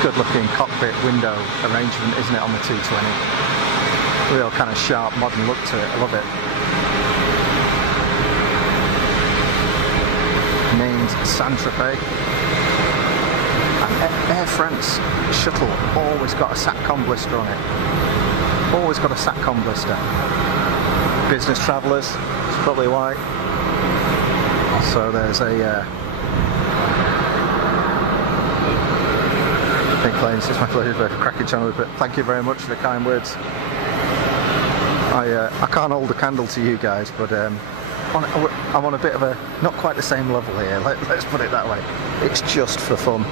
Good looking cockpit window arrangement, isn't it, on the 220? Real kind of sharp modern look to it, I love it. Named Saint-Tropez, and Air France shuttle always got a SATCOM blister on it. Always got a SATCOM blister. Business travellers, that's probably why. So there's a Big Planes. It's my pleasure for cracking channel, but thank you very much for the kind words. I can't hold a candle to you guys, but I'm on a bit of a, not quite the same level here, let's put it that way. It's just for fun.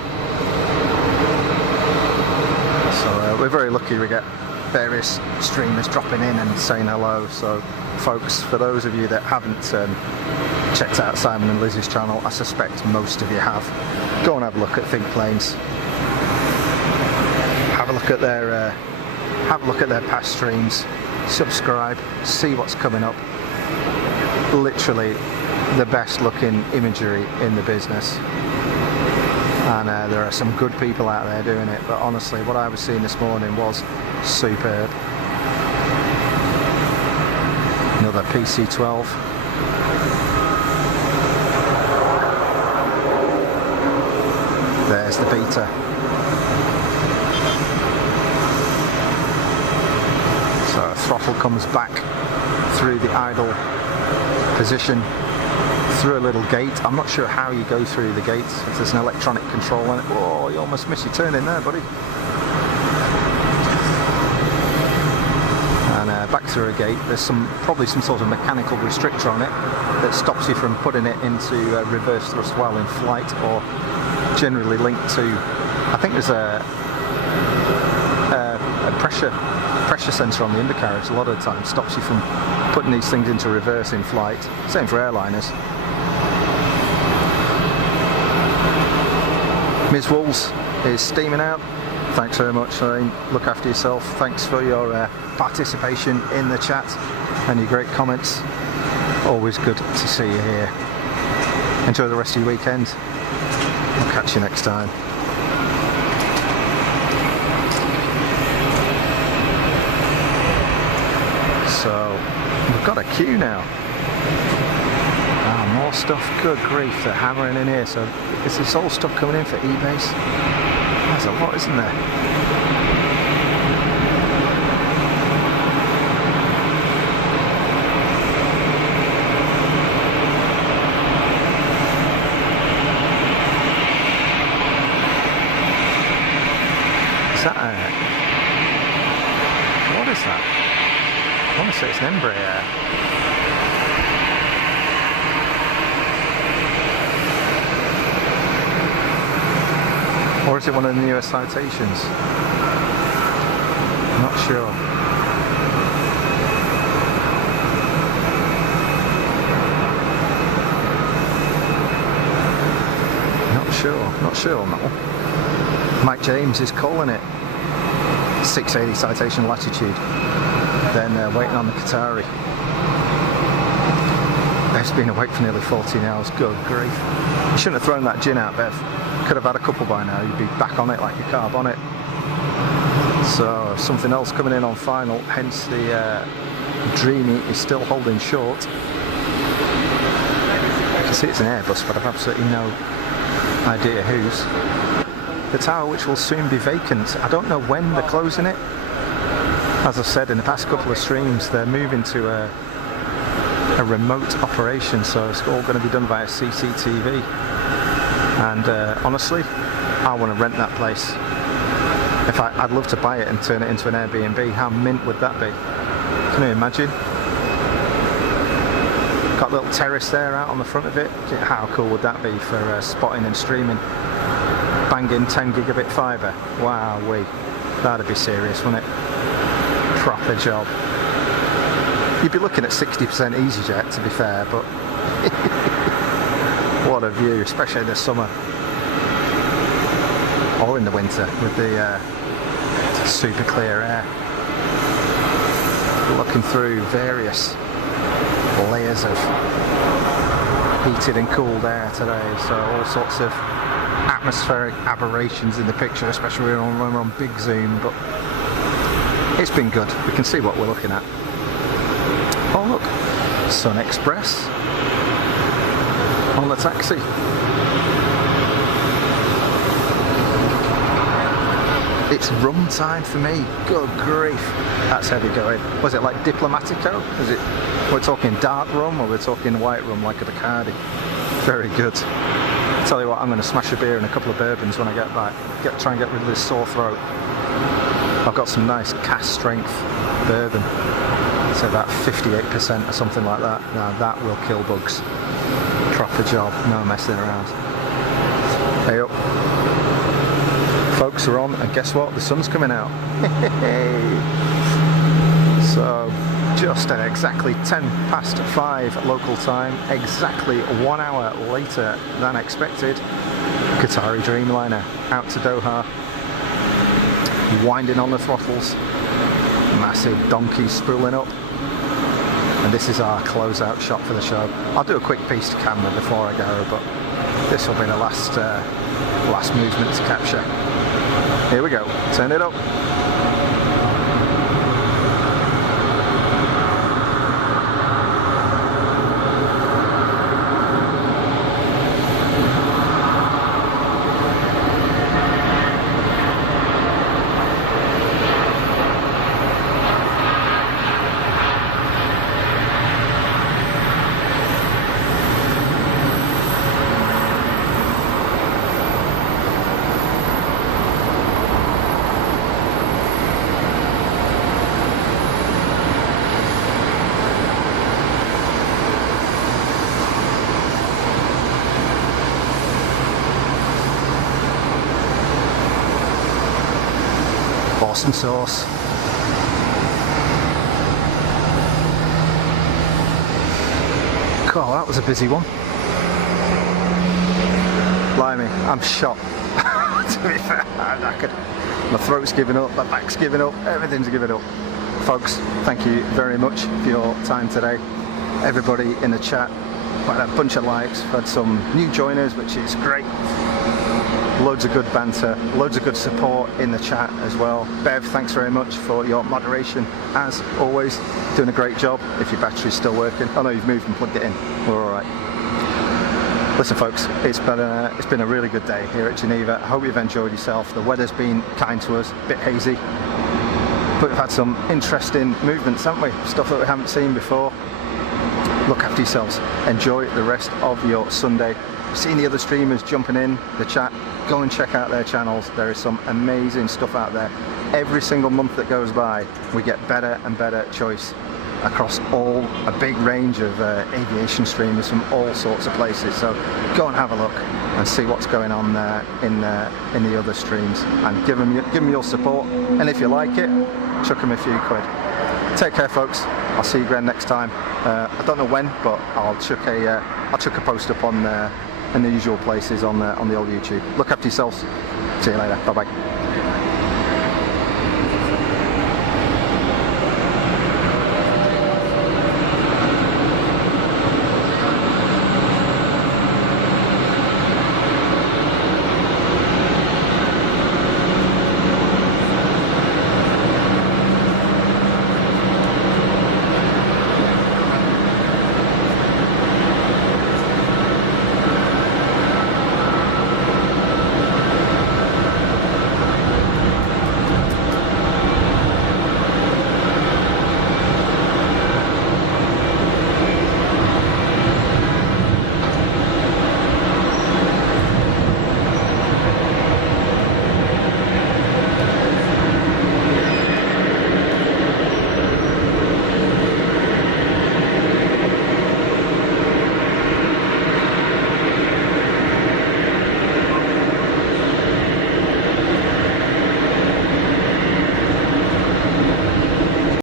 So we're very lucky we get various streamers dropping in and saying hello. So folks, for those of you that haven't checked out Simon and Liz's channel, I suspect most of you have, go and have a look at Think Planes. Have a look at their past streams, subscribe, see what's coming up. Literally the best looking imagery in the business, and there are some good people out there doing it, but honestly what I was seeing this morning was superb. Another PC-12. There's the beta. So throttle comes back through the idle position, through a little gate. I'm not sure how you go through the gates, if there's an electronic control on it. Oh, you almost missed your turn in there, buddy. And back through a gate, there's probably some sort of mechanical restrictor on it that stops you from putting it into reverse thrust while in flight, or generally linked to, I think there's a pressure sensor on the undercarriage. A lot of the time stops you from putting these things into reverse in flight. Same for airliners. Ms. Wools is steaming out Thanks very much, Lorraine. Look after yourself. Thanks for your participation in the chat and your great comments. Always good to see you here. Enjoy the rest of your weekend. I'll catch you next time. So, we've got a queue now. Ah, more stuff. Good grief, they're hammering in here. So, is this all stuff coming in for eBase? There's a lot, isn't there? What is that? I want to say it's an Embraer. Or is it one of the newer citations? Not sure. Not sure on that one. Mike James is calling it 680 citation latitude. Then waiting on the Qatari. Bev's been awake for nearly 14 hours. Good grief. You shouldn't have thrown that gin out, Bev. Could have had a couple by now. You'd be back on it like your carb on it. So something else coming in on final. Hence the Dreamy is still holding short. I can see it's an Airbus, but I've absolutely no idea whose. The tower, which will soon be vacant. I don't know when they're closing it. As I've said in the past couple of streams, they're moving to a remote operation, so it's all going to be done via CCTV. And honestly, I want to rent that place. I'd love to buy it and turn it into an Airbnb. How mint would that be? Can you imagine? Got a little terrace there out on the front of it. How cool would that be for spotting and streaming? Banging 10 gigabit fibre. Wowee. That'd be serious, wouldn't it? Proper job. You'd be looking at 60% easyJet, to be fair, but what a view, especially in the summer or in the winter with the super clear air. Looking through various layers of heated and cooled air today, so all sorts of atmospheric aberrations in the picture, especially when we're on big zoom, but it's been good. We can see what we're looking at. Oh look, Sun Express on the taxi. It's rum time for me. Good grief, that's heavy going. Was it like Diplomatico? We're talking dark rum or we're talking white rum like a Bacardi? Very good. Tell you what, I'm going to smash a beer and a couple of bourbons when I get back. Try and get rid of this sore throat. I've got some nice cast strength bourbon. So about 58% or something like that. Now that will kill bugs. Proper job, no messing around. Hey up. Folks are on, and guess what? The sun's coming out. So just at exactly 5:10 local time, exactly 1 hour later than expected, Qatari Dreamliner out to Doha, winding on the throttles, massive donkeys spooling up, and this is our closeout shot for the show. I'll do a quick piece to camera before I go, but this will be the last movement to capture. Here we go, turn it up. Some sauce. God, that was a busy one. Blimey, I'm shot. To be fair, I'm knackered. My throat's giving up, my back's giving up, everything's giving up. Folks, thank you very much for your time today. Everybody in the chat, quite a bunch of likes, we've had some new joiners, which is great. Loads of good banter, loads of good support in the chat as well. Bev, thanks very much for your moderation, as always, doing a great job. If your battery's still working, I know you've moved and plugged it in, we're all right. Listen folks, it's been a really good day here at Geneva. I hope you've enjoyed yourself. The weather's been kind to us, a bit hazy, but we've had some interesting movements, haven't we? Stuff that we haven't seen before. Look after yourselves. Enjoy the rest of your Sunday. Seeing the other streamers jumping in the chat, go and check out their channels. There is some amazing stuff out there. Every single month that goes by, we get better and better choice across a big range of aviation streamers from all sorts of places. So go and have a look and see what's going on there in the other streams, and give them your support. And if you like it, chuck them a few quid. Take care, folks. I'll see you again next time. I don't know when, but I'll chuck a post up on in the usual places on the old YouTube. Look after yourselves. See you later. Bye bye.